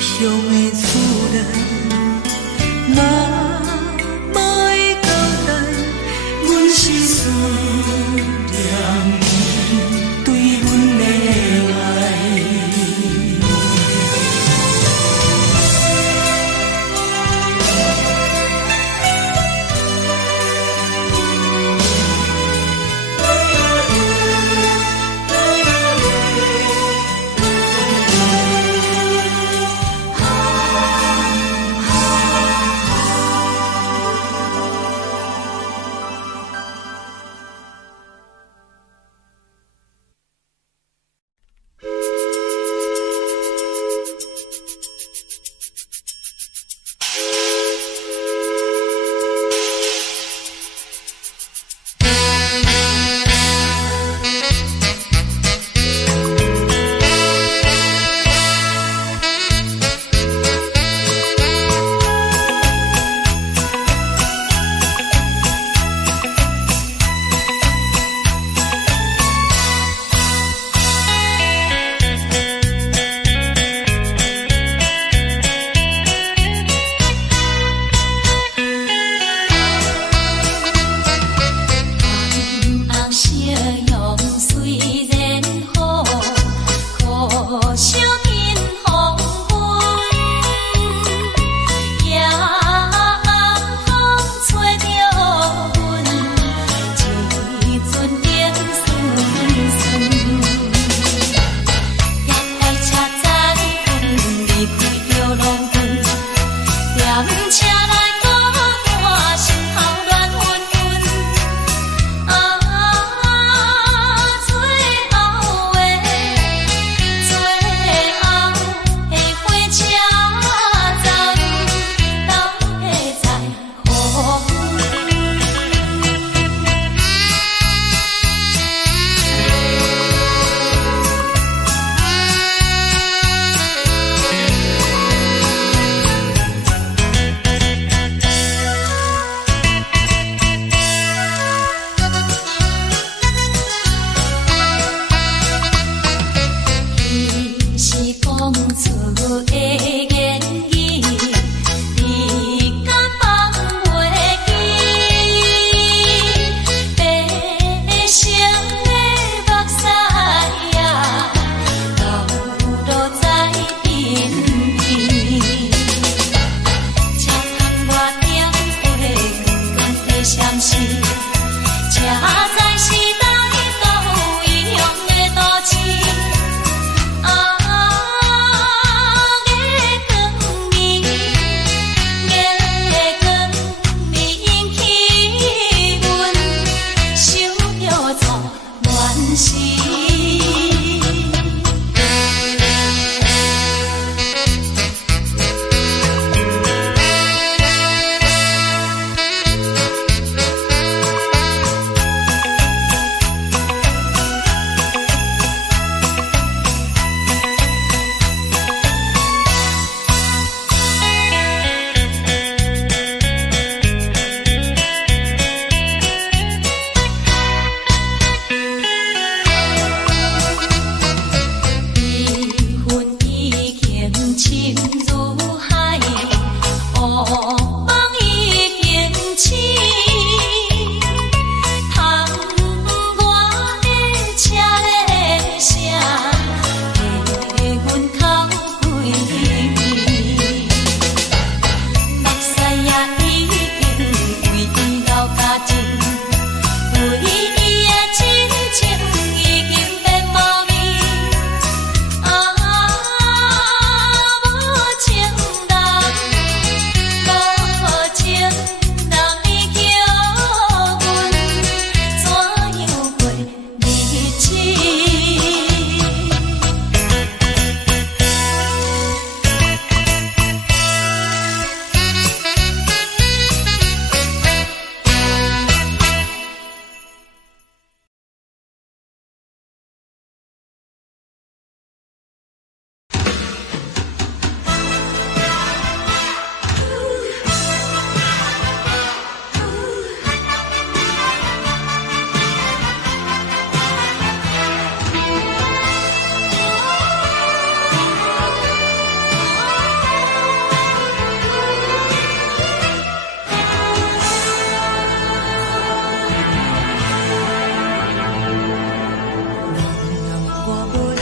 乡的厝内，妈妈的交代，阮是思念你对阮的爱。如海，乌梦已经醒。窗外的车的声，替阮哭几暝。目屎也已经为伊流甲尽，为伊的真情已经变无味。无情人，无情人，你叫阮怎样过日子？我无力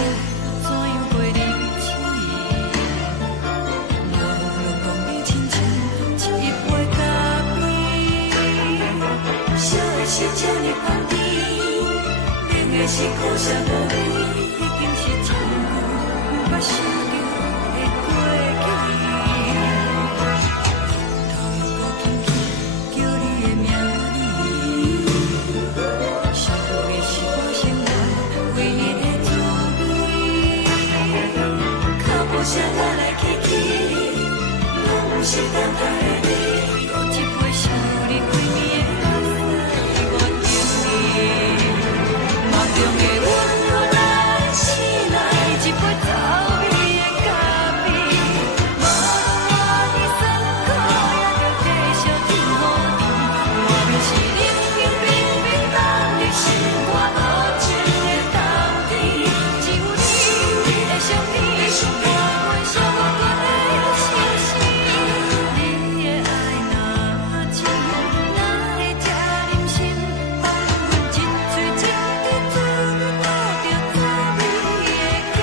怎样过日子？无路讲你亲像一杯咖啡，烧的是这呢香甜，冷的是苦涩无味，已经是一句无法想着的过去。头又搁轻轻叫你的名字，想你是我生活唯一的滋味。脚步声来来去去，拢是等待的你。搁一杯想你几暝的目屎，我等你。梦中的阮又来醒来，一杯草味的咖啡。无论我的酸苦，也着继续甜予你。外面是冷冰冰冰冷的心肝，无情的冬天，只有你的相片，伴阮寂寞过的心事。你的爱若真，哪会这忍心放阮一嘴一滴珠，倒着滋味的咖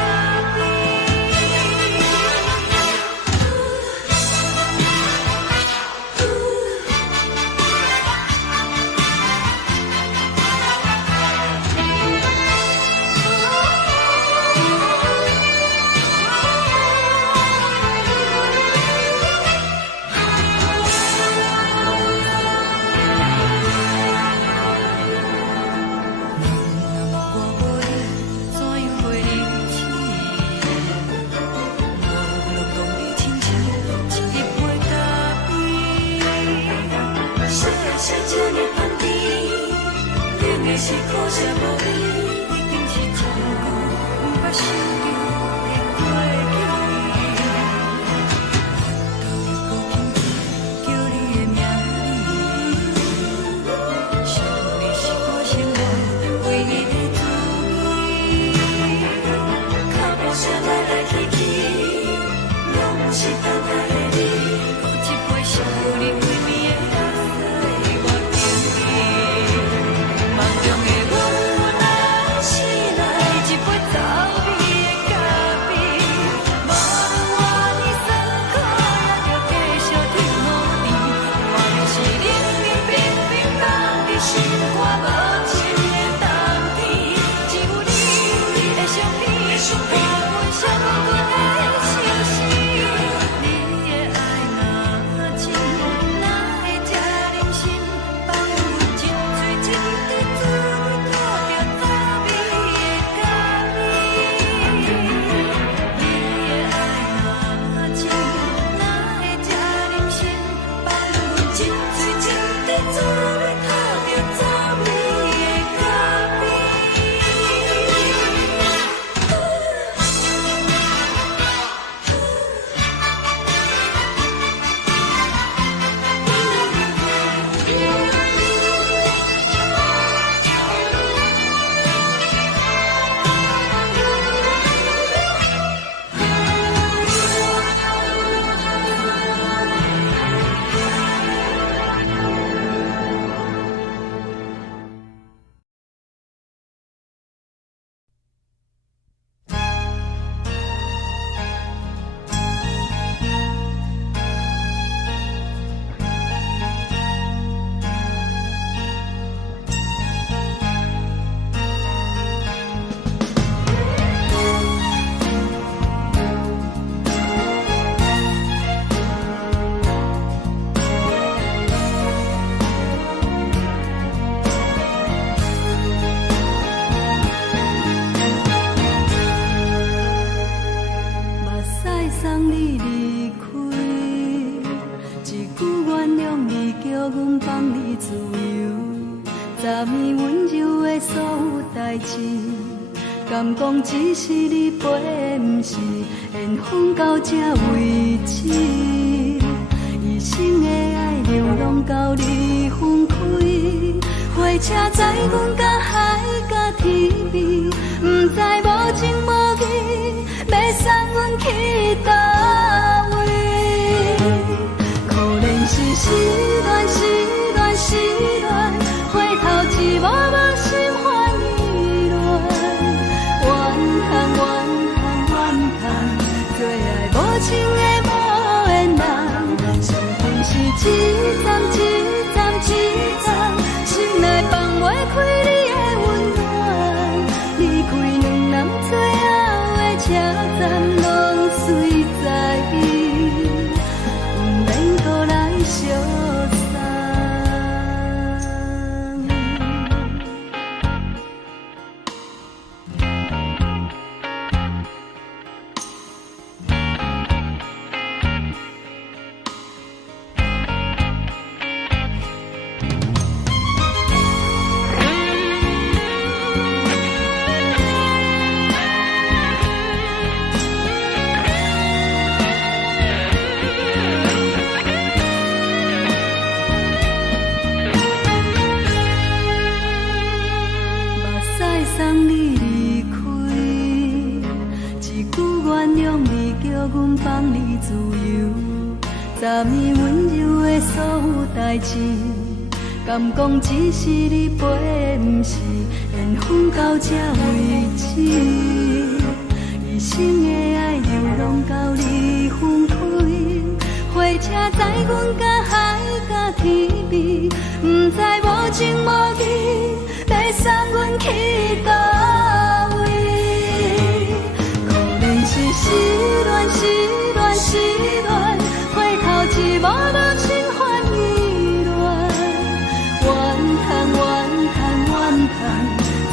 我无力怎样过日子？无路讲你亲像一杯咖啡，烧的是这呢香甜，冷的是苦涩无味，已经是一句无法想着的过去。头又搁轻轻叫你的名字，想你是我生活唯一的滋味。脚步声来来去去，拢是等待的你。搁一杯想你几暝的目屎，我等你。梦中的阮又来阮放你自由，昨暝温柔的所有代志，敢讲只是你陪，不是缘分到这为止。一生的爱流浪到你分开，火车载阮甲海甲天边，不知无情无义，要送阮去倒位？可怜是失恋，失恋，失恋，回头一幕幕心烦意乱，怨叹，怨叹，怨叹，最爱无情的无缘人，上恨是一站一站一站，心内放袂开你的温暖，离开两人最后的车站，拢随在伊，不免搁来相送。送你离开，一句原谅你，叫阮放你自由。昨暝温柔的所有代志，敢讲只是你陪，不是缘分到这为止。一生的爱流浪到你分开，火车载阮甲海甲天边，不知无情无义，要送阮去倒位？可怜是失恋，失恋，失恋，回头一幕幕心烦意乱，怨叹，怨叹，怨叹，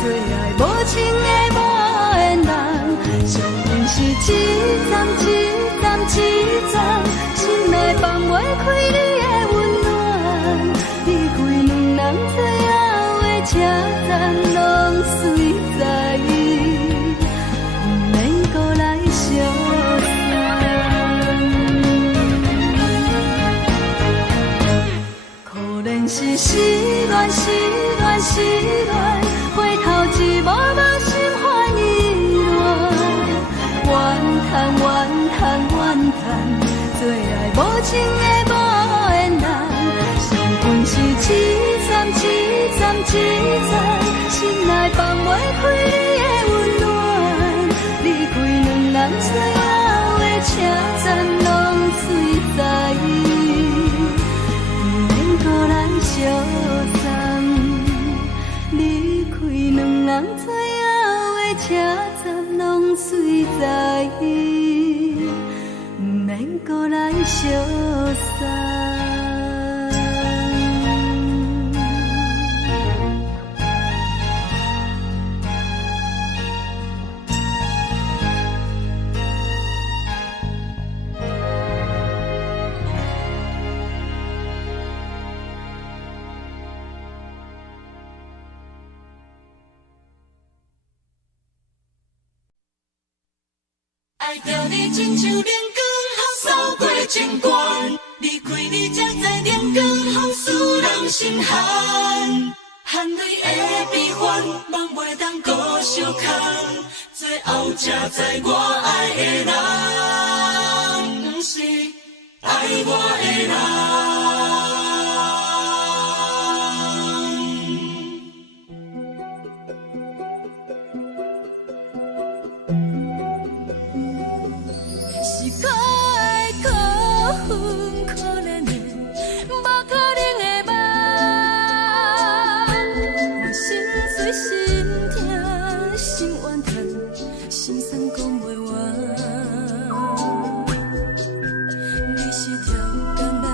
最爱无情的无缘人，上恨是一站一站一站，心内放袂开你的温暖，离开两人最后的车站，拢随在伊，不免搁来相送。可怜是失恋，失恋，失恋，回头一幕幕心烦意乱，怨叹，怨叹，怨叹，最爱无情的无缘人，上恨是一站一站一站，心内放袂开你的温暖，离开两人最后的车站，拢随在伊，不免搁来相送。离开两人最后的车站，拢随在伊，不免搁来相送。爱着你亲像连光风扫过情关，离开你才知连光风使人心寒。含泪的悲欢，望袂当搁相牵，最后才知我爱的人，不是爱我的人。是我的辜负可怜的，无可能的梦。我心碎心痛心怨叹，心酸讲袂完。你是条工来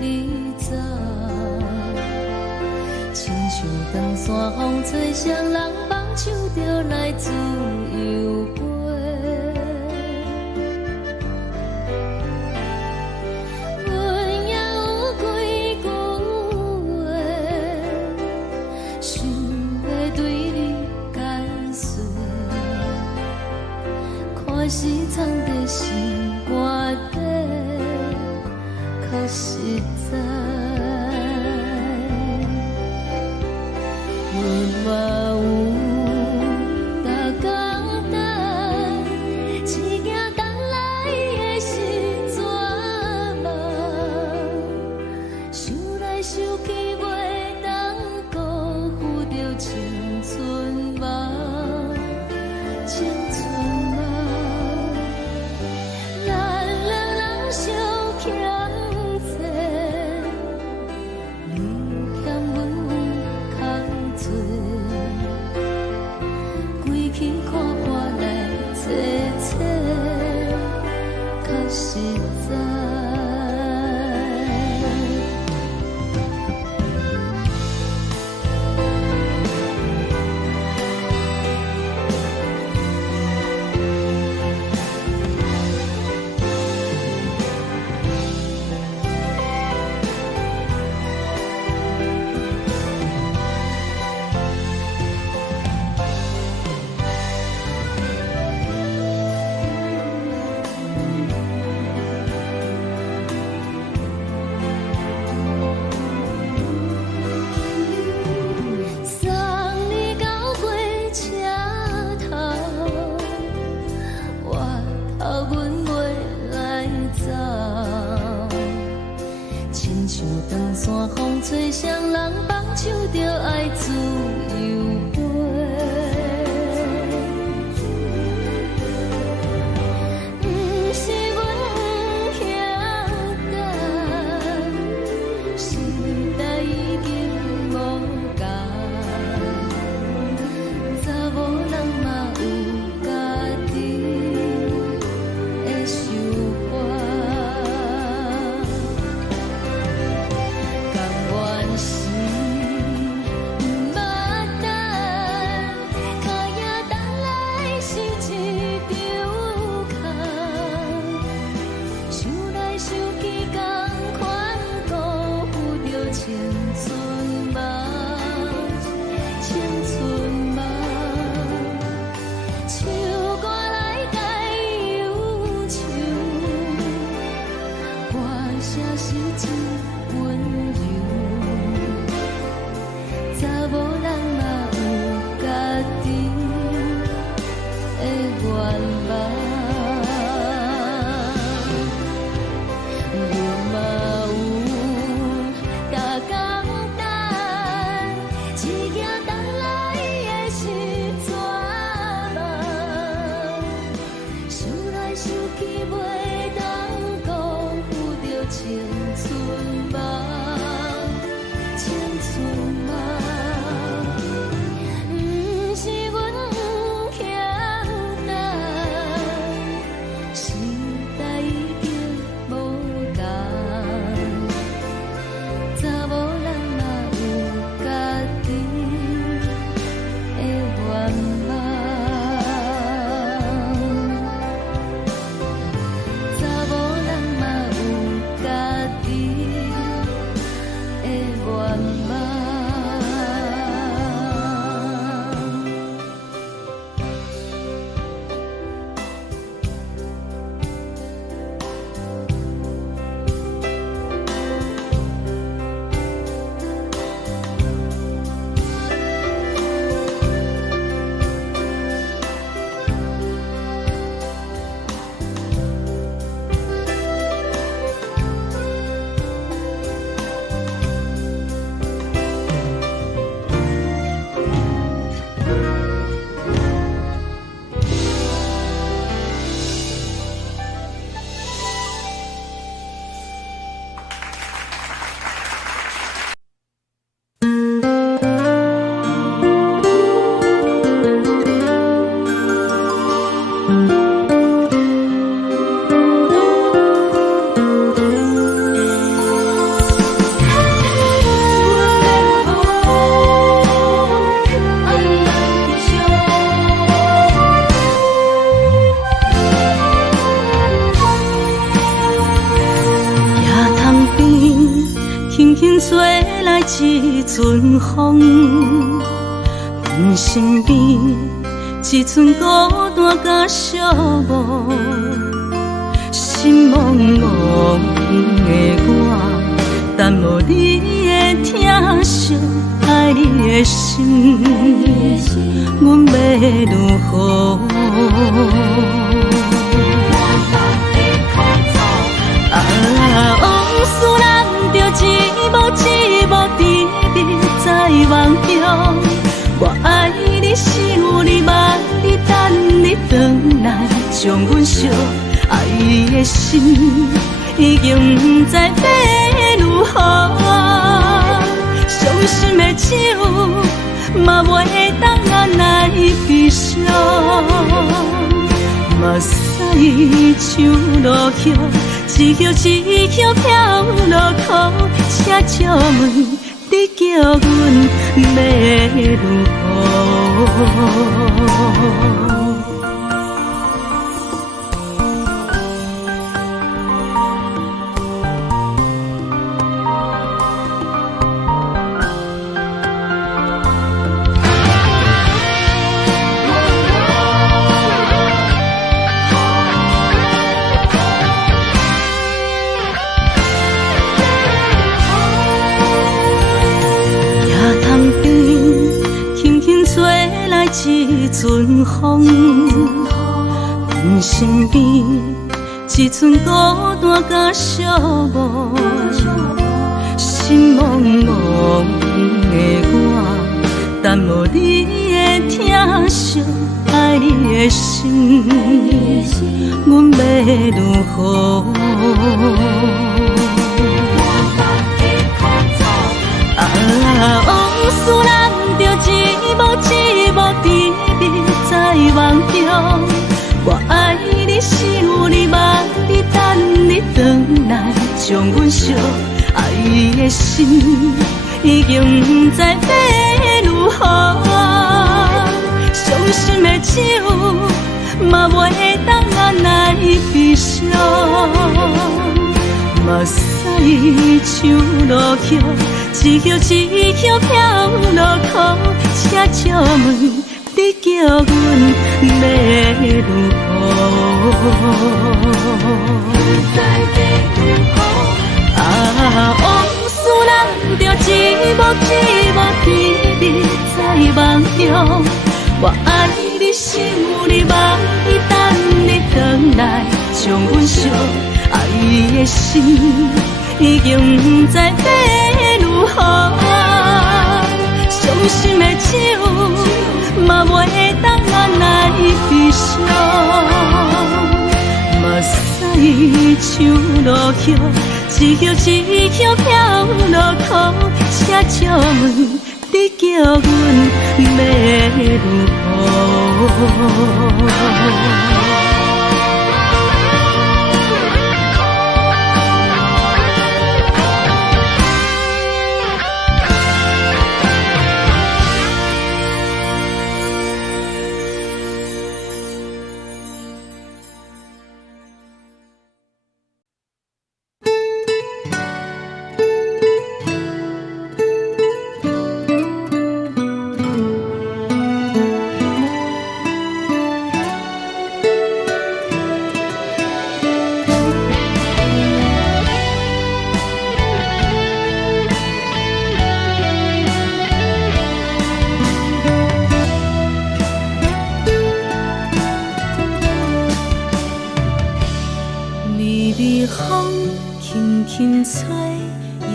你走，亲像长山风吹双人放手就来自由飞。阮也有几句话，想要对你解释，看是藏在心肝底，较实在。阮嘛有逐工等，一件等来的是绝望，想来想去袂当辜负着青春梦，青春梦。咱两人相欠债，你欠阮有空做，归去看破来坐坐，较实在。送你到火车头，我头阮袂来走，亲像长山风吹双人放手就爱自由飞。不是阮不晓等，时代已经无共，查某人嘛有家己的想法。甘愿是不捌等，脚也等来是一场空。想来想去，同款辜负着青春梦，青春梦。唱歌来解忧愁，歌声是真温柔。查某人嘛有家己的愿望。阮嘛有逐工等，一件等来的是绝望，想来想去袂当辜负着青春梦，青春梦。不是阮不晓等，时代已经无共，查某人嘛有家己的愿望。查某人嘛有家己轻吹来一阵风，阮身边一寸孤单甲寂寞，心茫茫的我，等无你的疼惜，爱你的心，阮要如何？往事人着一幕一幕甜蜜在梦中。我爱你，想你，望你，等你回来，将阮惜爱的心已经不知要如何。伤心的手嘛袂当按来悲伤，目屎像落雨。一叶一叶飘落雨，请借问你叫阮要如何？一阵风，阮身边一寸孤单甲寂寞，心茫茫的我，等无你的疼惜，爱你的心，阮要如何？往事人着一幕一幕甜蜜在梦中。我爱你，想你，望你，等你回来，将阮惜爱的心已经不知要如何。伤心的手嘛袂当按来悲伤，目屎像落雨。一叶一叶飘落雨，请借问你叫阮要如何？往事人着一幕一幕甜蜜在梦中。我爱你，想你，望你，等你回来，将阮惜爱的心已经不知要如何。伤心的手嘛袂当按来悲伤，目屎像落雨，一叶一叶飘落雨，请借问你叫阮要如何？风轻轻吹，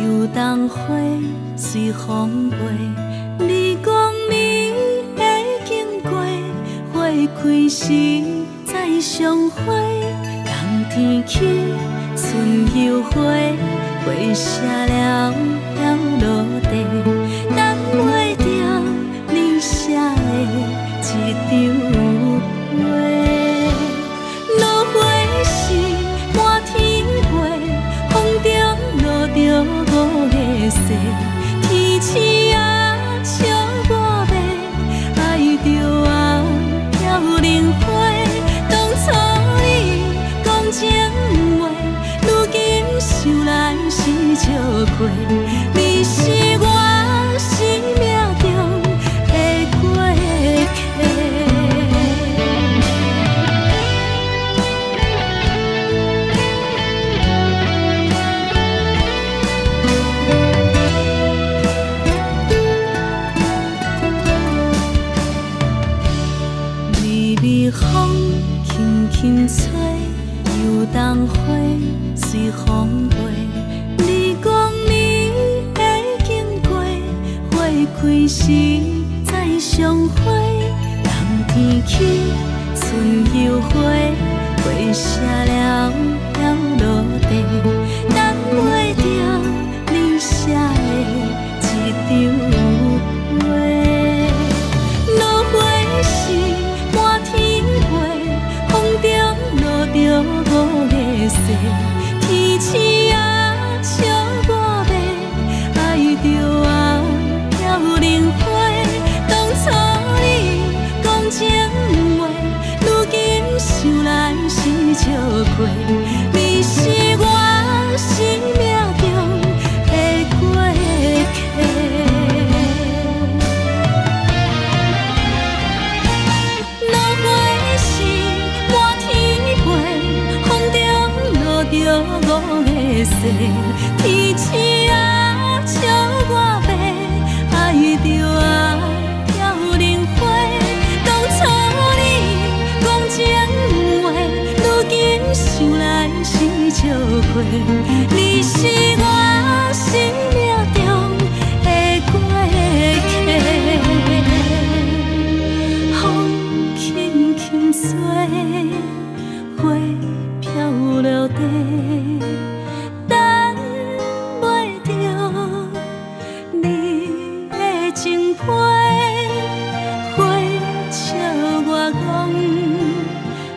游动花随风飞。你讲你会经过，花开时再相会。冬天起，春又回，花谢了了落地，等袂着你写的一张画。落花时满天飞，风中落着五个色，天星啊笑我迷，爱着啊飘零花。当初你讲情话，如今想来是笑亏。开时再相会，人天起，春又花，花谢了要落地，等袂着你写的一张画。落花时满天飞，风中落着五个色，天星啊笑我迷，爱着我飘零花。当初你讲情话，如今想来是笑过，你是我生命中的过客。落花时满天飞，风中落着五个色，天星啊笑我迷，爱着我飘零花。当初你讲情话，如今想来是笑过，你是我生命中的过客。风轻轻吹，花飘落地，等袂着你的情批。花笑我讲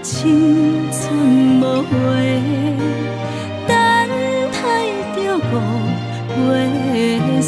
青春无话，等待着五月雪。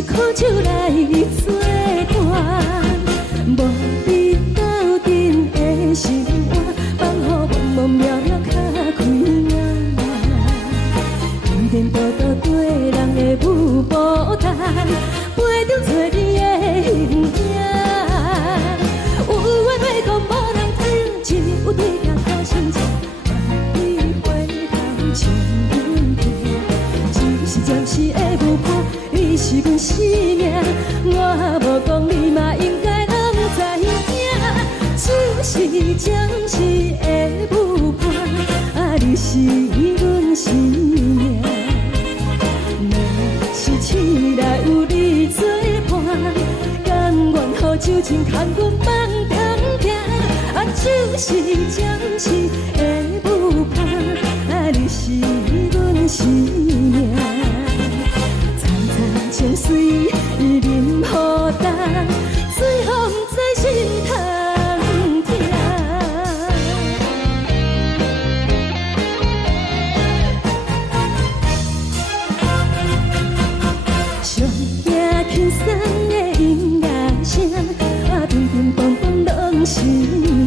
是苦酒来作伴，无你斗阵的心肝，放予茫茫渺渺较开眼。颠颠倒倒对人的舞步弹，陪着做你的形影。有话要讲无人听，只有对镜头心情，万里回头将阮听。是暂时的舞伴，你是阮生命，我无讲你嘛应该拢知影。就是暂时的舞伴，啊，你是阮生命。若是醒来有你作伴，甘愿予酒精牵阮梦中行。啊，就是暂时的舞伴，啊，你是阮生命。情水伊淋雨淡，水风在心头痛。上听轻松的音乐声，啊，乒乒乓乓拢心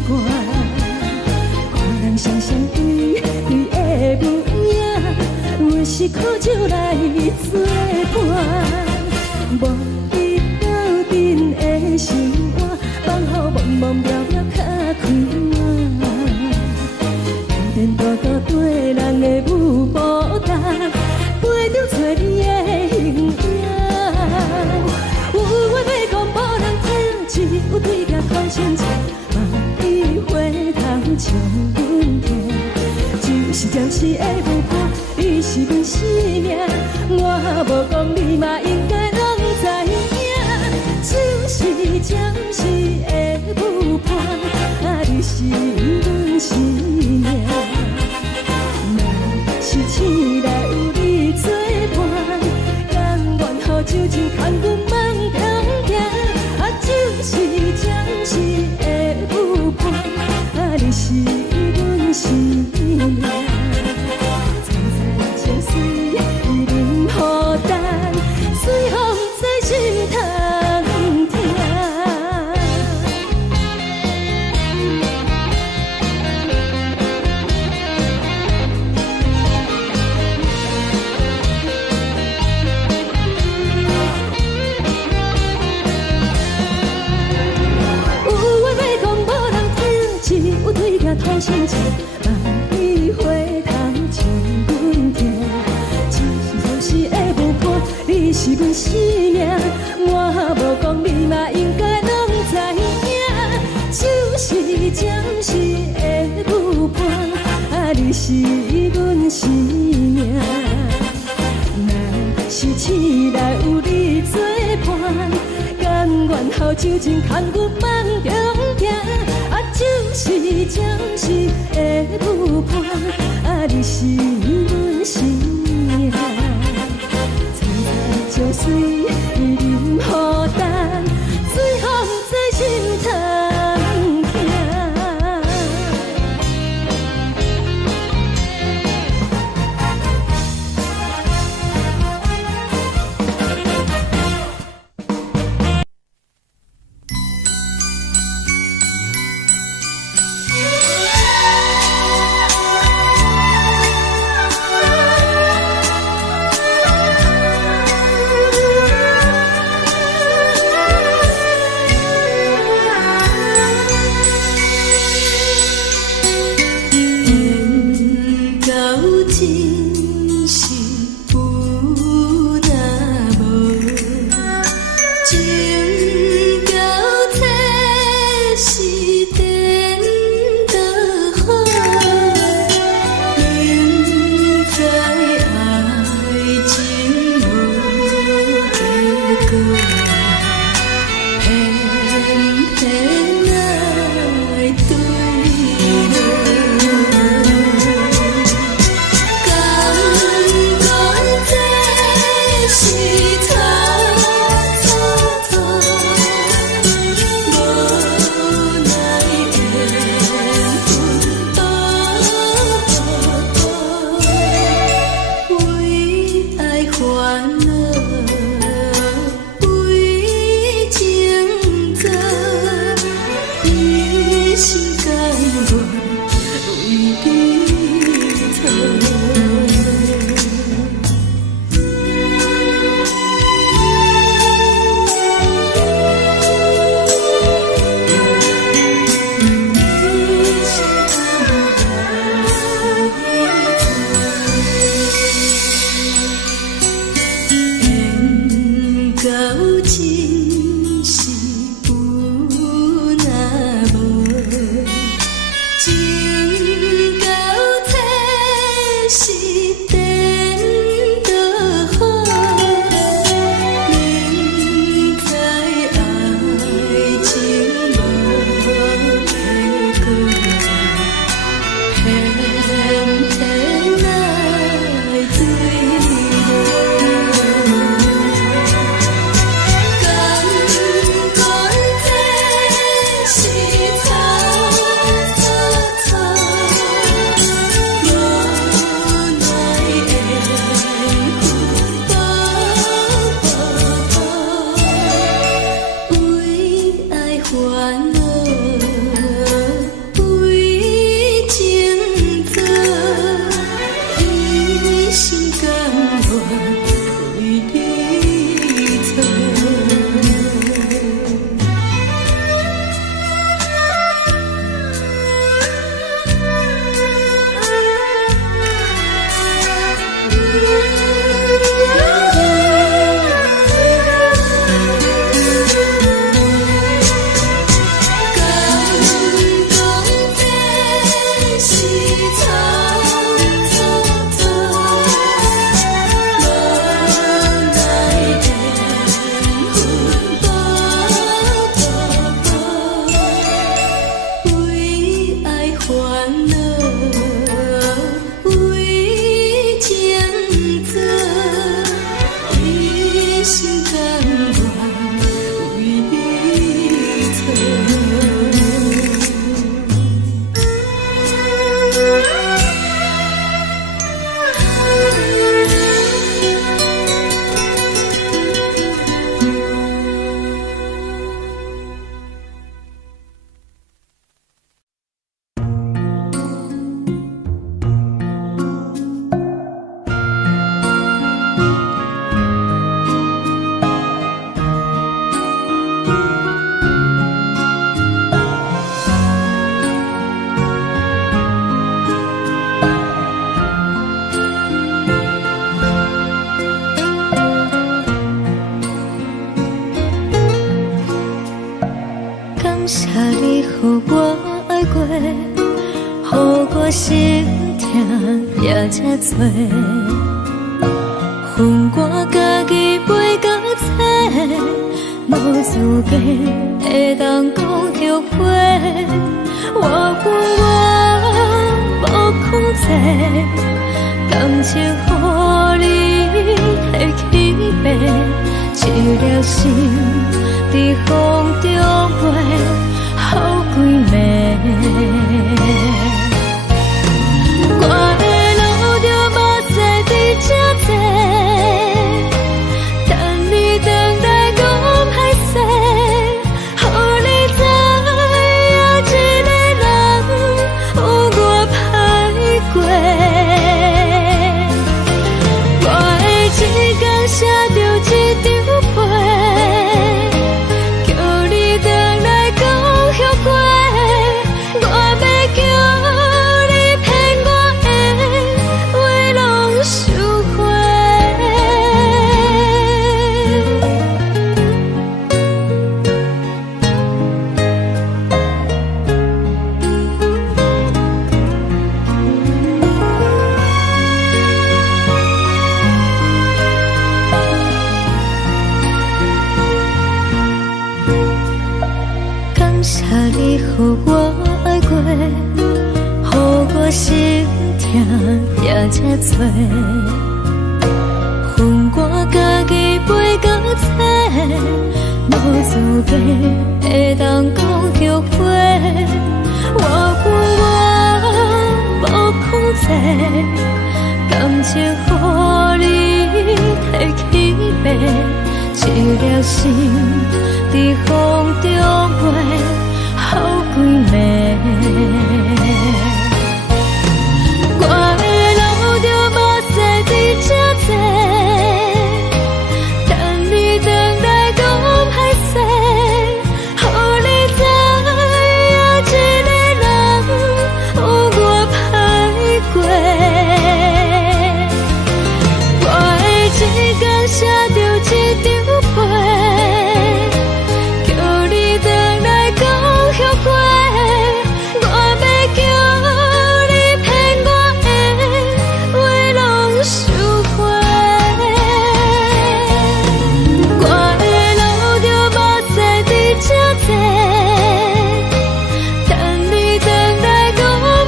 肝。看人双双对对的舞影，我是苦酒来作伴。无你斗阵的心肝，放予茫茫渺渺较开眼。颠颠倒倒对人的舞步弹，陪着做你的形影。有话要讲无人听，只有对镜头心情，万里回头将阮听。就是暂时的舞伴，你是阮生命，我无讲你嘛应该拢知影。就是暂时的舞伴，啊，你是阮生命。若是醒来有你作伴，甘愿予酒精牵阮梦中行。啊，就是暂时的舞伴，啊，你是阮生命。情水伊淋雨淡，水风在心头痛。有话要讲无人听，只有对镜头心情，万里回头将阮听。是的舞伴，你是阮生命，我无讲你嘛应该拢知影。就是暂时的舞伴，啊，你是阮生命。若是醒来有你作伴，甘愿予酒精牵阮梦中行。啊，就是暂时的舞伴，啊，你是阮生命。情水伊淋雨淡，水风在心头痛。予我心痛也这多。恨我家己袂到切，无资格会当讲后悔。我恨我无控制，感情予你的起飞，一粒心在风中飞，好几暝。我的路就无再伫这多，等你回来讲歹势，予你知影一个人有我歹过。我的一天写着一张被，叫你回来讲后悔。我要叫你骗我的话拢收回。感谢你予我爱过，予我心痛也这多。恨我家己袂到切，无资格会当讲后悔。我恨我无控制，感情予你的起飞，一粒心在风中飞，好几暝。我的路就无再伫这多，等你回来讲歹势，予你知影一个人有我歹过。我的一天写着一张被，叫你回来讲后悔。我要叫你骗我的话拢收回。我的路就无再伫这多，等你回来讲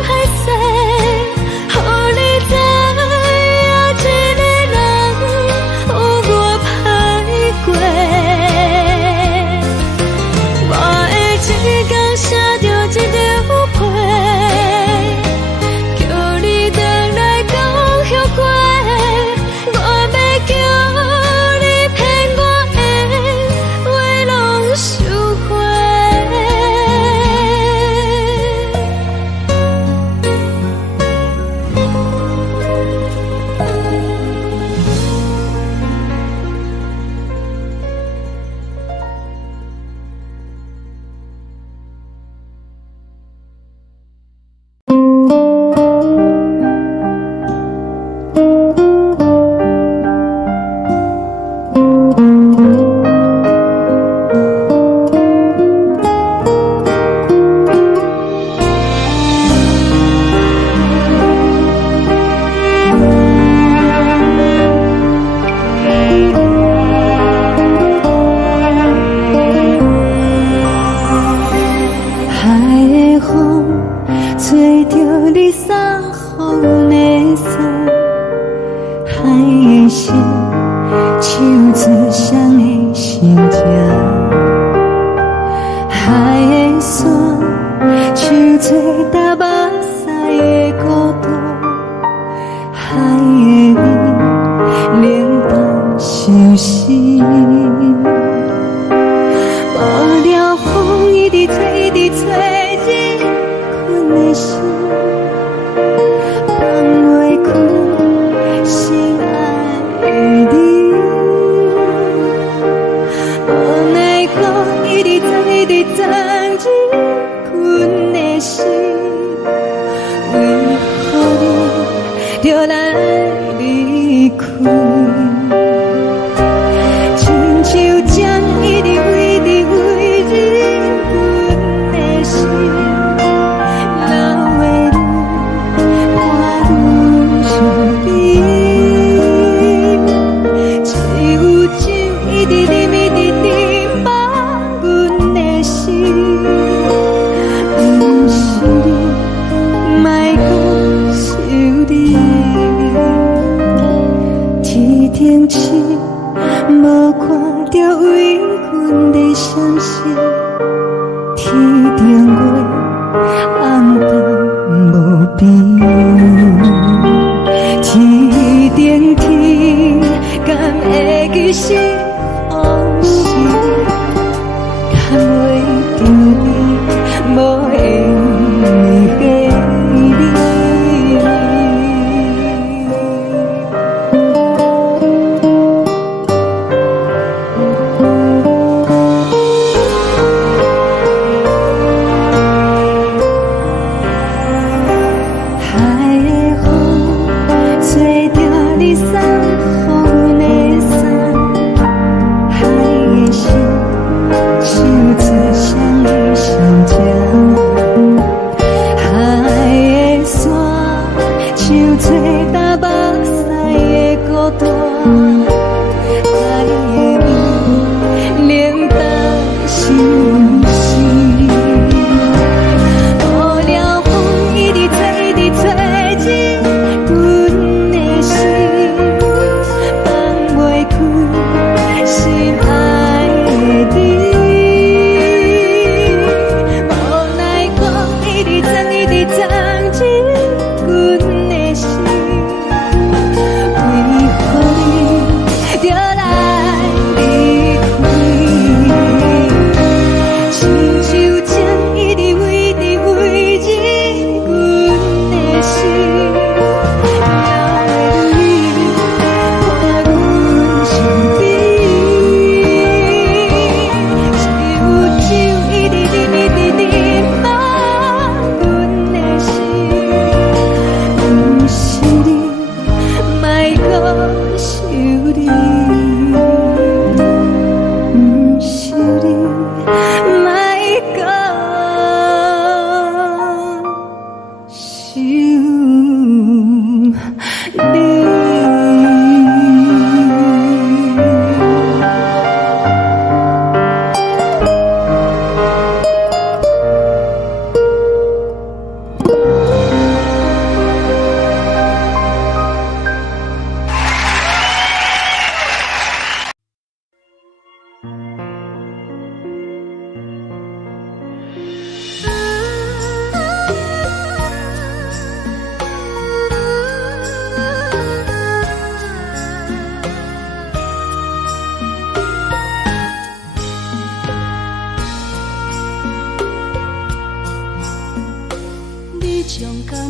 歹势，予你知影一个人有我歹过。我的一天写着一张被，叫你回来讲后悔。我要叫你骗我的话拢收回。海的风吹着你送风的伞，海的心手指上的心情，海的山手做搭目屎的孤独，海的味冷淡伤心。无聊风一直吹，一直吹，日困的心，放袂开心爱的你。无奈何一直藏，一直藏，日困的心，为何你就来离开？亲像针一直为你为日困的心，流的泪。天顶月，红灯无边。天顶天，敢会记是往事？敢袂着你，无缘给你。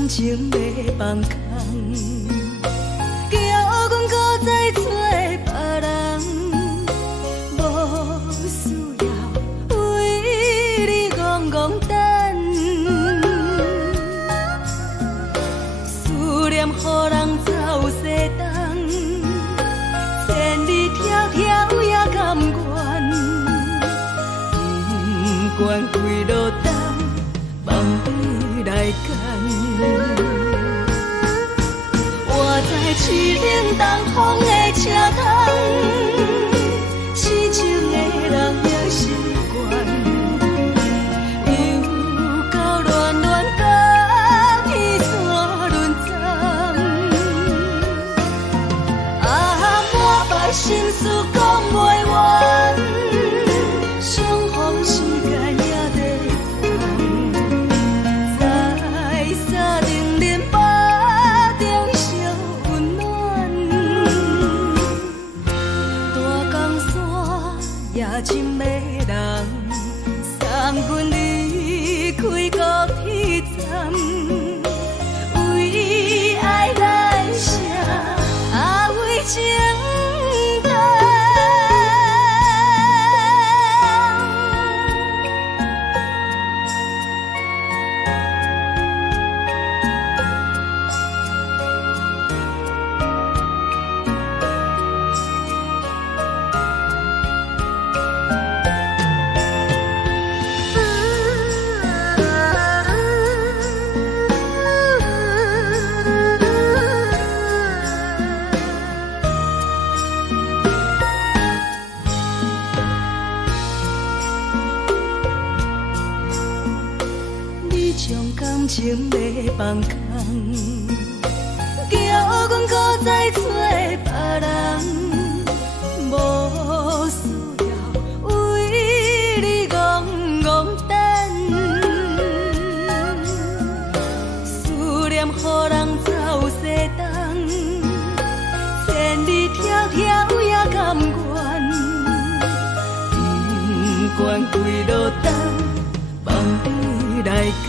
情要放空，叫阮搁再找别人，无需要为你戆戆等。思念予人走西东，千里迢迢也甘愿，不管几路灯，梦你来赶。我在去冷东风的车窗，痴情的人也习惯，又到乱乱甲彼山论站。啊，满腹心事讲袂完，相逢时间也在等，在沙定林巴中烧温暖。大江山也深的人，送阮离开高铁站，为爱来写啊为情。感情要放空，叫阮搁再找别人，无需要为你戆予人走西东，千里迢迢也甘愿，不管几路灯，梦你来赶。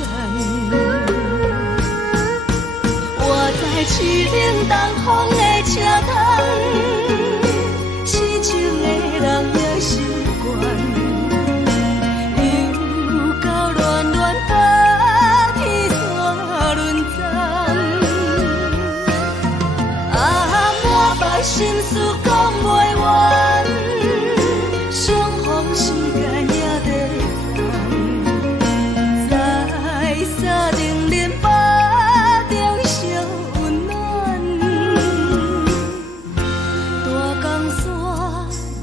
我在七岭东风的车头，痴情的人也习惯。心事讲袂完，相逢时间也在等，在沙丁林巴中相温暖。大江山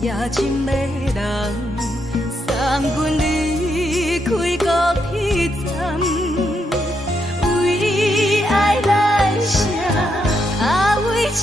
也深的人，送阮离开高铁站，为爱来写，为情。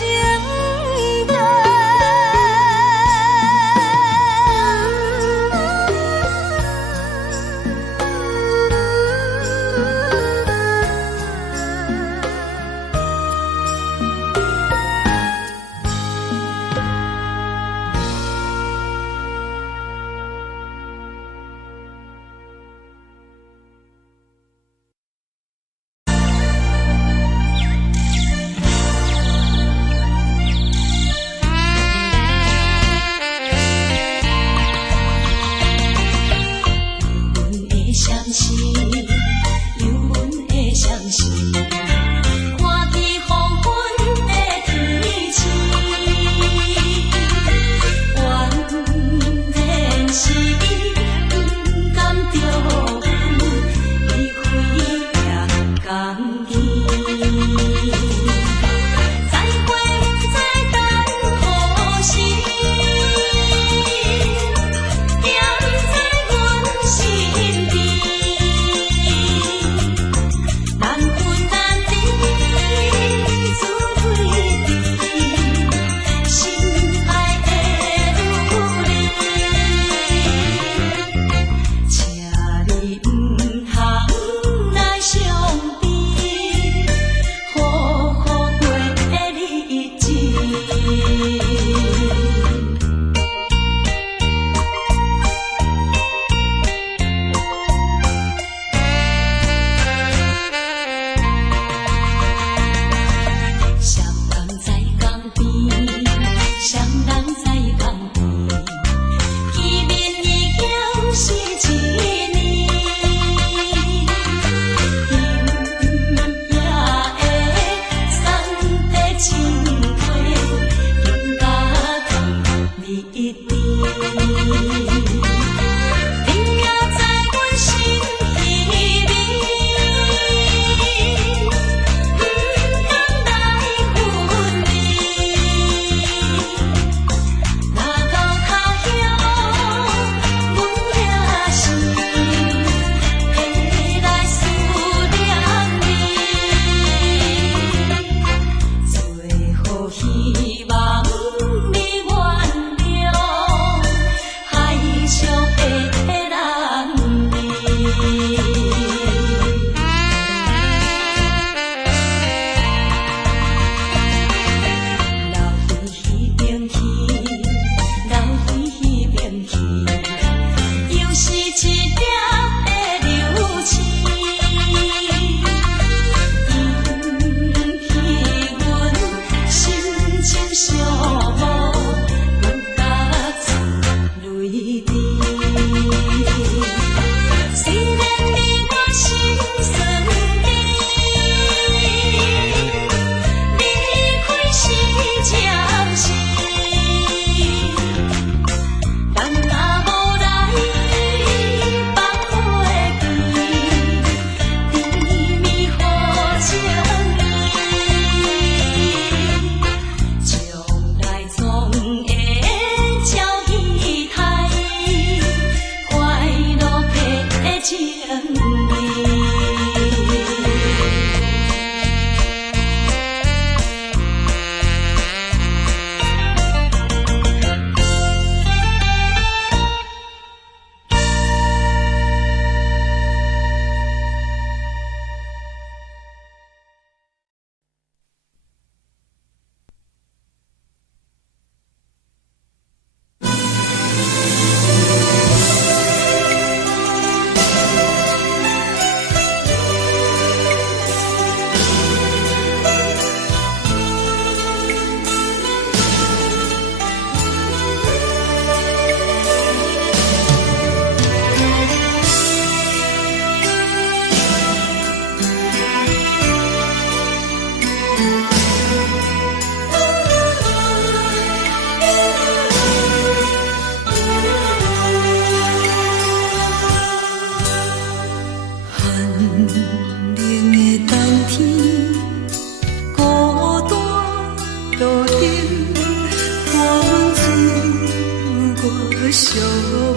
寂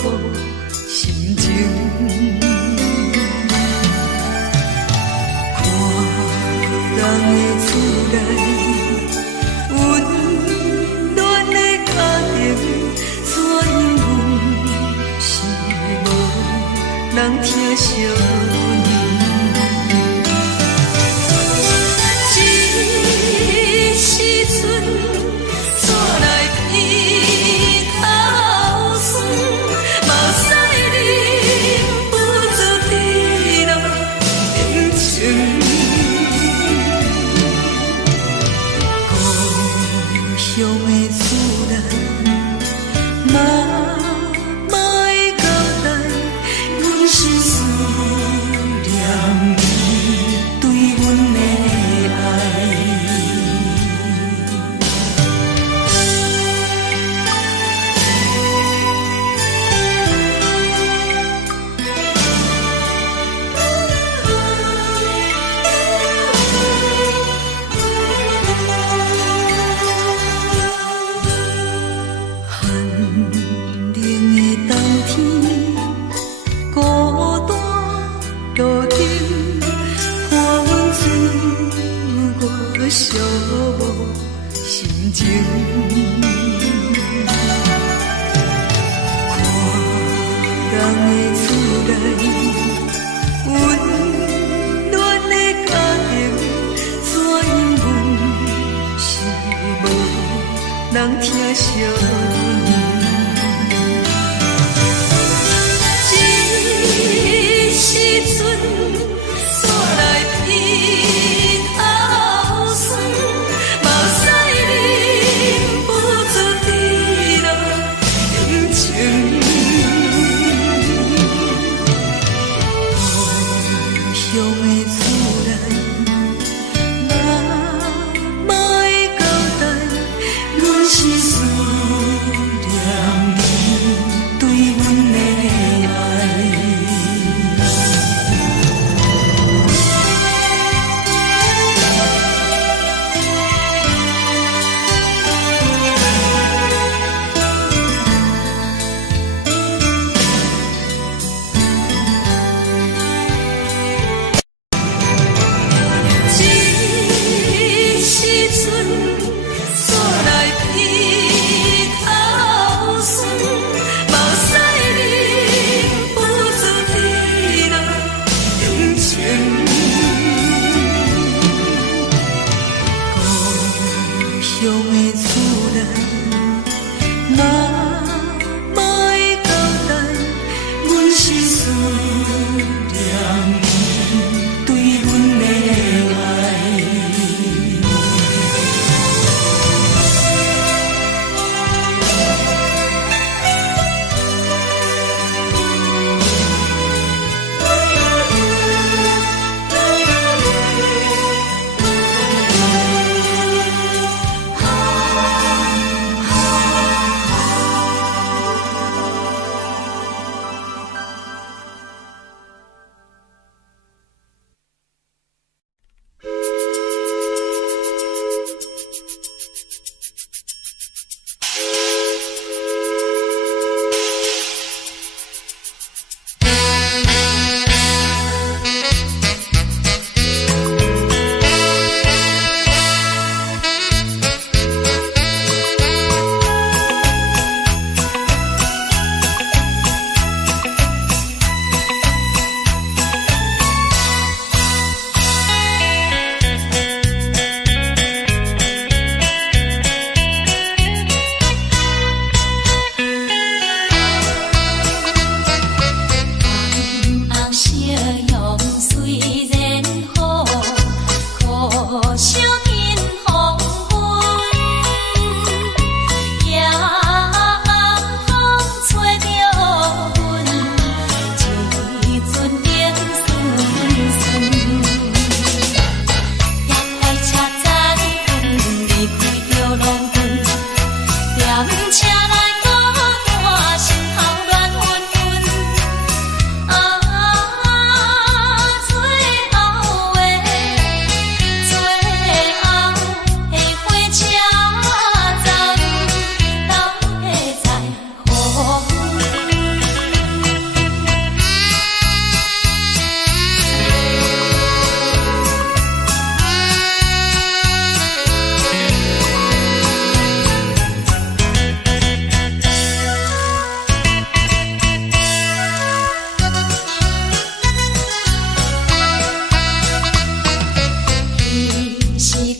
寞心情。看人的厝内温暖的家庭，怎因阮是无人疼惜？人疼惜，这时阵煞来鼻头酸，目屎忍不住滴落眼睛。故乡的厝内。是思念你对阮的爱。这时阵。乡的厝内，妈妈的交代，阮是思念你对阮的爱。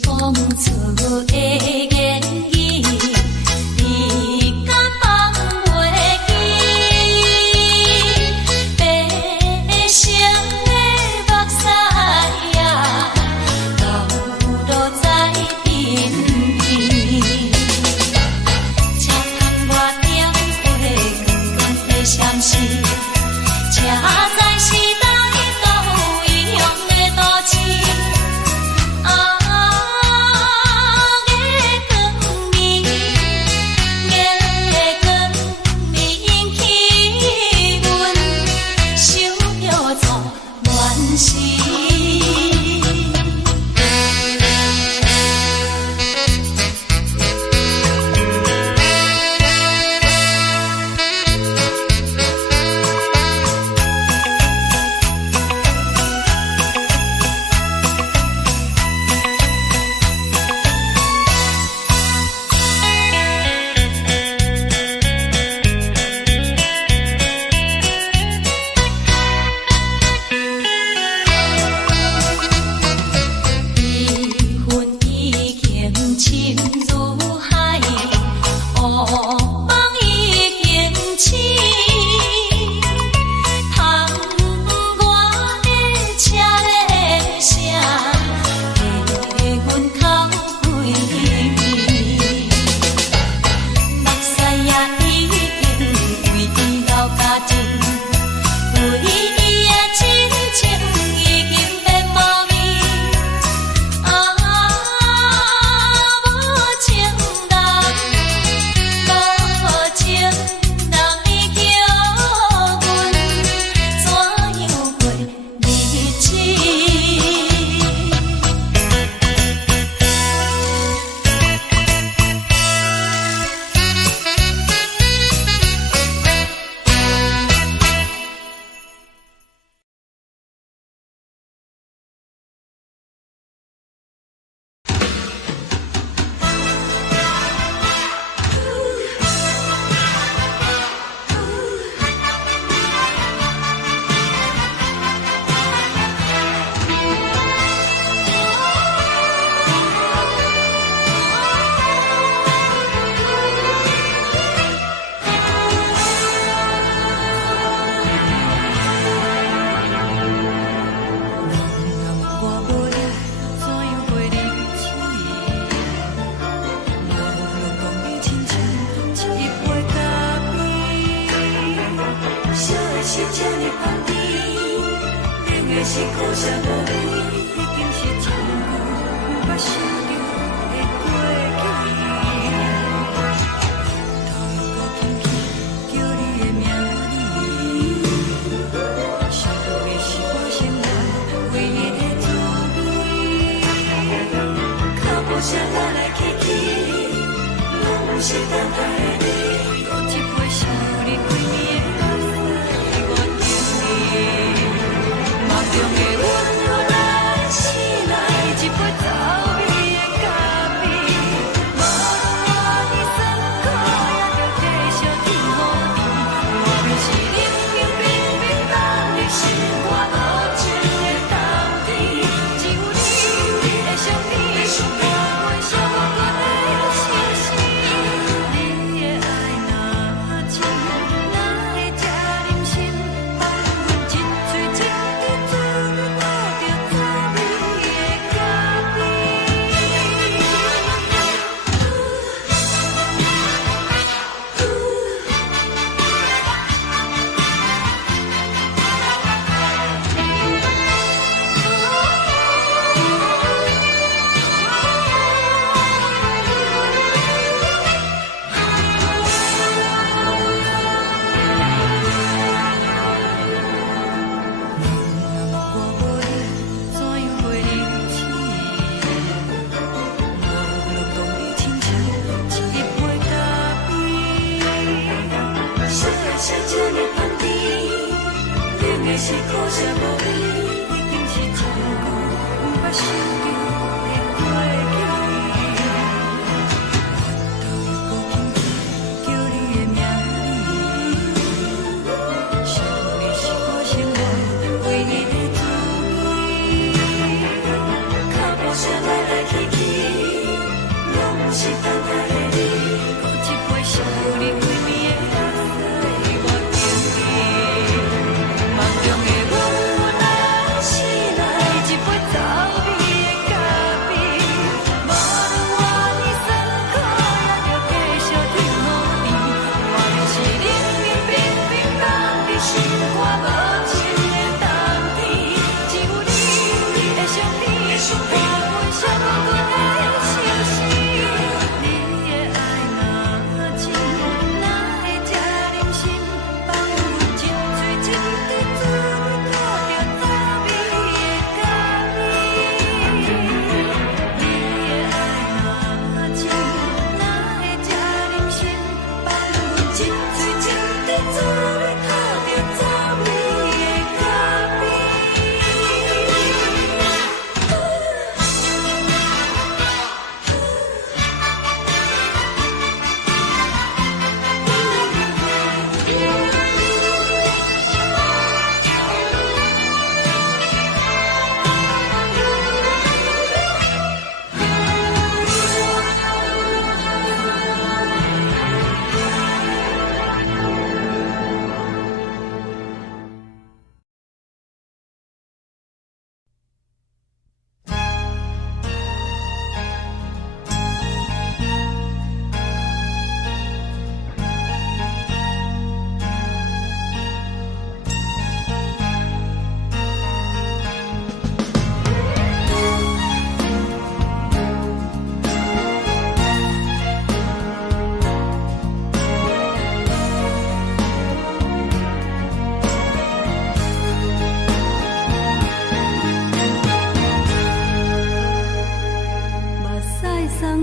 风厝的言语，你敢放袂记？白色的目屎呀，流落在眼边。车窗外点火，光光的闪烁，车载时代都异乡的都市。是苦涩无味，已经是一句毋捌想着的过去。头又搁轻轻叫你的名字，想的是我心内唯一的滋味。脚步声来来去去，拢是等待的你，搁一杯想你几年的目屎，我等你。梦中的温柔来醒来，一杯走味的咖啡，无论我的酸苦，也着继续甜予你。我便是冷冷冰冰放入心肝无情的斗阵，只有你的相片，我阮寂寞的心事。你的爱若真，哪会这忍心放阮一嘴一滴水？是苦涩无味，已经是一句毋捌想着的过去。头又搁轻轻叫你的名字，想你是我生活唯一的滋味。脚步声来来去去。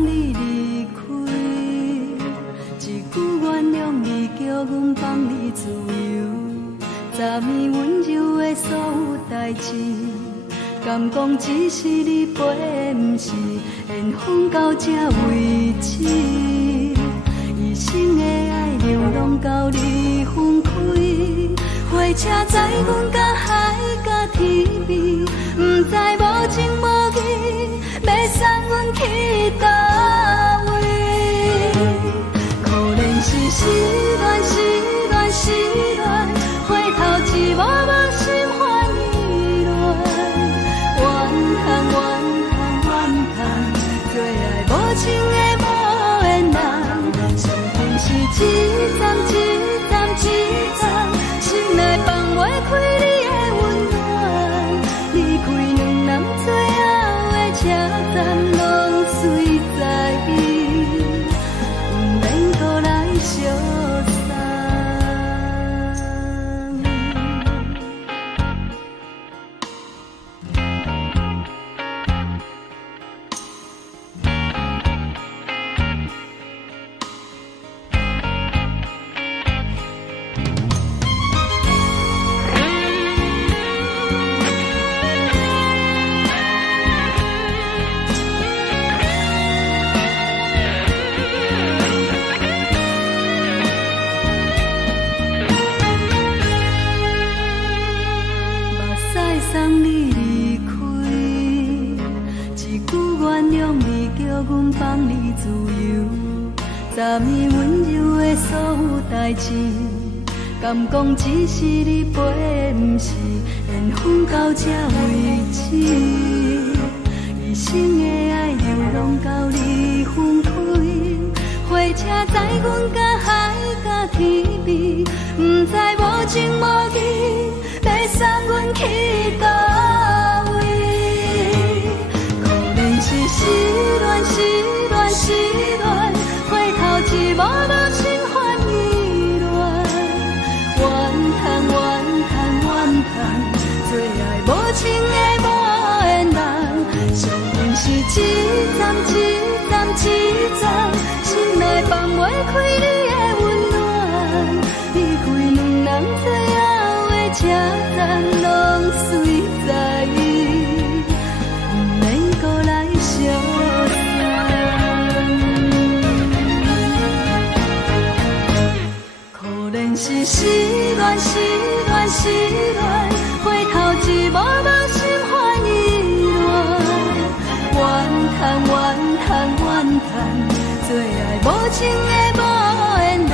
送你离开，一句原谅你，叫阮放你自由。昨暝温柔的所有代志，敢讲只是你陪，不是缘分到这为止。一生的爱流浪到你分开，火车载阮到海角天边，不知无情无义，要送阮去倒位？可怜是失恋，失恋，失恋，回头一幕幕心烦意乱，怨叹，怨叹，怨叹，最爱无情的无缘人，上恨是一站一站一站，心内放袂开你的温暖，离开两人最后的车站，拢随在意，不免搁来相送。送你离开，一句原谅你，叫阮放你自由。昨暝温柔的所有代志，敢讲只是你陪，不是缘分到这为止。一生的爱流浪到你分开，火车载阮到海角天边，不知无情无义，要送阮去倒位？可怜是失恋，失恋，失恋，回头一幕幕心烦意乱，怨叹，怨叹，怨叹，最爱无情的无缘人，上恨是一站一站一站，心内放袂开你的温暖，离开两人最后的车站，拢随在意，不免搁来相送。可怜是失恋，失恋，失恋，回头一幕幕心烦意乱，怨叹，怨叹，怨叹，最爱无情的无缘人，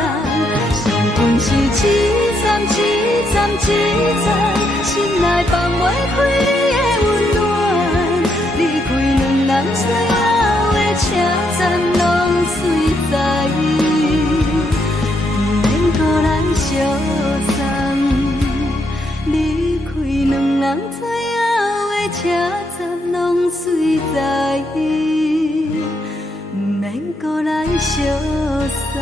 上恨是一站一站一站，心内放袂开你的温暖，离开两人最后的车站，拢随在意，不免搁来相送。离开两人最后的车站，拢随在意，不免搁来相送。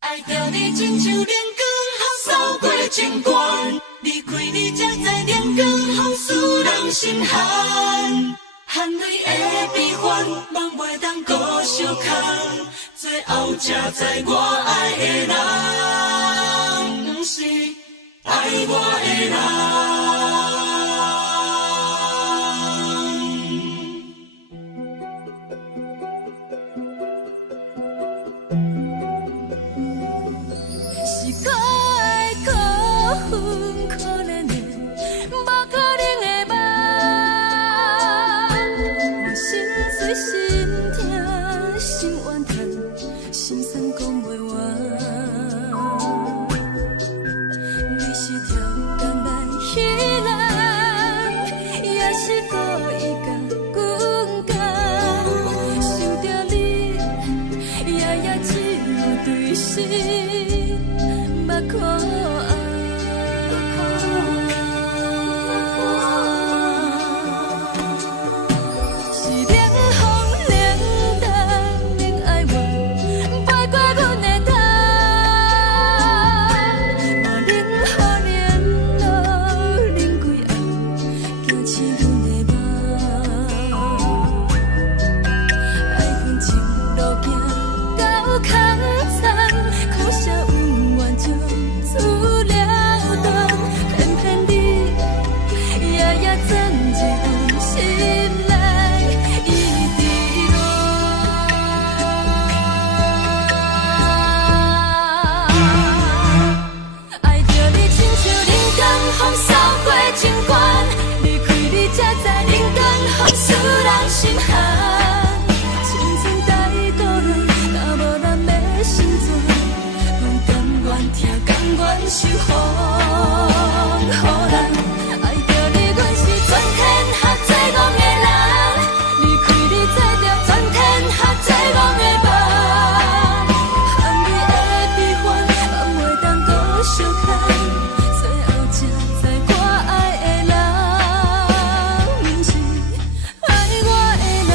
爱着你亲像阳光扫过情关，离开你才知阳光风使人心寒。含泪的悲欢，望袂当搁相牵，最后才知我爱的人，不是爱我的人。目可爱。是冷风冷淡冷爱我，飞过阮的头，我冷雨连路冷几暗，惊醒阮的梦。爱恨情路行到空残，可惜有缘就此了断，偏偏你夜夜钻入阮心内，一直乱。爱着你亲像冷光风扫过情关，离开你才知冷光风使人心寒。青春带倒来，若无咱要成全，拢甘愿听，甘愿受风雨咱。爱着你，阮是全天下最戆的人，离开你才着全天下最戆的梦。含你的悲欢，放袂当搁相牵，最后才知我爱的人，毋是爱我的人。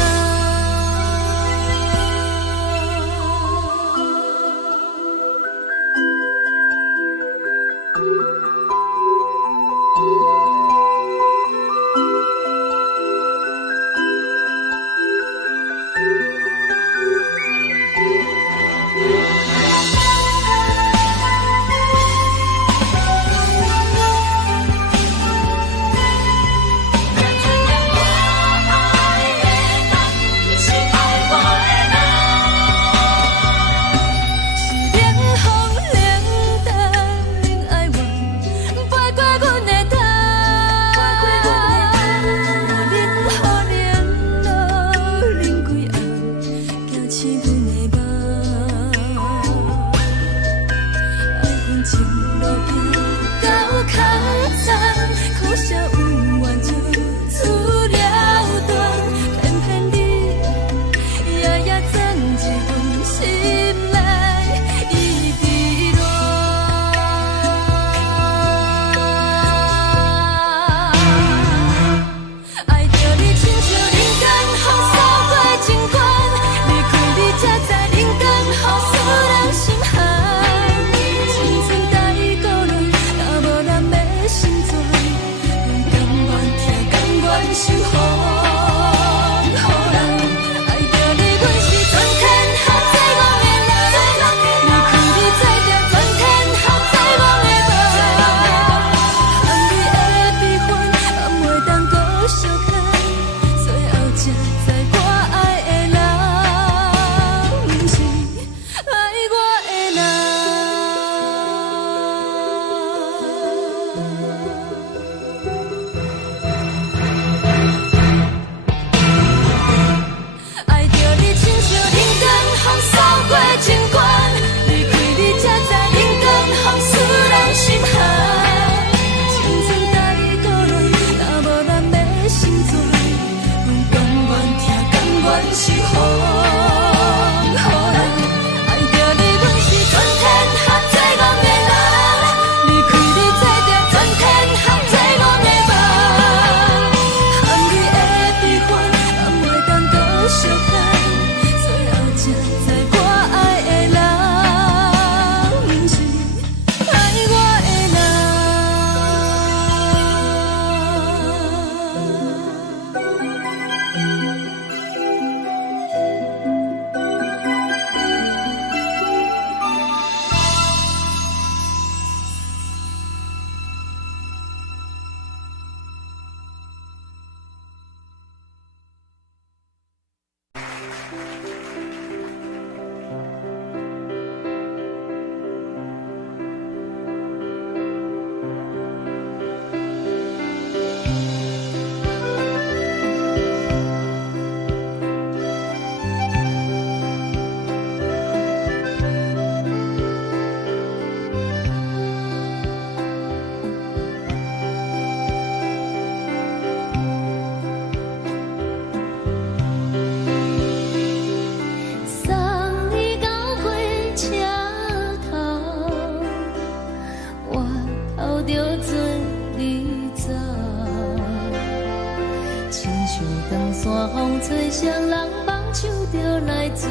吹双人放手就来自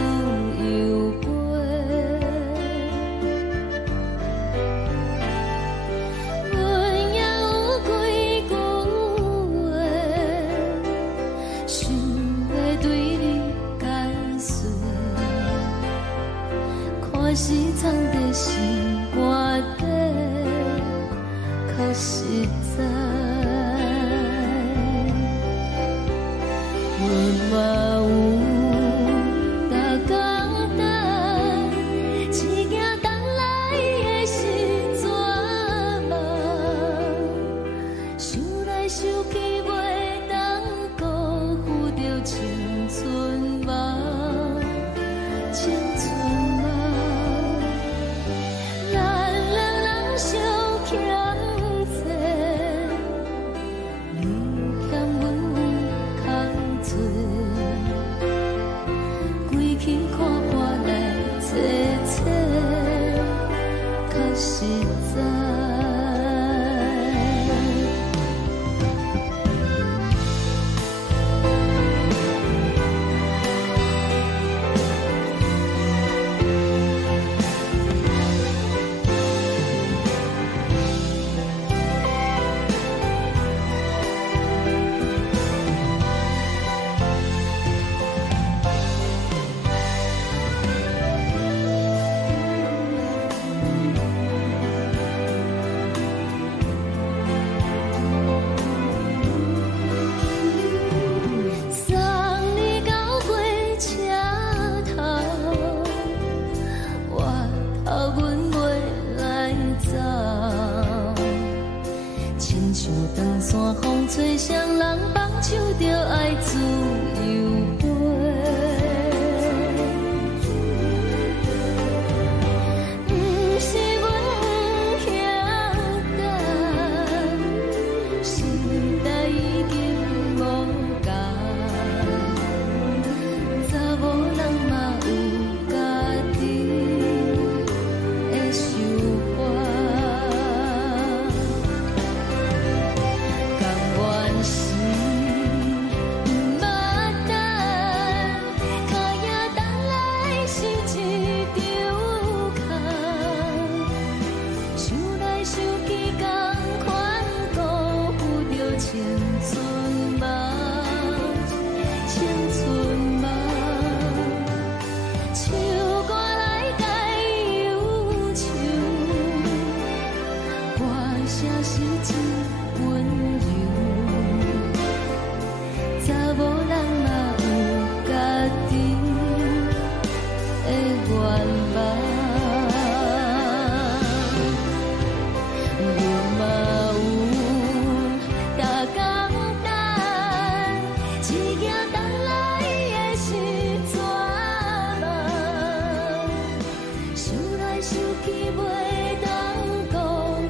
由飞。阮也有几句话，想要对你解释，可是藏在心肝底，较实在。阮嘛有逐天等，只惊等来的是绝望，想来想去袂当辜负着青春梦，青春梦。咱两人相欠债，你欠阮空做，归去看破来切切，较实在。风吹双人放手就爱自由飞，不是阮不晓等，时代已经无同，查某人嘛有家己的想法。想去袂当辜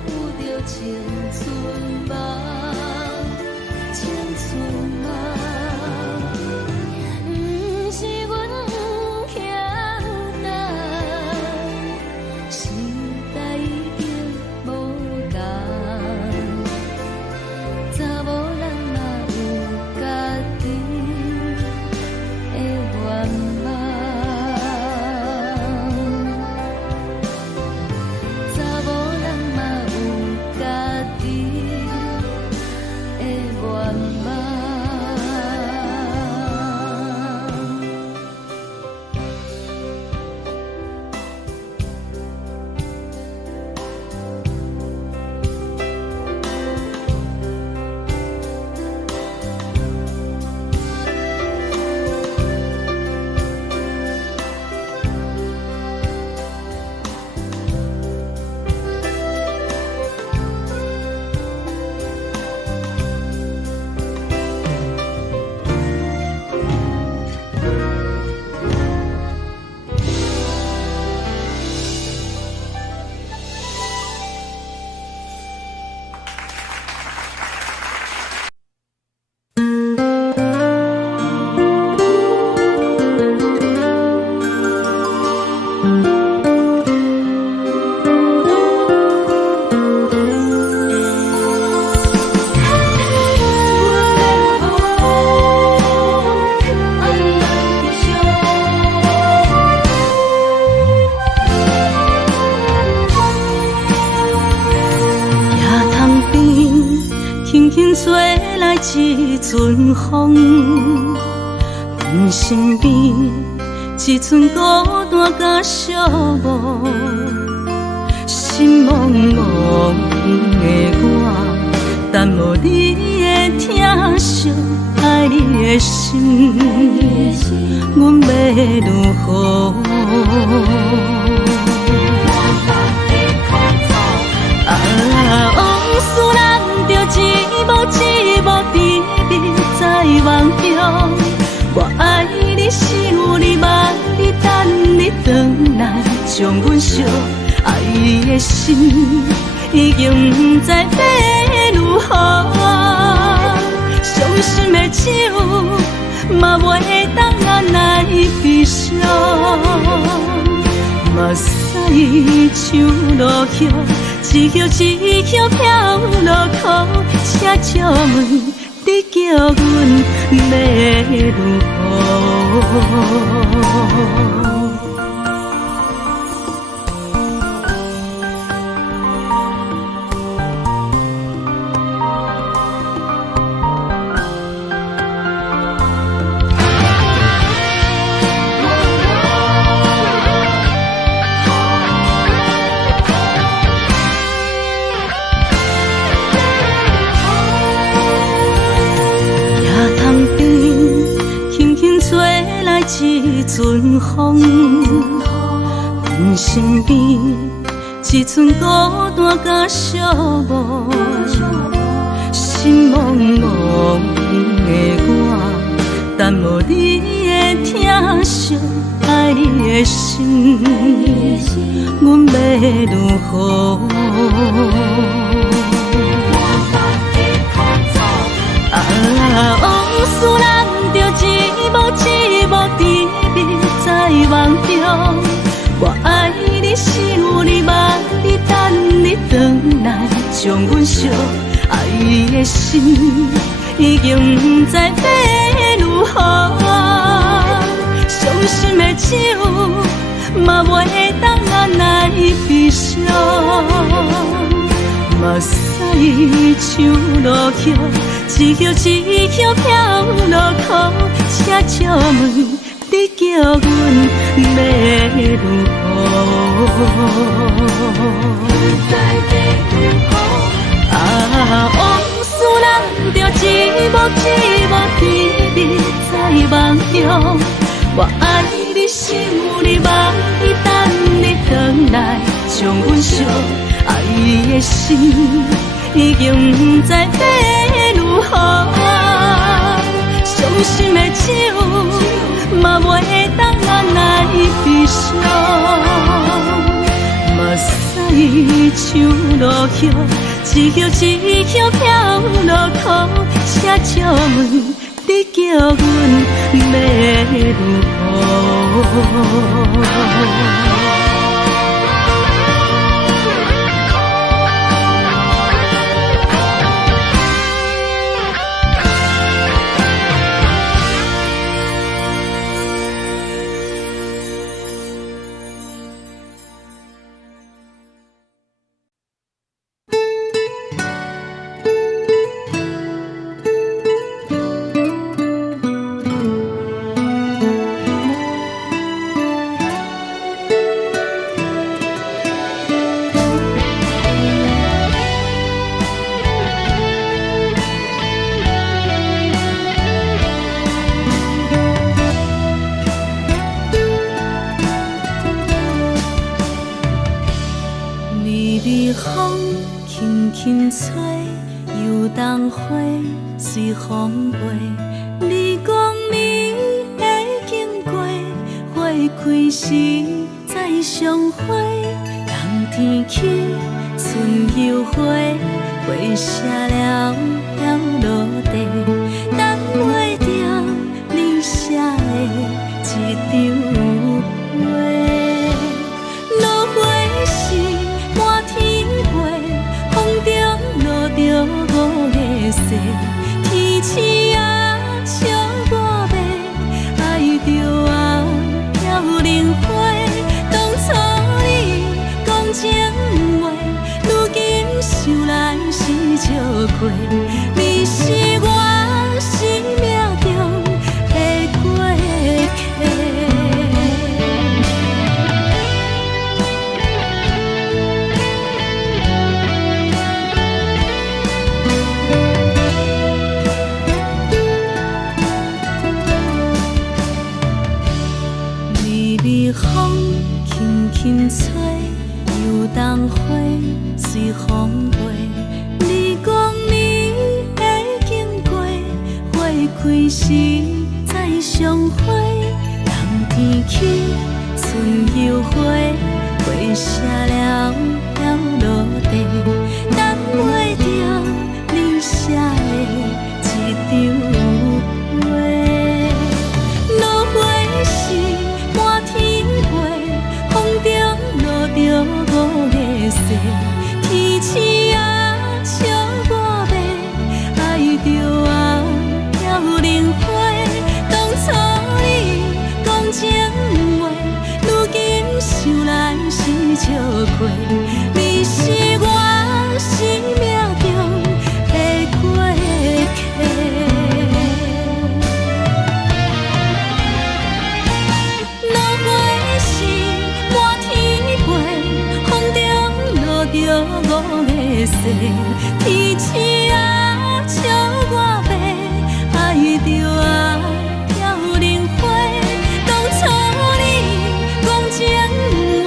负着青春。轻轻吹来一阵风，阮身边一寸孤单甲寂寞，心茫茫的我，等无你的疼惜，爱你的心，阮要如何？往事人着一幕一幕甜蜜在梦中。我爱你，想你，望你，等你回来，将阮惜爱你的心，已经不知要如何。伤心的手，嘛袂当按来悲伤。目屎像落叶，一叶一叶飘落雨，请借问你叫阮要如何？一阵风，阮身边一寸孤单甲寂寞，心茫茫的我，等无你的疼惜，爱你的心，阮要如何？往事人着一幕一幕甜蜜在梦中。我爱你，想你，望你，等你回来，将阮惜爱你的心，已经不知要如何。伤心的手，嘛袂当按来悲伤。目屎像落叶，一叶一叶飘落雨，请借问你叫阮要如何？往事人着一幕一幕甜蜜在梦中。我爱你，想你，望你，等你回来，将阮惜爱你的心，已经不知要如何。伤心的手，嘛袂当按来悲伤。目屎像落叶，一叶一叶飘落雨，请借问你叫阮要如何？风轻轻吹，游动花随风飞。你讲你会经过，花开时再相会。冬天起，春又回，花谢了要落地，等袂着你写的一张画。落花时满天飞，风中落着五个色，天星啊笑我迷，爱着啊飘零花。当初你讲情话，如今想来是笑亏。冬花随风飞。你讲你会经过，花开时再相会。人天起，春又花，花谢了了落地，等袂着你写的一张画。落花时满天飞，风中落着五个色。天星啊，笑我迷，爱着啊飘零花。当初你讲情话，如今想来是笑亏。你是我生命中的过客。落花时满天飞，风中落着五个色。天星啊，笑我迷，爱着啊飘零花。当初你讲情话，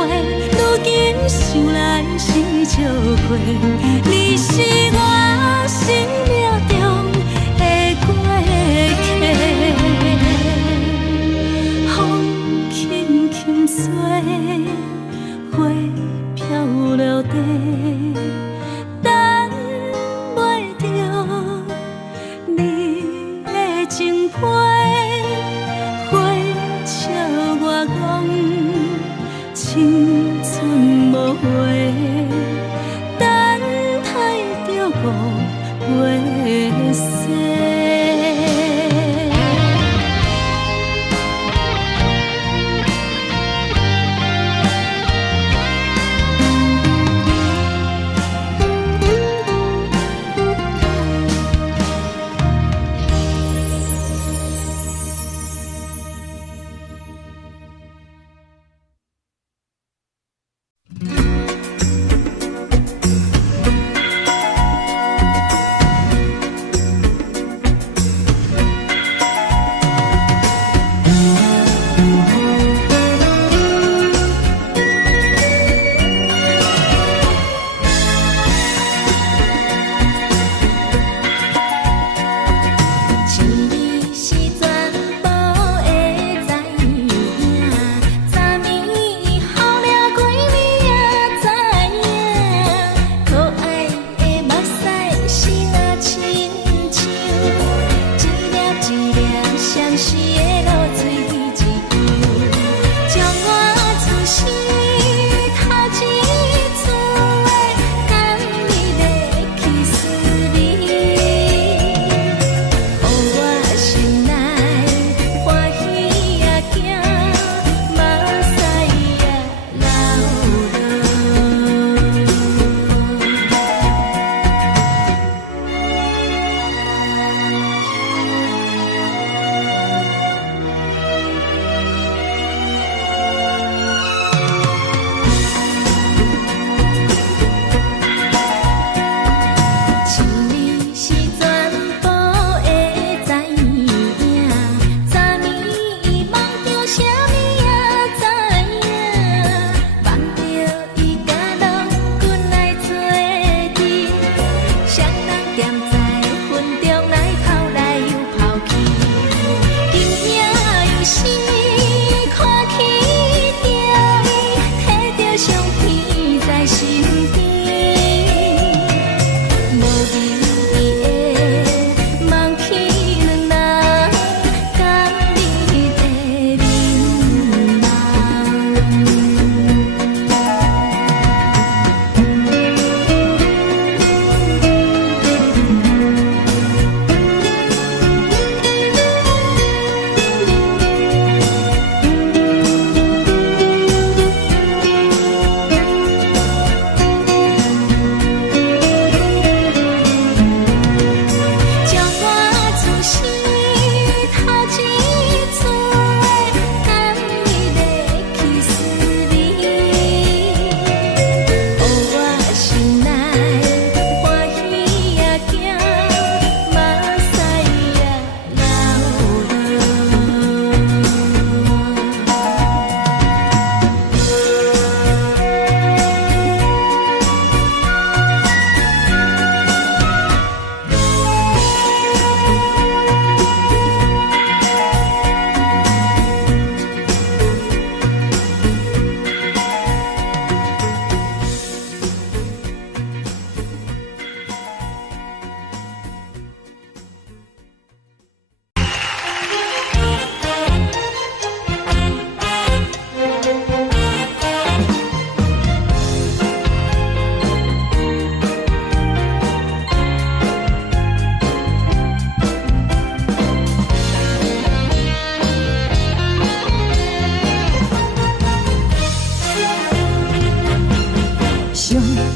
如今想来是笑亏。你是我生命中的过客。风轻轻吹，花飘落地，等袂着你的情批。花笑我讲青春无悔，等待着五月雪。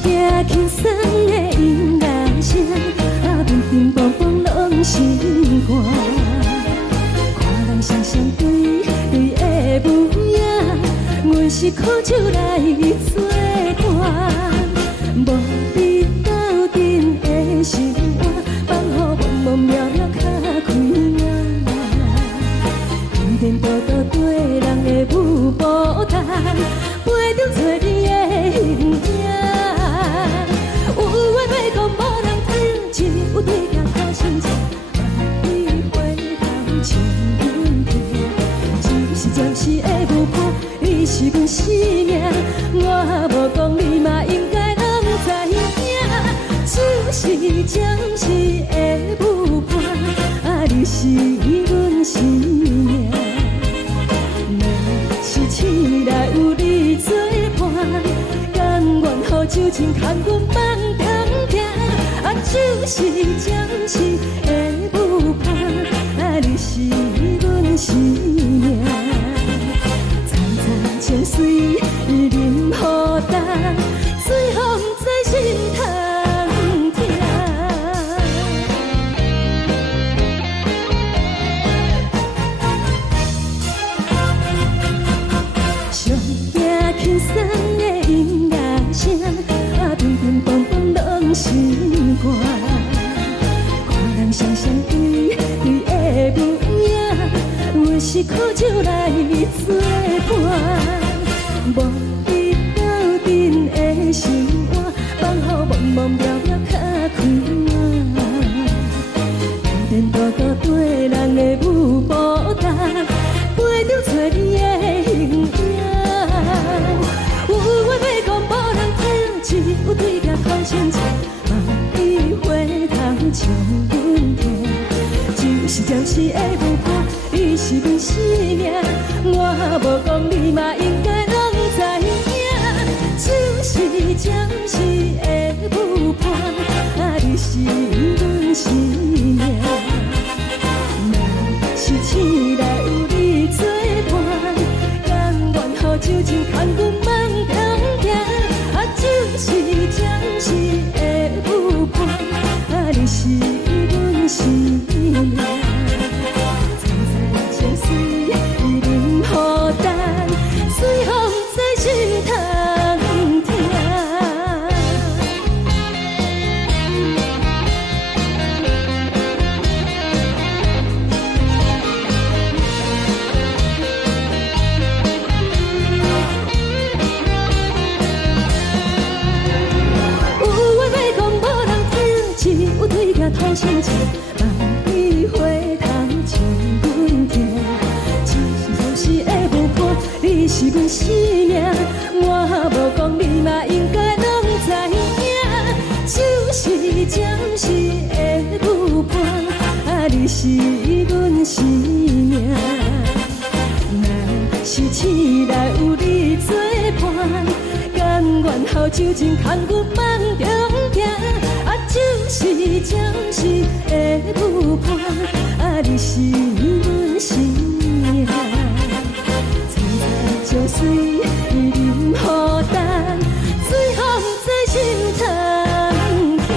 听轻松的音乐声，乒乒乓乓拢心肝。看人双双对对的舞影，阮是苦酒来作伴。无你斗阵的生活，放予茫茫渺渺较开眼。颠颠倒倒对人的舞步弹，陪着做你的形影。有话要讲无人听，有对镜头心情，万里回头唱阮听。就是暂时的舞伴，你是阮生命，我无讲你嘛应该拢知影。就是暂时的舞伴，你是阮生命。是醒来有你作伴，甘愿予酒精牵阮梦中行。就是暂时的舞伴，你是阮生命。层层泉水任予淡，水风在心头。轻松的音乐声，乒乒乓乓拢心肝。看人双双对对的舞影，阮是苦酒来作伴。无你斗阵的生活，放予茫茫渺渺较开眼。颠颠倒倒对人的舞步弹，陪着做你的形影。有话要讲无人听，只有对镜头心情，万里回头唱阮听。就是暂时的舞伴，你是阮生命，我无讲你嘛应该拢知影。就是暂时的舞伴，你是阮生命。若是醒来有你作伴，甘愿予酒精牵阮梦中行。就是暂时的舞伴，你是阮生命。层层泉水任予淡，水风在心头听。有对镜头心情，万里回头唱阮听。就是暂时的舞伴，你是阮生命，我无讲你嘛应该拢知影。就是暂时的舞伴，你是阮生命。若是醒来有你作伴，甘愿予酒精牵阮梦中行。就是暂时的舞伴，你是阮生命。层层泉水任予淡，水风在心头听。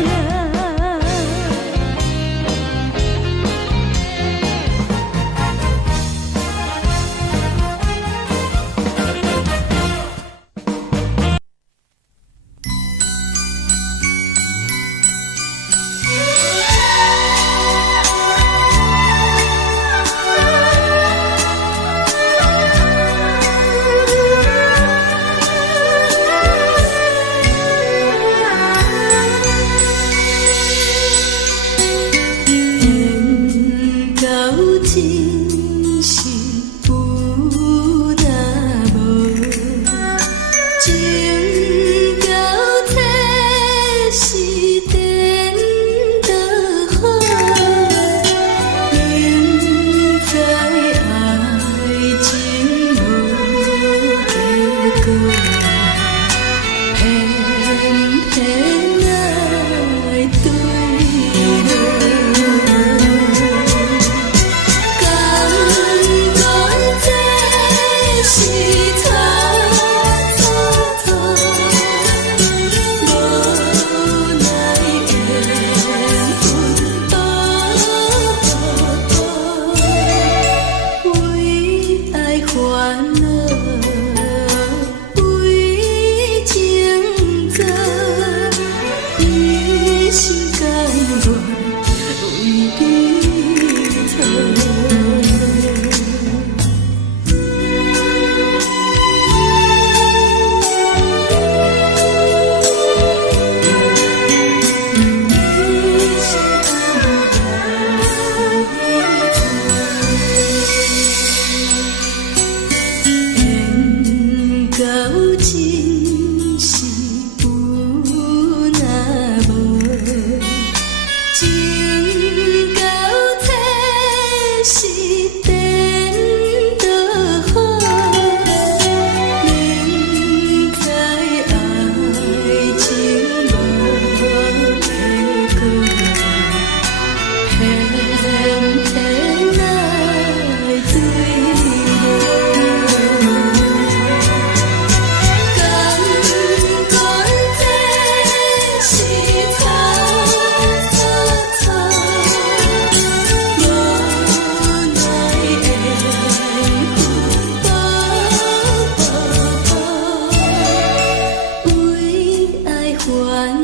烦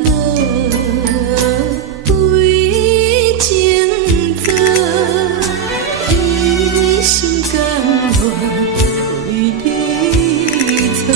恼为情做，一心甘愿为你错。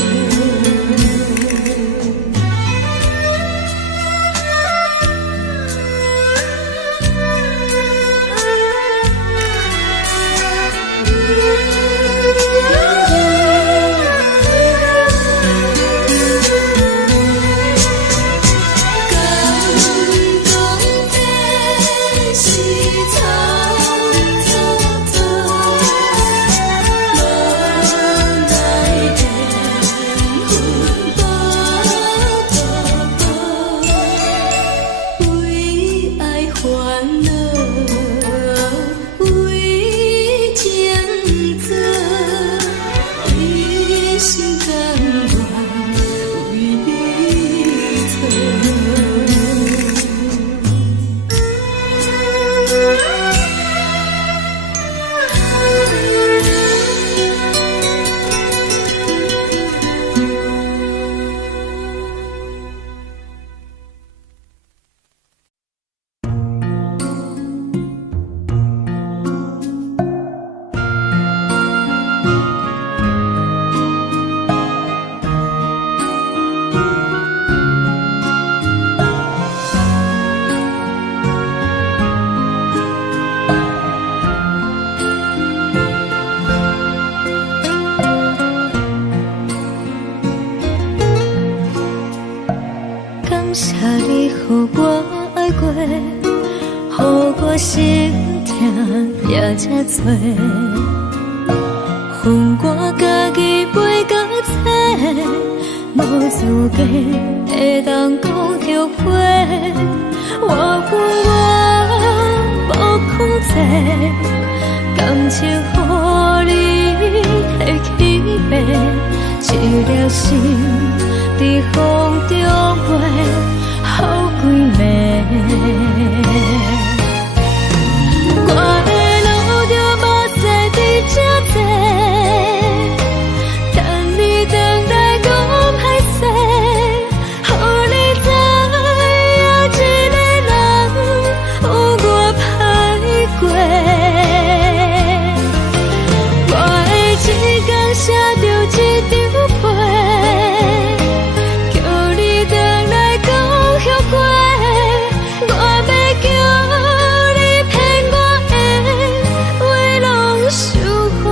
感谢你，予我爱过，予我心痛也这多，恨我家己袂到切，无资格会当讲后悔。我恨我无控制，感情予你会起飞，一条心在风中飞，好几暝。我的路就无使伫这多，等你等来讲歹势，予你知影一个人有我歹过。我的一天写着一张被，叫你回来讲后悔。我要叫你骗我的话拢收回。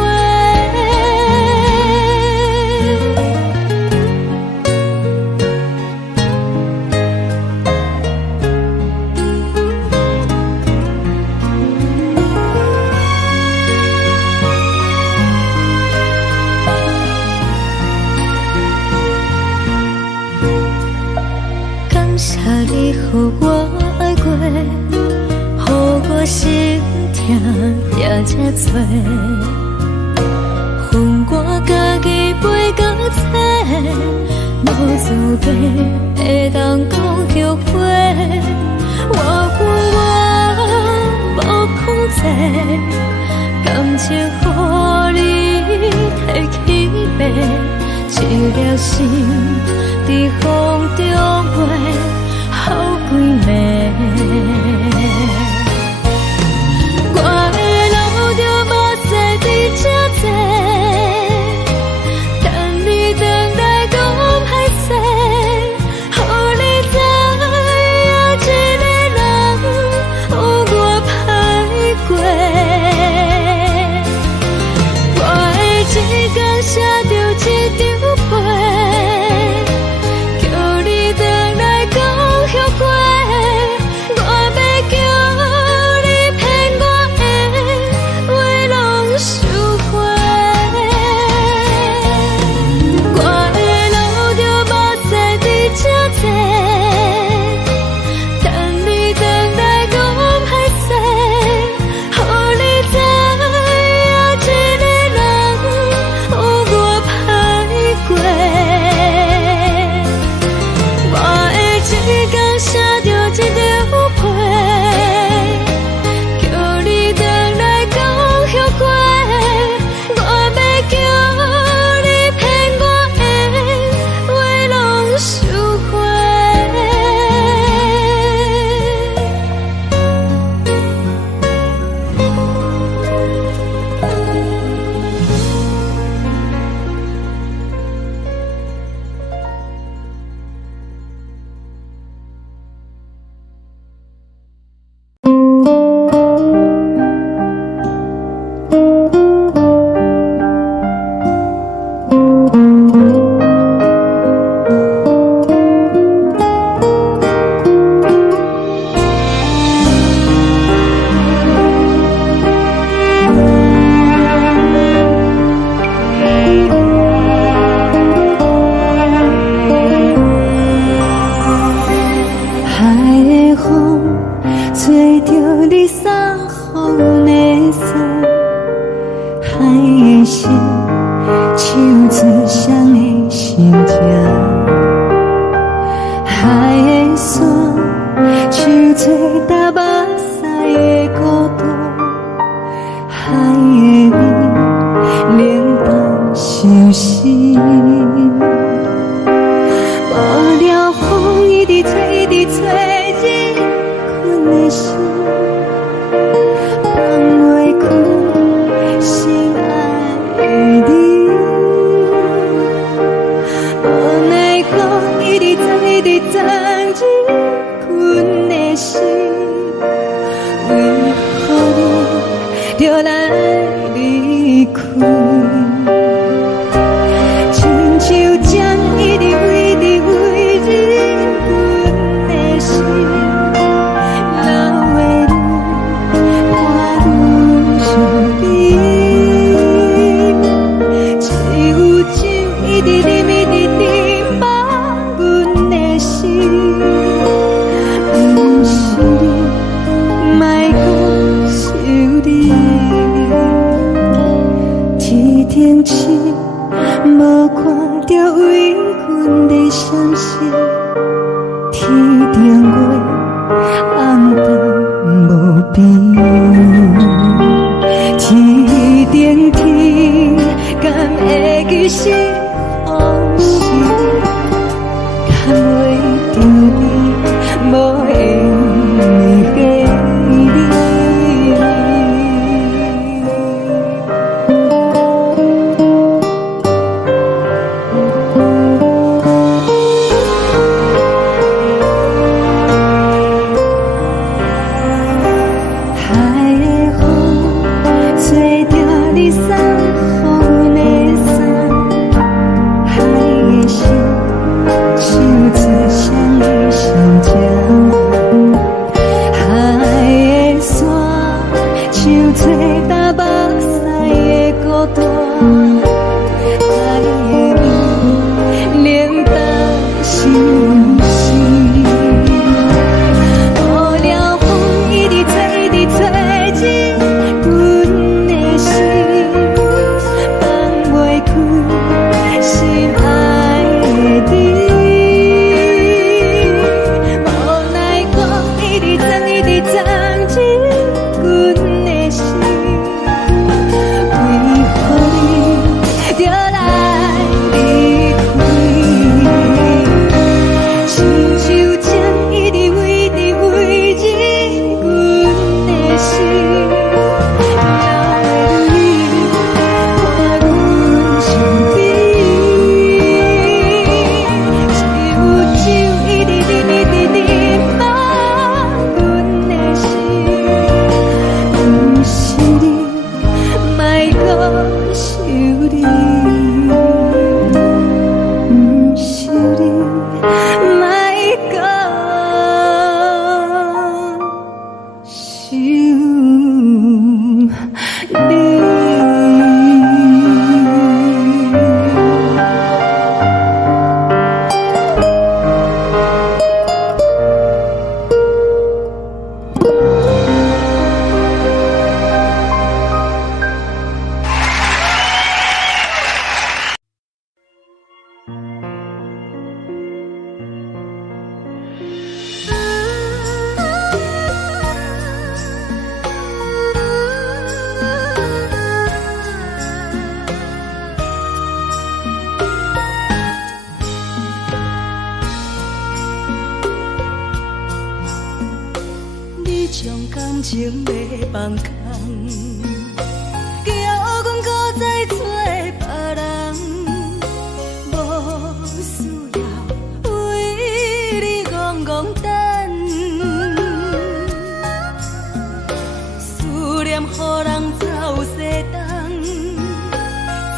感谢你，予我爱过，予我心痛也这多，恨我家己袂到切，无资格会当讲后悔。我恨我无控制，感情予你摕起飞，一条心在风中飞，好几暝。我的路就无使伫这多，等你等来讲歹势，予你知影一个人有我歹过。我的一天写着一张被，叫你回来找着你送予的伞，海的心，手指双的心情，海的山，手做搭目屎的孤独，海的味，冷淡伤心。无聊风一直吹，一直吹，日困的心，放袂开心爱的你。无奈风一直撞，一直撞，日困的心，为何你就来离开？亲像江一直飞，一直飞，日阮的心，流的泪，看愈伤悲。只有酒一直啉，一直啉，放阮的心。不是你，莫讲想你。天顶星，无看到为阮的伤心。天顶月，暗淡无边。天顶天，敢会记是往事？敢袂着你，无缘给你。海的风，吹着你送予的伞，海的心，手指双的心情，海的山，手做搭目屎的孤单，海的味，冷淡伤心。无聊风一直吹，一直吹，日阮的心，放袂开心爱的你。无奈风一直撞，一直撞，日阮的心，为何你就来离开？亲像江一直飞，一直飞，日阮的心，流的泪，看阮伤悲。只有酒一直啉，一直啉，放阮的心。不是你，莫讲想你。不是你，莫讲想你。你将感情要放空，叫阮搁再找别人，无需要为你戆戆等。思念予人走西东，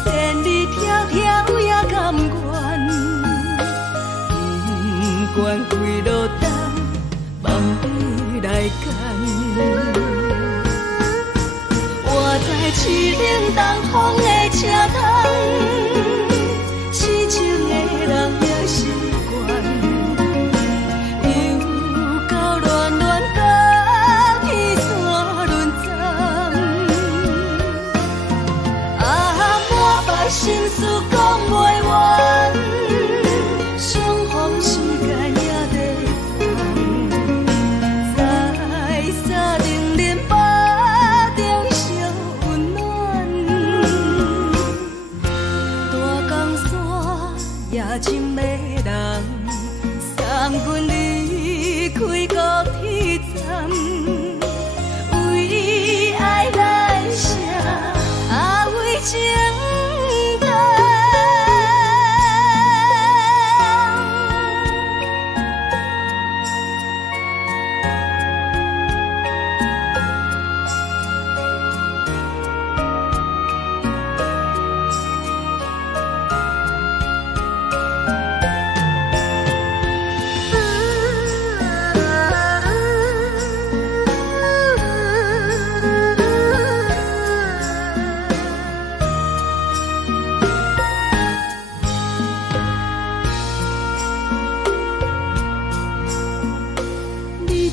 千里迢迢也甘愿，不管几路灯，望你来赶。我在去冷东风的车头。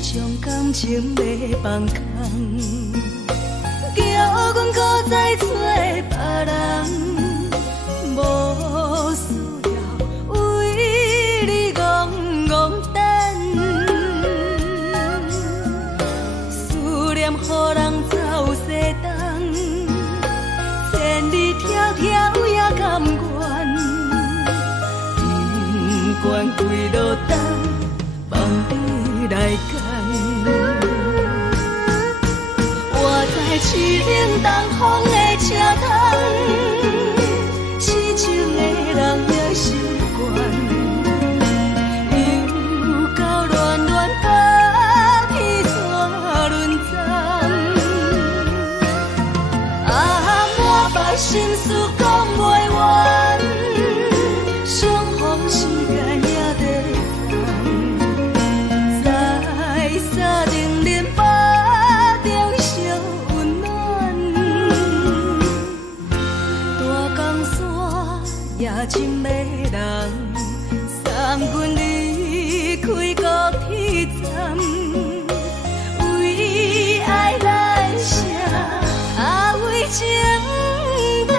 将感情要放空，叫阮搁再找别人，无需要为你戆戆等，思念予人走西东，千里迢迢也甘愿，不管几路灯，放你来干。我在去冷东风的车头，痴情的人也习惯，又到乱乱把彼怎论斩？啊，满腹心事讲袂完，相逢时间也在放，在沙定林巴中相温暖，大江山也真迷人，送阮离开高铁站，为爱来写，为情等。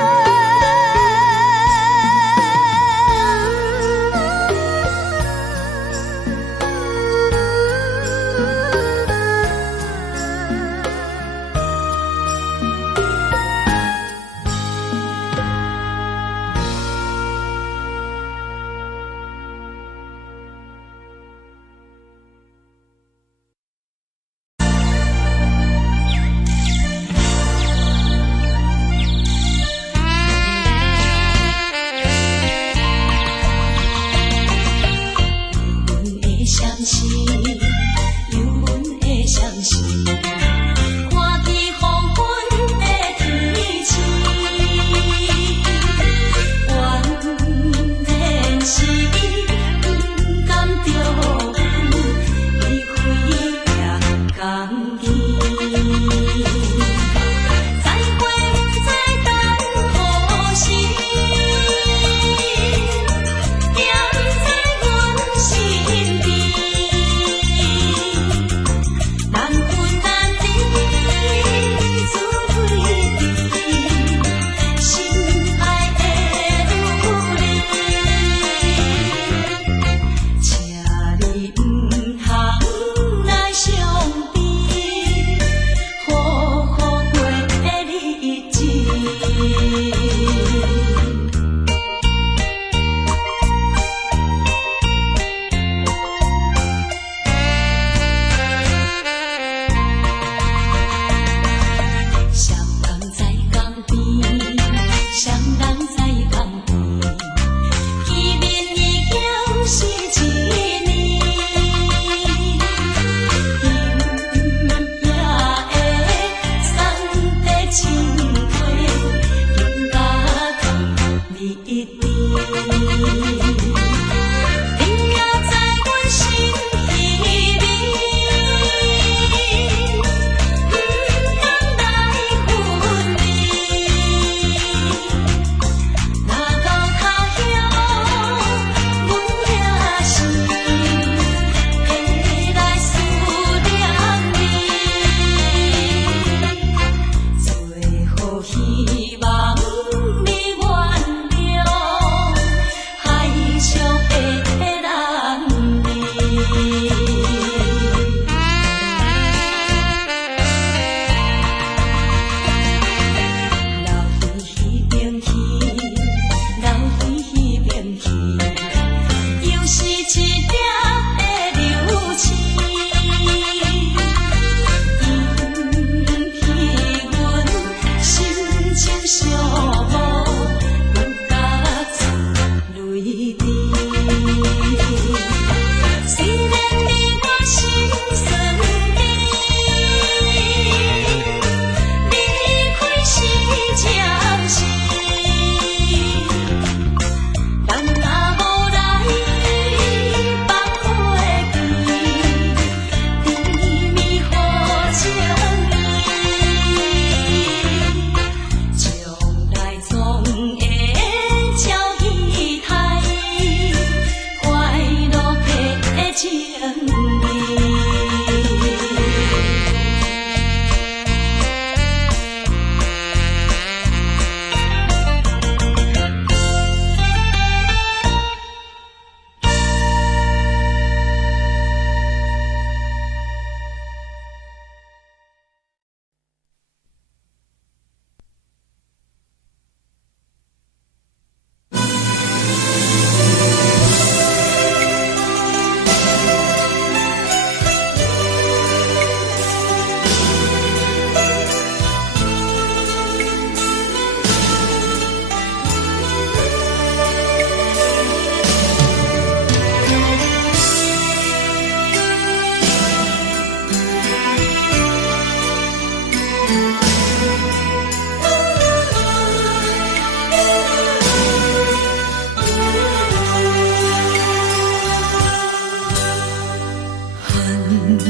冷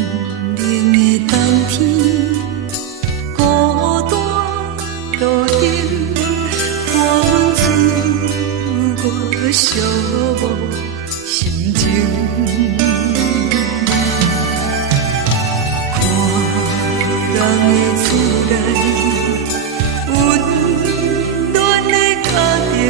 的冬天，孤单路顶，看阮自我寂寞心情。看人的厝内，温暖的家庭，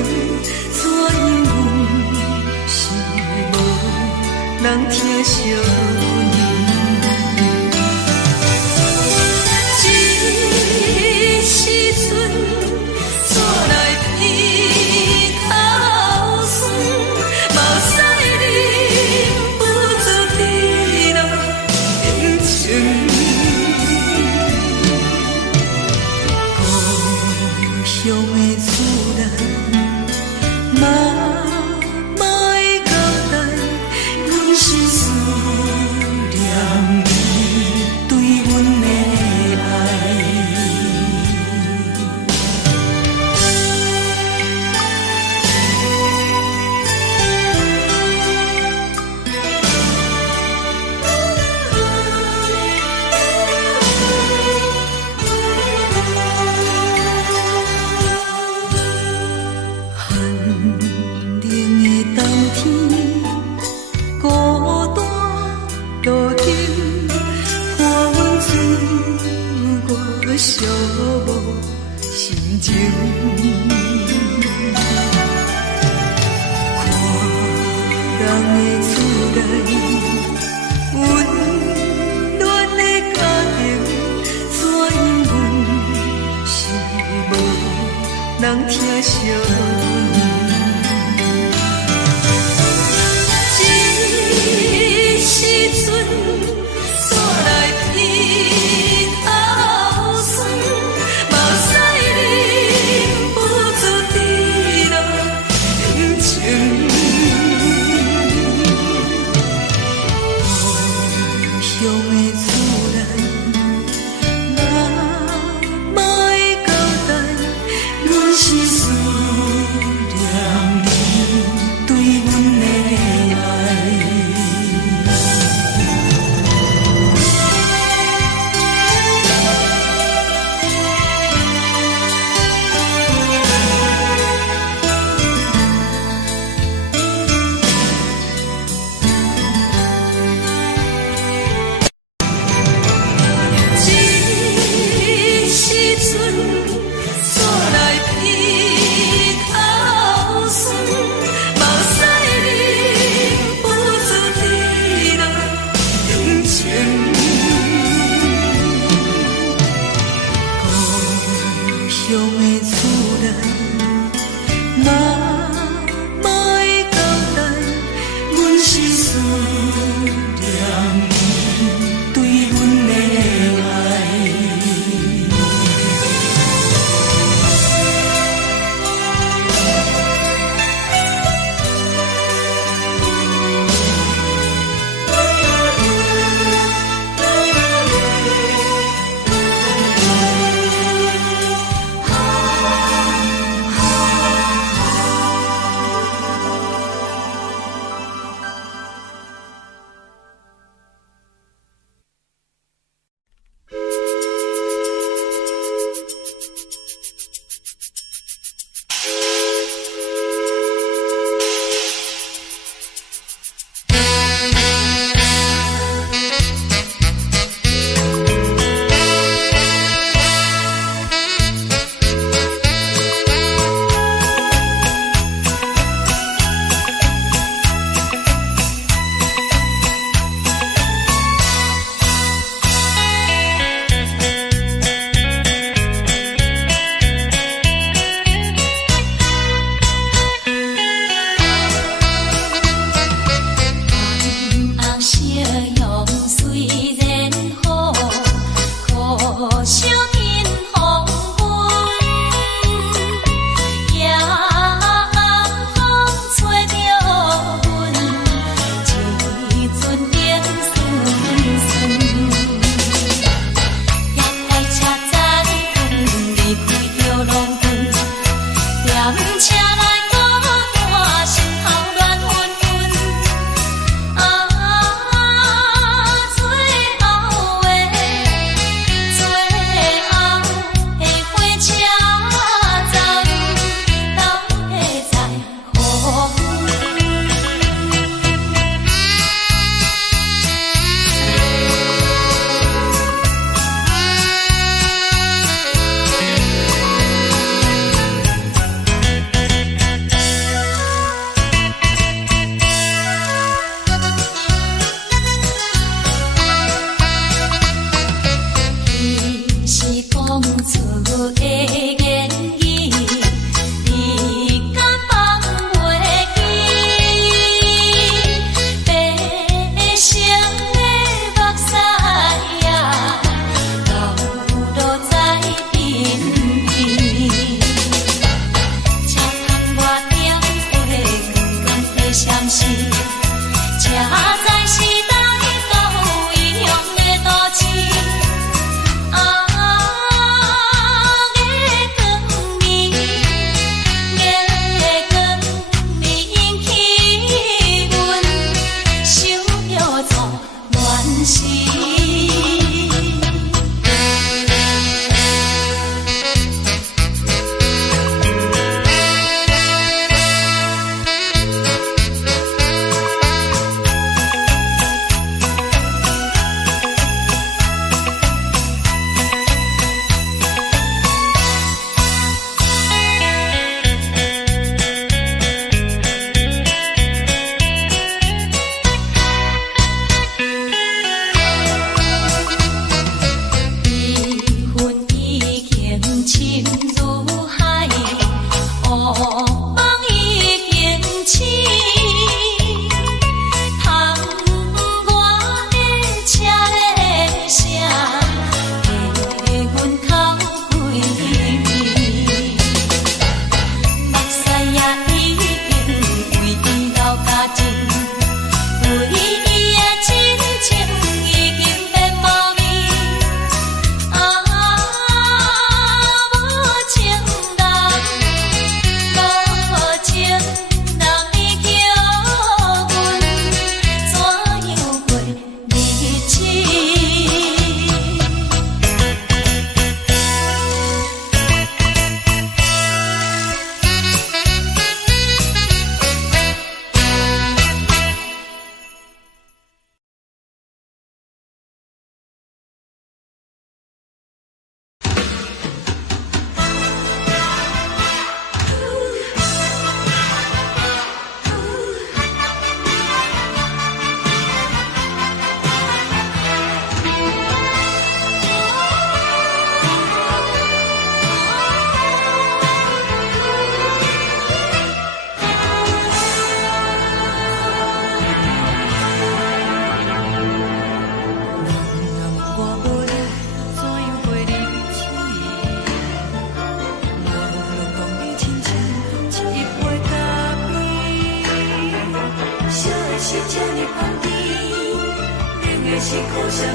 怎因阮是无人疼惜？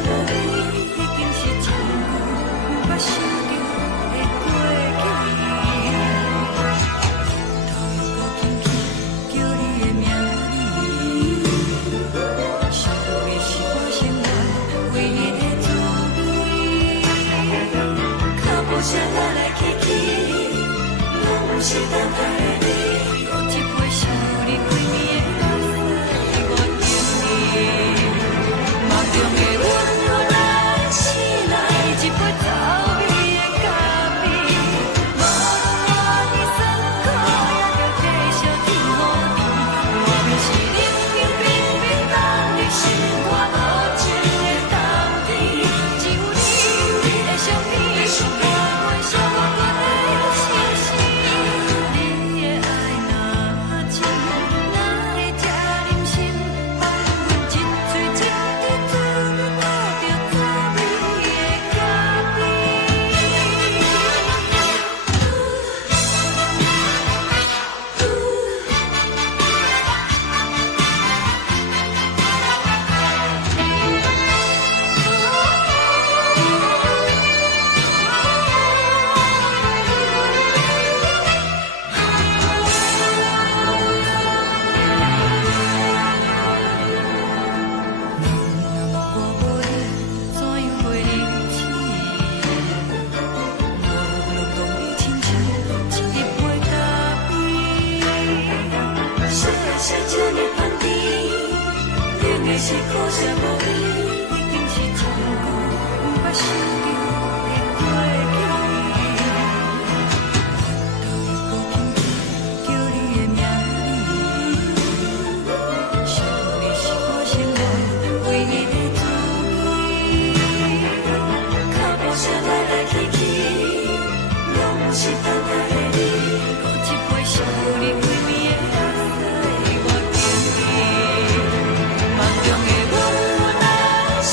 无你，已经是一句无法想着的过去。头又搁轻轻叫你的名字，想的是我生活唯一的滋味。脚步声来来去去，拢是等待的你。搁一杯想你几暝的目屎，我敬你。梦中的温柔来醒来，一杯走味的咖啡。无论我的酸苦，也着继续甜予你。我就是冷冰冰冰冻的心肝，无情的冬天，只有你的相片，我阮寂寞过的心事。你的爱若真，哪会这忍心放阮一嘴一滴珠，倒着滋味的咖啡。我无你，怎样袂离弃？无论当你亲像一杯咖啡。世界是这么芳甜，冷的是苦涩无味。已经是一句无法想着的过去。头又搁轻轻叫你的名字，想的是我生活唯一的滋味。脚步声来来去去，拢是等待的你。搁一杯想你几暝的目屎，我敬你。梦中的温柔来醒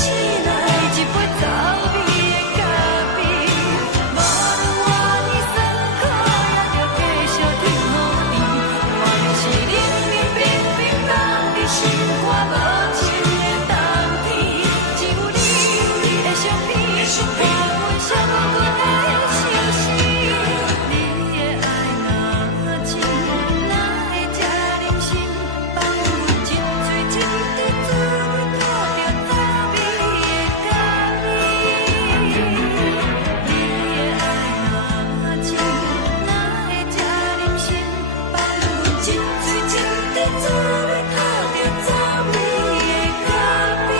来，一杯走味的咖啡。无论我的酸苦，也着继续甜予你。我就是冷冰冰冰冻的心肝，无情的冬天，只有你的相片，我阮寂寞过的心事。你的爱若真，哪会这忍心放阮一嘴一滴珠，倒着滋味的咖啡。你的爱若真，哪会这忍心放阮一嘴一滴珠，倒着滋味的咖啡。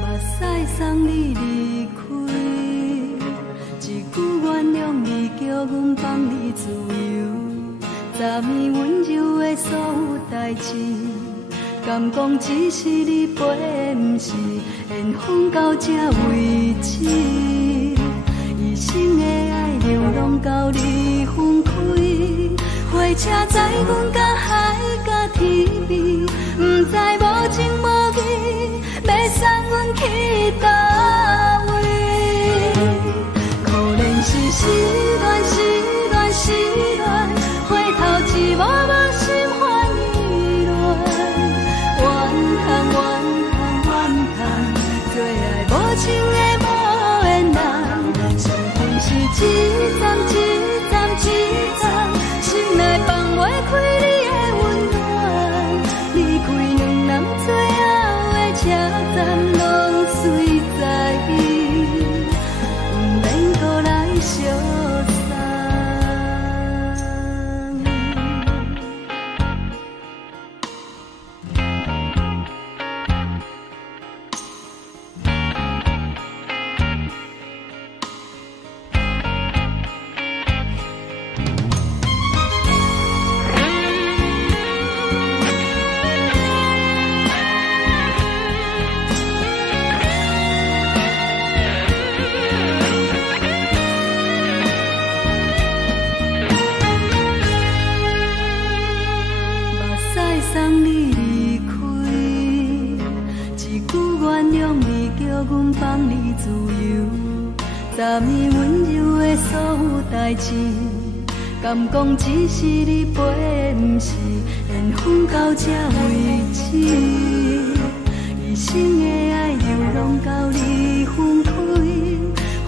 目屎送你离开，一句原谅你，叫阮放你自由。昨暝温柔的所有代志，敢讲只是你陪，不是缘分到这为止。一生的爱流浪到你分开，火车载阮甲海甲天边，不知无情无义，要送阮去倒位？可怜是失恋，失恋，失恋，回头一幕幕心烦意乱，怨叹，怨叹，怨叹，最爱无情的无缘人，伤痕是一站一站一站，心内放袂开你的温暖。你站拢随在伊，不免搁来相送。送你离开，一句原谅你，叫阮放你自由。昨暝温柔的所有代志，敢讲只是你陪，不是缘分到这为止。一生的爱又拢到你分开，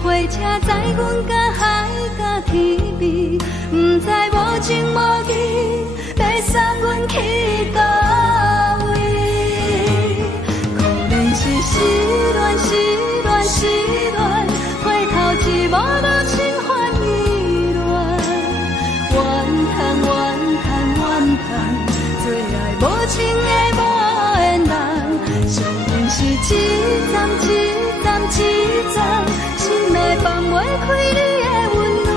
火车载阮甲海甲天边，不知无情无义。要送阮去倒位？可能是失恋，失恋，失恋，回头一幕幕心烦意乱，怨叹，怨叹，怨叹，最爱无情的无缘人。上恨是一站一站一站，心内放袂开你的温暖，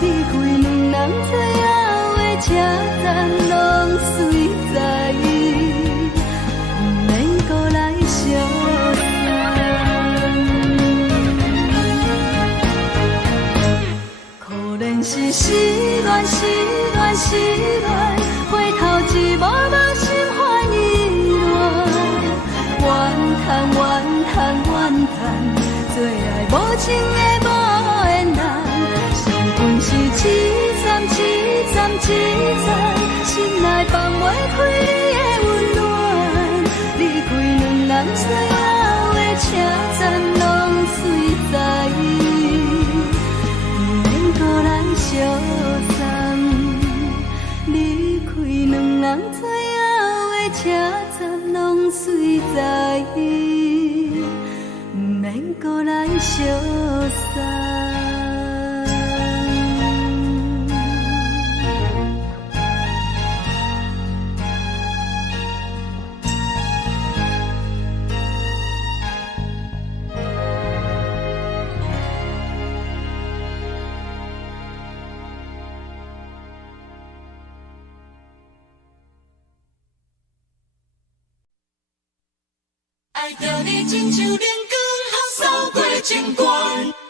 离开两人最后的车站拢随在伊，不免搁来相送。可能是失恋，失恋，失恋，回头一幕幕心烦意乱，怨叹，怨叹，怨叹，最爱无情的无缘人。上恨是一站一站一站，心内放袂开你的温暖，离开两人最后的车站拢随在伊，不免搁来相送。离开两人最后的车站拢随在伊，不免搁来相送。爱着你亲像连光风扫过情关，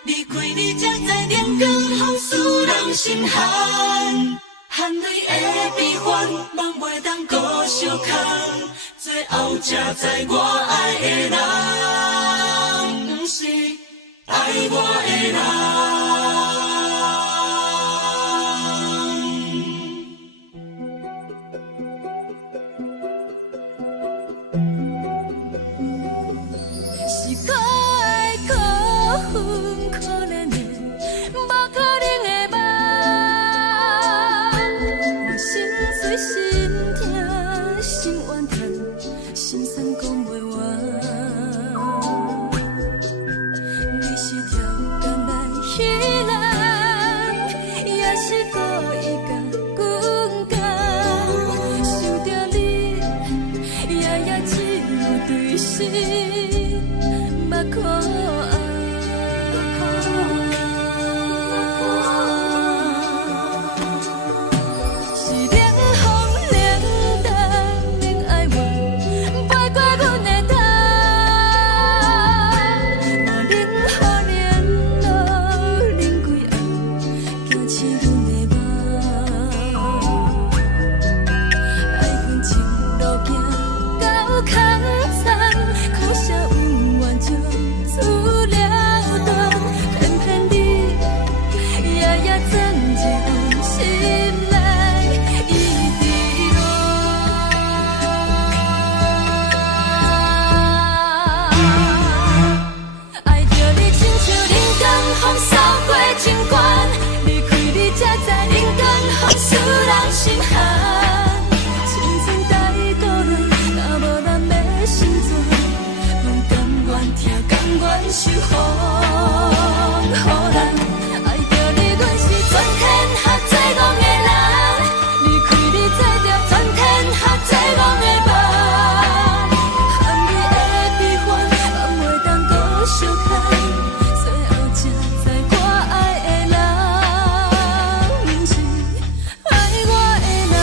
离开你才知连光风使人心寒。含泪的悲欢，望袂当搁相牵，最后才知我爱的人，不是爱我的人。可怜的，无可能的梦，我心碎心痛心怨叹，心酸讲袂完。你是条工来彼人，也是故意甲阮讲，想着你，夜夜只有对视，目看爱。苦涩有缘就自了。守护，予人爱着你，阮是全天下最戆的人。离开你，做着全天下最戆的梦。含泪的悲欢，放袂当搁相牵，最后才知我爱的人，毋是爱我的人。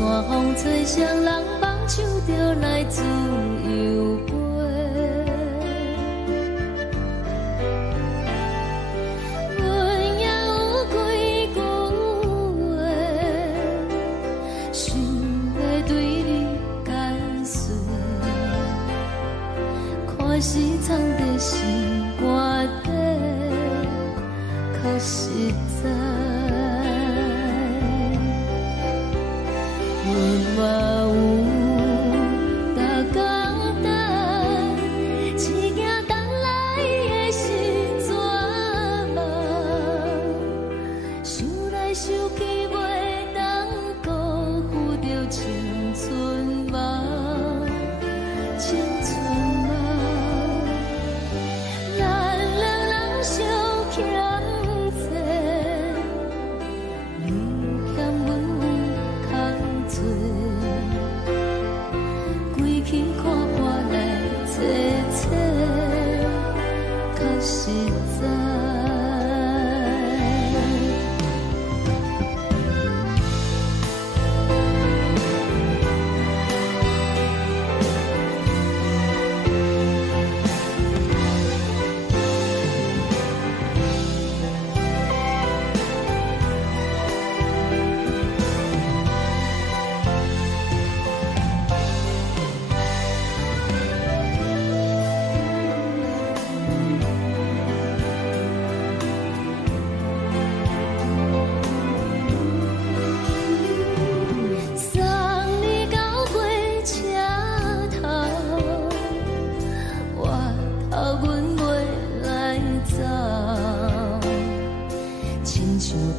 山风吹双人梦唱着来自由飞，阮也有几句话，想要对你解释，看是藏在心肝底，较实在。 阮嘛有逐工等，一件等来的是绝望，想来想去袂当辜负着青春梦，青春梦，咱两人相。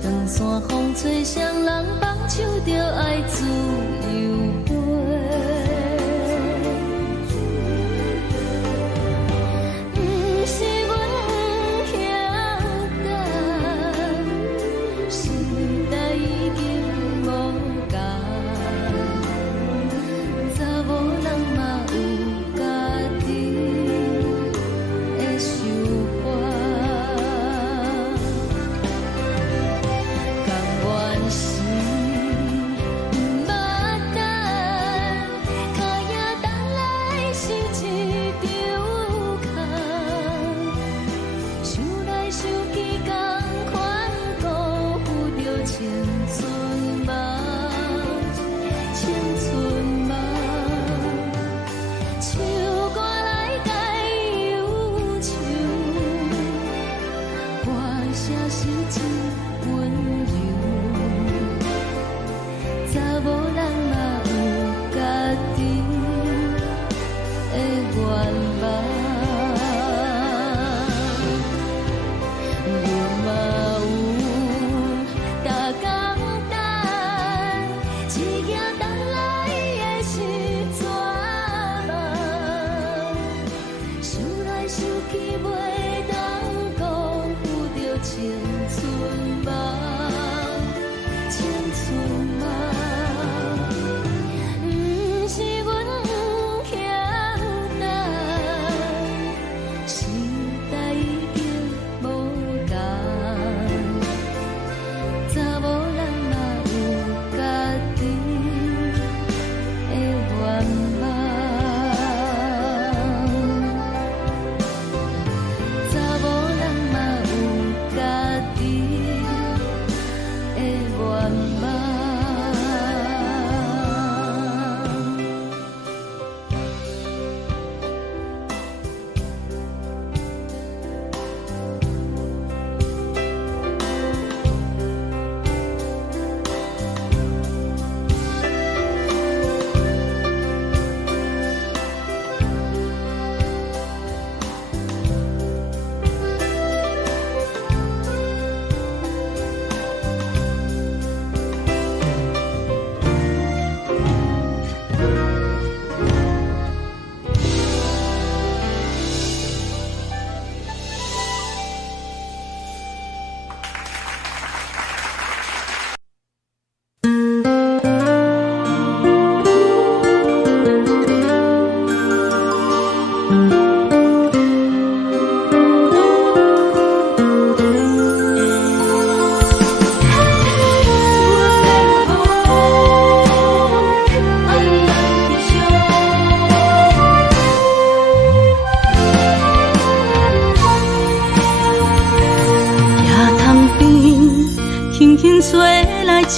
长线风吹双人放手着爱自由飞。不是阮不晓得，时代已经无同，查某人嘛有家己的想法。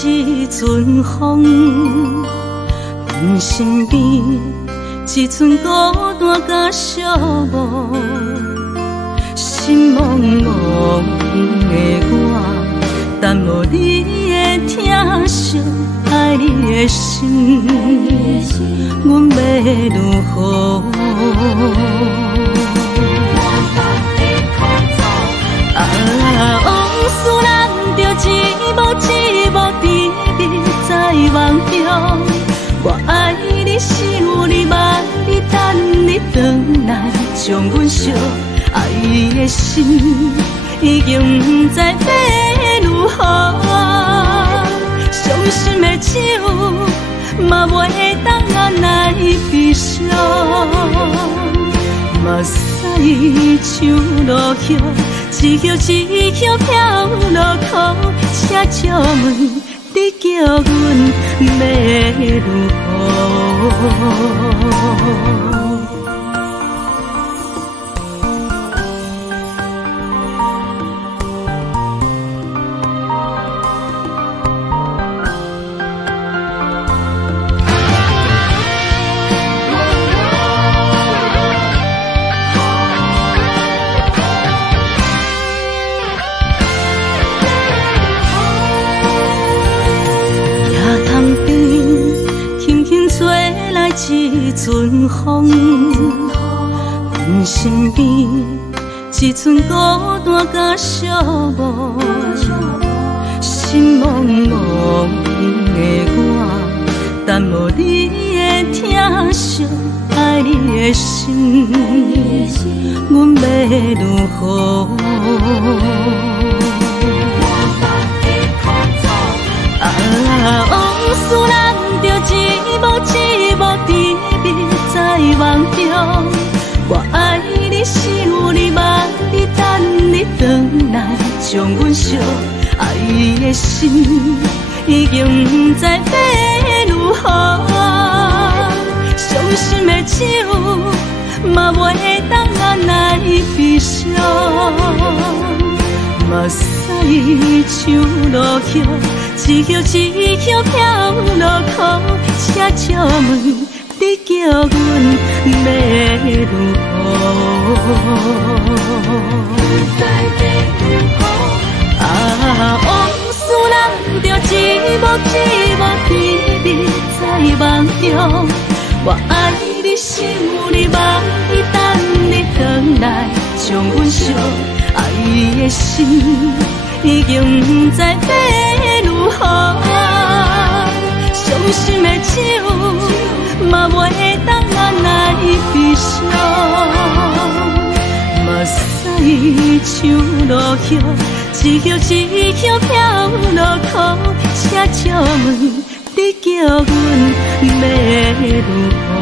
一阵风，阮身边一寸孤单甲寂寞，心茫茫的我，等无你的疼惜，爱你的心，阮要如何？往事人着一幕一幕甜蜜在梦中，我爱你是有你望你等你回来，将阮惜爱的心已经不知要如何，伤心的酒嘛袂当按来悲伤，目屎像落叶。一叶一叶飘落土，请借问你叫阮要如何？一阵风，阮身边一寸孤单甲寂寞，心茫茫的我，等无你的疼惜，爱你的心，阮要如何？往事人着一幕甜蜜在梦中，我爱你想你望你等你回来，将阮惜爱的心已经不知要如何。伤心的手嘛袂当按来悲伤，目屎像落雨。一叶一叶飘落雨，请借问你叫阮要如何？往事人着一幕甜蜜在梦中，我爱你想你望你等你回来，将阮惜爱的心已经不知要如何。伤心的手嘛袂当按来悲伤，目屎像落雨，一叶一叶飘落雨，请借问你叫阮要如何？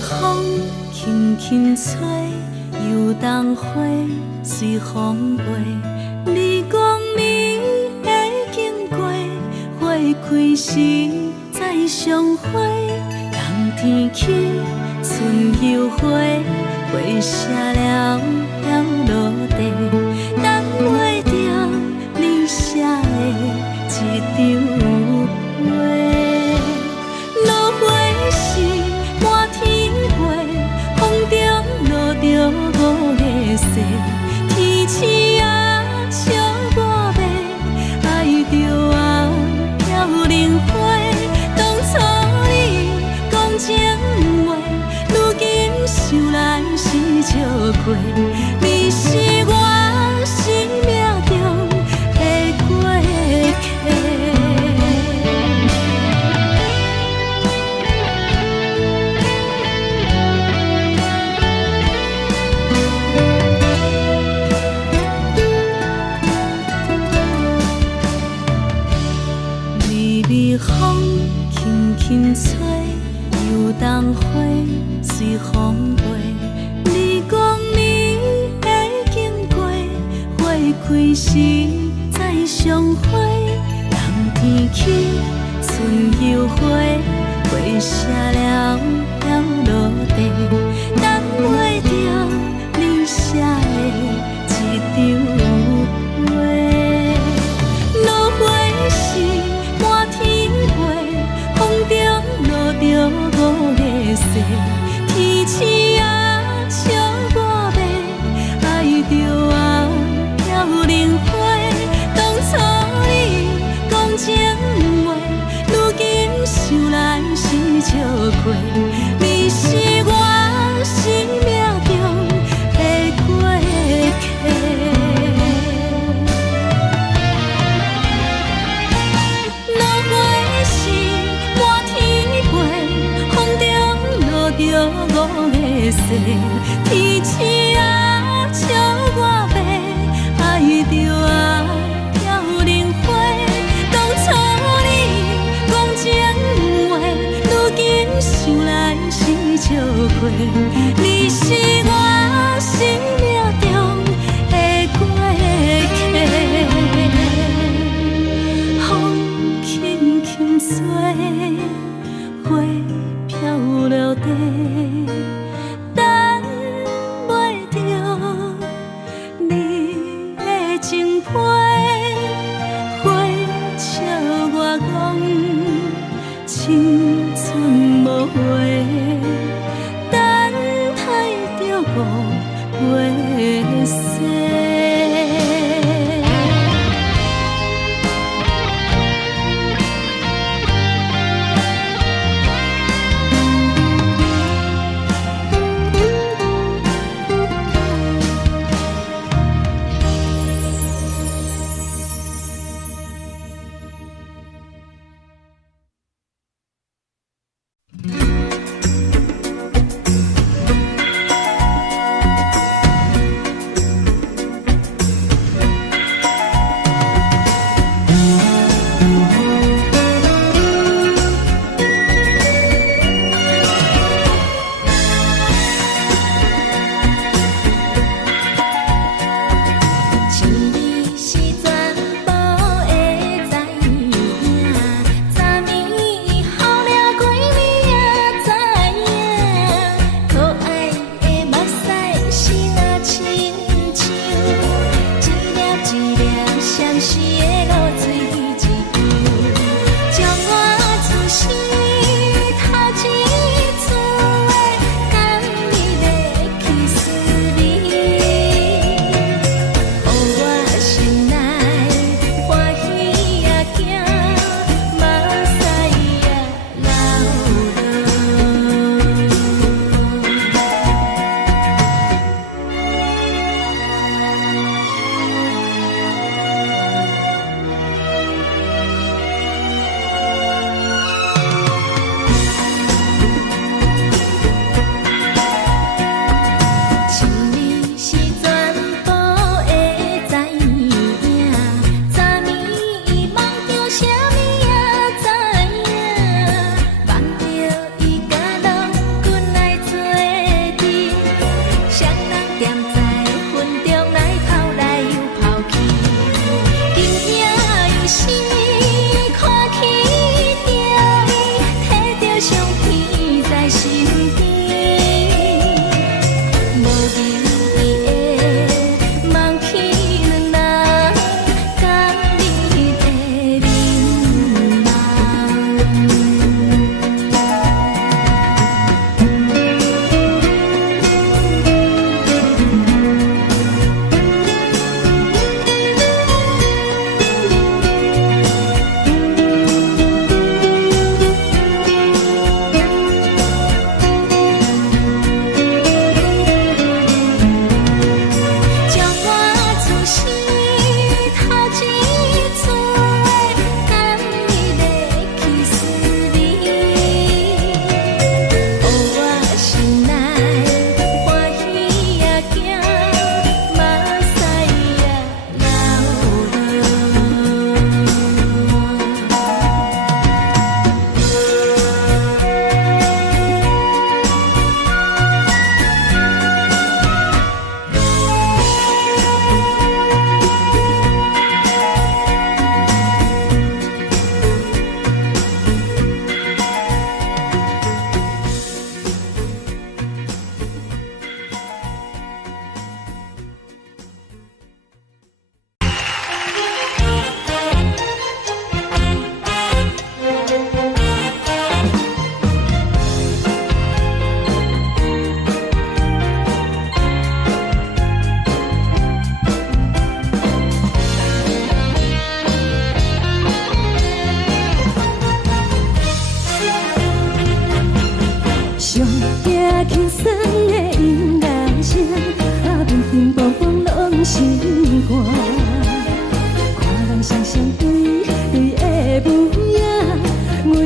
风轻轻吹，游动花随风飞。你讲你会经过，花开时再相会。冬天起，春又回，花谢了落地，等袂着你写的一张画。落花时满天飞，风中落着五个色，天星啊笑我迷，爱着啊飘零花。当初你讲情话，如今想来是笑过。你是我生命中的过客。微微风轻轻吹，游动花随风飞。你讲你会经过，花开时再相会。冬天起，春又回，花谢了落地，等袂着你写的一张画。落花时满天飞，风中落着五个色，天星啊笑我迷，爱着啊飘零花。当初你讲情话，如今想来是笑过。你是我生命中的过客。落花时满天飞，风中落着五个色，天星啊笑我迷，爱着啊飘零花。当初你讲情话，如今想来是笑过。你是我生命青春无悔，等待着误会逝。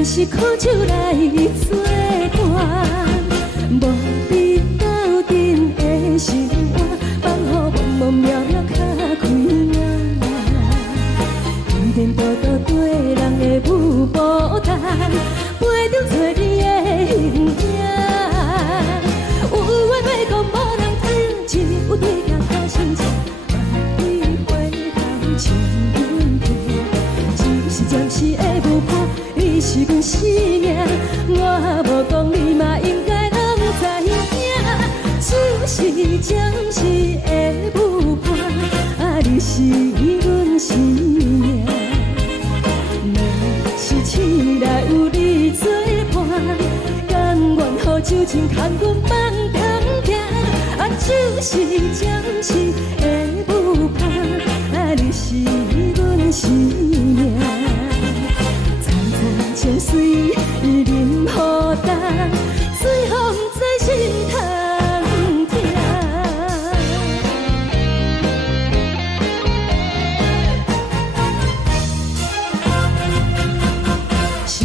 是苦酒来作伴，无你斗阵的生活，放予茫茫渺渺较快活。一颠倒倒对人的舞步弹，陪着做你的形影。有话要讲无人知，只有对镜较深情，万里回头冲阮去，就是暂时的舞伴。 你是阮生命，我无讲你嘛应该拢知影。只是暂时的舞伴，啊，你是阮生命，若是醒来有你做。酒精牵阮梦中行，啊，就是暂时的舞伴，啊，你是阮生命。层层情水任孤单，随风在心通听。上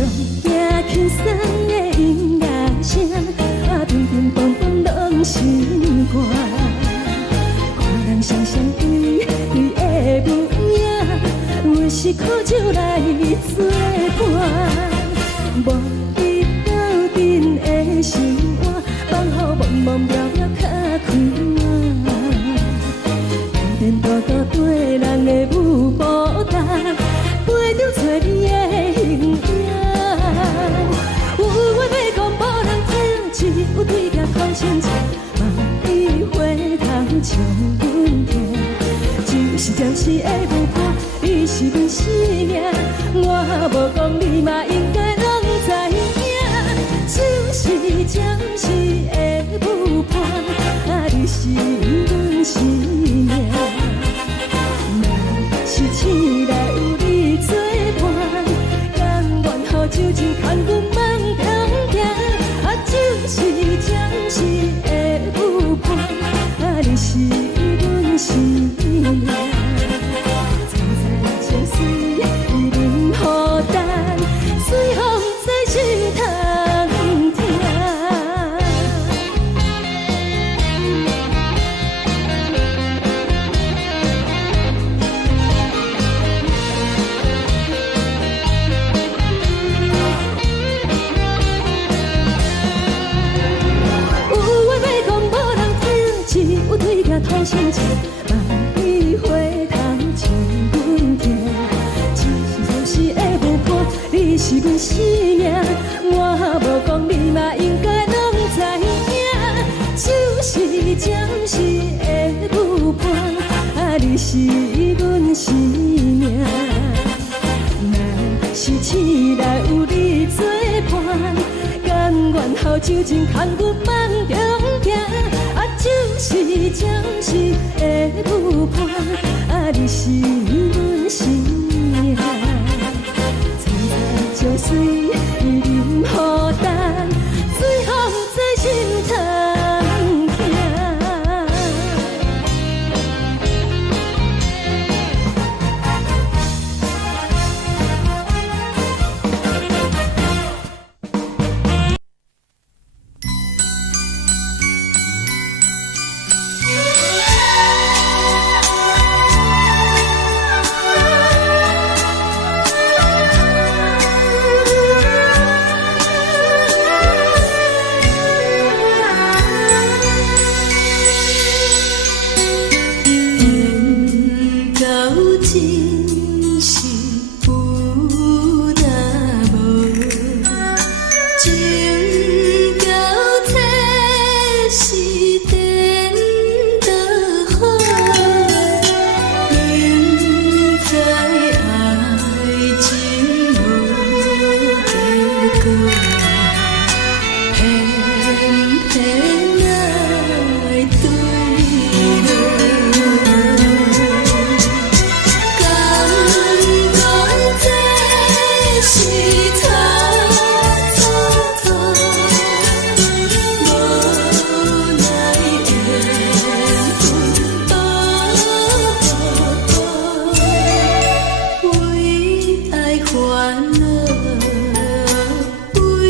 惊轻松的音乐声，啊，乒乒乓乓拢心肝。看人双双对对的舞影，阮是苦酒来作伴。无伊斗阵的心肝，放予茫茫渺渺较开满。颠颠倒倒对人的舞步单，陪着找你的形影。有话要讲无人听，只有对镜头前唱，梦里回头唱阮听。就是暂时的舞伴，你是阮生命。我无讲你嘛应该拢知影，就是暂时的舞伴，啊，你是阮生命。若是醒来有你作伴，甘愿予酒精牵阮梦中行，啊，就是暂时的舞伴，啊，你是阮生命。层层情水任孤单，随风在心通听。有话要讲无人听，只有对镜头前唱，梦里回头唱阮听。就是暂时的舞伴，你是阮生命。我无讲你嘛应该拢知影，就是暂时的舞伴，啊，你是阮生命。若是醒来有你作伴，甘愿予酒精牵阮梦中行，啊，就是暂时的舞伴，啊，你是阮生命。层层情水任孤单，随风在心通听。为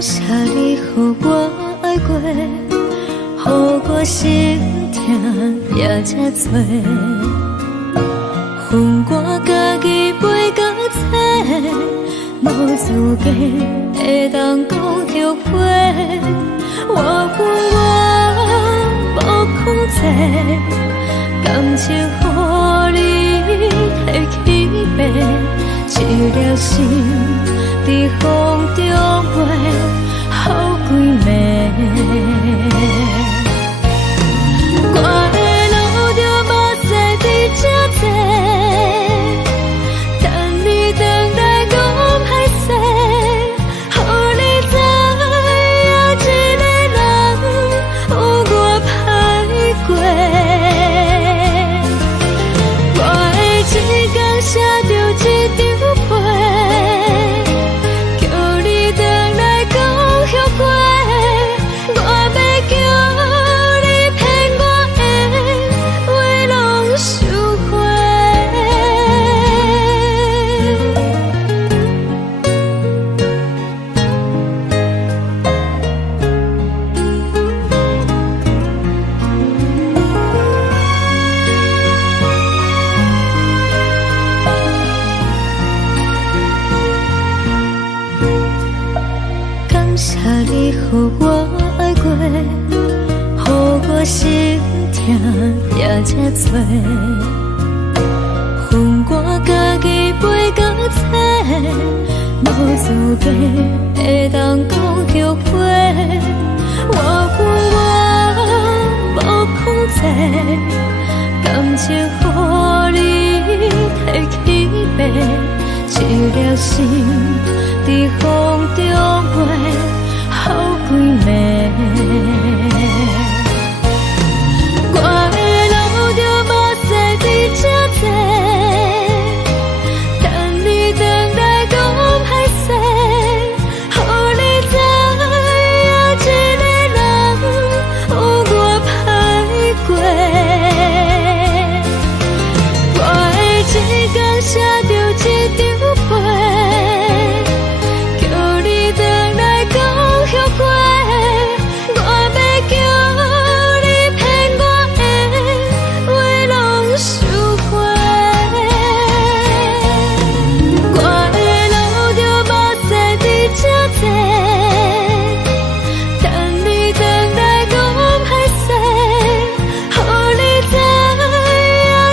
谢你予我爱过，予我心痛也这多，恨我家己袂到切，无资格会当讲后悔。我恨我无控制，感情予你提起白，一粒心在风中飞，好几暝。我的路就无再伫这多，等你回来讲歹势，予你知影一个人有我歹过。我会一天写着一张被，叫你回来讲后悔。我要叫你骗我的话拢收回。感谢你予我爱过，予我心痛也这多，恨我家己袂到切，无资格会当讲后悔。我恨我无控制，感情予你提起白，一粒心在风中飞，好几暝。我的路就无再伫这多，等你回来讲歹势，予你知影一个人有我歹过。我会一天写着一张被，叫你回来讲后悔。我要叫你骗我的话拢收回。我的路就无再伫这多，等你回来讲歹势，予你知影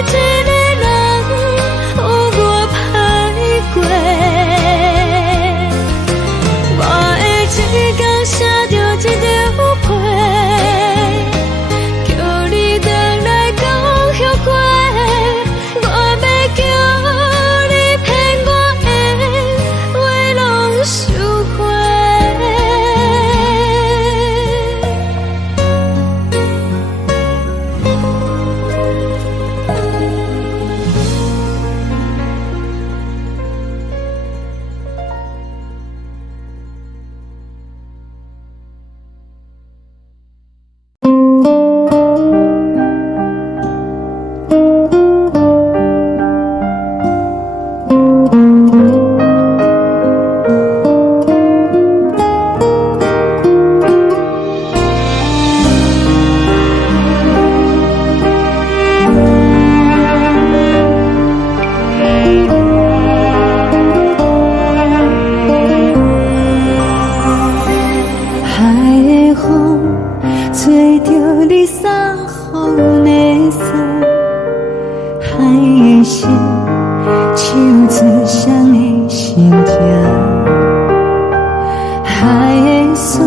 一个人有我歹过。我会一天写着一张被，叫你回来讲后悔。我要叫你骗我的话拢收回。海的风吹着你送予的伞，海的心手指双的心情，海的山手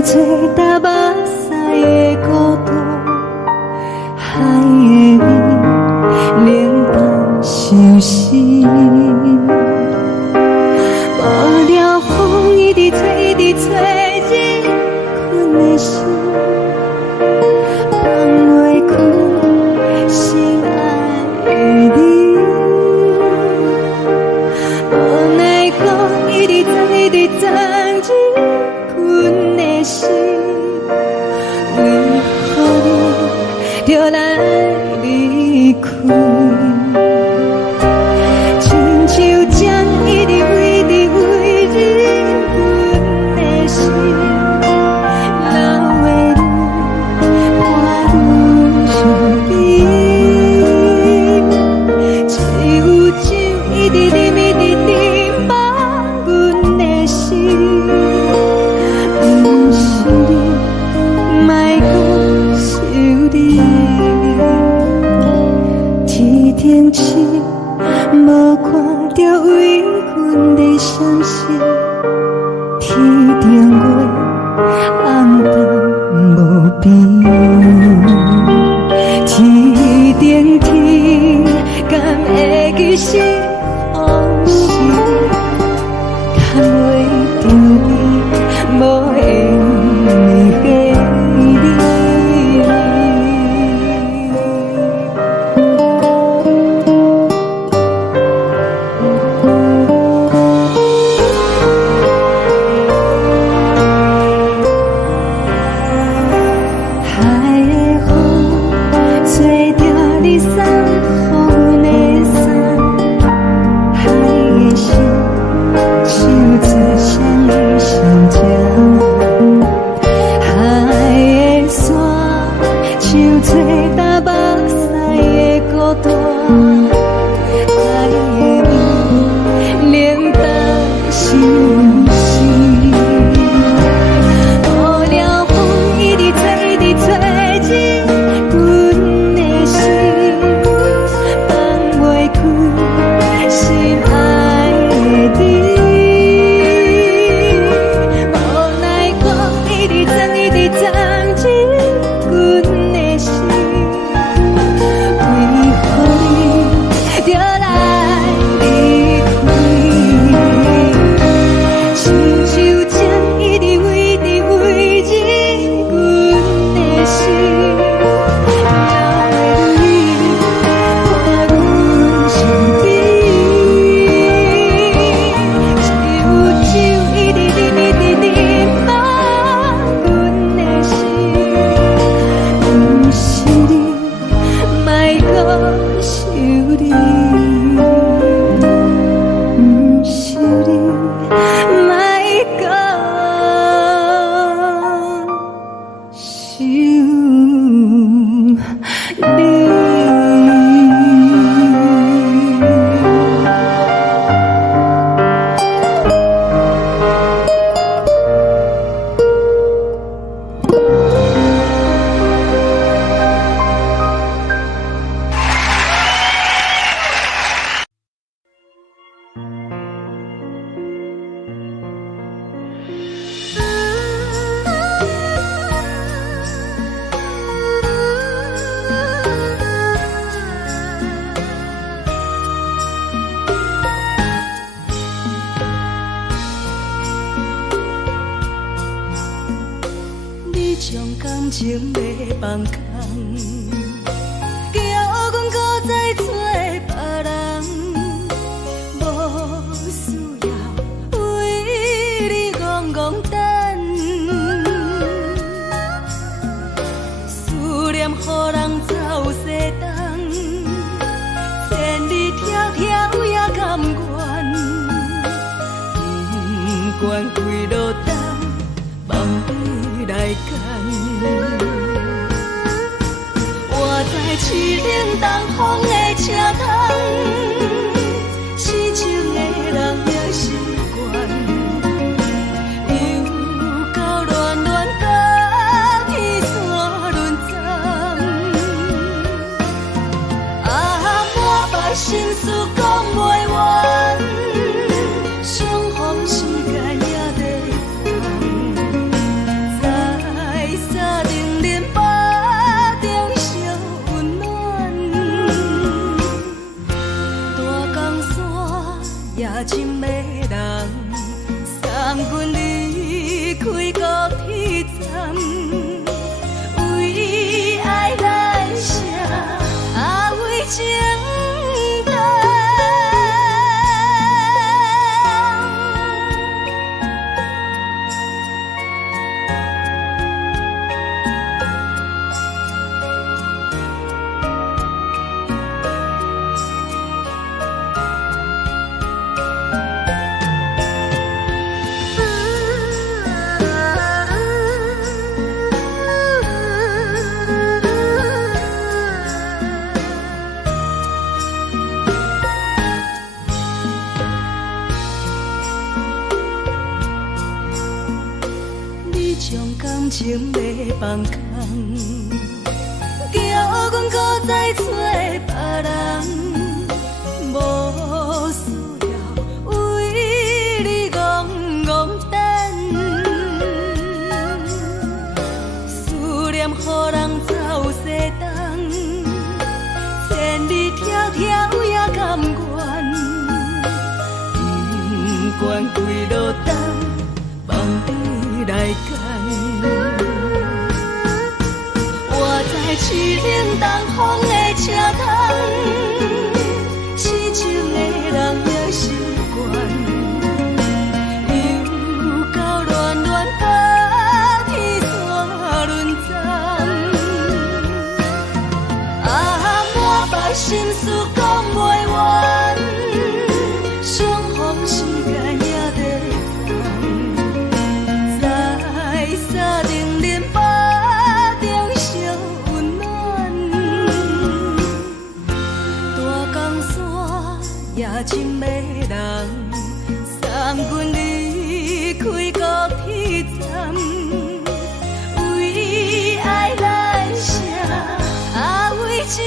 吹打目屎的孤独，海的味冷淡伤心。无聊风一直吹，一直吹，日困的心，放袂开心爱的你。无奈何一直等，一直等，日困的心，相信天顶月红淡无边，天顶天敢会记是往事，敢袂着你无缘的你。感情要放空，叫阮搁再找别人，无需要为你戆戆等，思念予人走西东，千里迢迢也甘愿，不管几路灯，望你来干。我在市顶东风的车窗，痴情的人也习惯，又到乱乱甲天山沦陷。满腹心事讲袂完，相逢时间也在等，在沙丁林巴中烧温暖。大江山夜深的人，送阮离开高铁站，为爱来写为情。感情要放空，叫阮搁再找别人，无需要为关开落灯，望你来牵。我在去冷东风的车头，痴情的人也习惯，又到乱乱甲天山轮站。满腹心事讲袂完，相逢时间也在等，在沙定林巴中相温暖。大江山也深的人，送阮离开高铁站，为爱来写，为情。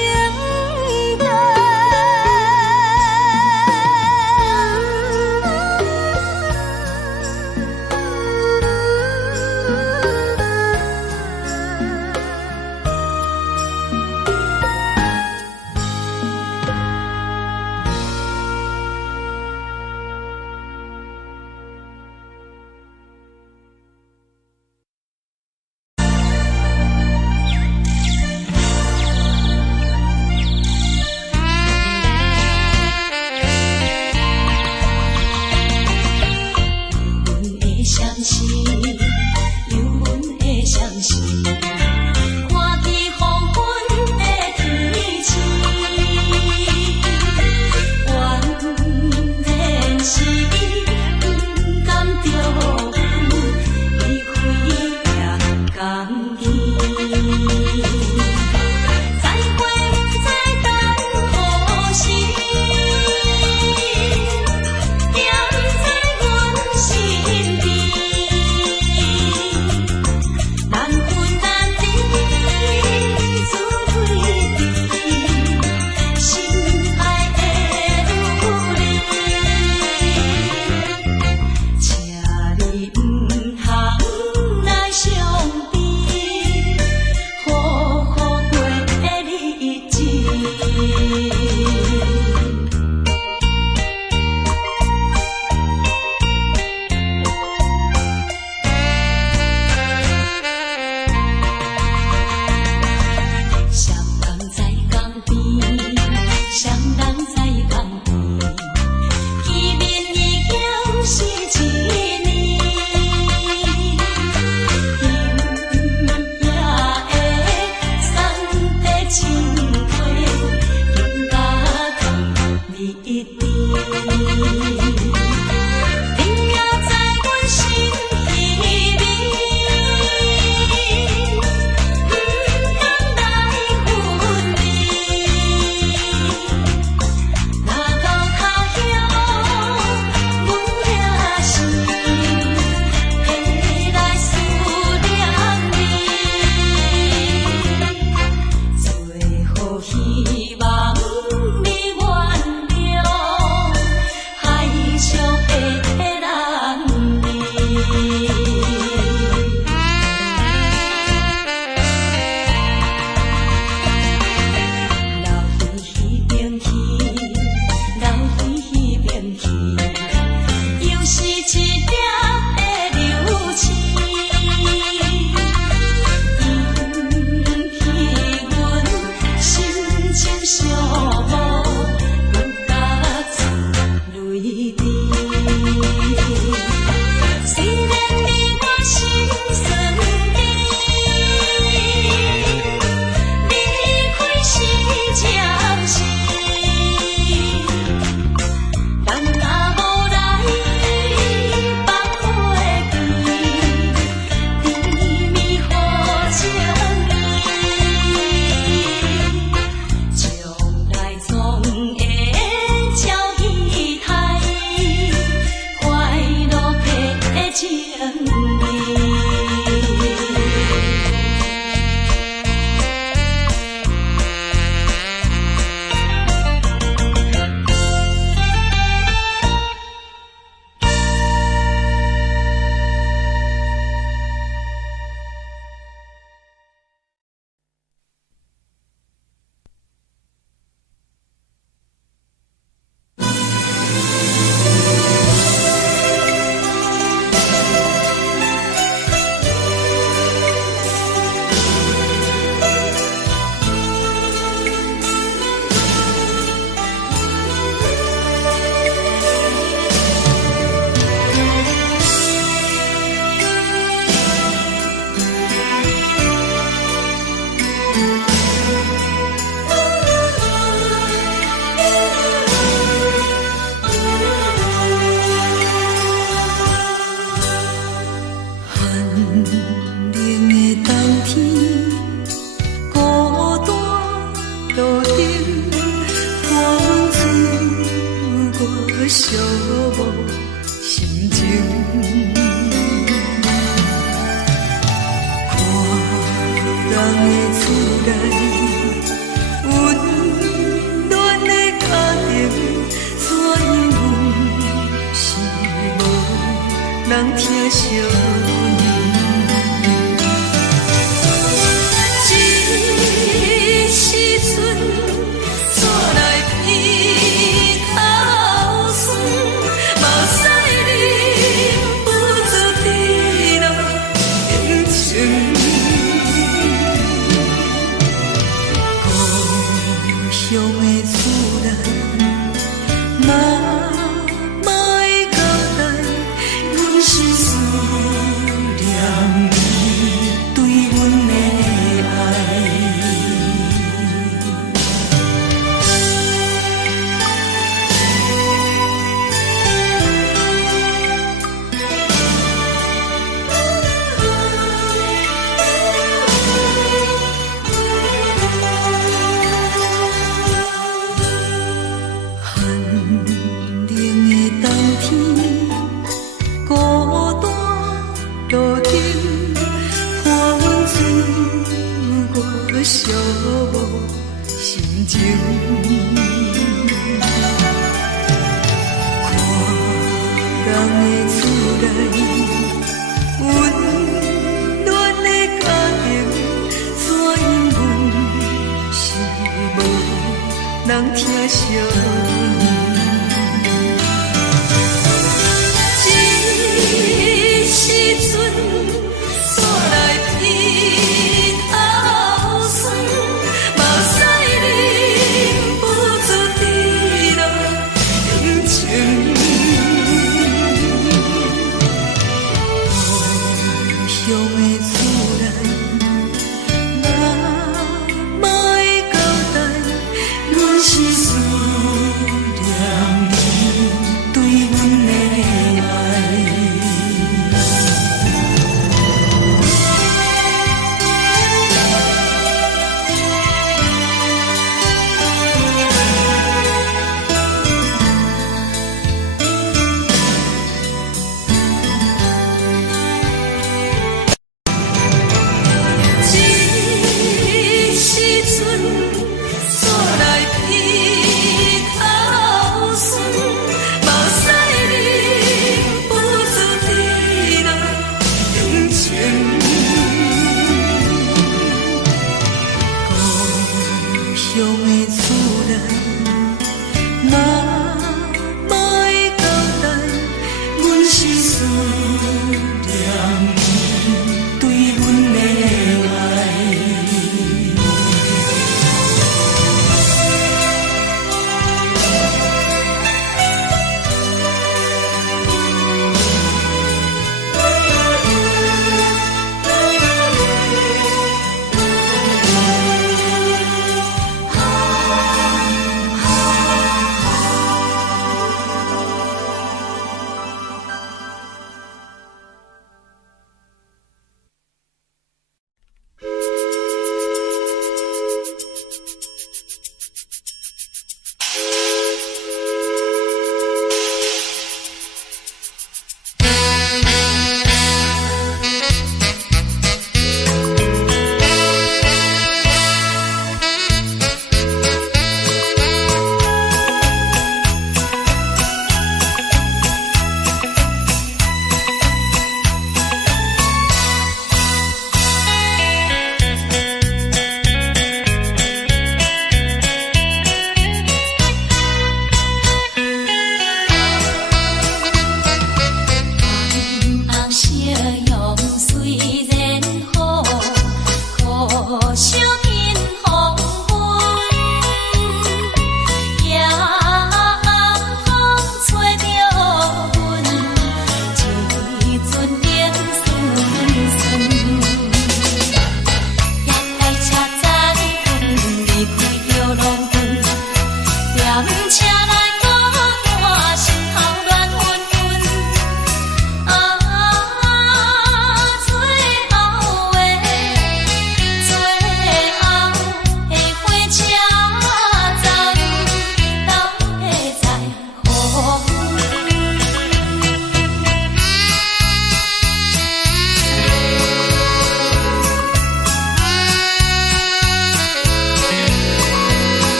心情。看人的厝内温暖的家庭，怎因为是无人疼惜你？这时阵怎来鼻口酸，目屎忍不住滴落眼睛。故乡的厝内，妈妈的交代，阮是思念你对阮的爱。寒冷的冬天，孤单路顶，看阮自我寂寞心情。看人的厝内温暖的家庭，怎因为是无人疼惜你？这时阵怎来鼻口酸，目屎忍不住滴落眼睛。故乡的厝内，妈妈的交代，阮是思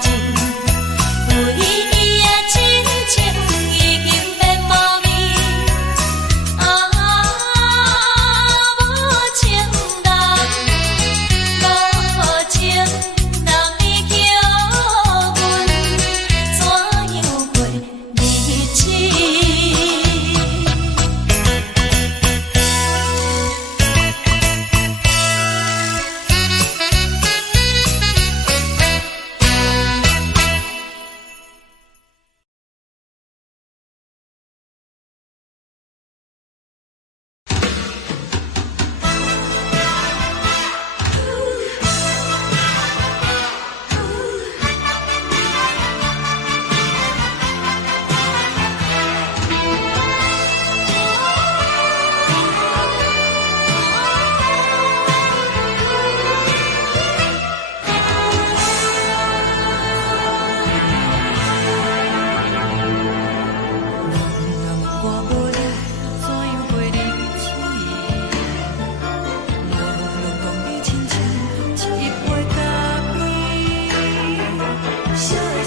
情，为伊的真情已经变无味。无情人，无情人，你叫阮怎样过日子？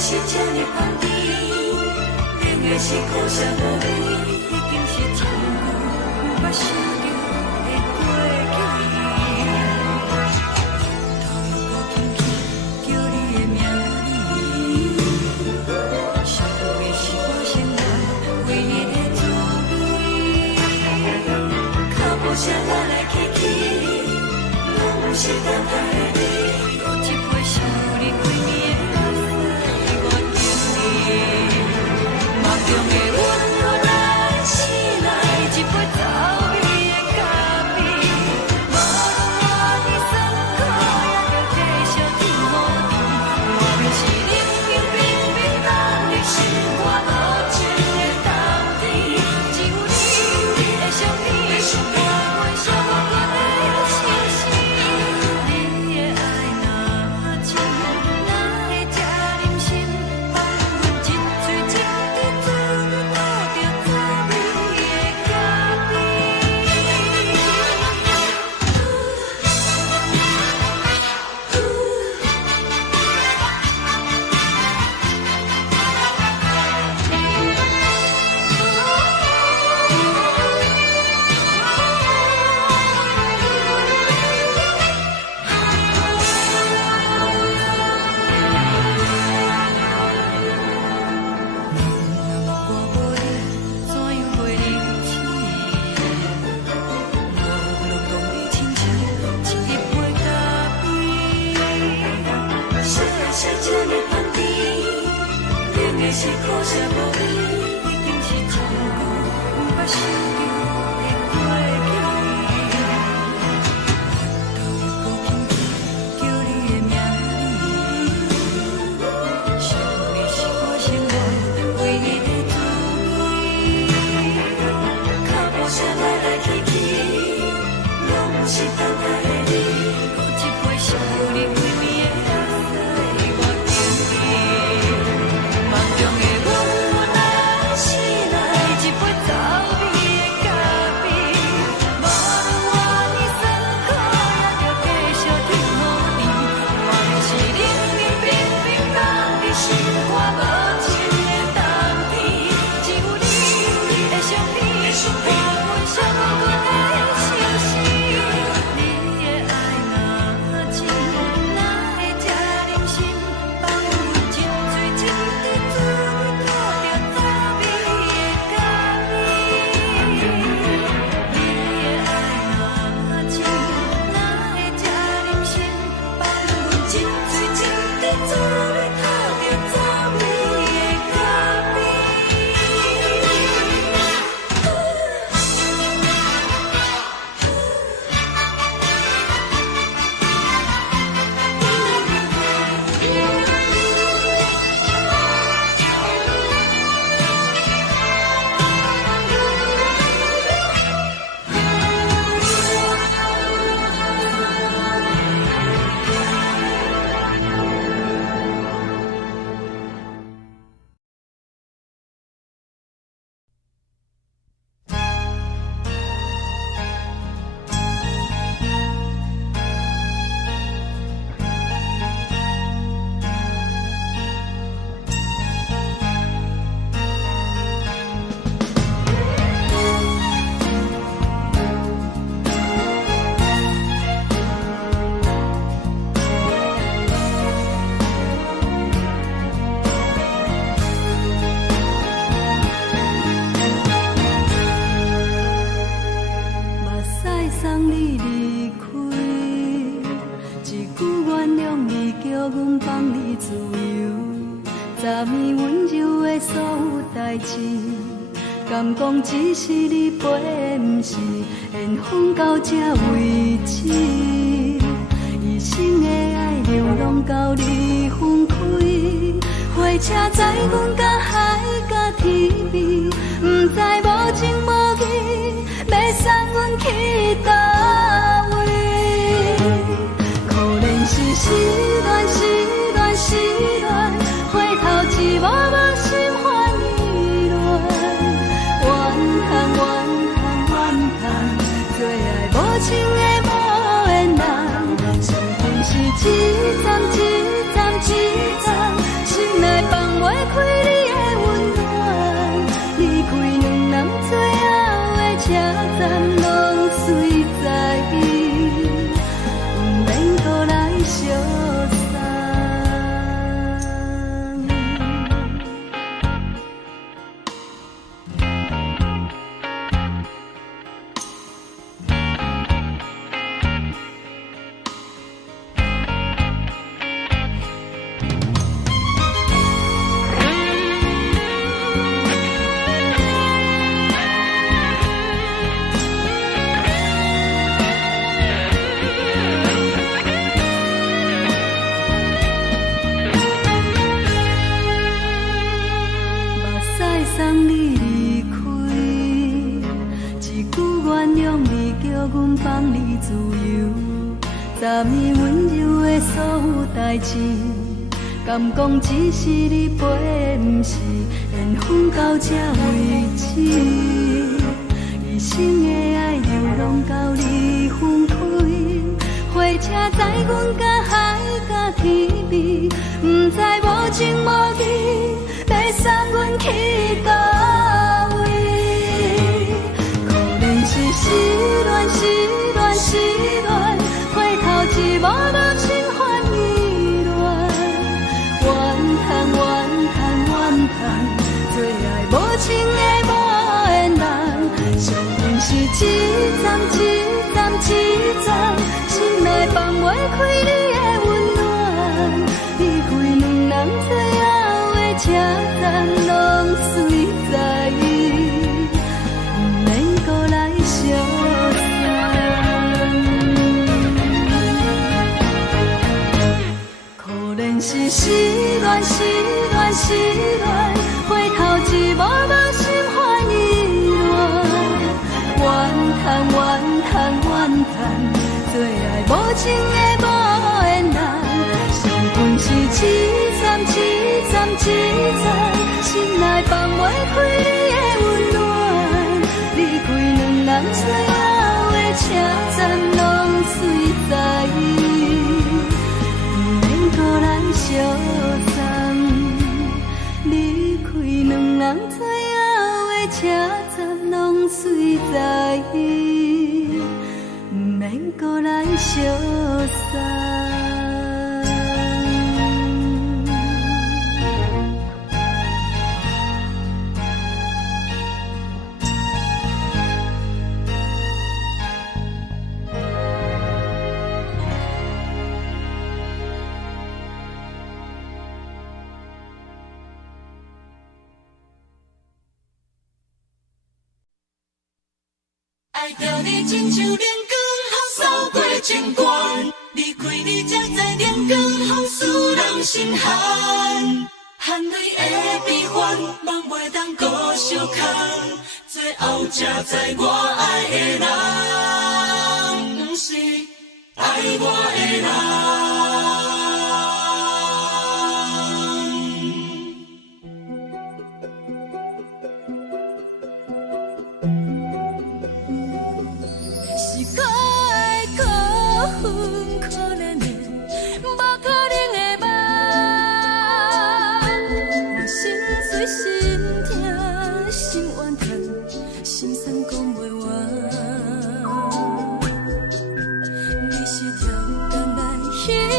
是这呢放甜，冷的是苦涩无味，已经是一句不捌想着的过去。头又搁轻轻叫你的名字，想的是我心内唯一的滋味。脚步声来来去去，拢是等待的你，有一杯想你几年的目中的温柔来醒来，一杯走味的咖啡，无论我的酸苦，也着继续甜予你。我们是冷冷冰冰冷的心肝，无情的冬天，只有你会想起我阮相共的心事。你的爱若真，哪会这忍心放阮一嘴一滴水？是苦涩无味，已经是一句不捌想着的过去。头又搁轻轻叫你的名字，想的是我心内唯一的滋味。脚步声来来去去，拢是等待的你，有一杯想你几暝的目屎我敬你。梦中的温柔来醒来，一杯走味的咖啡，无论我的酸苦，也着继续甜予你。我们是冷冷冰冰冷的心肝，无情的冬天，只有你会想起我阮相共的心事。你的爱若真，哪会这忍心放阮一嘴一滴水，吐着走味的咖啡？你的爱若真，哪会这忍心放阮一嘴一滴水，吐着走味的昨暝温柔的所有代志，敢讲只是你陪，不是缘分到这为止。一生的爱流浪到你分开，火车载阮到海甲天边，不知无情无义，要送阮去倒位？可怜是失恋，失恋，失恋，回头一幕幕心花意乱，怨叹，怨叹，怨叹，最爱无情的无缘人，上恨是一站一站一站，心内放袂开你的温暖，离开两人最后的车站，拢随在意，不免搁来相送。送你离开，一句原谅你，叫阮放你自由。昨暝温柔的所有代志，敢讲只是你陪，不是缘分到这为止。一生的爱流浪到你分开，火车载阮到海甲天边，不知无情无义，要送阮去倒位？可怜是失恋，失恋，失恋，回头一幕幕心烦意乱，怨叹，怨叹，怨叹，最爱无情的无缘人，上恨是一站一站一站，心内放袂开你的温暖，离开两人最后的车站，拢随在意，不免搁来相送。可怜是失恋，失恋，失恋，回头一幕幕心烦意乱，怨叹，怨叹，怨叹，最爱无情的无缘人，上恨是一站一站一站，心内放袂开你的温暖，离开两人最后的车站，拢随在意，不免搁来相送。离开两人最后的车站，拢随在意，不免搁来相送。爱着你亲像连光风扫过情关，离开你才知连光风使人心寒。含泪的悲欢，望袂当搁相牵，最后才知我爱的人，不是爱我的人。可怜的，无可能的梦，我心碎心痛心怨叹，心酸讲袂完。你是条工来彼。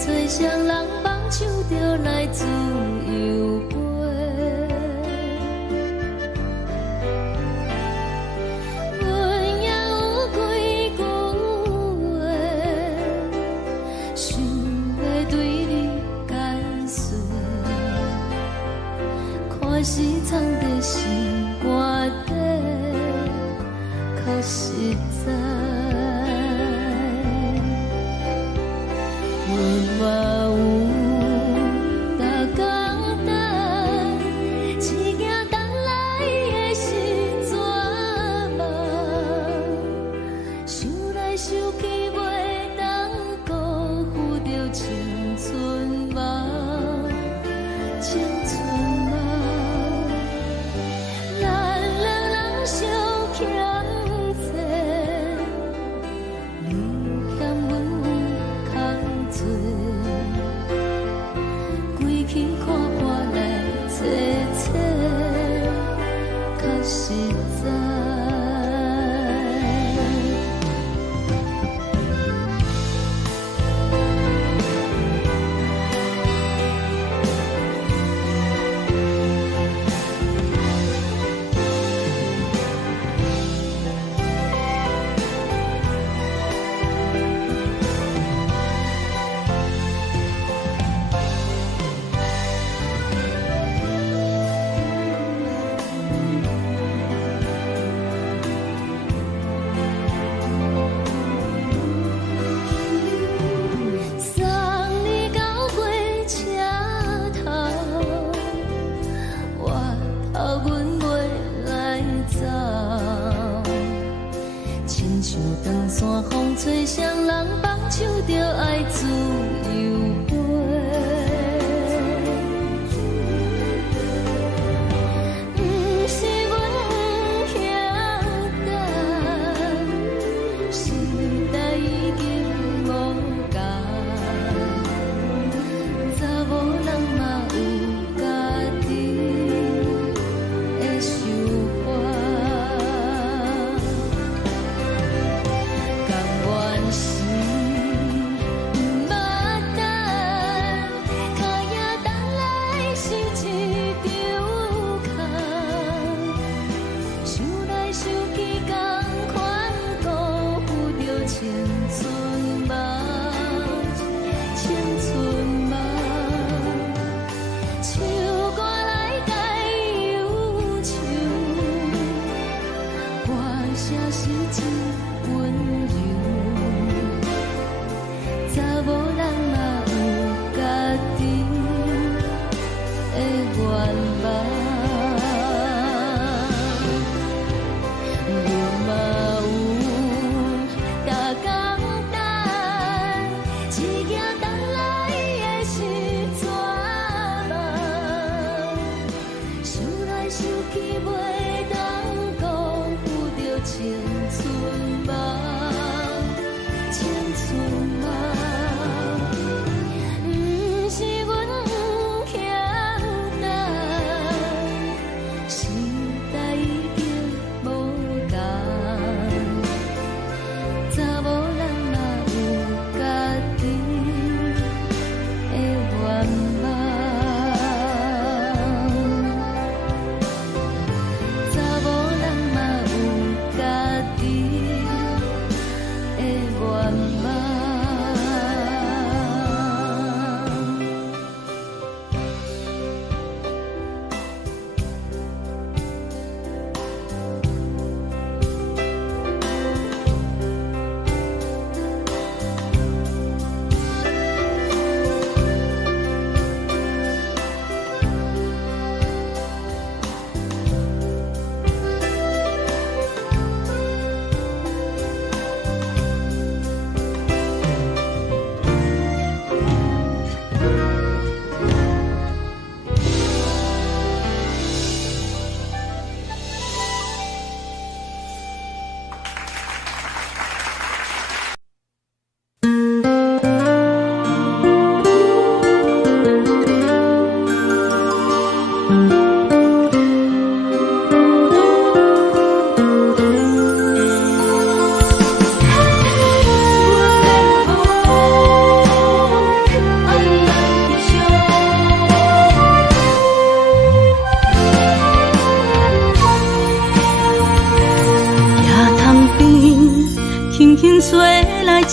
做双人放手就来自由飞。阮也有几句话，想要对你解释，可是藏在心肝底，较实在。阮嘛有逐工等，只惊等来的是绝望，想来想去袂当辜负着青春梦，青春梦。咱两人相欠债，你欠阮有空做。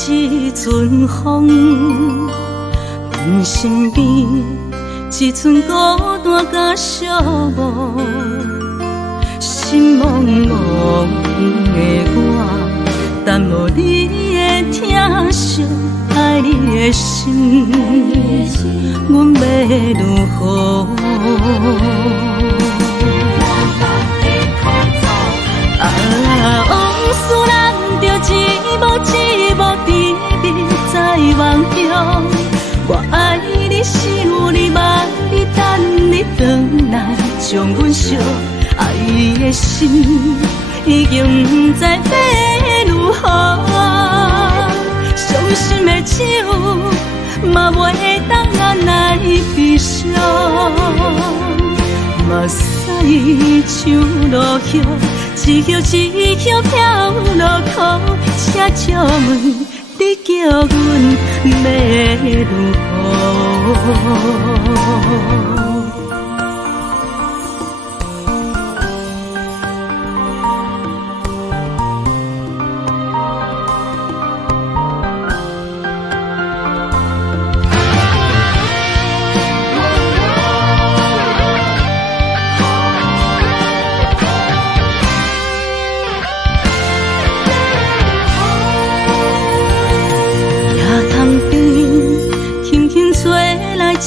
一阵风，阮身边一寸孤单甲寂寞，心茫茫的我，等无你的疼惜，爱你的心，阮要如何？往事人着一幕一幕甜蜜在梦中。我爱你是有你望你等你回来，将阮惜爱的心已经不知要如何。伤心的手嘛袂当按来悲伤，目屎像落雨。一叶一叶飘落雨，车借问你叫阮要如何？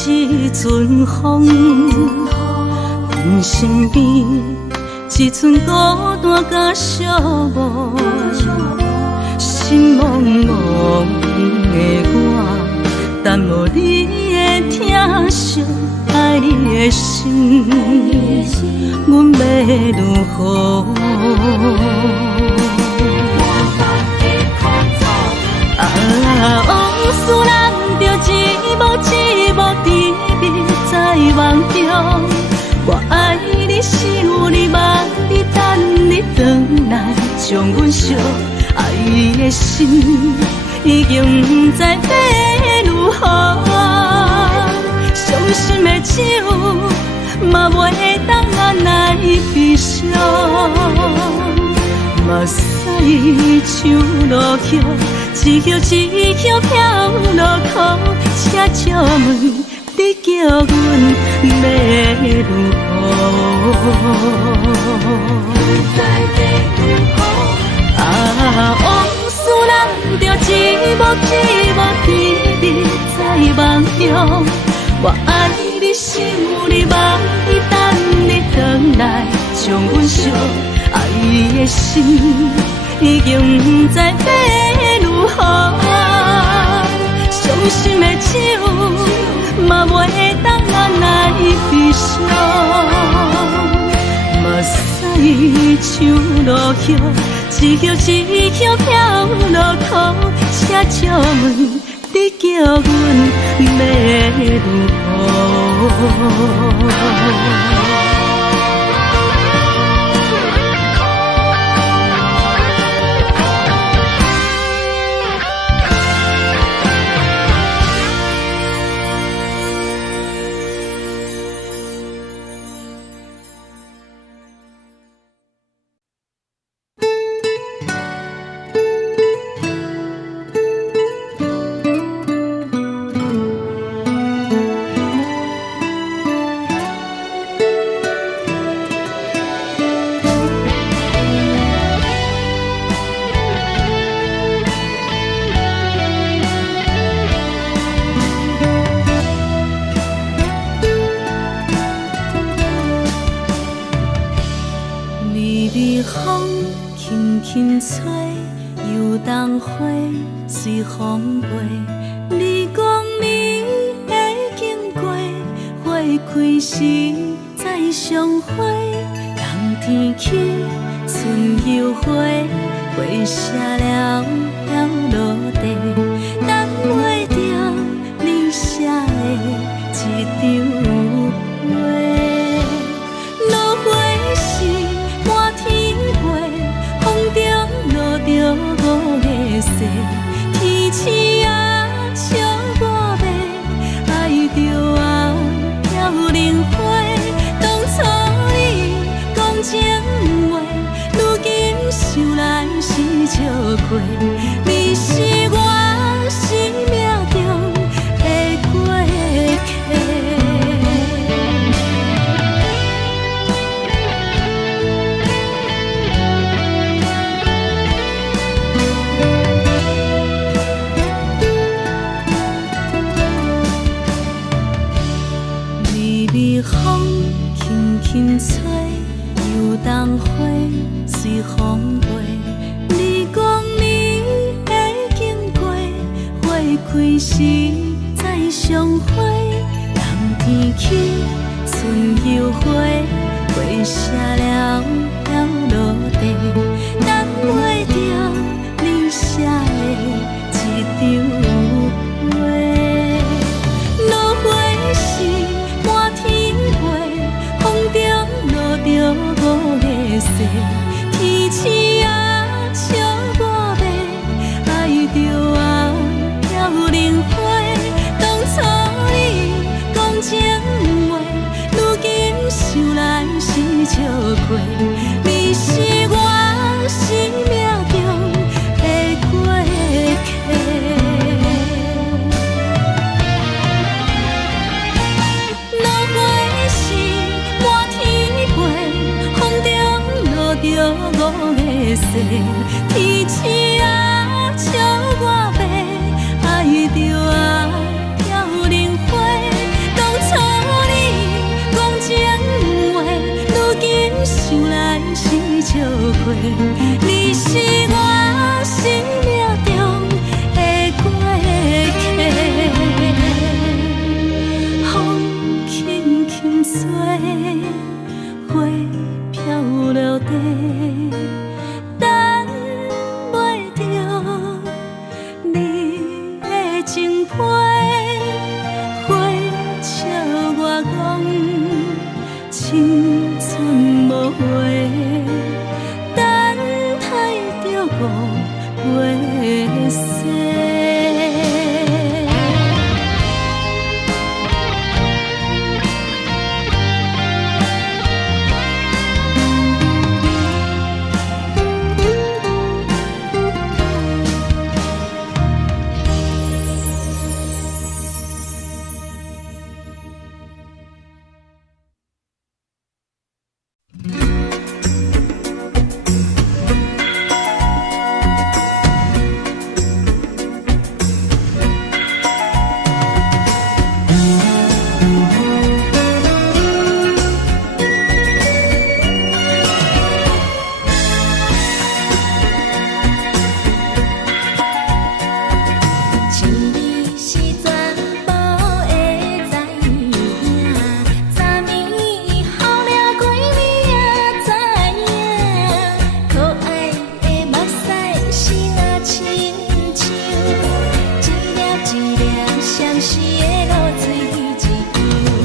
一阵风，阮身边一寸孤单甲寂寞，心茫茫的我，等无你的疼惜，爱你的心，阮要如何？往事人着一幕一幕甜蜜在梦中。我爱你是有你望你等你回来，将阮惜爱的心已经不知要如何。伤心的手嘛袂当按来悲伤，目屎像落雨。一叶一叶飘落雨，车借问你叫阮要如何？往事人着一幕一幕甜蜜在梦中。我爱你是有你望你等你回来，将阮惜爱的心已经不知要如何。伤心的手嘛袂当按来悲伤，目屎像落雨，一叶一叶飘落雨，车借问你叫阮要如何？轻吹，游动花随风飞。你讲你会经过，花开时再相会。冬天起，春又花，花谢了飘落地，等袂着你写的一张画。落花时满天飞，风中落着五个色，天星啊笑我迷，爱着啊飘零花。当初你讲情话，如今想来是笑亏，你是我。相会，人天起，春又花，花谢了了落地，等袂着你写的一张画。落花是满天飞，风中落着五个色，天星啊笑我迷，爱着啊飘零花。当初你讲情话，如今想来是笑过。你是我生命中的过客。落花是满天飞，风中落着五个色，天星啊笑我迷，爱着啊飘零花。当初你讲情话，如今想来是笑过。你是我生命中的过客。风轻轻吹，花飘落地，等袂着你的情批。花笑我讲青春无悔，等待着五月雪。相思的露水一样。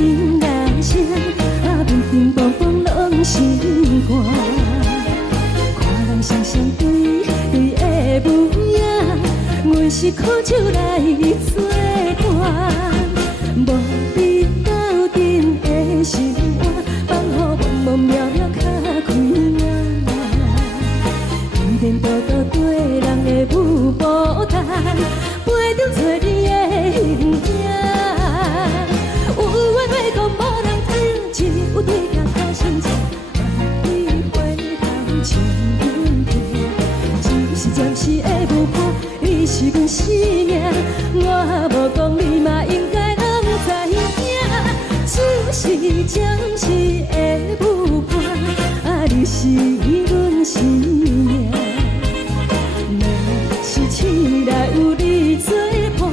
音乐声，乒乒乓乓拢心肝。看人双双对对的舞影，阮是苦酒来作伴。无你斗阵的心肝，放予茫茫渺渺较开眼。一连倒倒对人的舞步弹，陪着做你的形影。有话要讲无人听，有对镜头先唱，万里回头唱阮听。就是暂时的舞伴，你是阮生命，我无讲你嘛应该拢知影。就是暂时的舞伴，你是阮生命。是醒来有你作伴，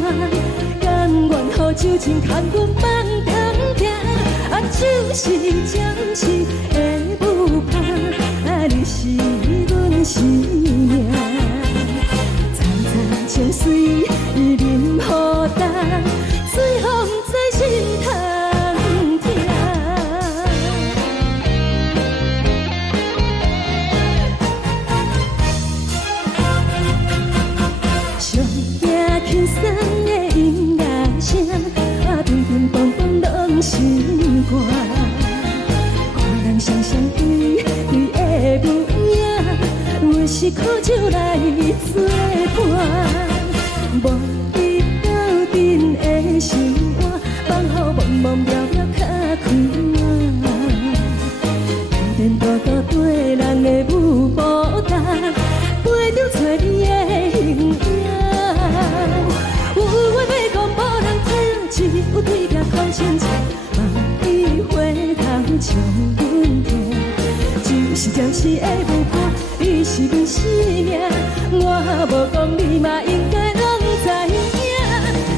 甘愿予酒精牵阮放长行。就是暂时的舞伴，你是阮生命。层层情水任何担，水风在心通听。上听轻松的音乐声，乒乒乓乓拢心肝。看人双双对对的舞影，阮是苦酒来作伴。无你斗阵的心肝，放予茫茫渺渺较开眼。一连倒倒对人的舞步弹，陪着做你的形影。有话要讲无人听，只有对镜头先唱，万里回头唱阮听。就是暂时的舞伴，你是阮生命，我无讲你嘛应该拢知影。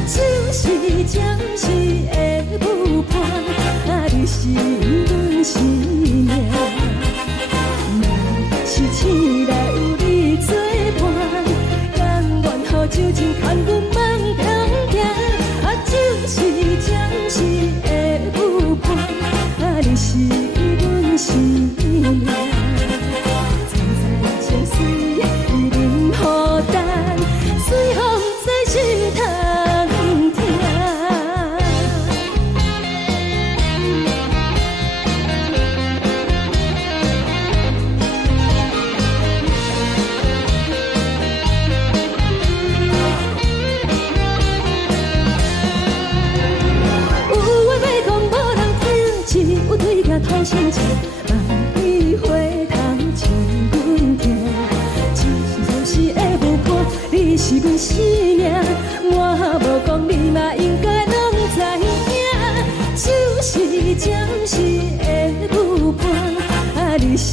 就是暂时的舞伴，你是阮生命。若是醒来有你作伴，甘愿予酒精牵阮放长行。就是暂时的舞伴，你是阮生命。层层情水任何担，随风在心通听。有对镜头先唱，万里回头唱阮听。就是暂时的舞伴，你是阮生命，我无讲你嘛应该拢知影。就是暂时的舞伴，你是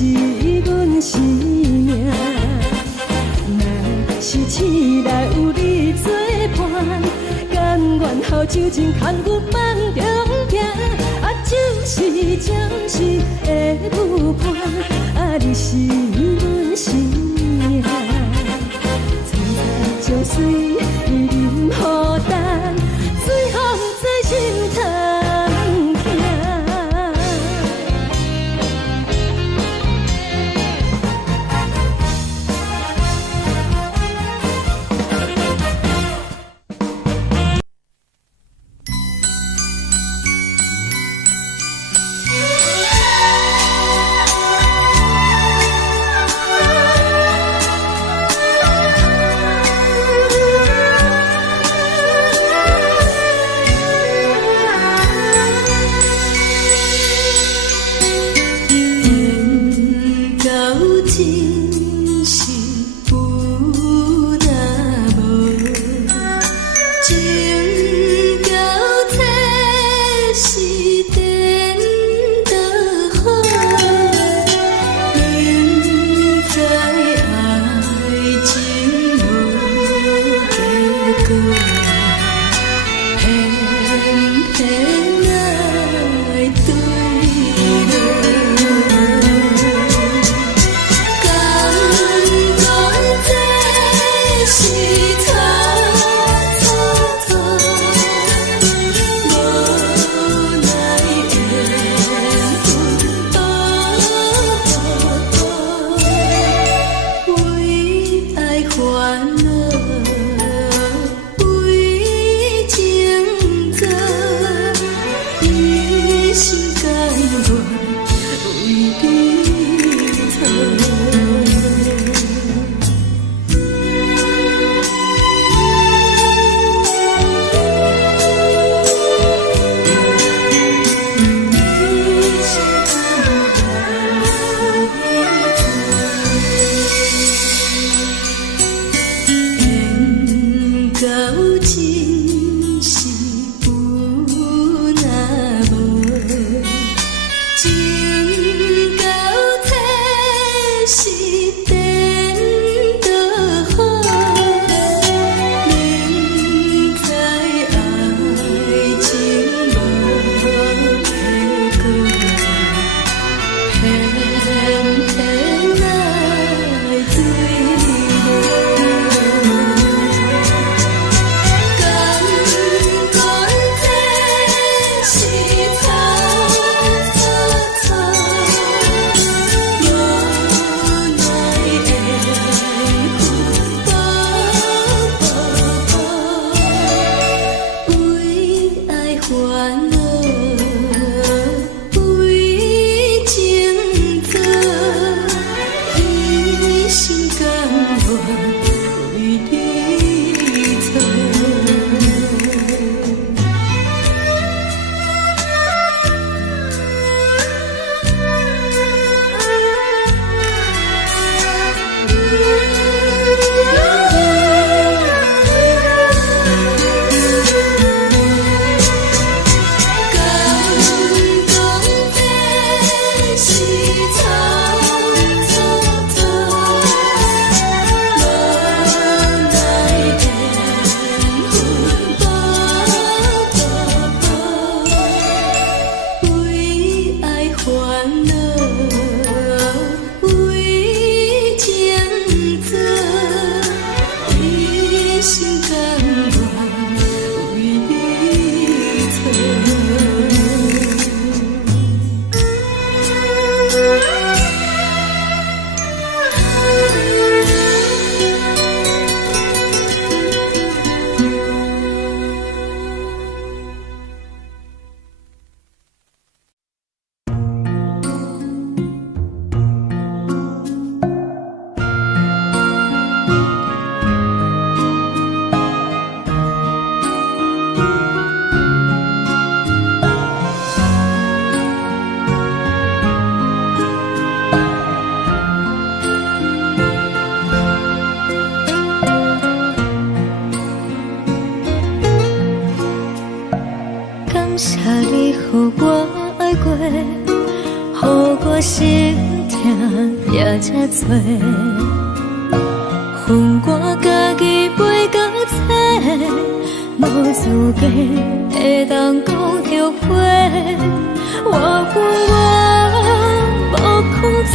阮生命。若是醒来有你作伴，甘愿予酒精牵阮放长行。就是暂时的舞伴，你是阮生命。层层情水任何担，随风在心通听。心痛也这多，恨我家己袂够切，无资格会当讲后悔。我恨我无控制，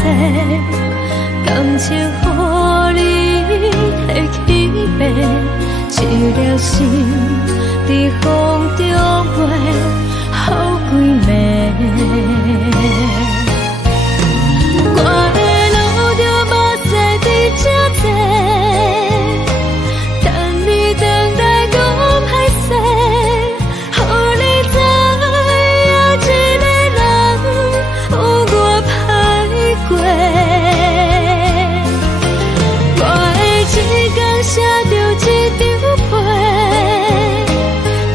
感情予你提起白，一粒心在风中飞，好几暝。我的路就无再伫这多，等你等待讲歹势，予你知影一个人有我歹过。我的一天写着一张被，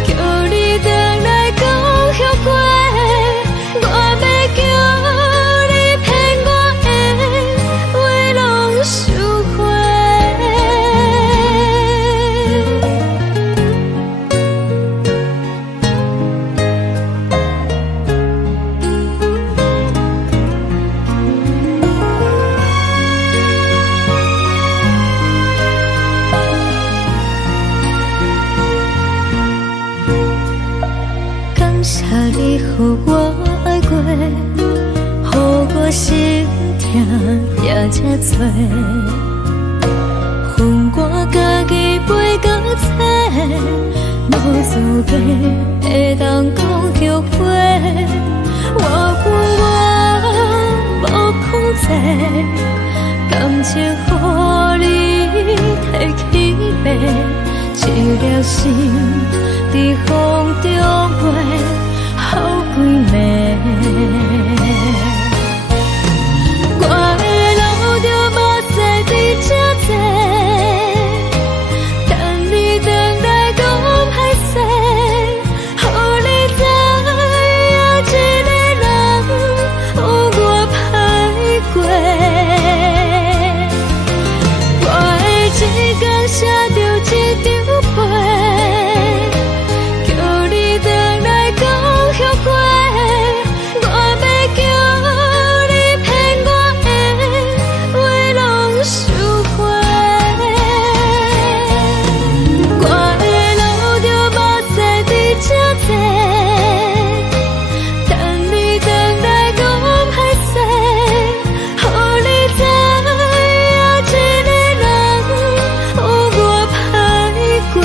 叫你等来讲后悔。我要叫你骗我的话拢收回。感谢你予我爱过，予我心痛也这多，恨我家己袂够切，无资格会当讲后悔。我恨我无控制，感情予你提起白，一粒心在风中飞，好几暝。我的路就无再伫这多，等你等待讲歹势，予你知影一个人有我歹过。我的一天写着一张被，叫你等来讲后悔。我要叫你骗我的话拢收回。我的路就无再伫这多，等你等来讲歹势，予你知影一个人有我歹过。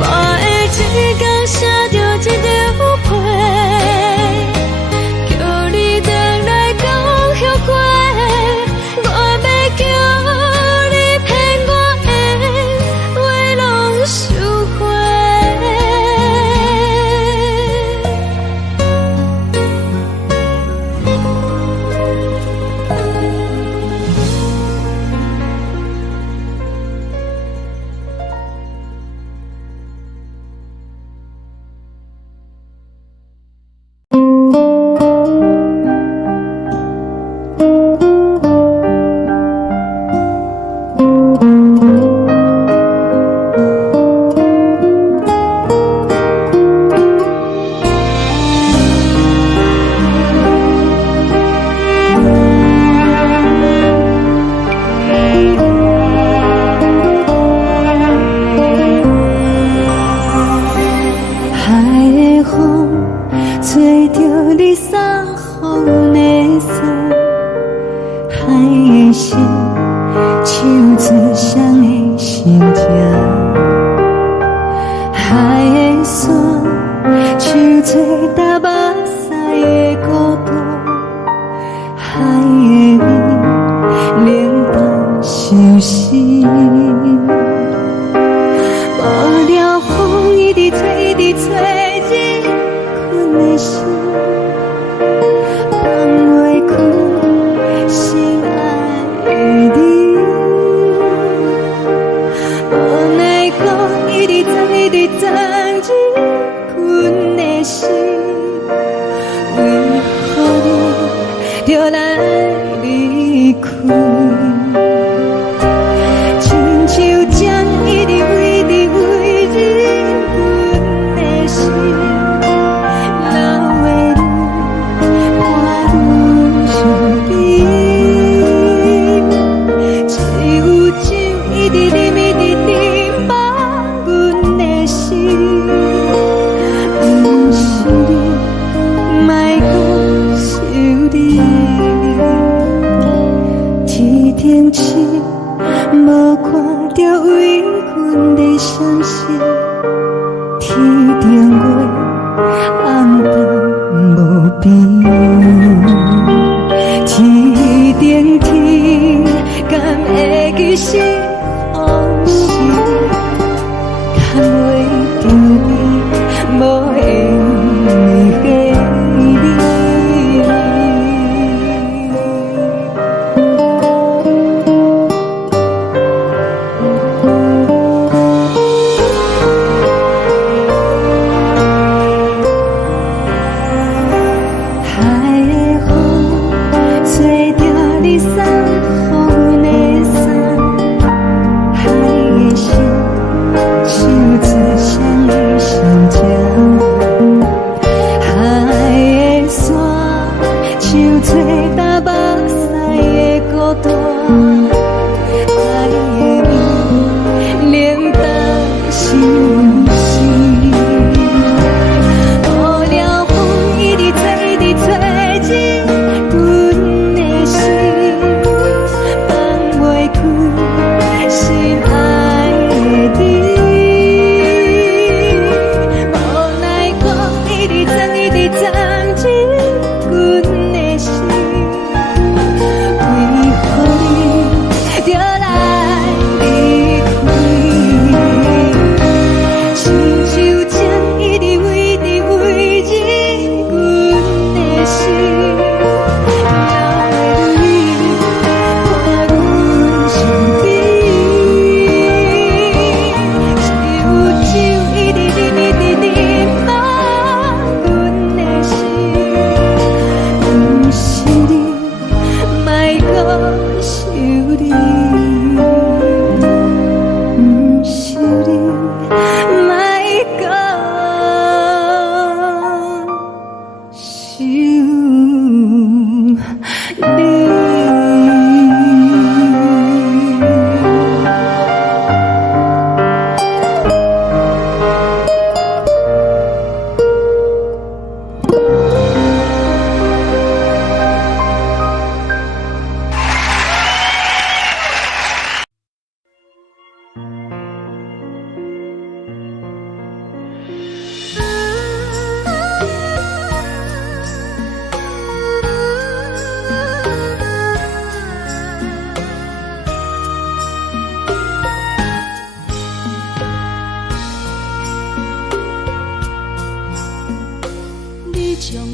我的一天写着一张被，叫你等来讲后悔。我要叫你骗我的话拢收回。海的风吹着你送风的伞，海的心唱出双的心情，海的山唱出搭目屎的孤独，海的味冷淡伤心。无聊风一直吹，一直吹，日困的心，放袂开心爱的你。无奈何一直藏，一直藏，日困的心，为何你就来离开？亲像将一直为你为日困的心，流的泪。冷清，无看到为阮的闪烁。天顶月，暗淡无边。天顶天，敢会记是往事？敢袂着你，无缘的你。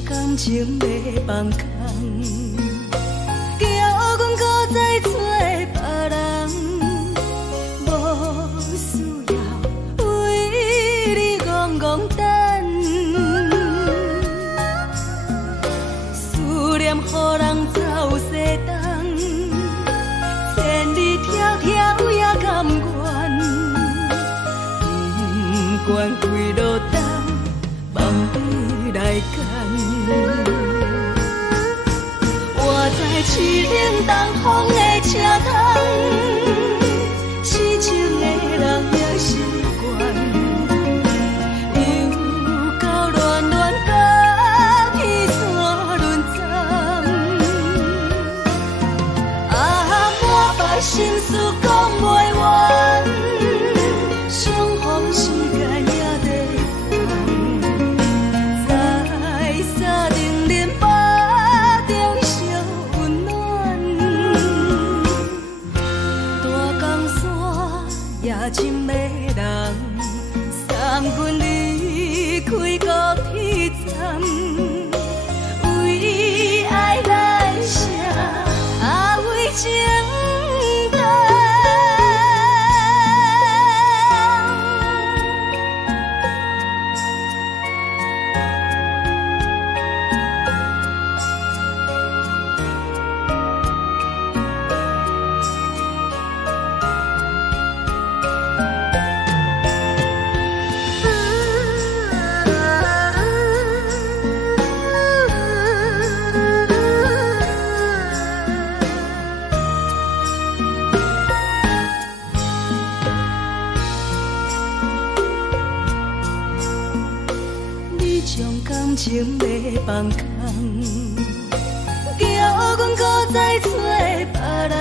感情要放空，叫阮搁再找别人，无需要为你戆戆等。思念予人走西东，千里迢迢也甘愿，不管几路灯，望你来赶。我在凄冷东风的车窗，痴情的人也习惯，又到乱乱甲彼山论站。啊，满腹心事讲袂完，相逢时间也在等，在沙定林巴中相温暖。大江山也深的人，三军离开高铁站，为爱来写啊为情。感情要放空，叫阮搁再找别人。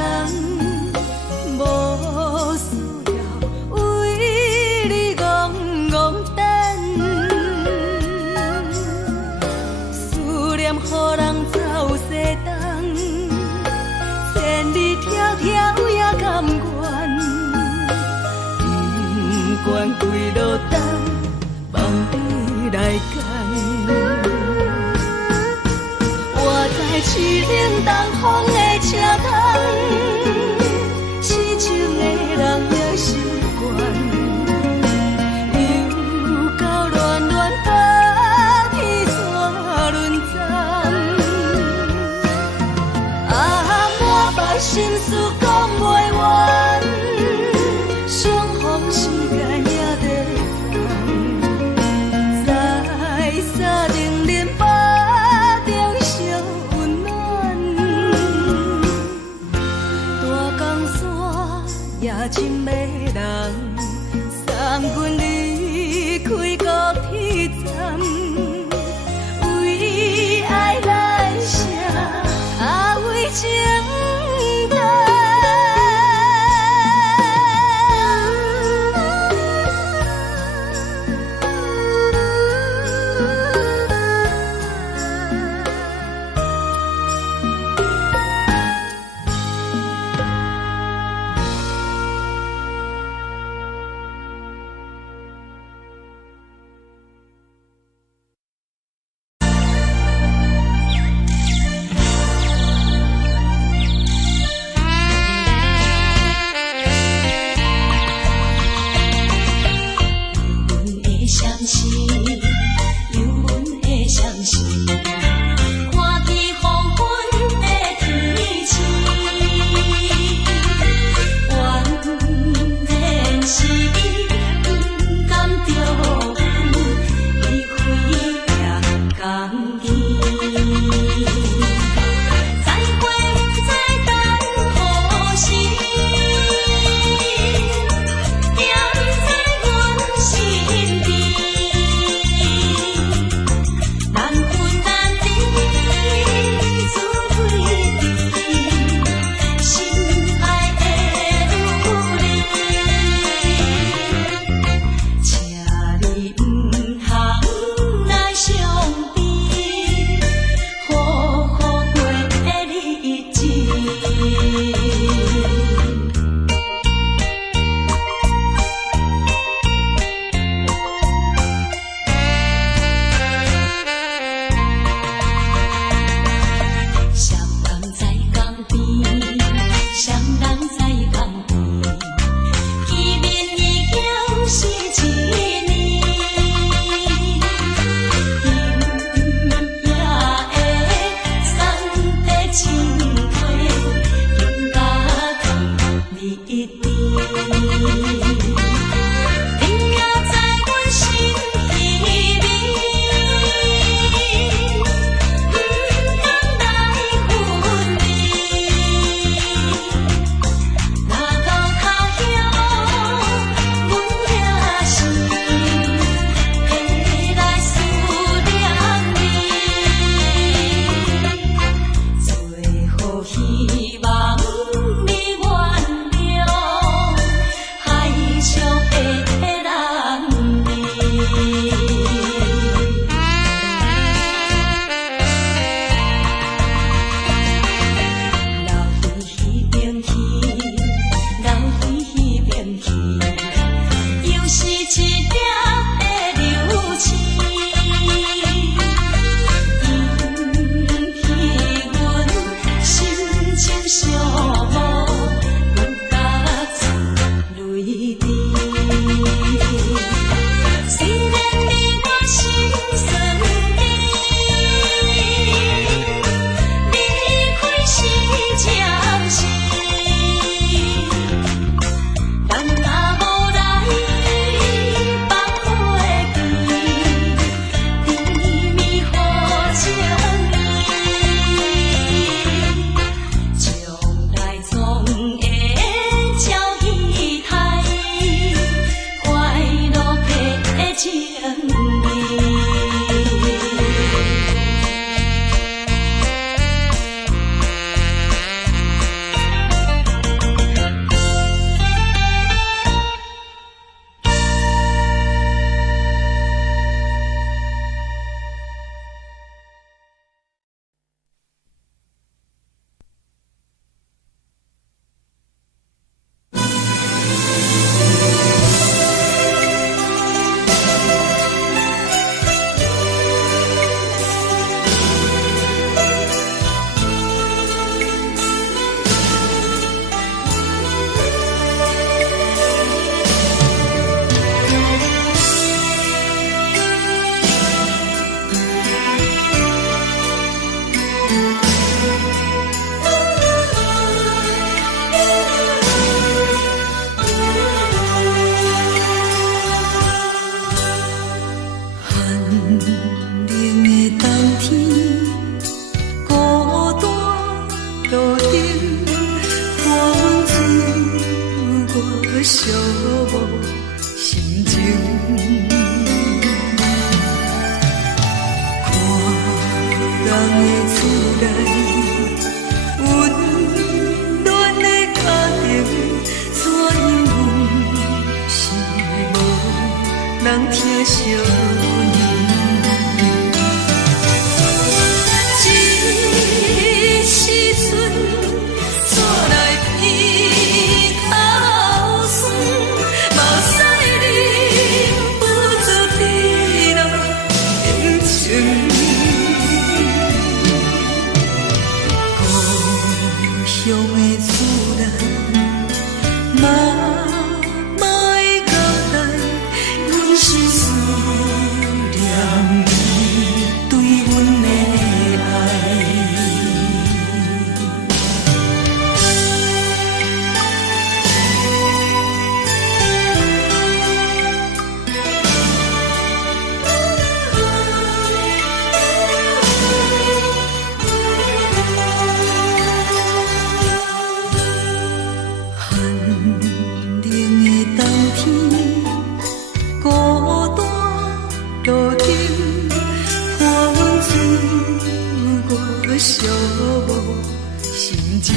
开路灯，望你来牵。我在去冷东风的车头，痴情的人也习惯，又到乱乱把天作轮站。啊，满腹心事讲袂完，相逢时间也在等，在沙定林巴中相温暖。大江山也深的人，送阮离开高铁站，为爱来写，为情等。希望你原谅。寂寞心情。看人的厝内温暖的家庭，怎因为是无人疼惜你？这时阵怎来鼻口酸？嘛使你不住滴落眼睛。故乡的厝内，妈妈的交代，阮是思念你对阮的爱。寒冷的冬天，孤单路顶，看阮自我寂寞心情。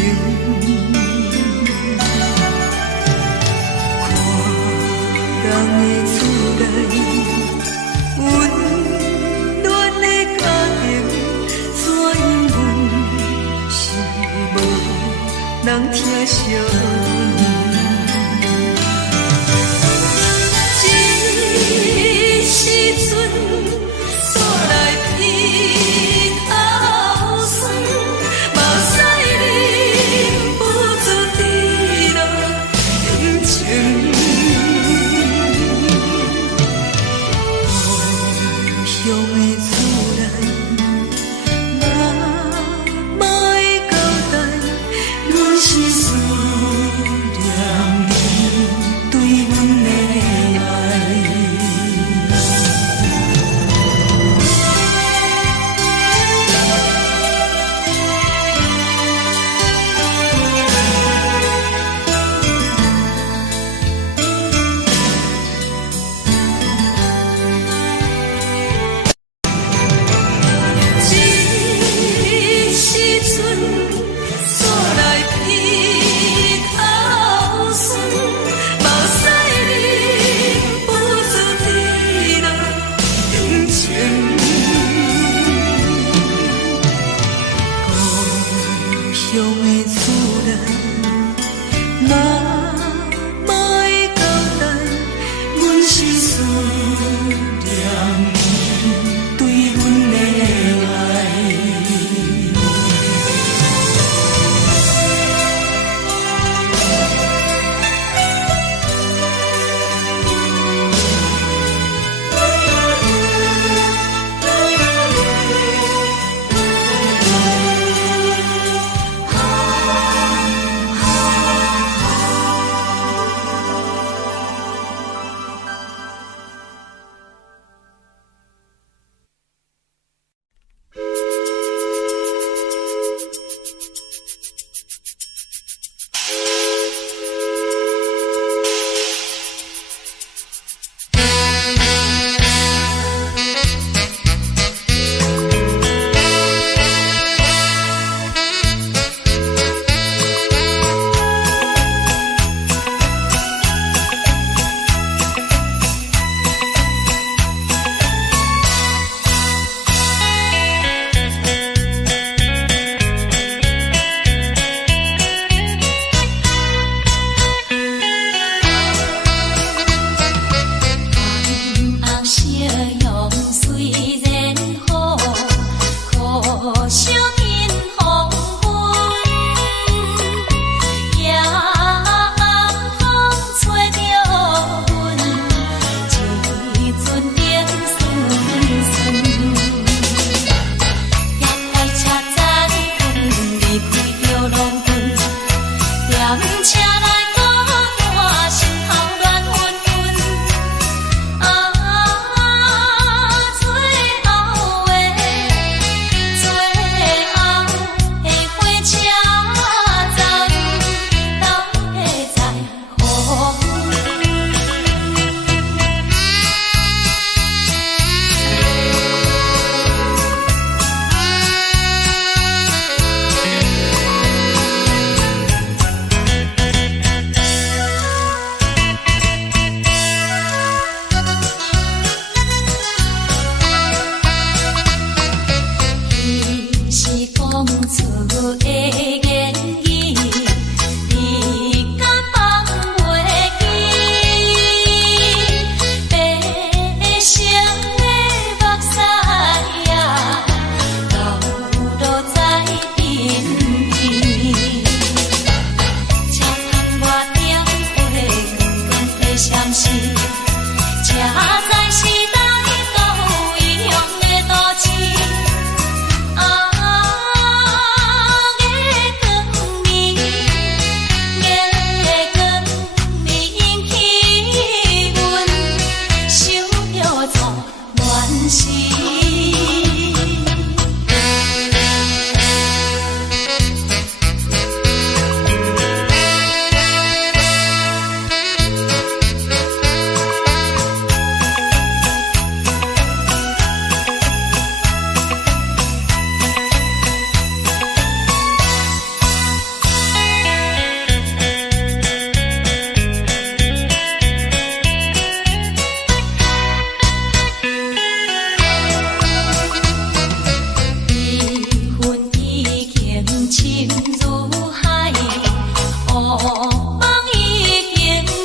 看人的厝内温暖的家庭，怎因为是无人疼惜你？这时阵怎来鼻口酸？嘛使你不住滴落眼睛。故乡的厝内，妈妈的交代，阮是思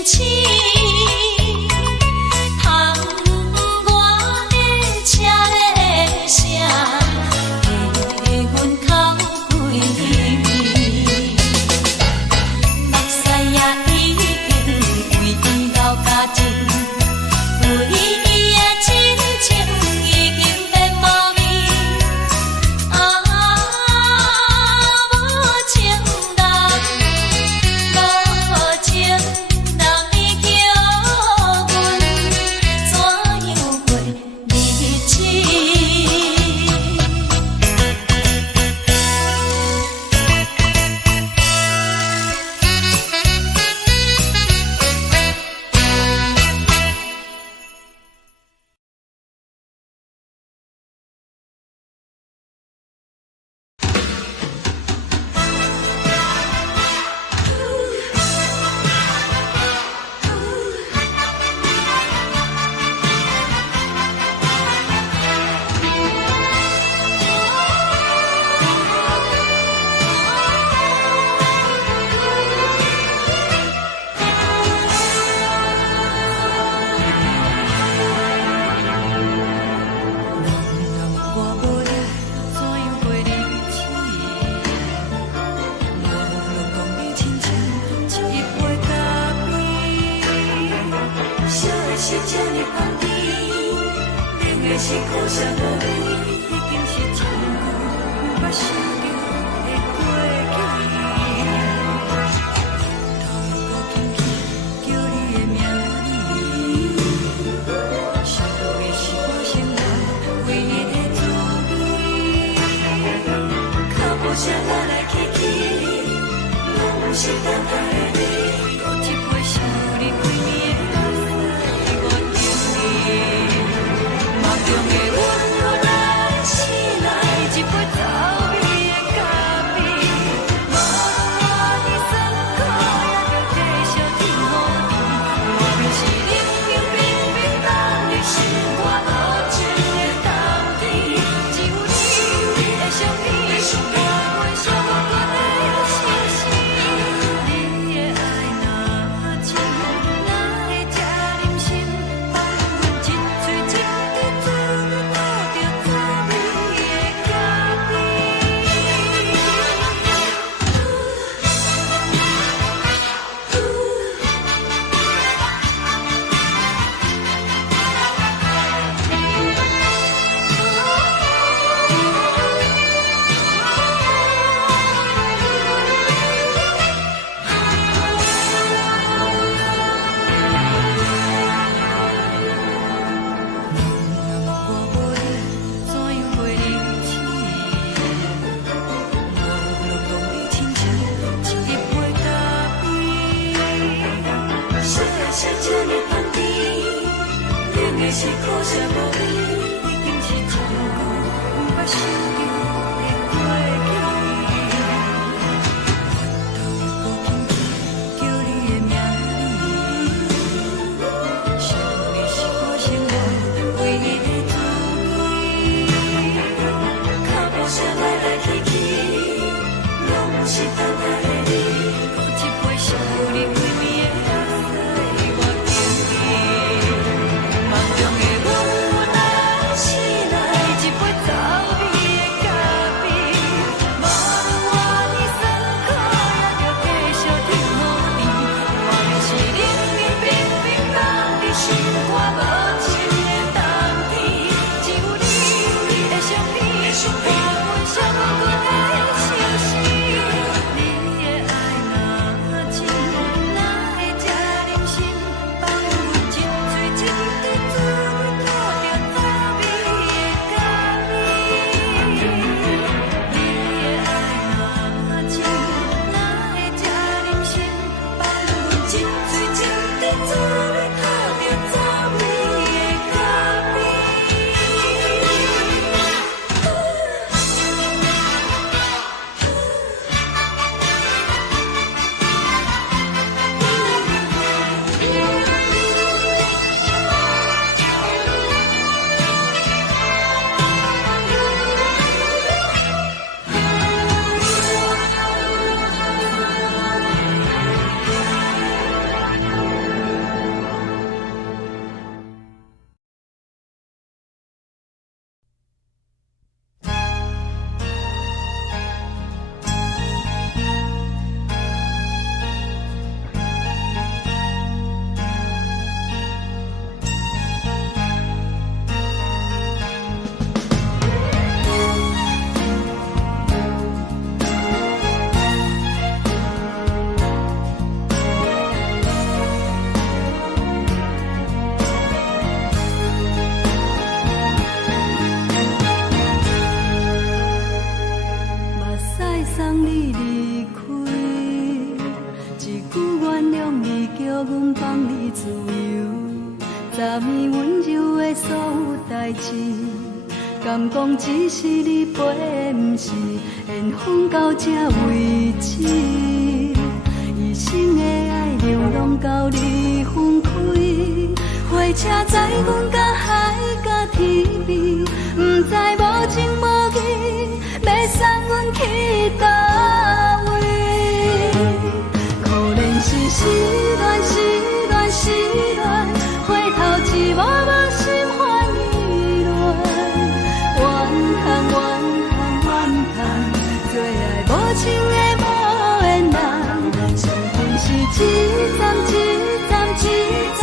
痴。是苦涩无味，已经是一句不捌想着的过去。头又搁轻轻叫你的名字，想的是我生活唯一的滋味。脚步声来来去去，拢是等待的你，搁一杯想你几年的目屎，我等你。梦中的阮愈来醒来，一杯走味的咖啡，无论你酸苦，也着继续甜予甜。无论是冷冷冰冰当你心肝无情的冬天，只有你的相片，换阮上悬的心事。你的爱若真，哪会这忍心放阮一嘴一滴水？是苦涩无味，已经是一句不捌想着的过去。头又搁轻轻叫你的名字，想你是我生活唯一的滋味。脚步声来来去去，拢是等待的你，搁一杯想你几暝的目屎，我等你。梦中的阮愈来醒来，一杯走味的咖原谅你，叫阮放你自由。昨暝温柔的所有代志，敢讲只是你陪，不是缘分到这为止。一生的爱流浪到你分开，火车载阮甲海甲天边，不知无情无义，要送阮去倒位？可怜是失恋，失恋，失恋，回头一幕幕心欢意乱，怨叹，怨叹，怨叹，最爱无情的无缘人，伤痕是一站一站一站，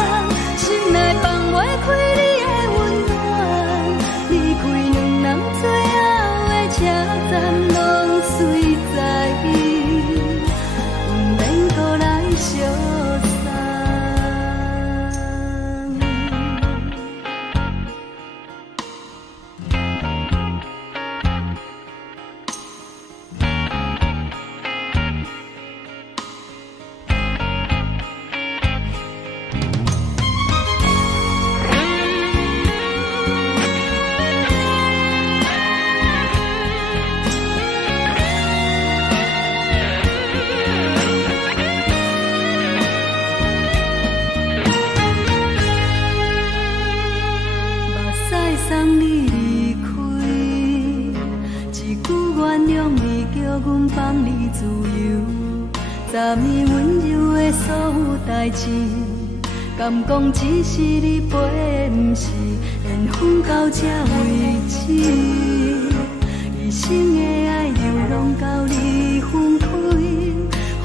心内放袂开你的温暖，离开两人最后的车站，拢随在意，不免搁来相送。送你离开，一句原谅你，叫阮放你自由。昨暝温柔的所有代志，敢讲只是你陪，不是缘分到这为止。一生的爱流浪到你分开，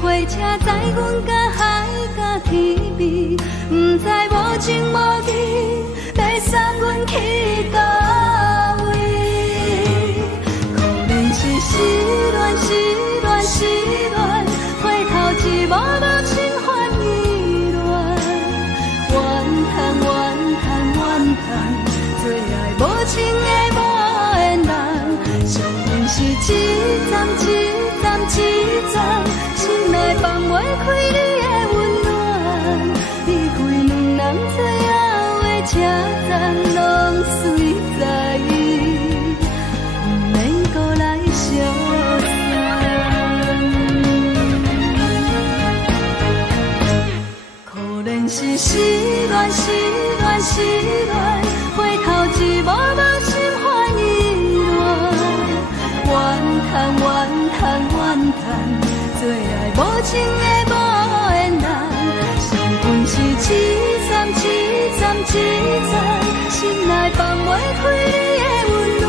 火车载阮甲海甲天边，不知无情无义，要送阮去倒位？可怜是失恋，失恋，失恋，回头一幕幕心欢意乱，怨叹，怨叹，怨叹，最爱无情的无缘人，伤痕是一站一站一站，心内放袂开你的温暖，离开两人最后的车站，拢随在意，不免搁来相送。可怜是失恋，失恋，失恋，回头一幕幕心欢意乱，怨叹，怨叹，怨叹，最爱无情的无缘人，伤痕是一站一站一站，心内放袂开你的温暖，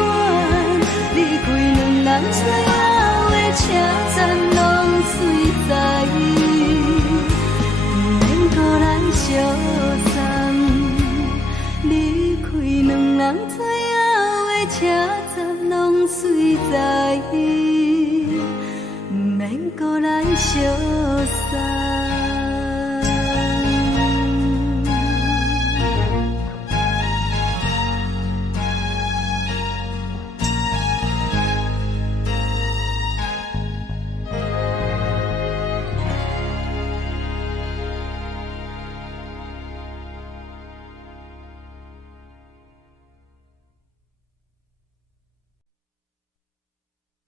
离开两人最后的车站，拢随在意，不免搁来相送。离开两人最后的车站，拢随在意，不免搁来相送。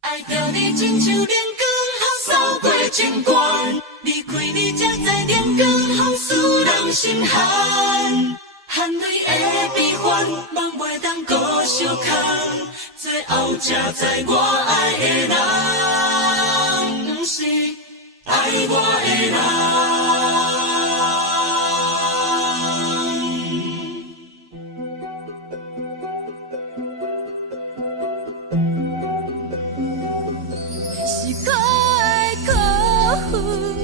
爱着你亲像连光雨扫过情关，离开你才知连光风使人心寒。含泪的悲欢，望袂当搁相牵，最后才知我爱的人，不是爱我的人。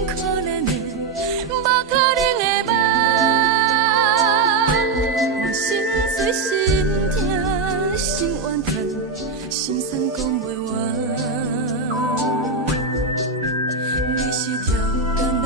可怜的，无可能的梦，我心碎心痛心怨叹，心酸讲袂完。你是条干来。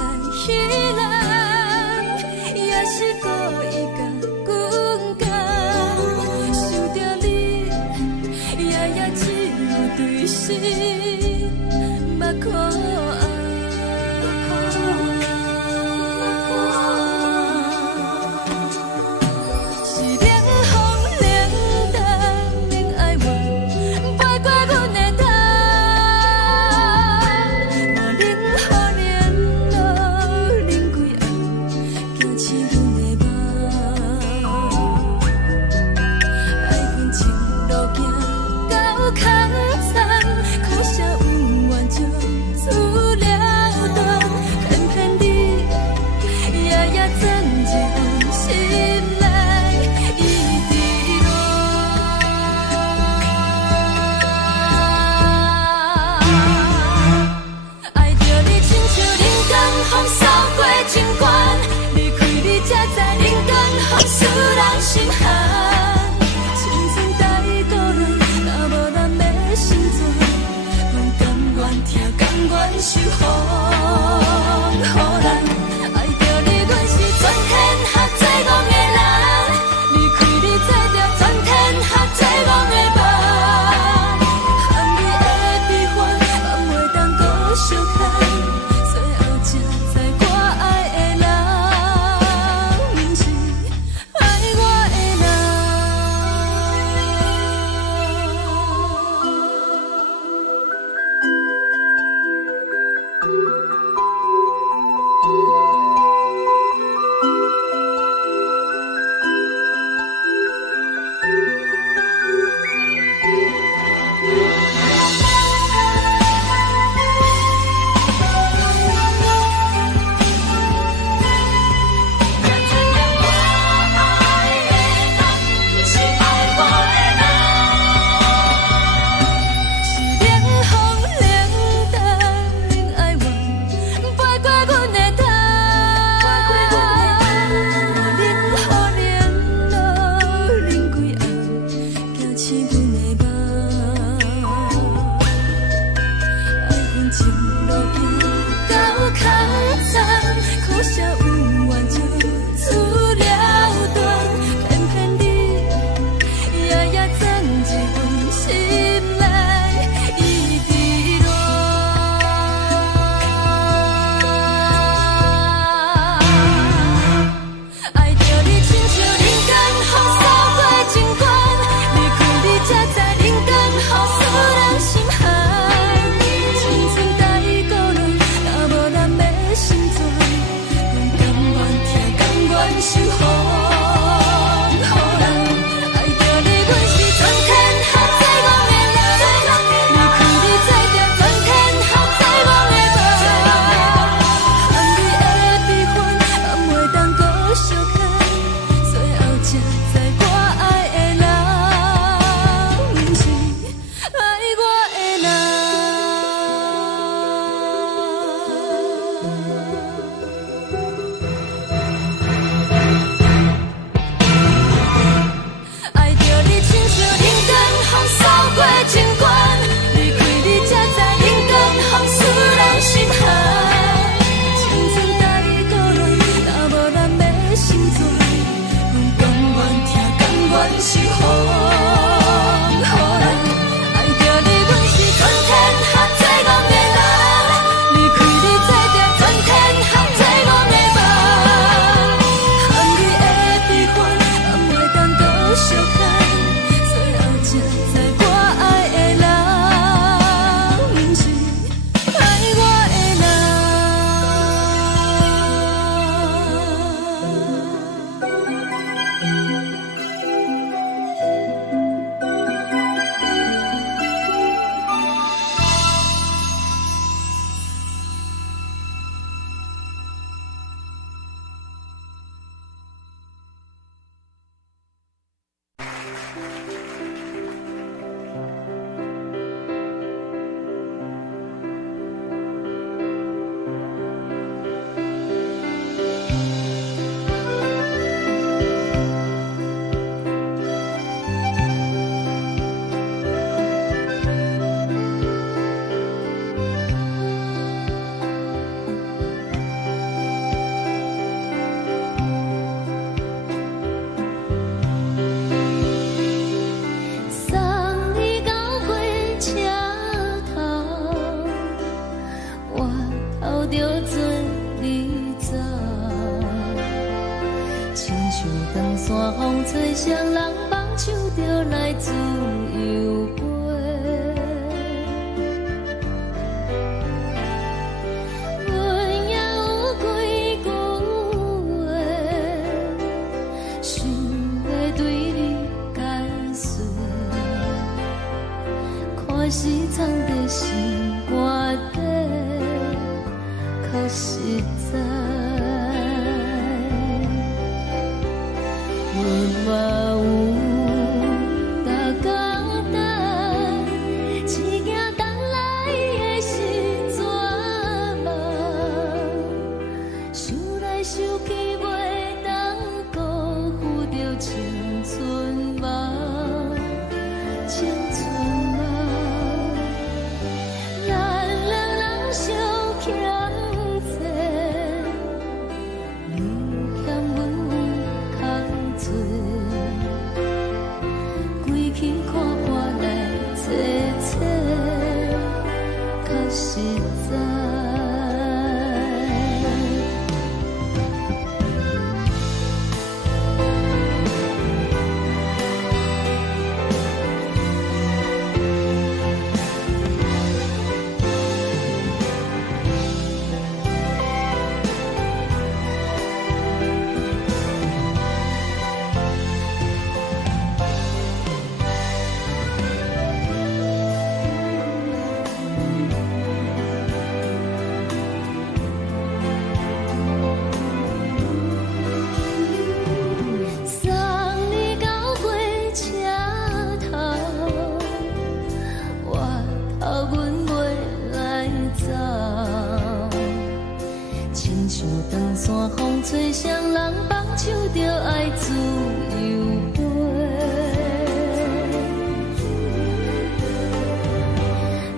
最双人放手着爱自由飞。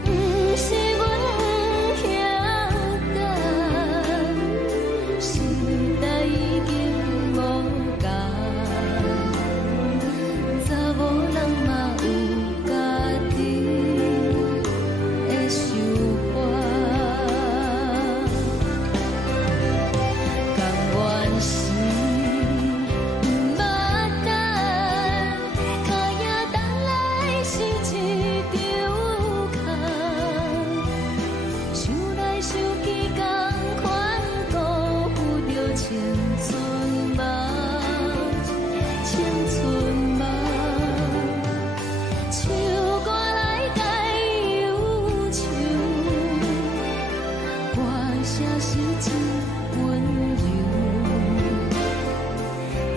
不是阮晓得，时代已经无同，查某人嘛有家己的想法。甘愿是不捌等，脚也等来是一场空。想来想去，同款辜负着青春梦，青春梦。唱歌来解忧愁，歌声是真温柔。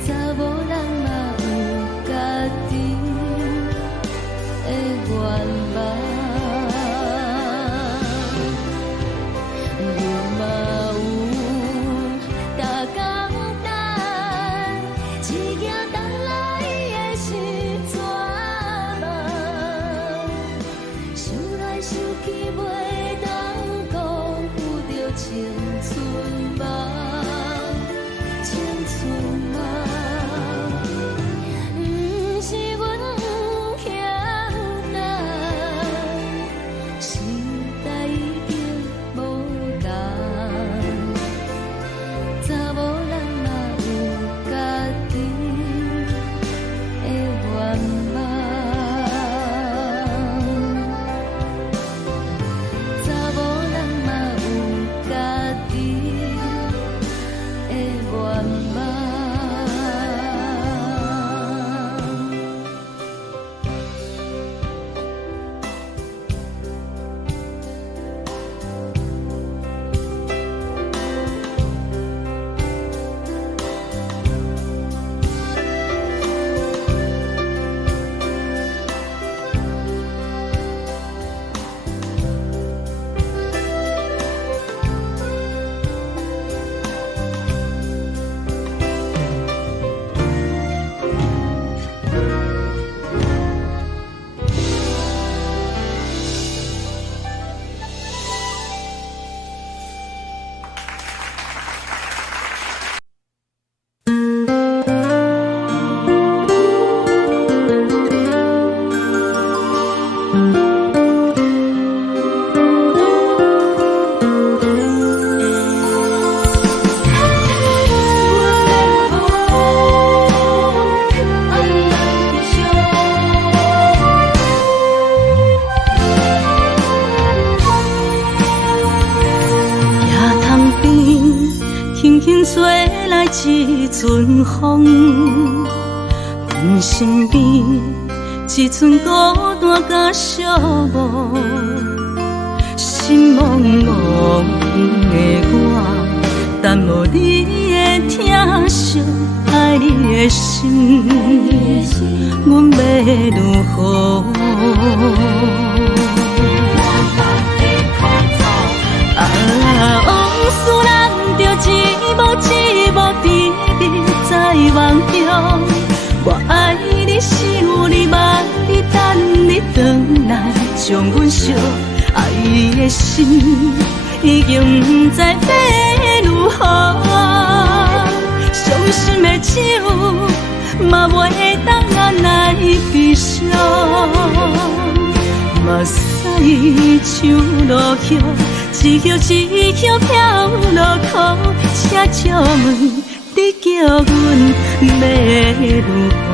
查某人嘛有家己的愿望，牛嘛有大工等，一件等来的是绝望。想来想去，袂当辜负着青春梦，青春梦。不是阮晓得，时代已经无同，查某人嘛有家己的愿望。查某人嘛有家己的愿望。轻吹来一阵风，阮身边一寸孤单甲寂寞，心茫茫的我，等无你的疼惜，爱你的心，阮要如何？往事人着一幕一幕甜蜜在梦中。我爱你是有你望你等你回来，将阮惜爱的心已经不知要如何。伤心的手嘛袂当按来悲伤，目屎像落雨。一叶一叶飘落雨，请借问你叫阮要如何？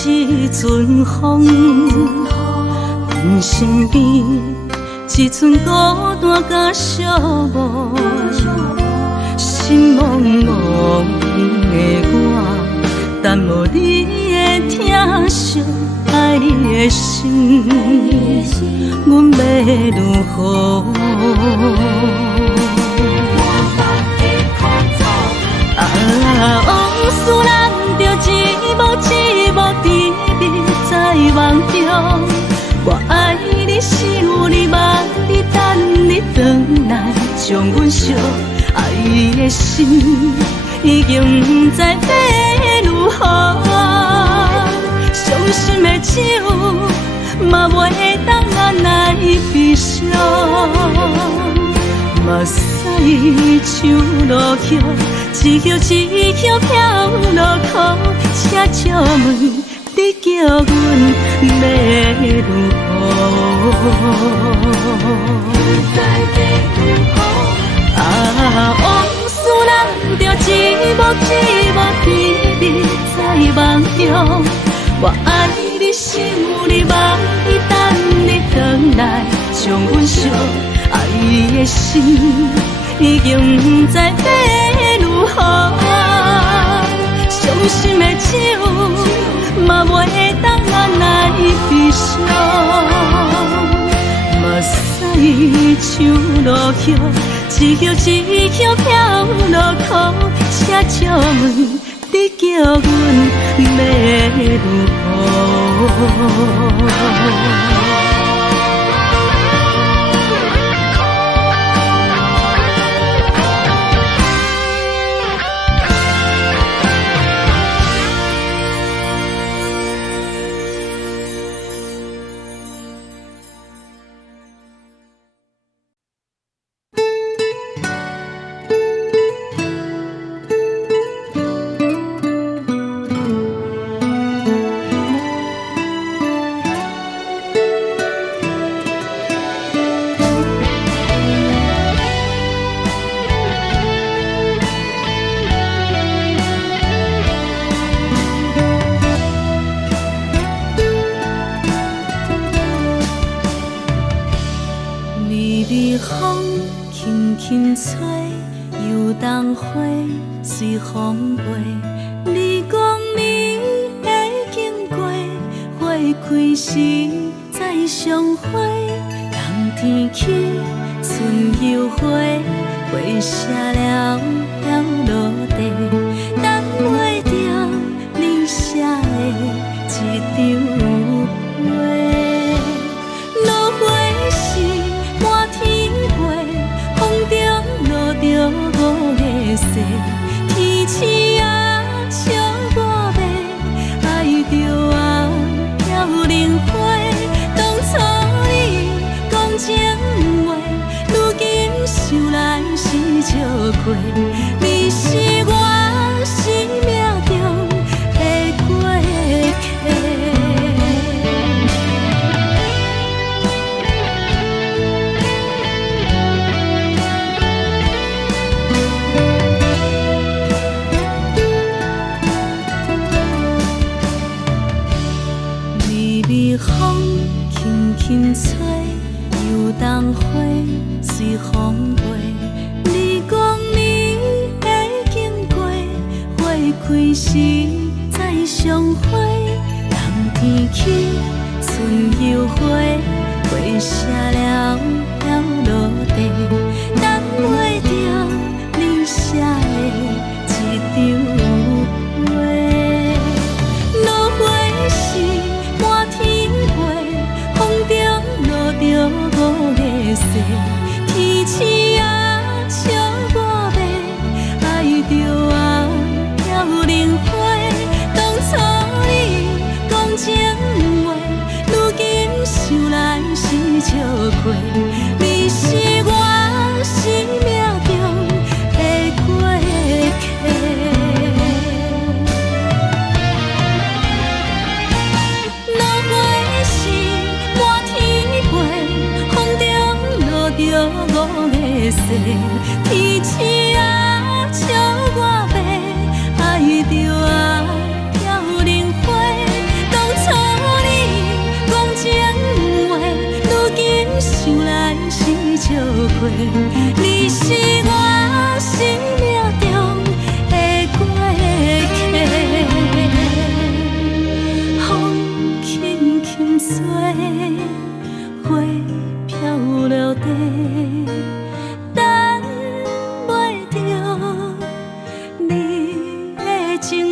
一阵风，阮身边一寸孤单甲寂寞，心心茫茫的我，等无你的疼惜爱的心，阮要如何？往事人着一幕一幕甜蜜在梦中，我爱你想你望你等你回来，将阮惜爱的心已经不知要如何。伤心的手嘛袂当按来悲伤，目屎像落雨，一曲一曲飘落雨，请借问你叫阮要如何？往事人着一幕一幕甜蜜在梦中，我爱你想你望你等你回来，将阮惜爱的心已经不知要如何。伤心的手嘛袂当按来悲伤，目屎像落雨，一曲一曲飘落雨，请借问你叫阮要如何？风轻轻吹，游动花随风飞。你讲你会经过，花开时再相会。冬天起，春又回，花谢了要落地，等袂着你写的一张画。落花时满天飞，风中落着五个色，天星啊笑我迷，爱着啊飘零花。当初你讲情话，如今想来是笑亏。你是我生命中的过客。风轻轻吹，游动花随风飞。你讲你会经过，花开时再相会。冬天起，春又回，花谢了要落地，等袂着你写的一张画。落花时满天着五个色，天星啊笑我迷，爱着啊飘零花。当初你讲情话，如今想来是笑亏。你是我生命中的过客。着五个色，天星啊笑我迷，爱着啊飘零花。当初你讲情话，如今想来是笑亏。你是我生命中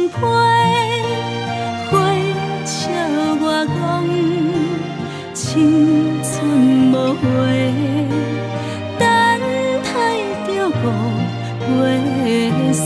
心悲，火笑我讲青春无回，等待着五月雪。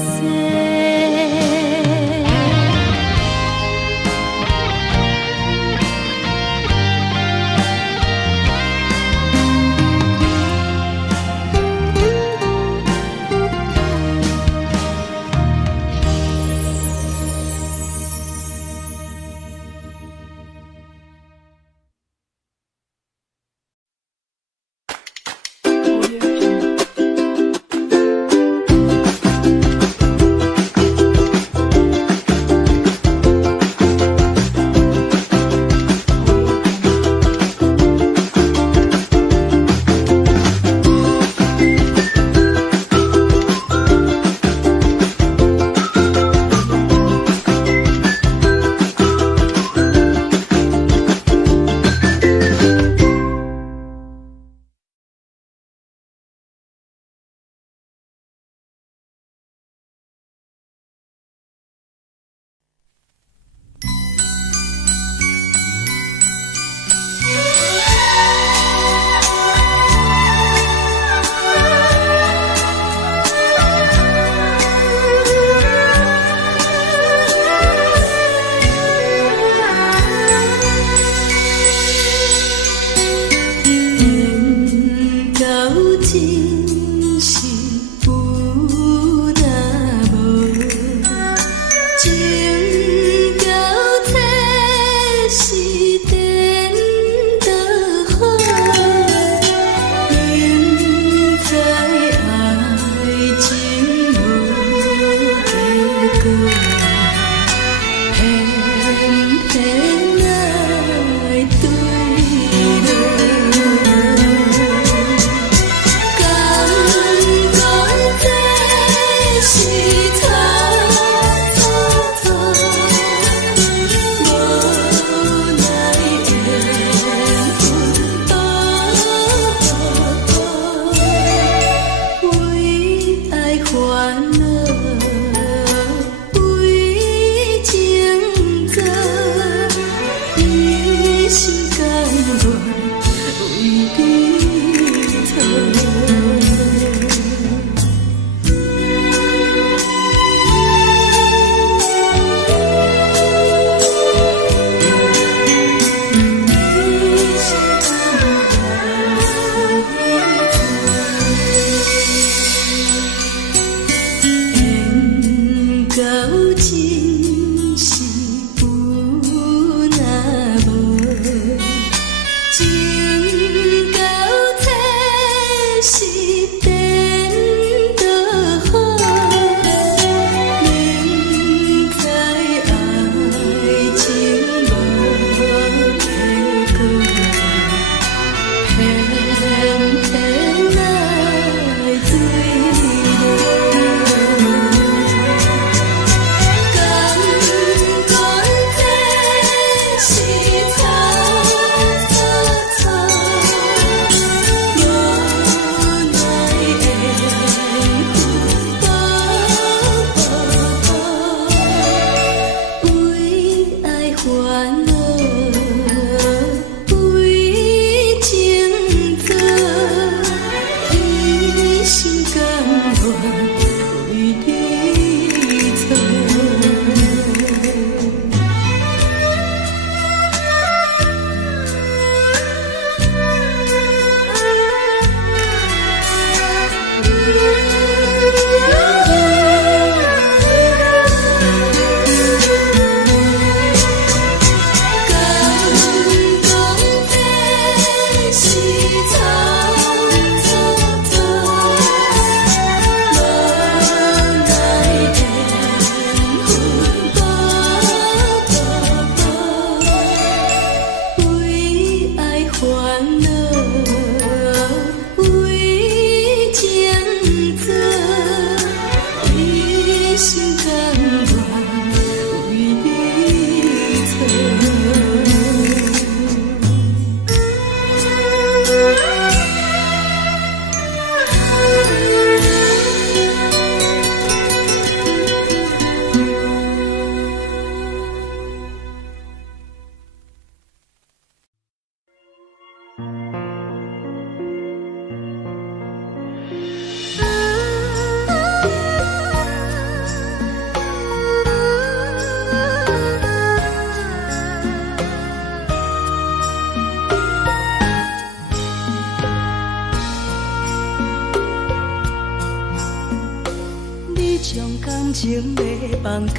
放空，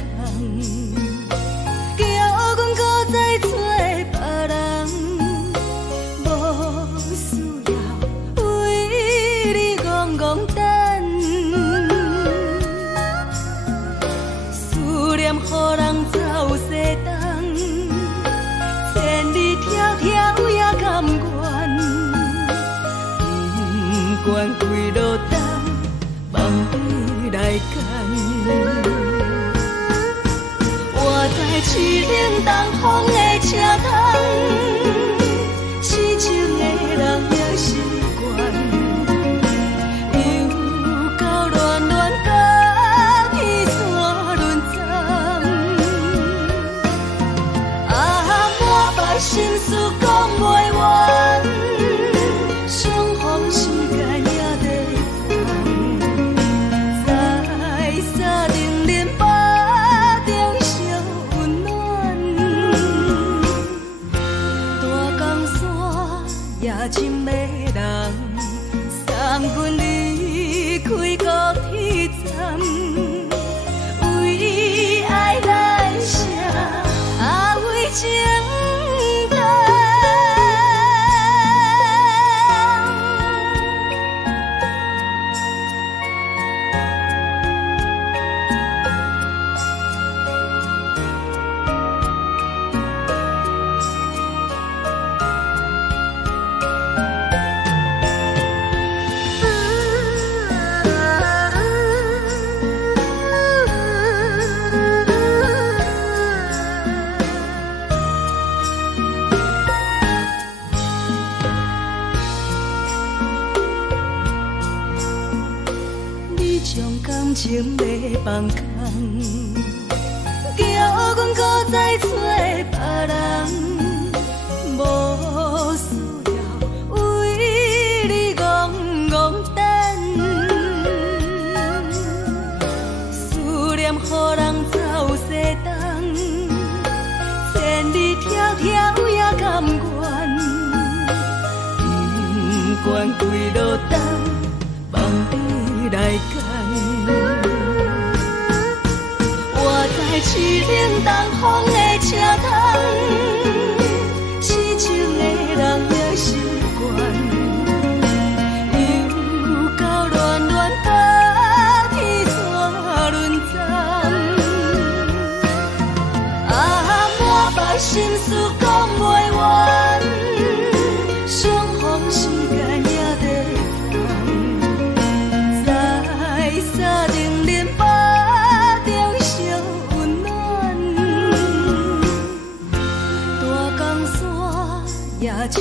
叫阮搁再找别人，无需要为你戆戆等，思念予人走西东，千里迢迢也甘愿，不管几路灯，望你来牵。我在去冷东风的车头，痴情的人也习惯，又到乱乱甲天山轮站，满腹心事讲袂完，相逢时间也在烦，在沙定连巴中相温暖，大江山也真迷人，送阮离开高铁站，为爱来写为情长。你将感情要放空，叫阮搁再找别人，无需要为你戆戆等，思念予人走西东，千里迢迢也甘愿，不管几路灯，望你来牵。我在去冷东风的车头，痴情的人也习惯，又到乱乱甲天山轮站，满腹心事讲袂完，相逢时间也在烦，在沙定连巴中相温暖，大江山也真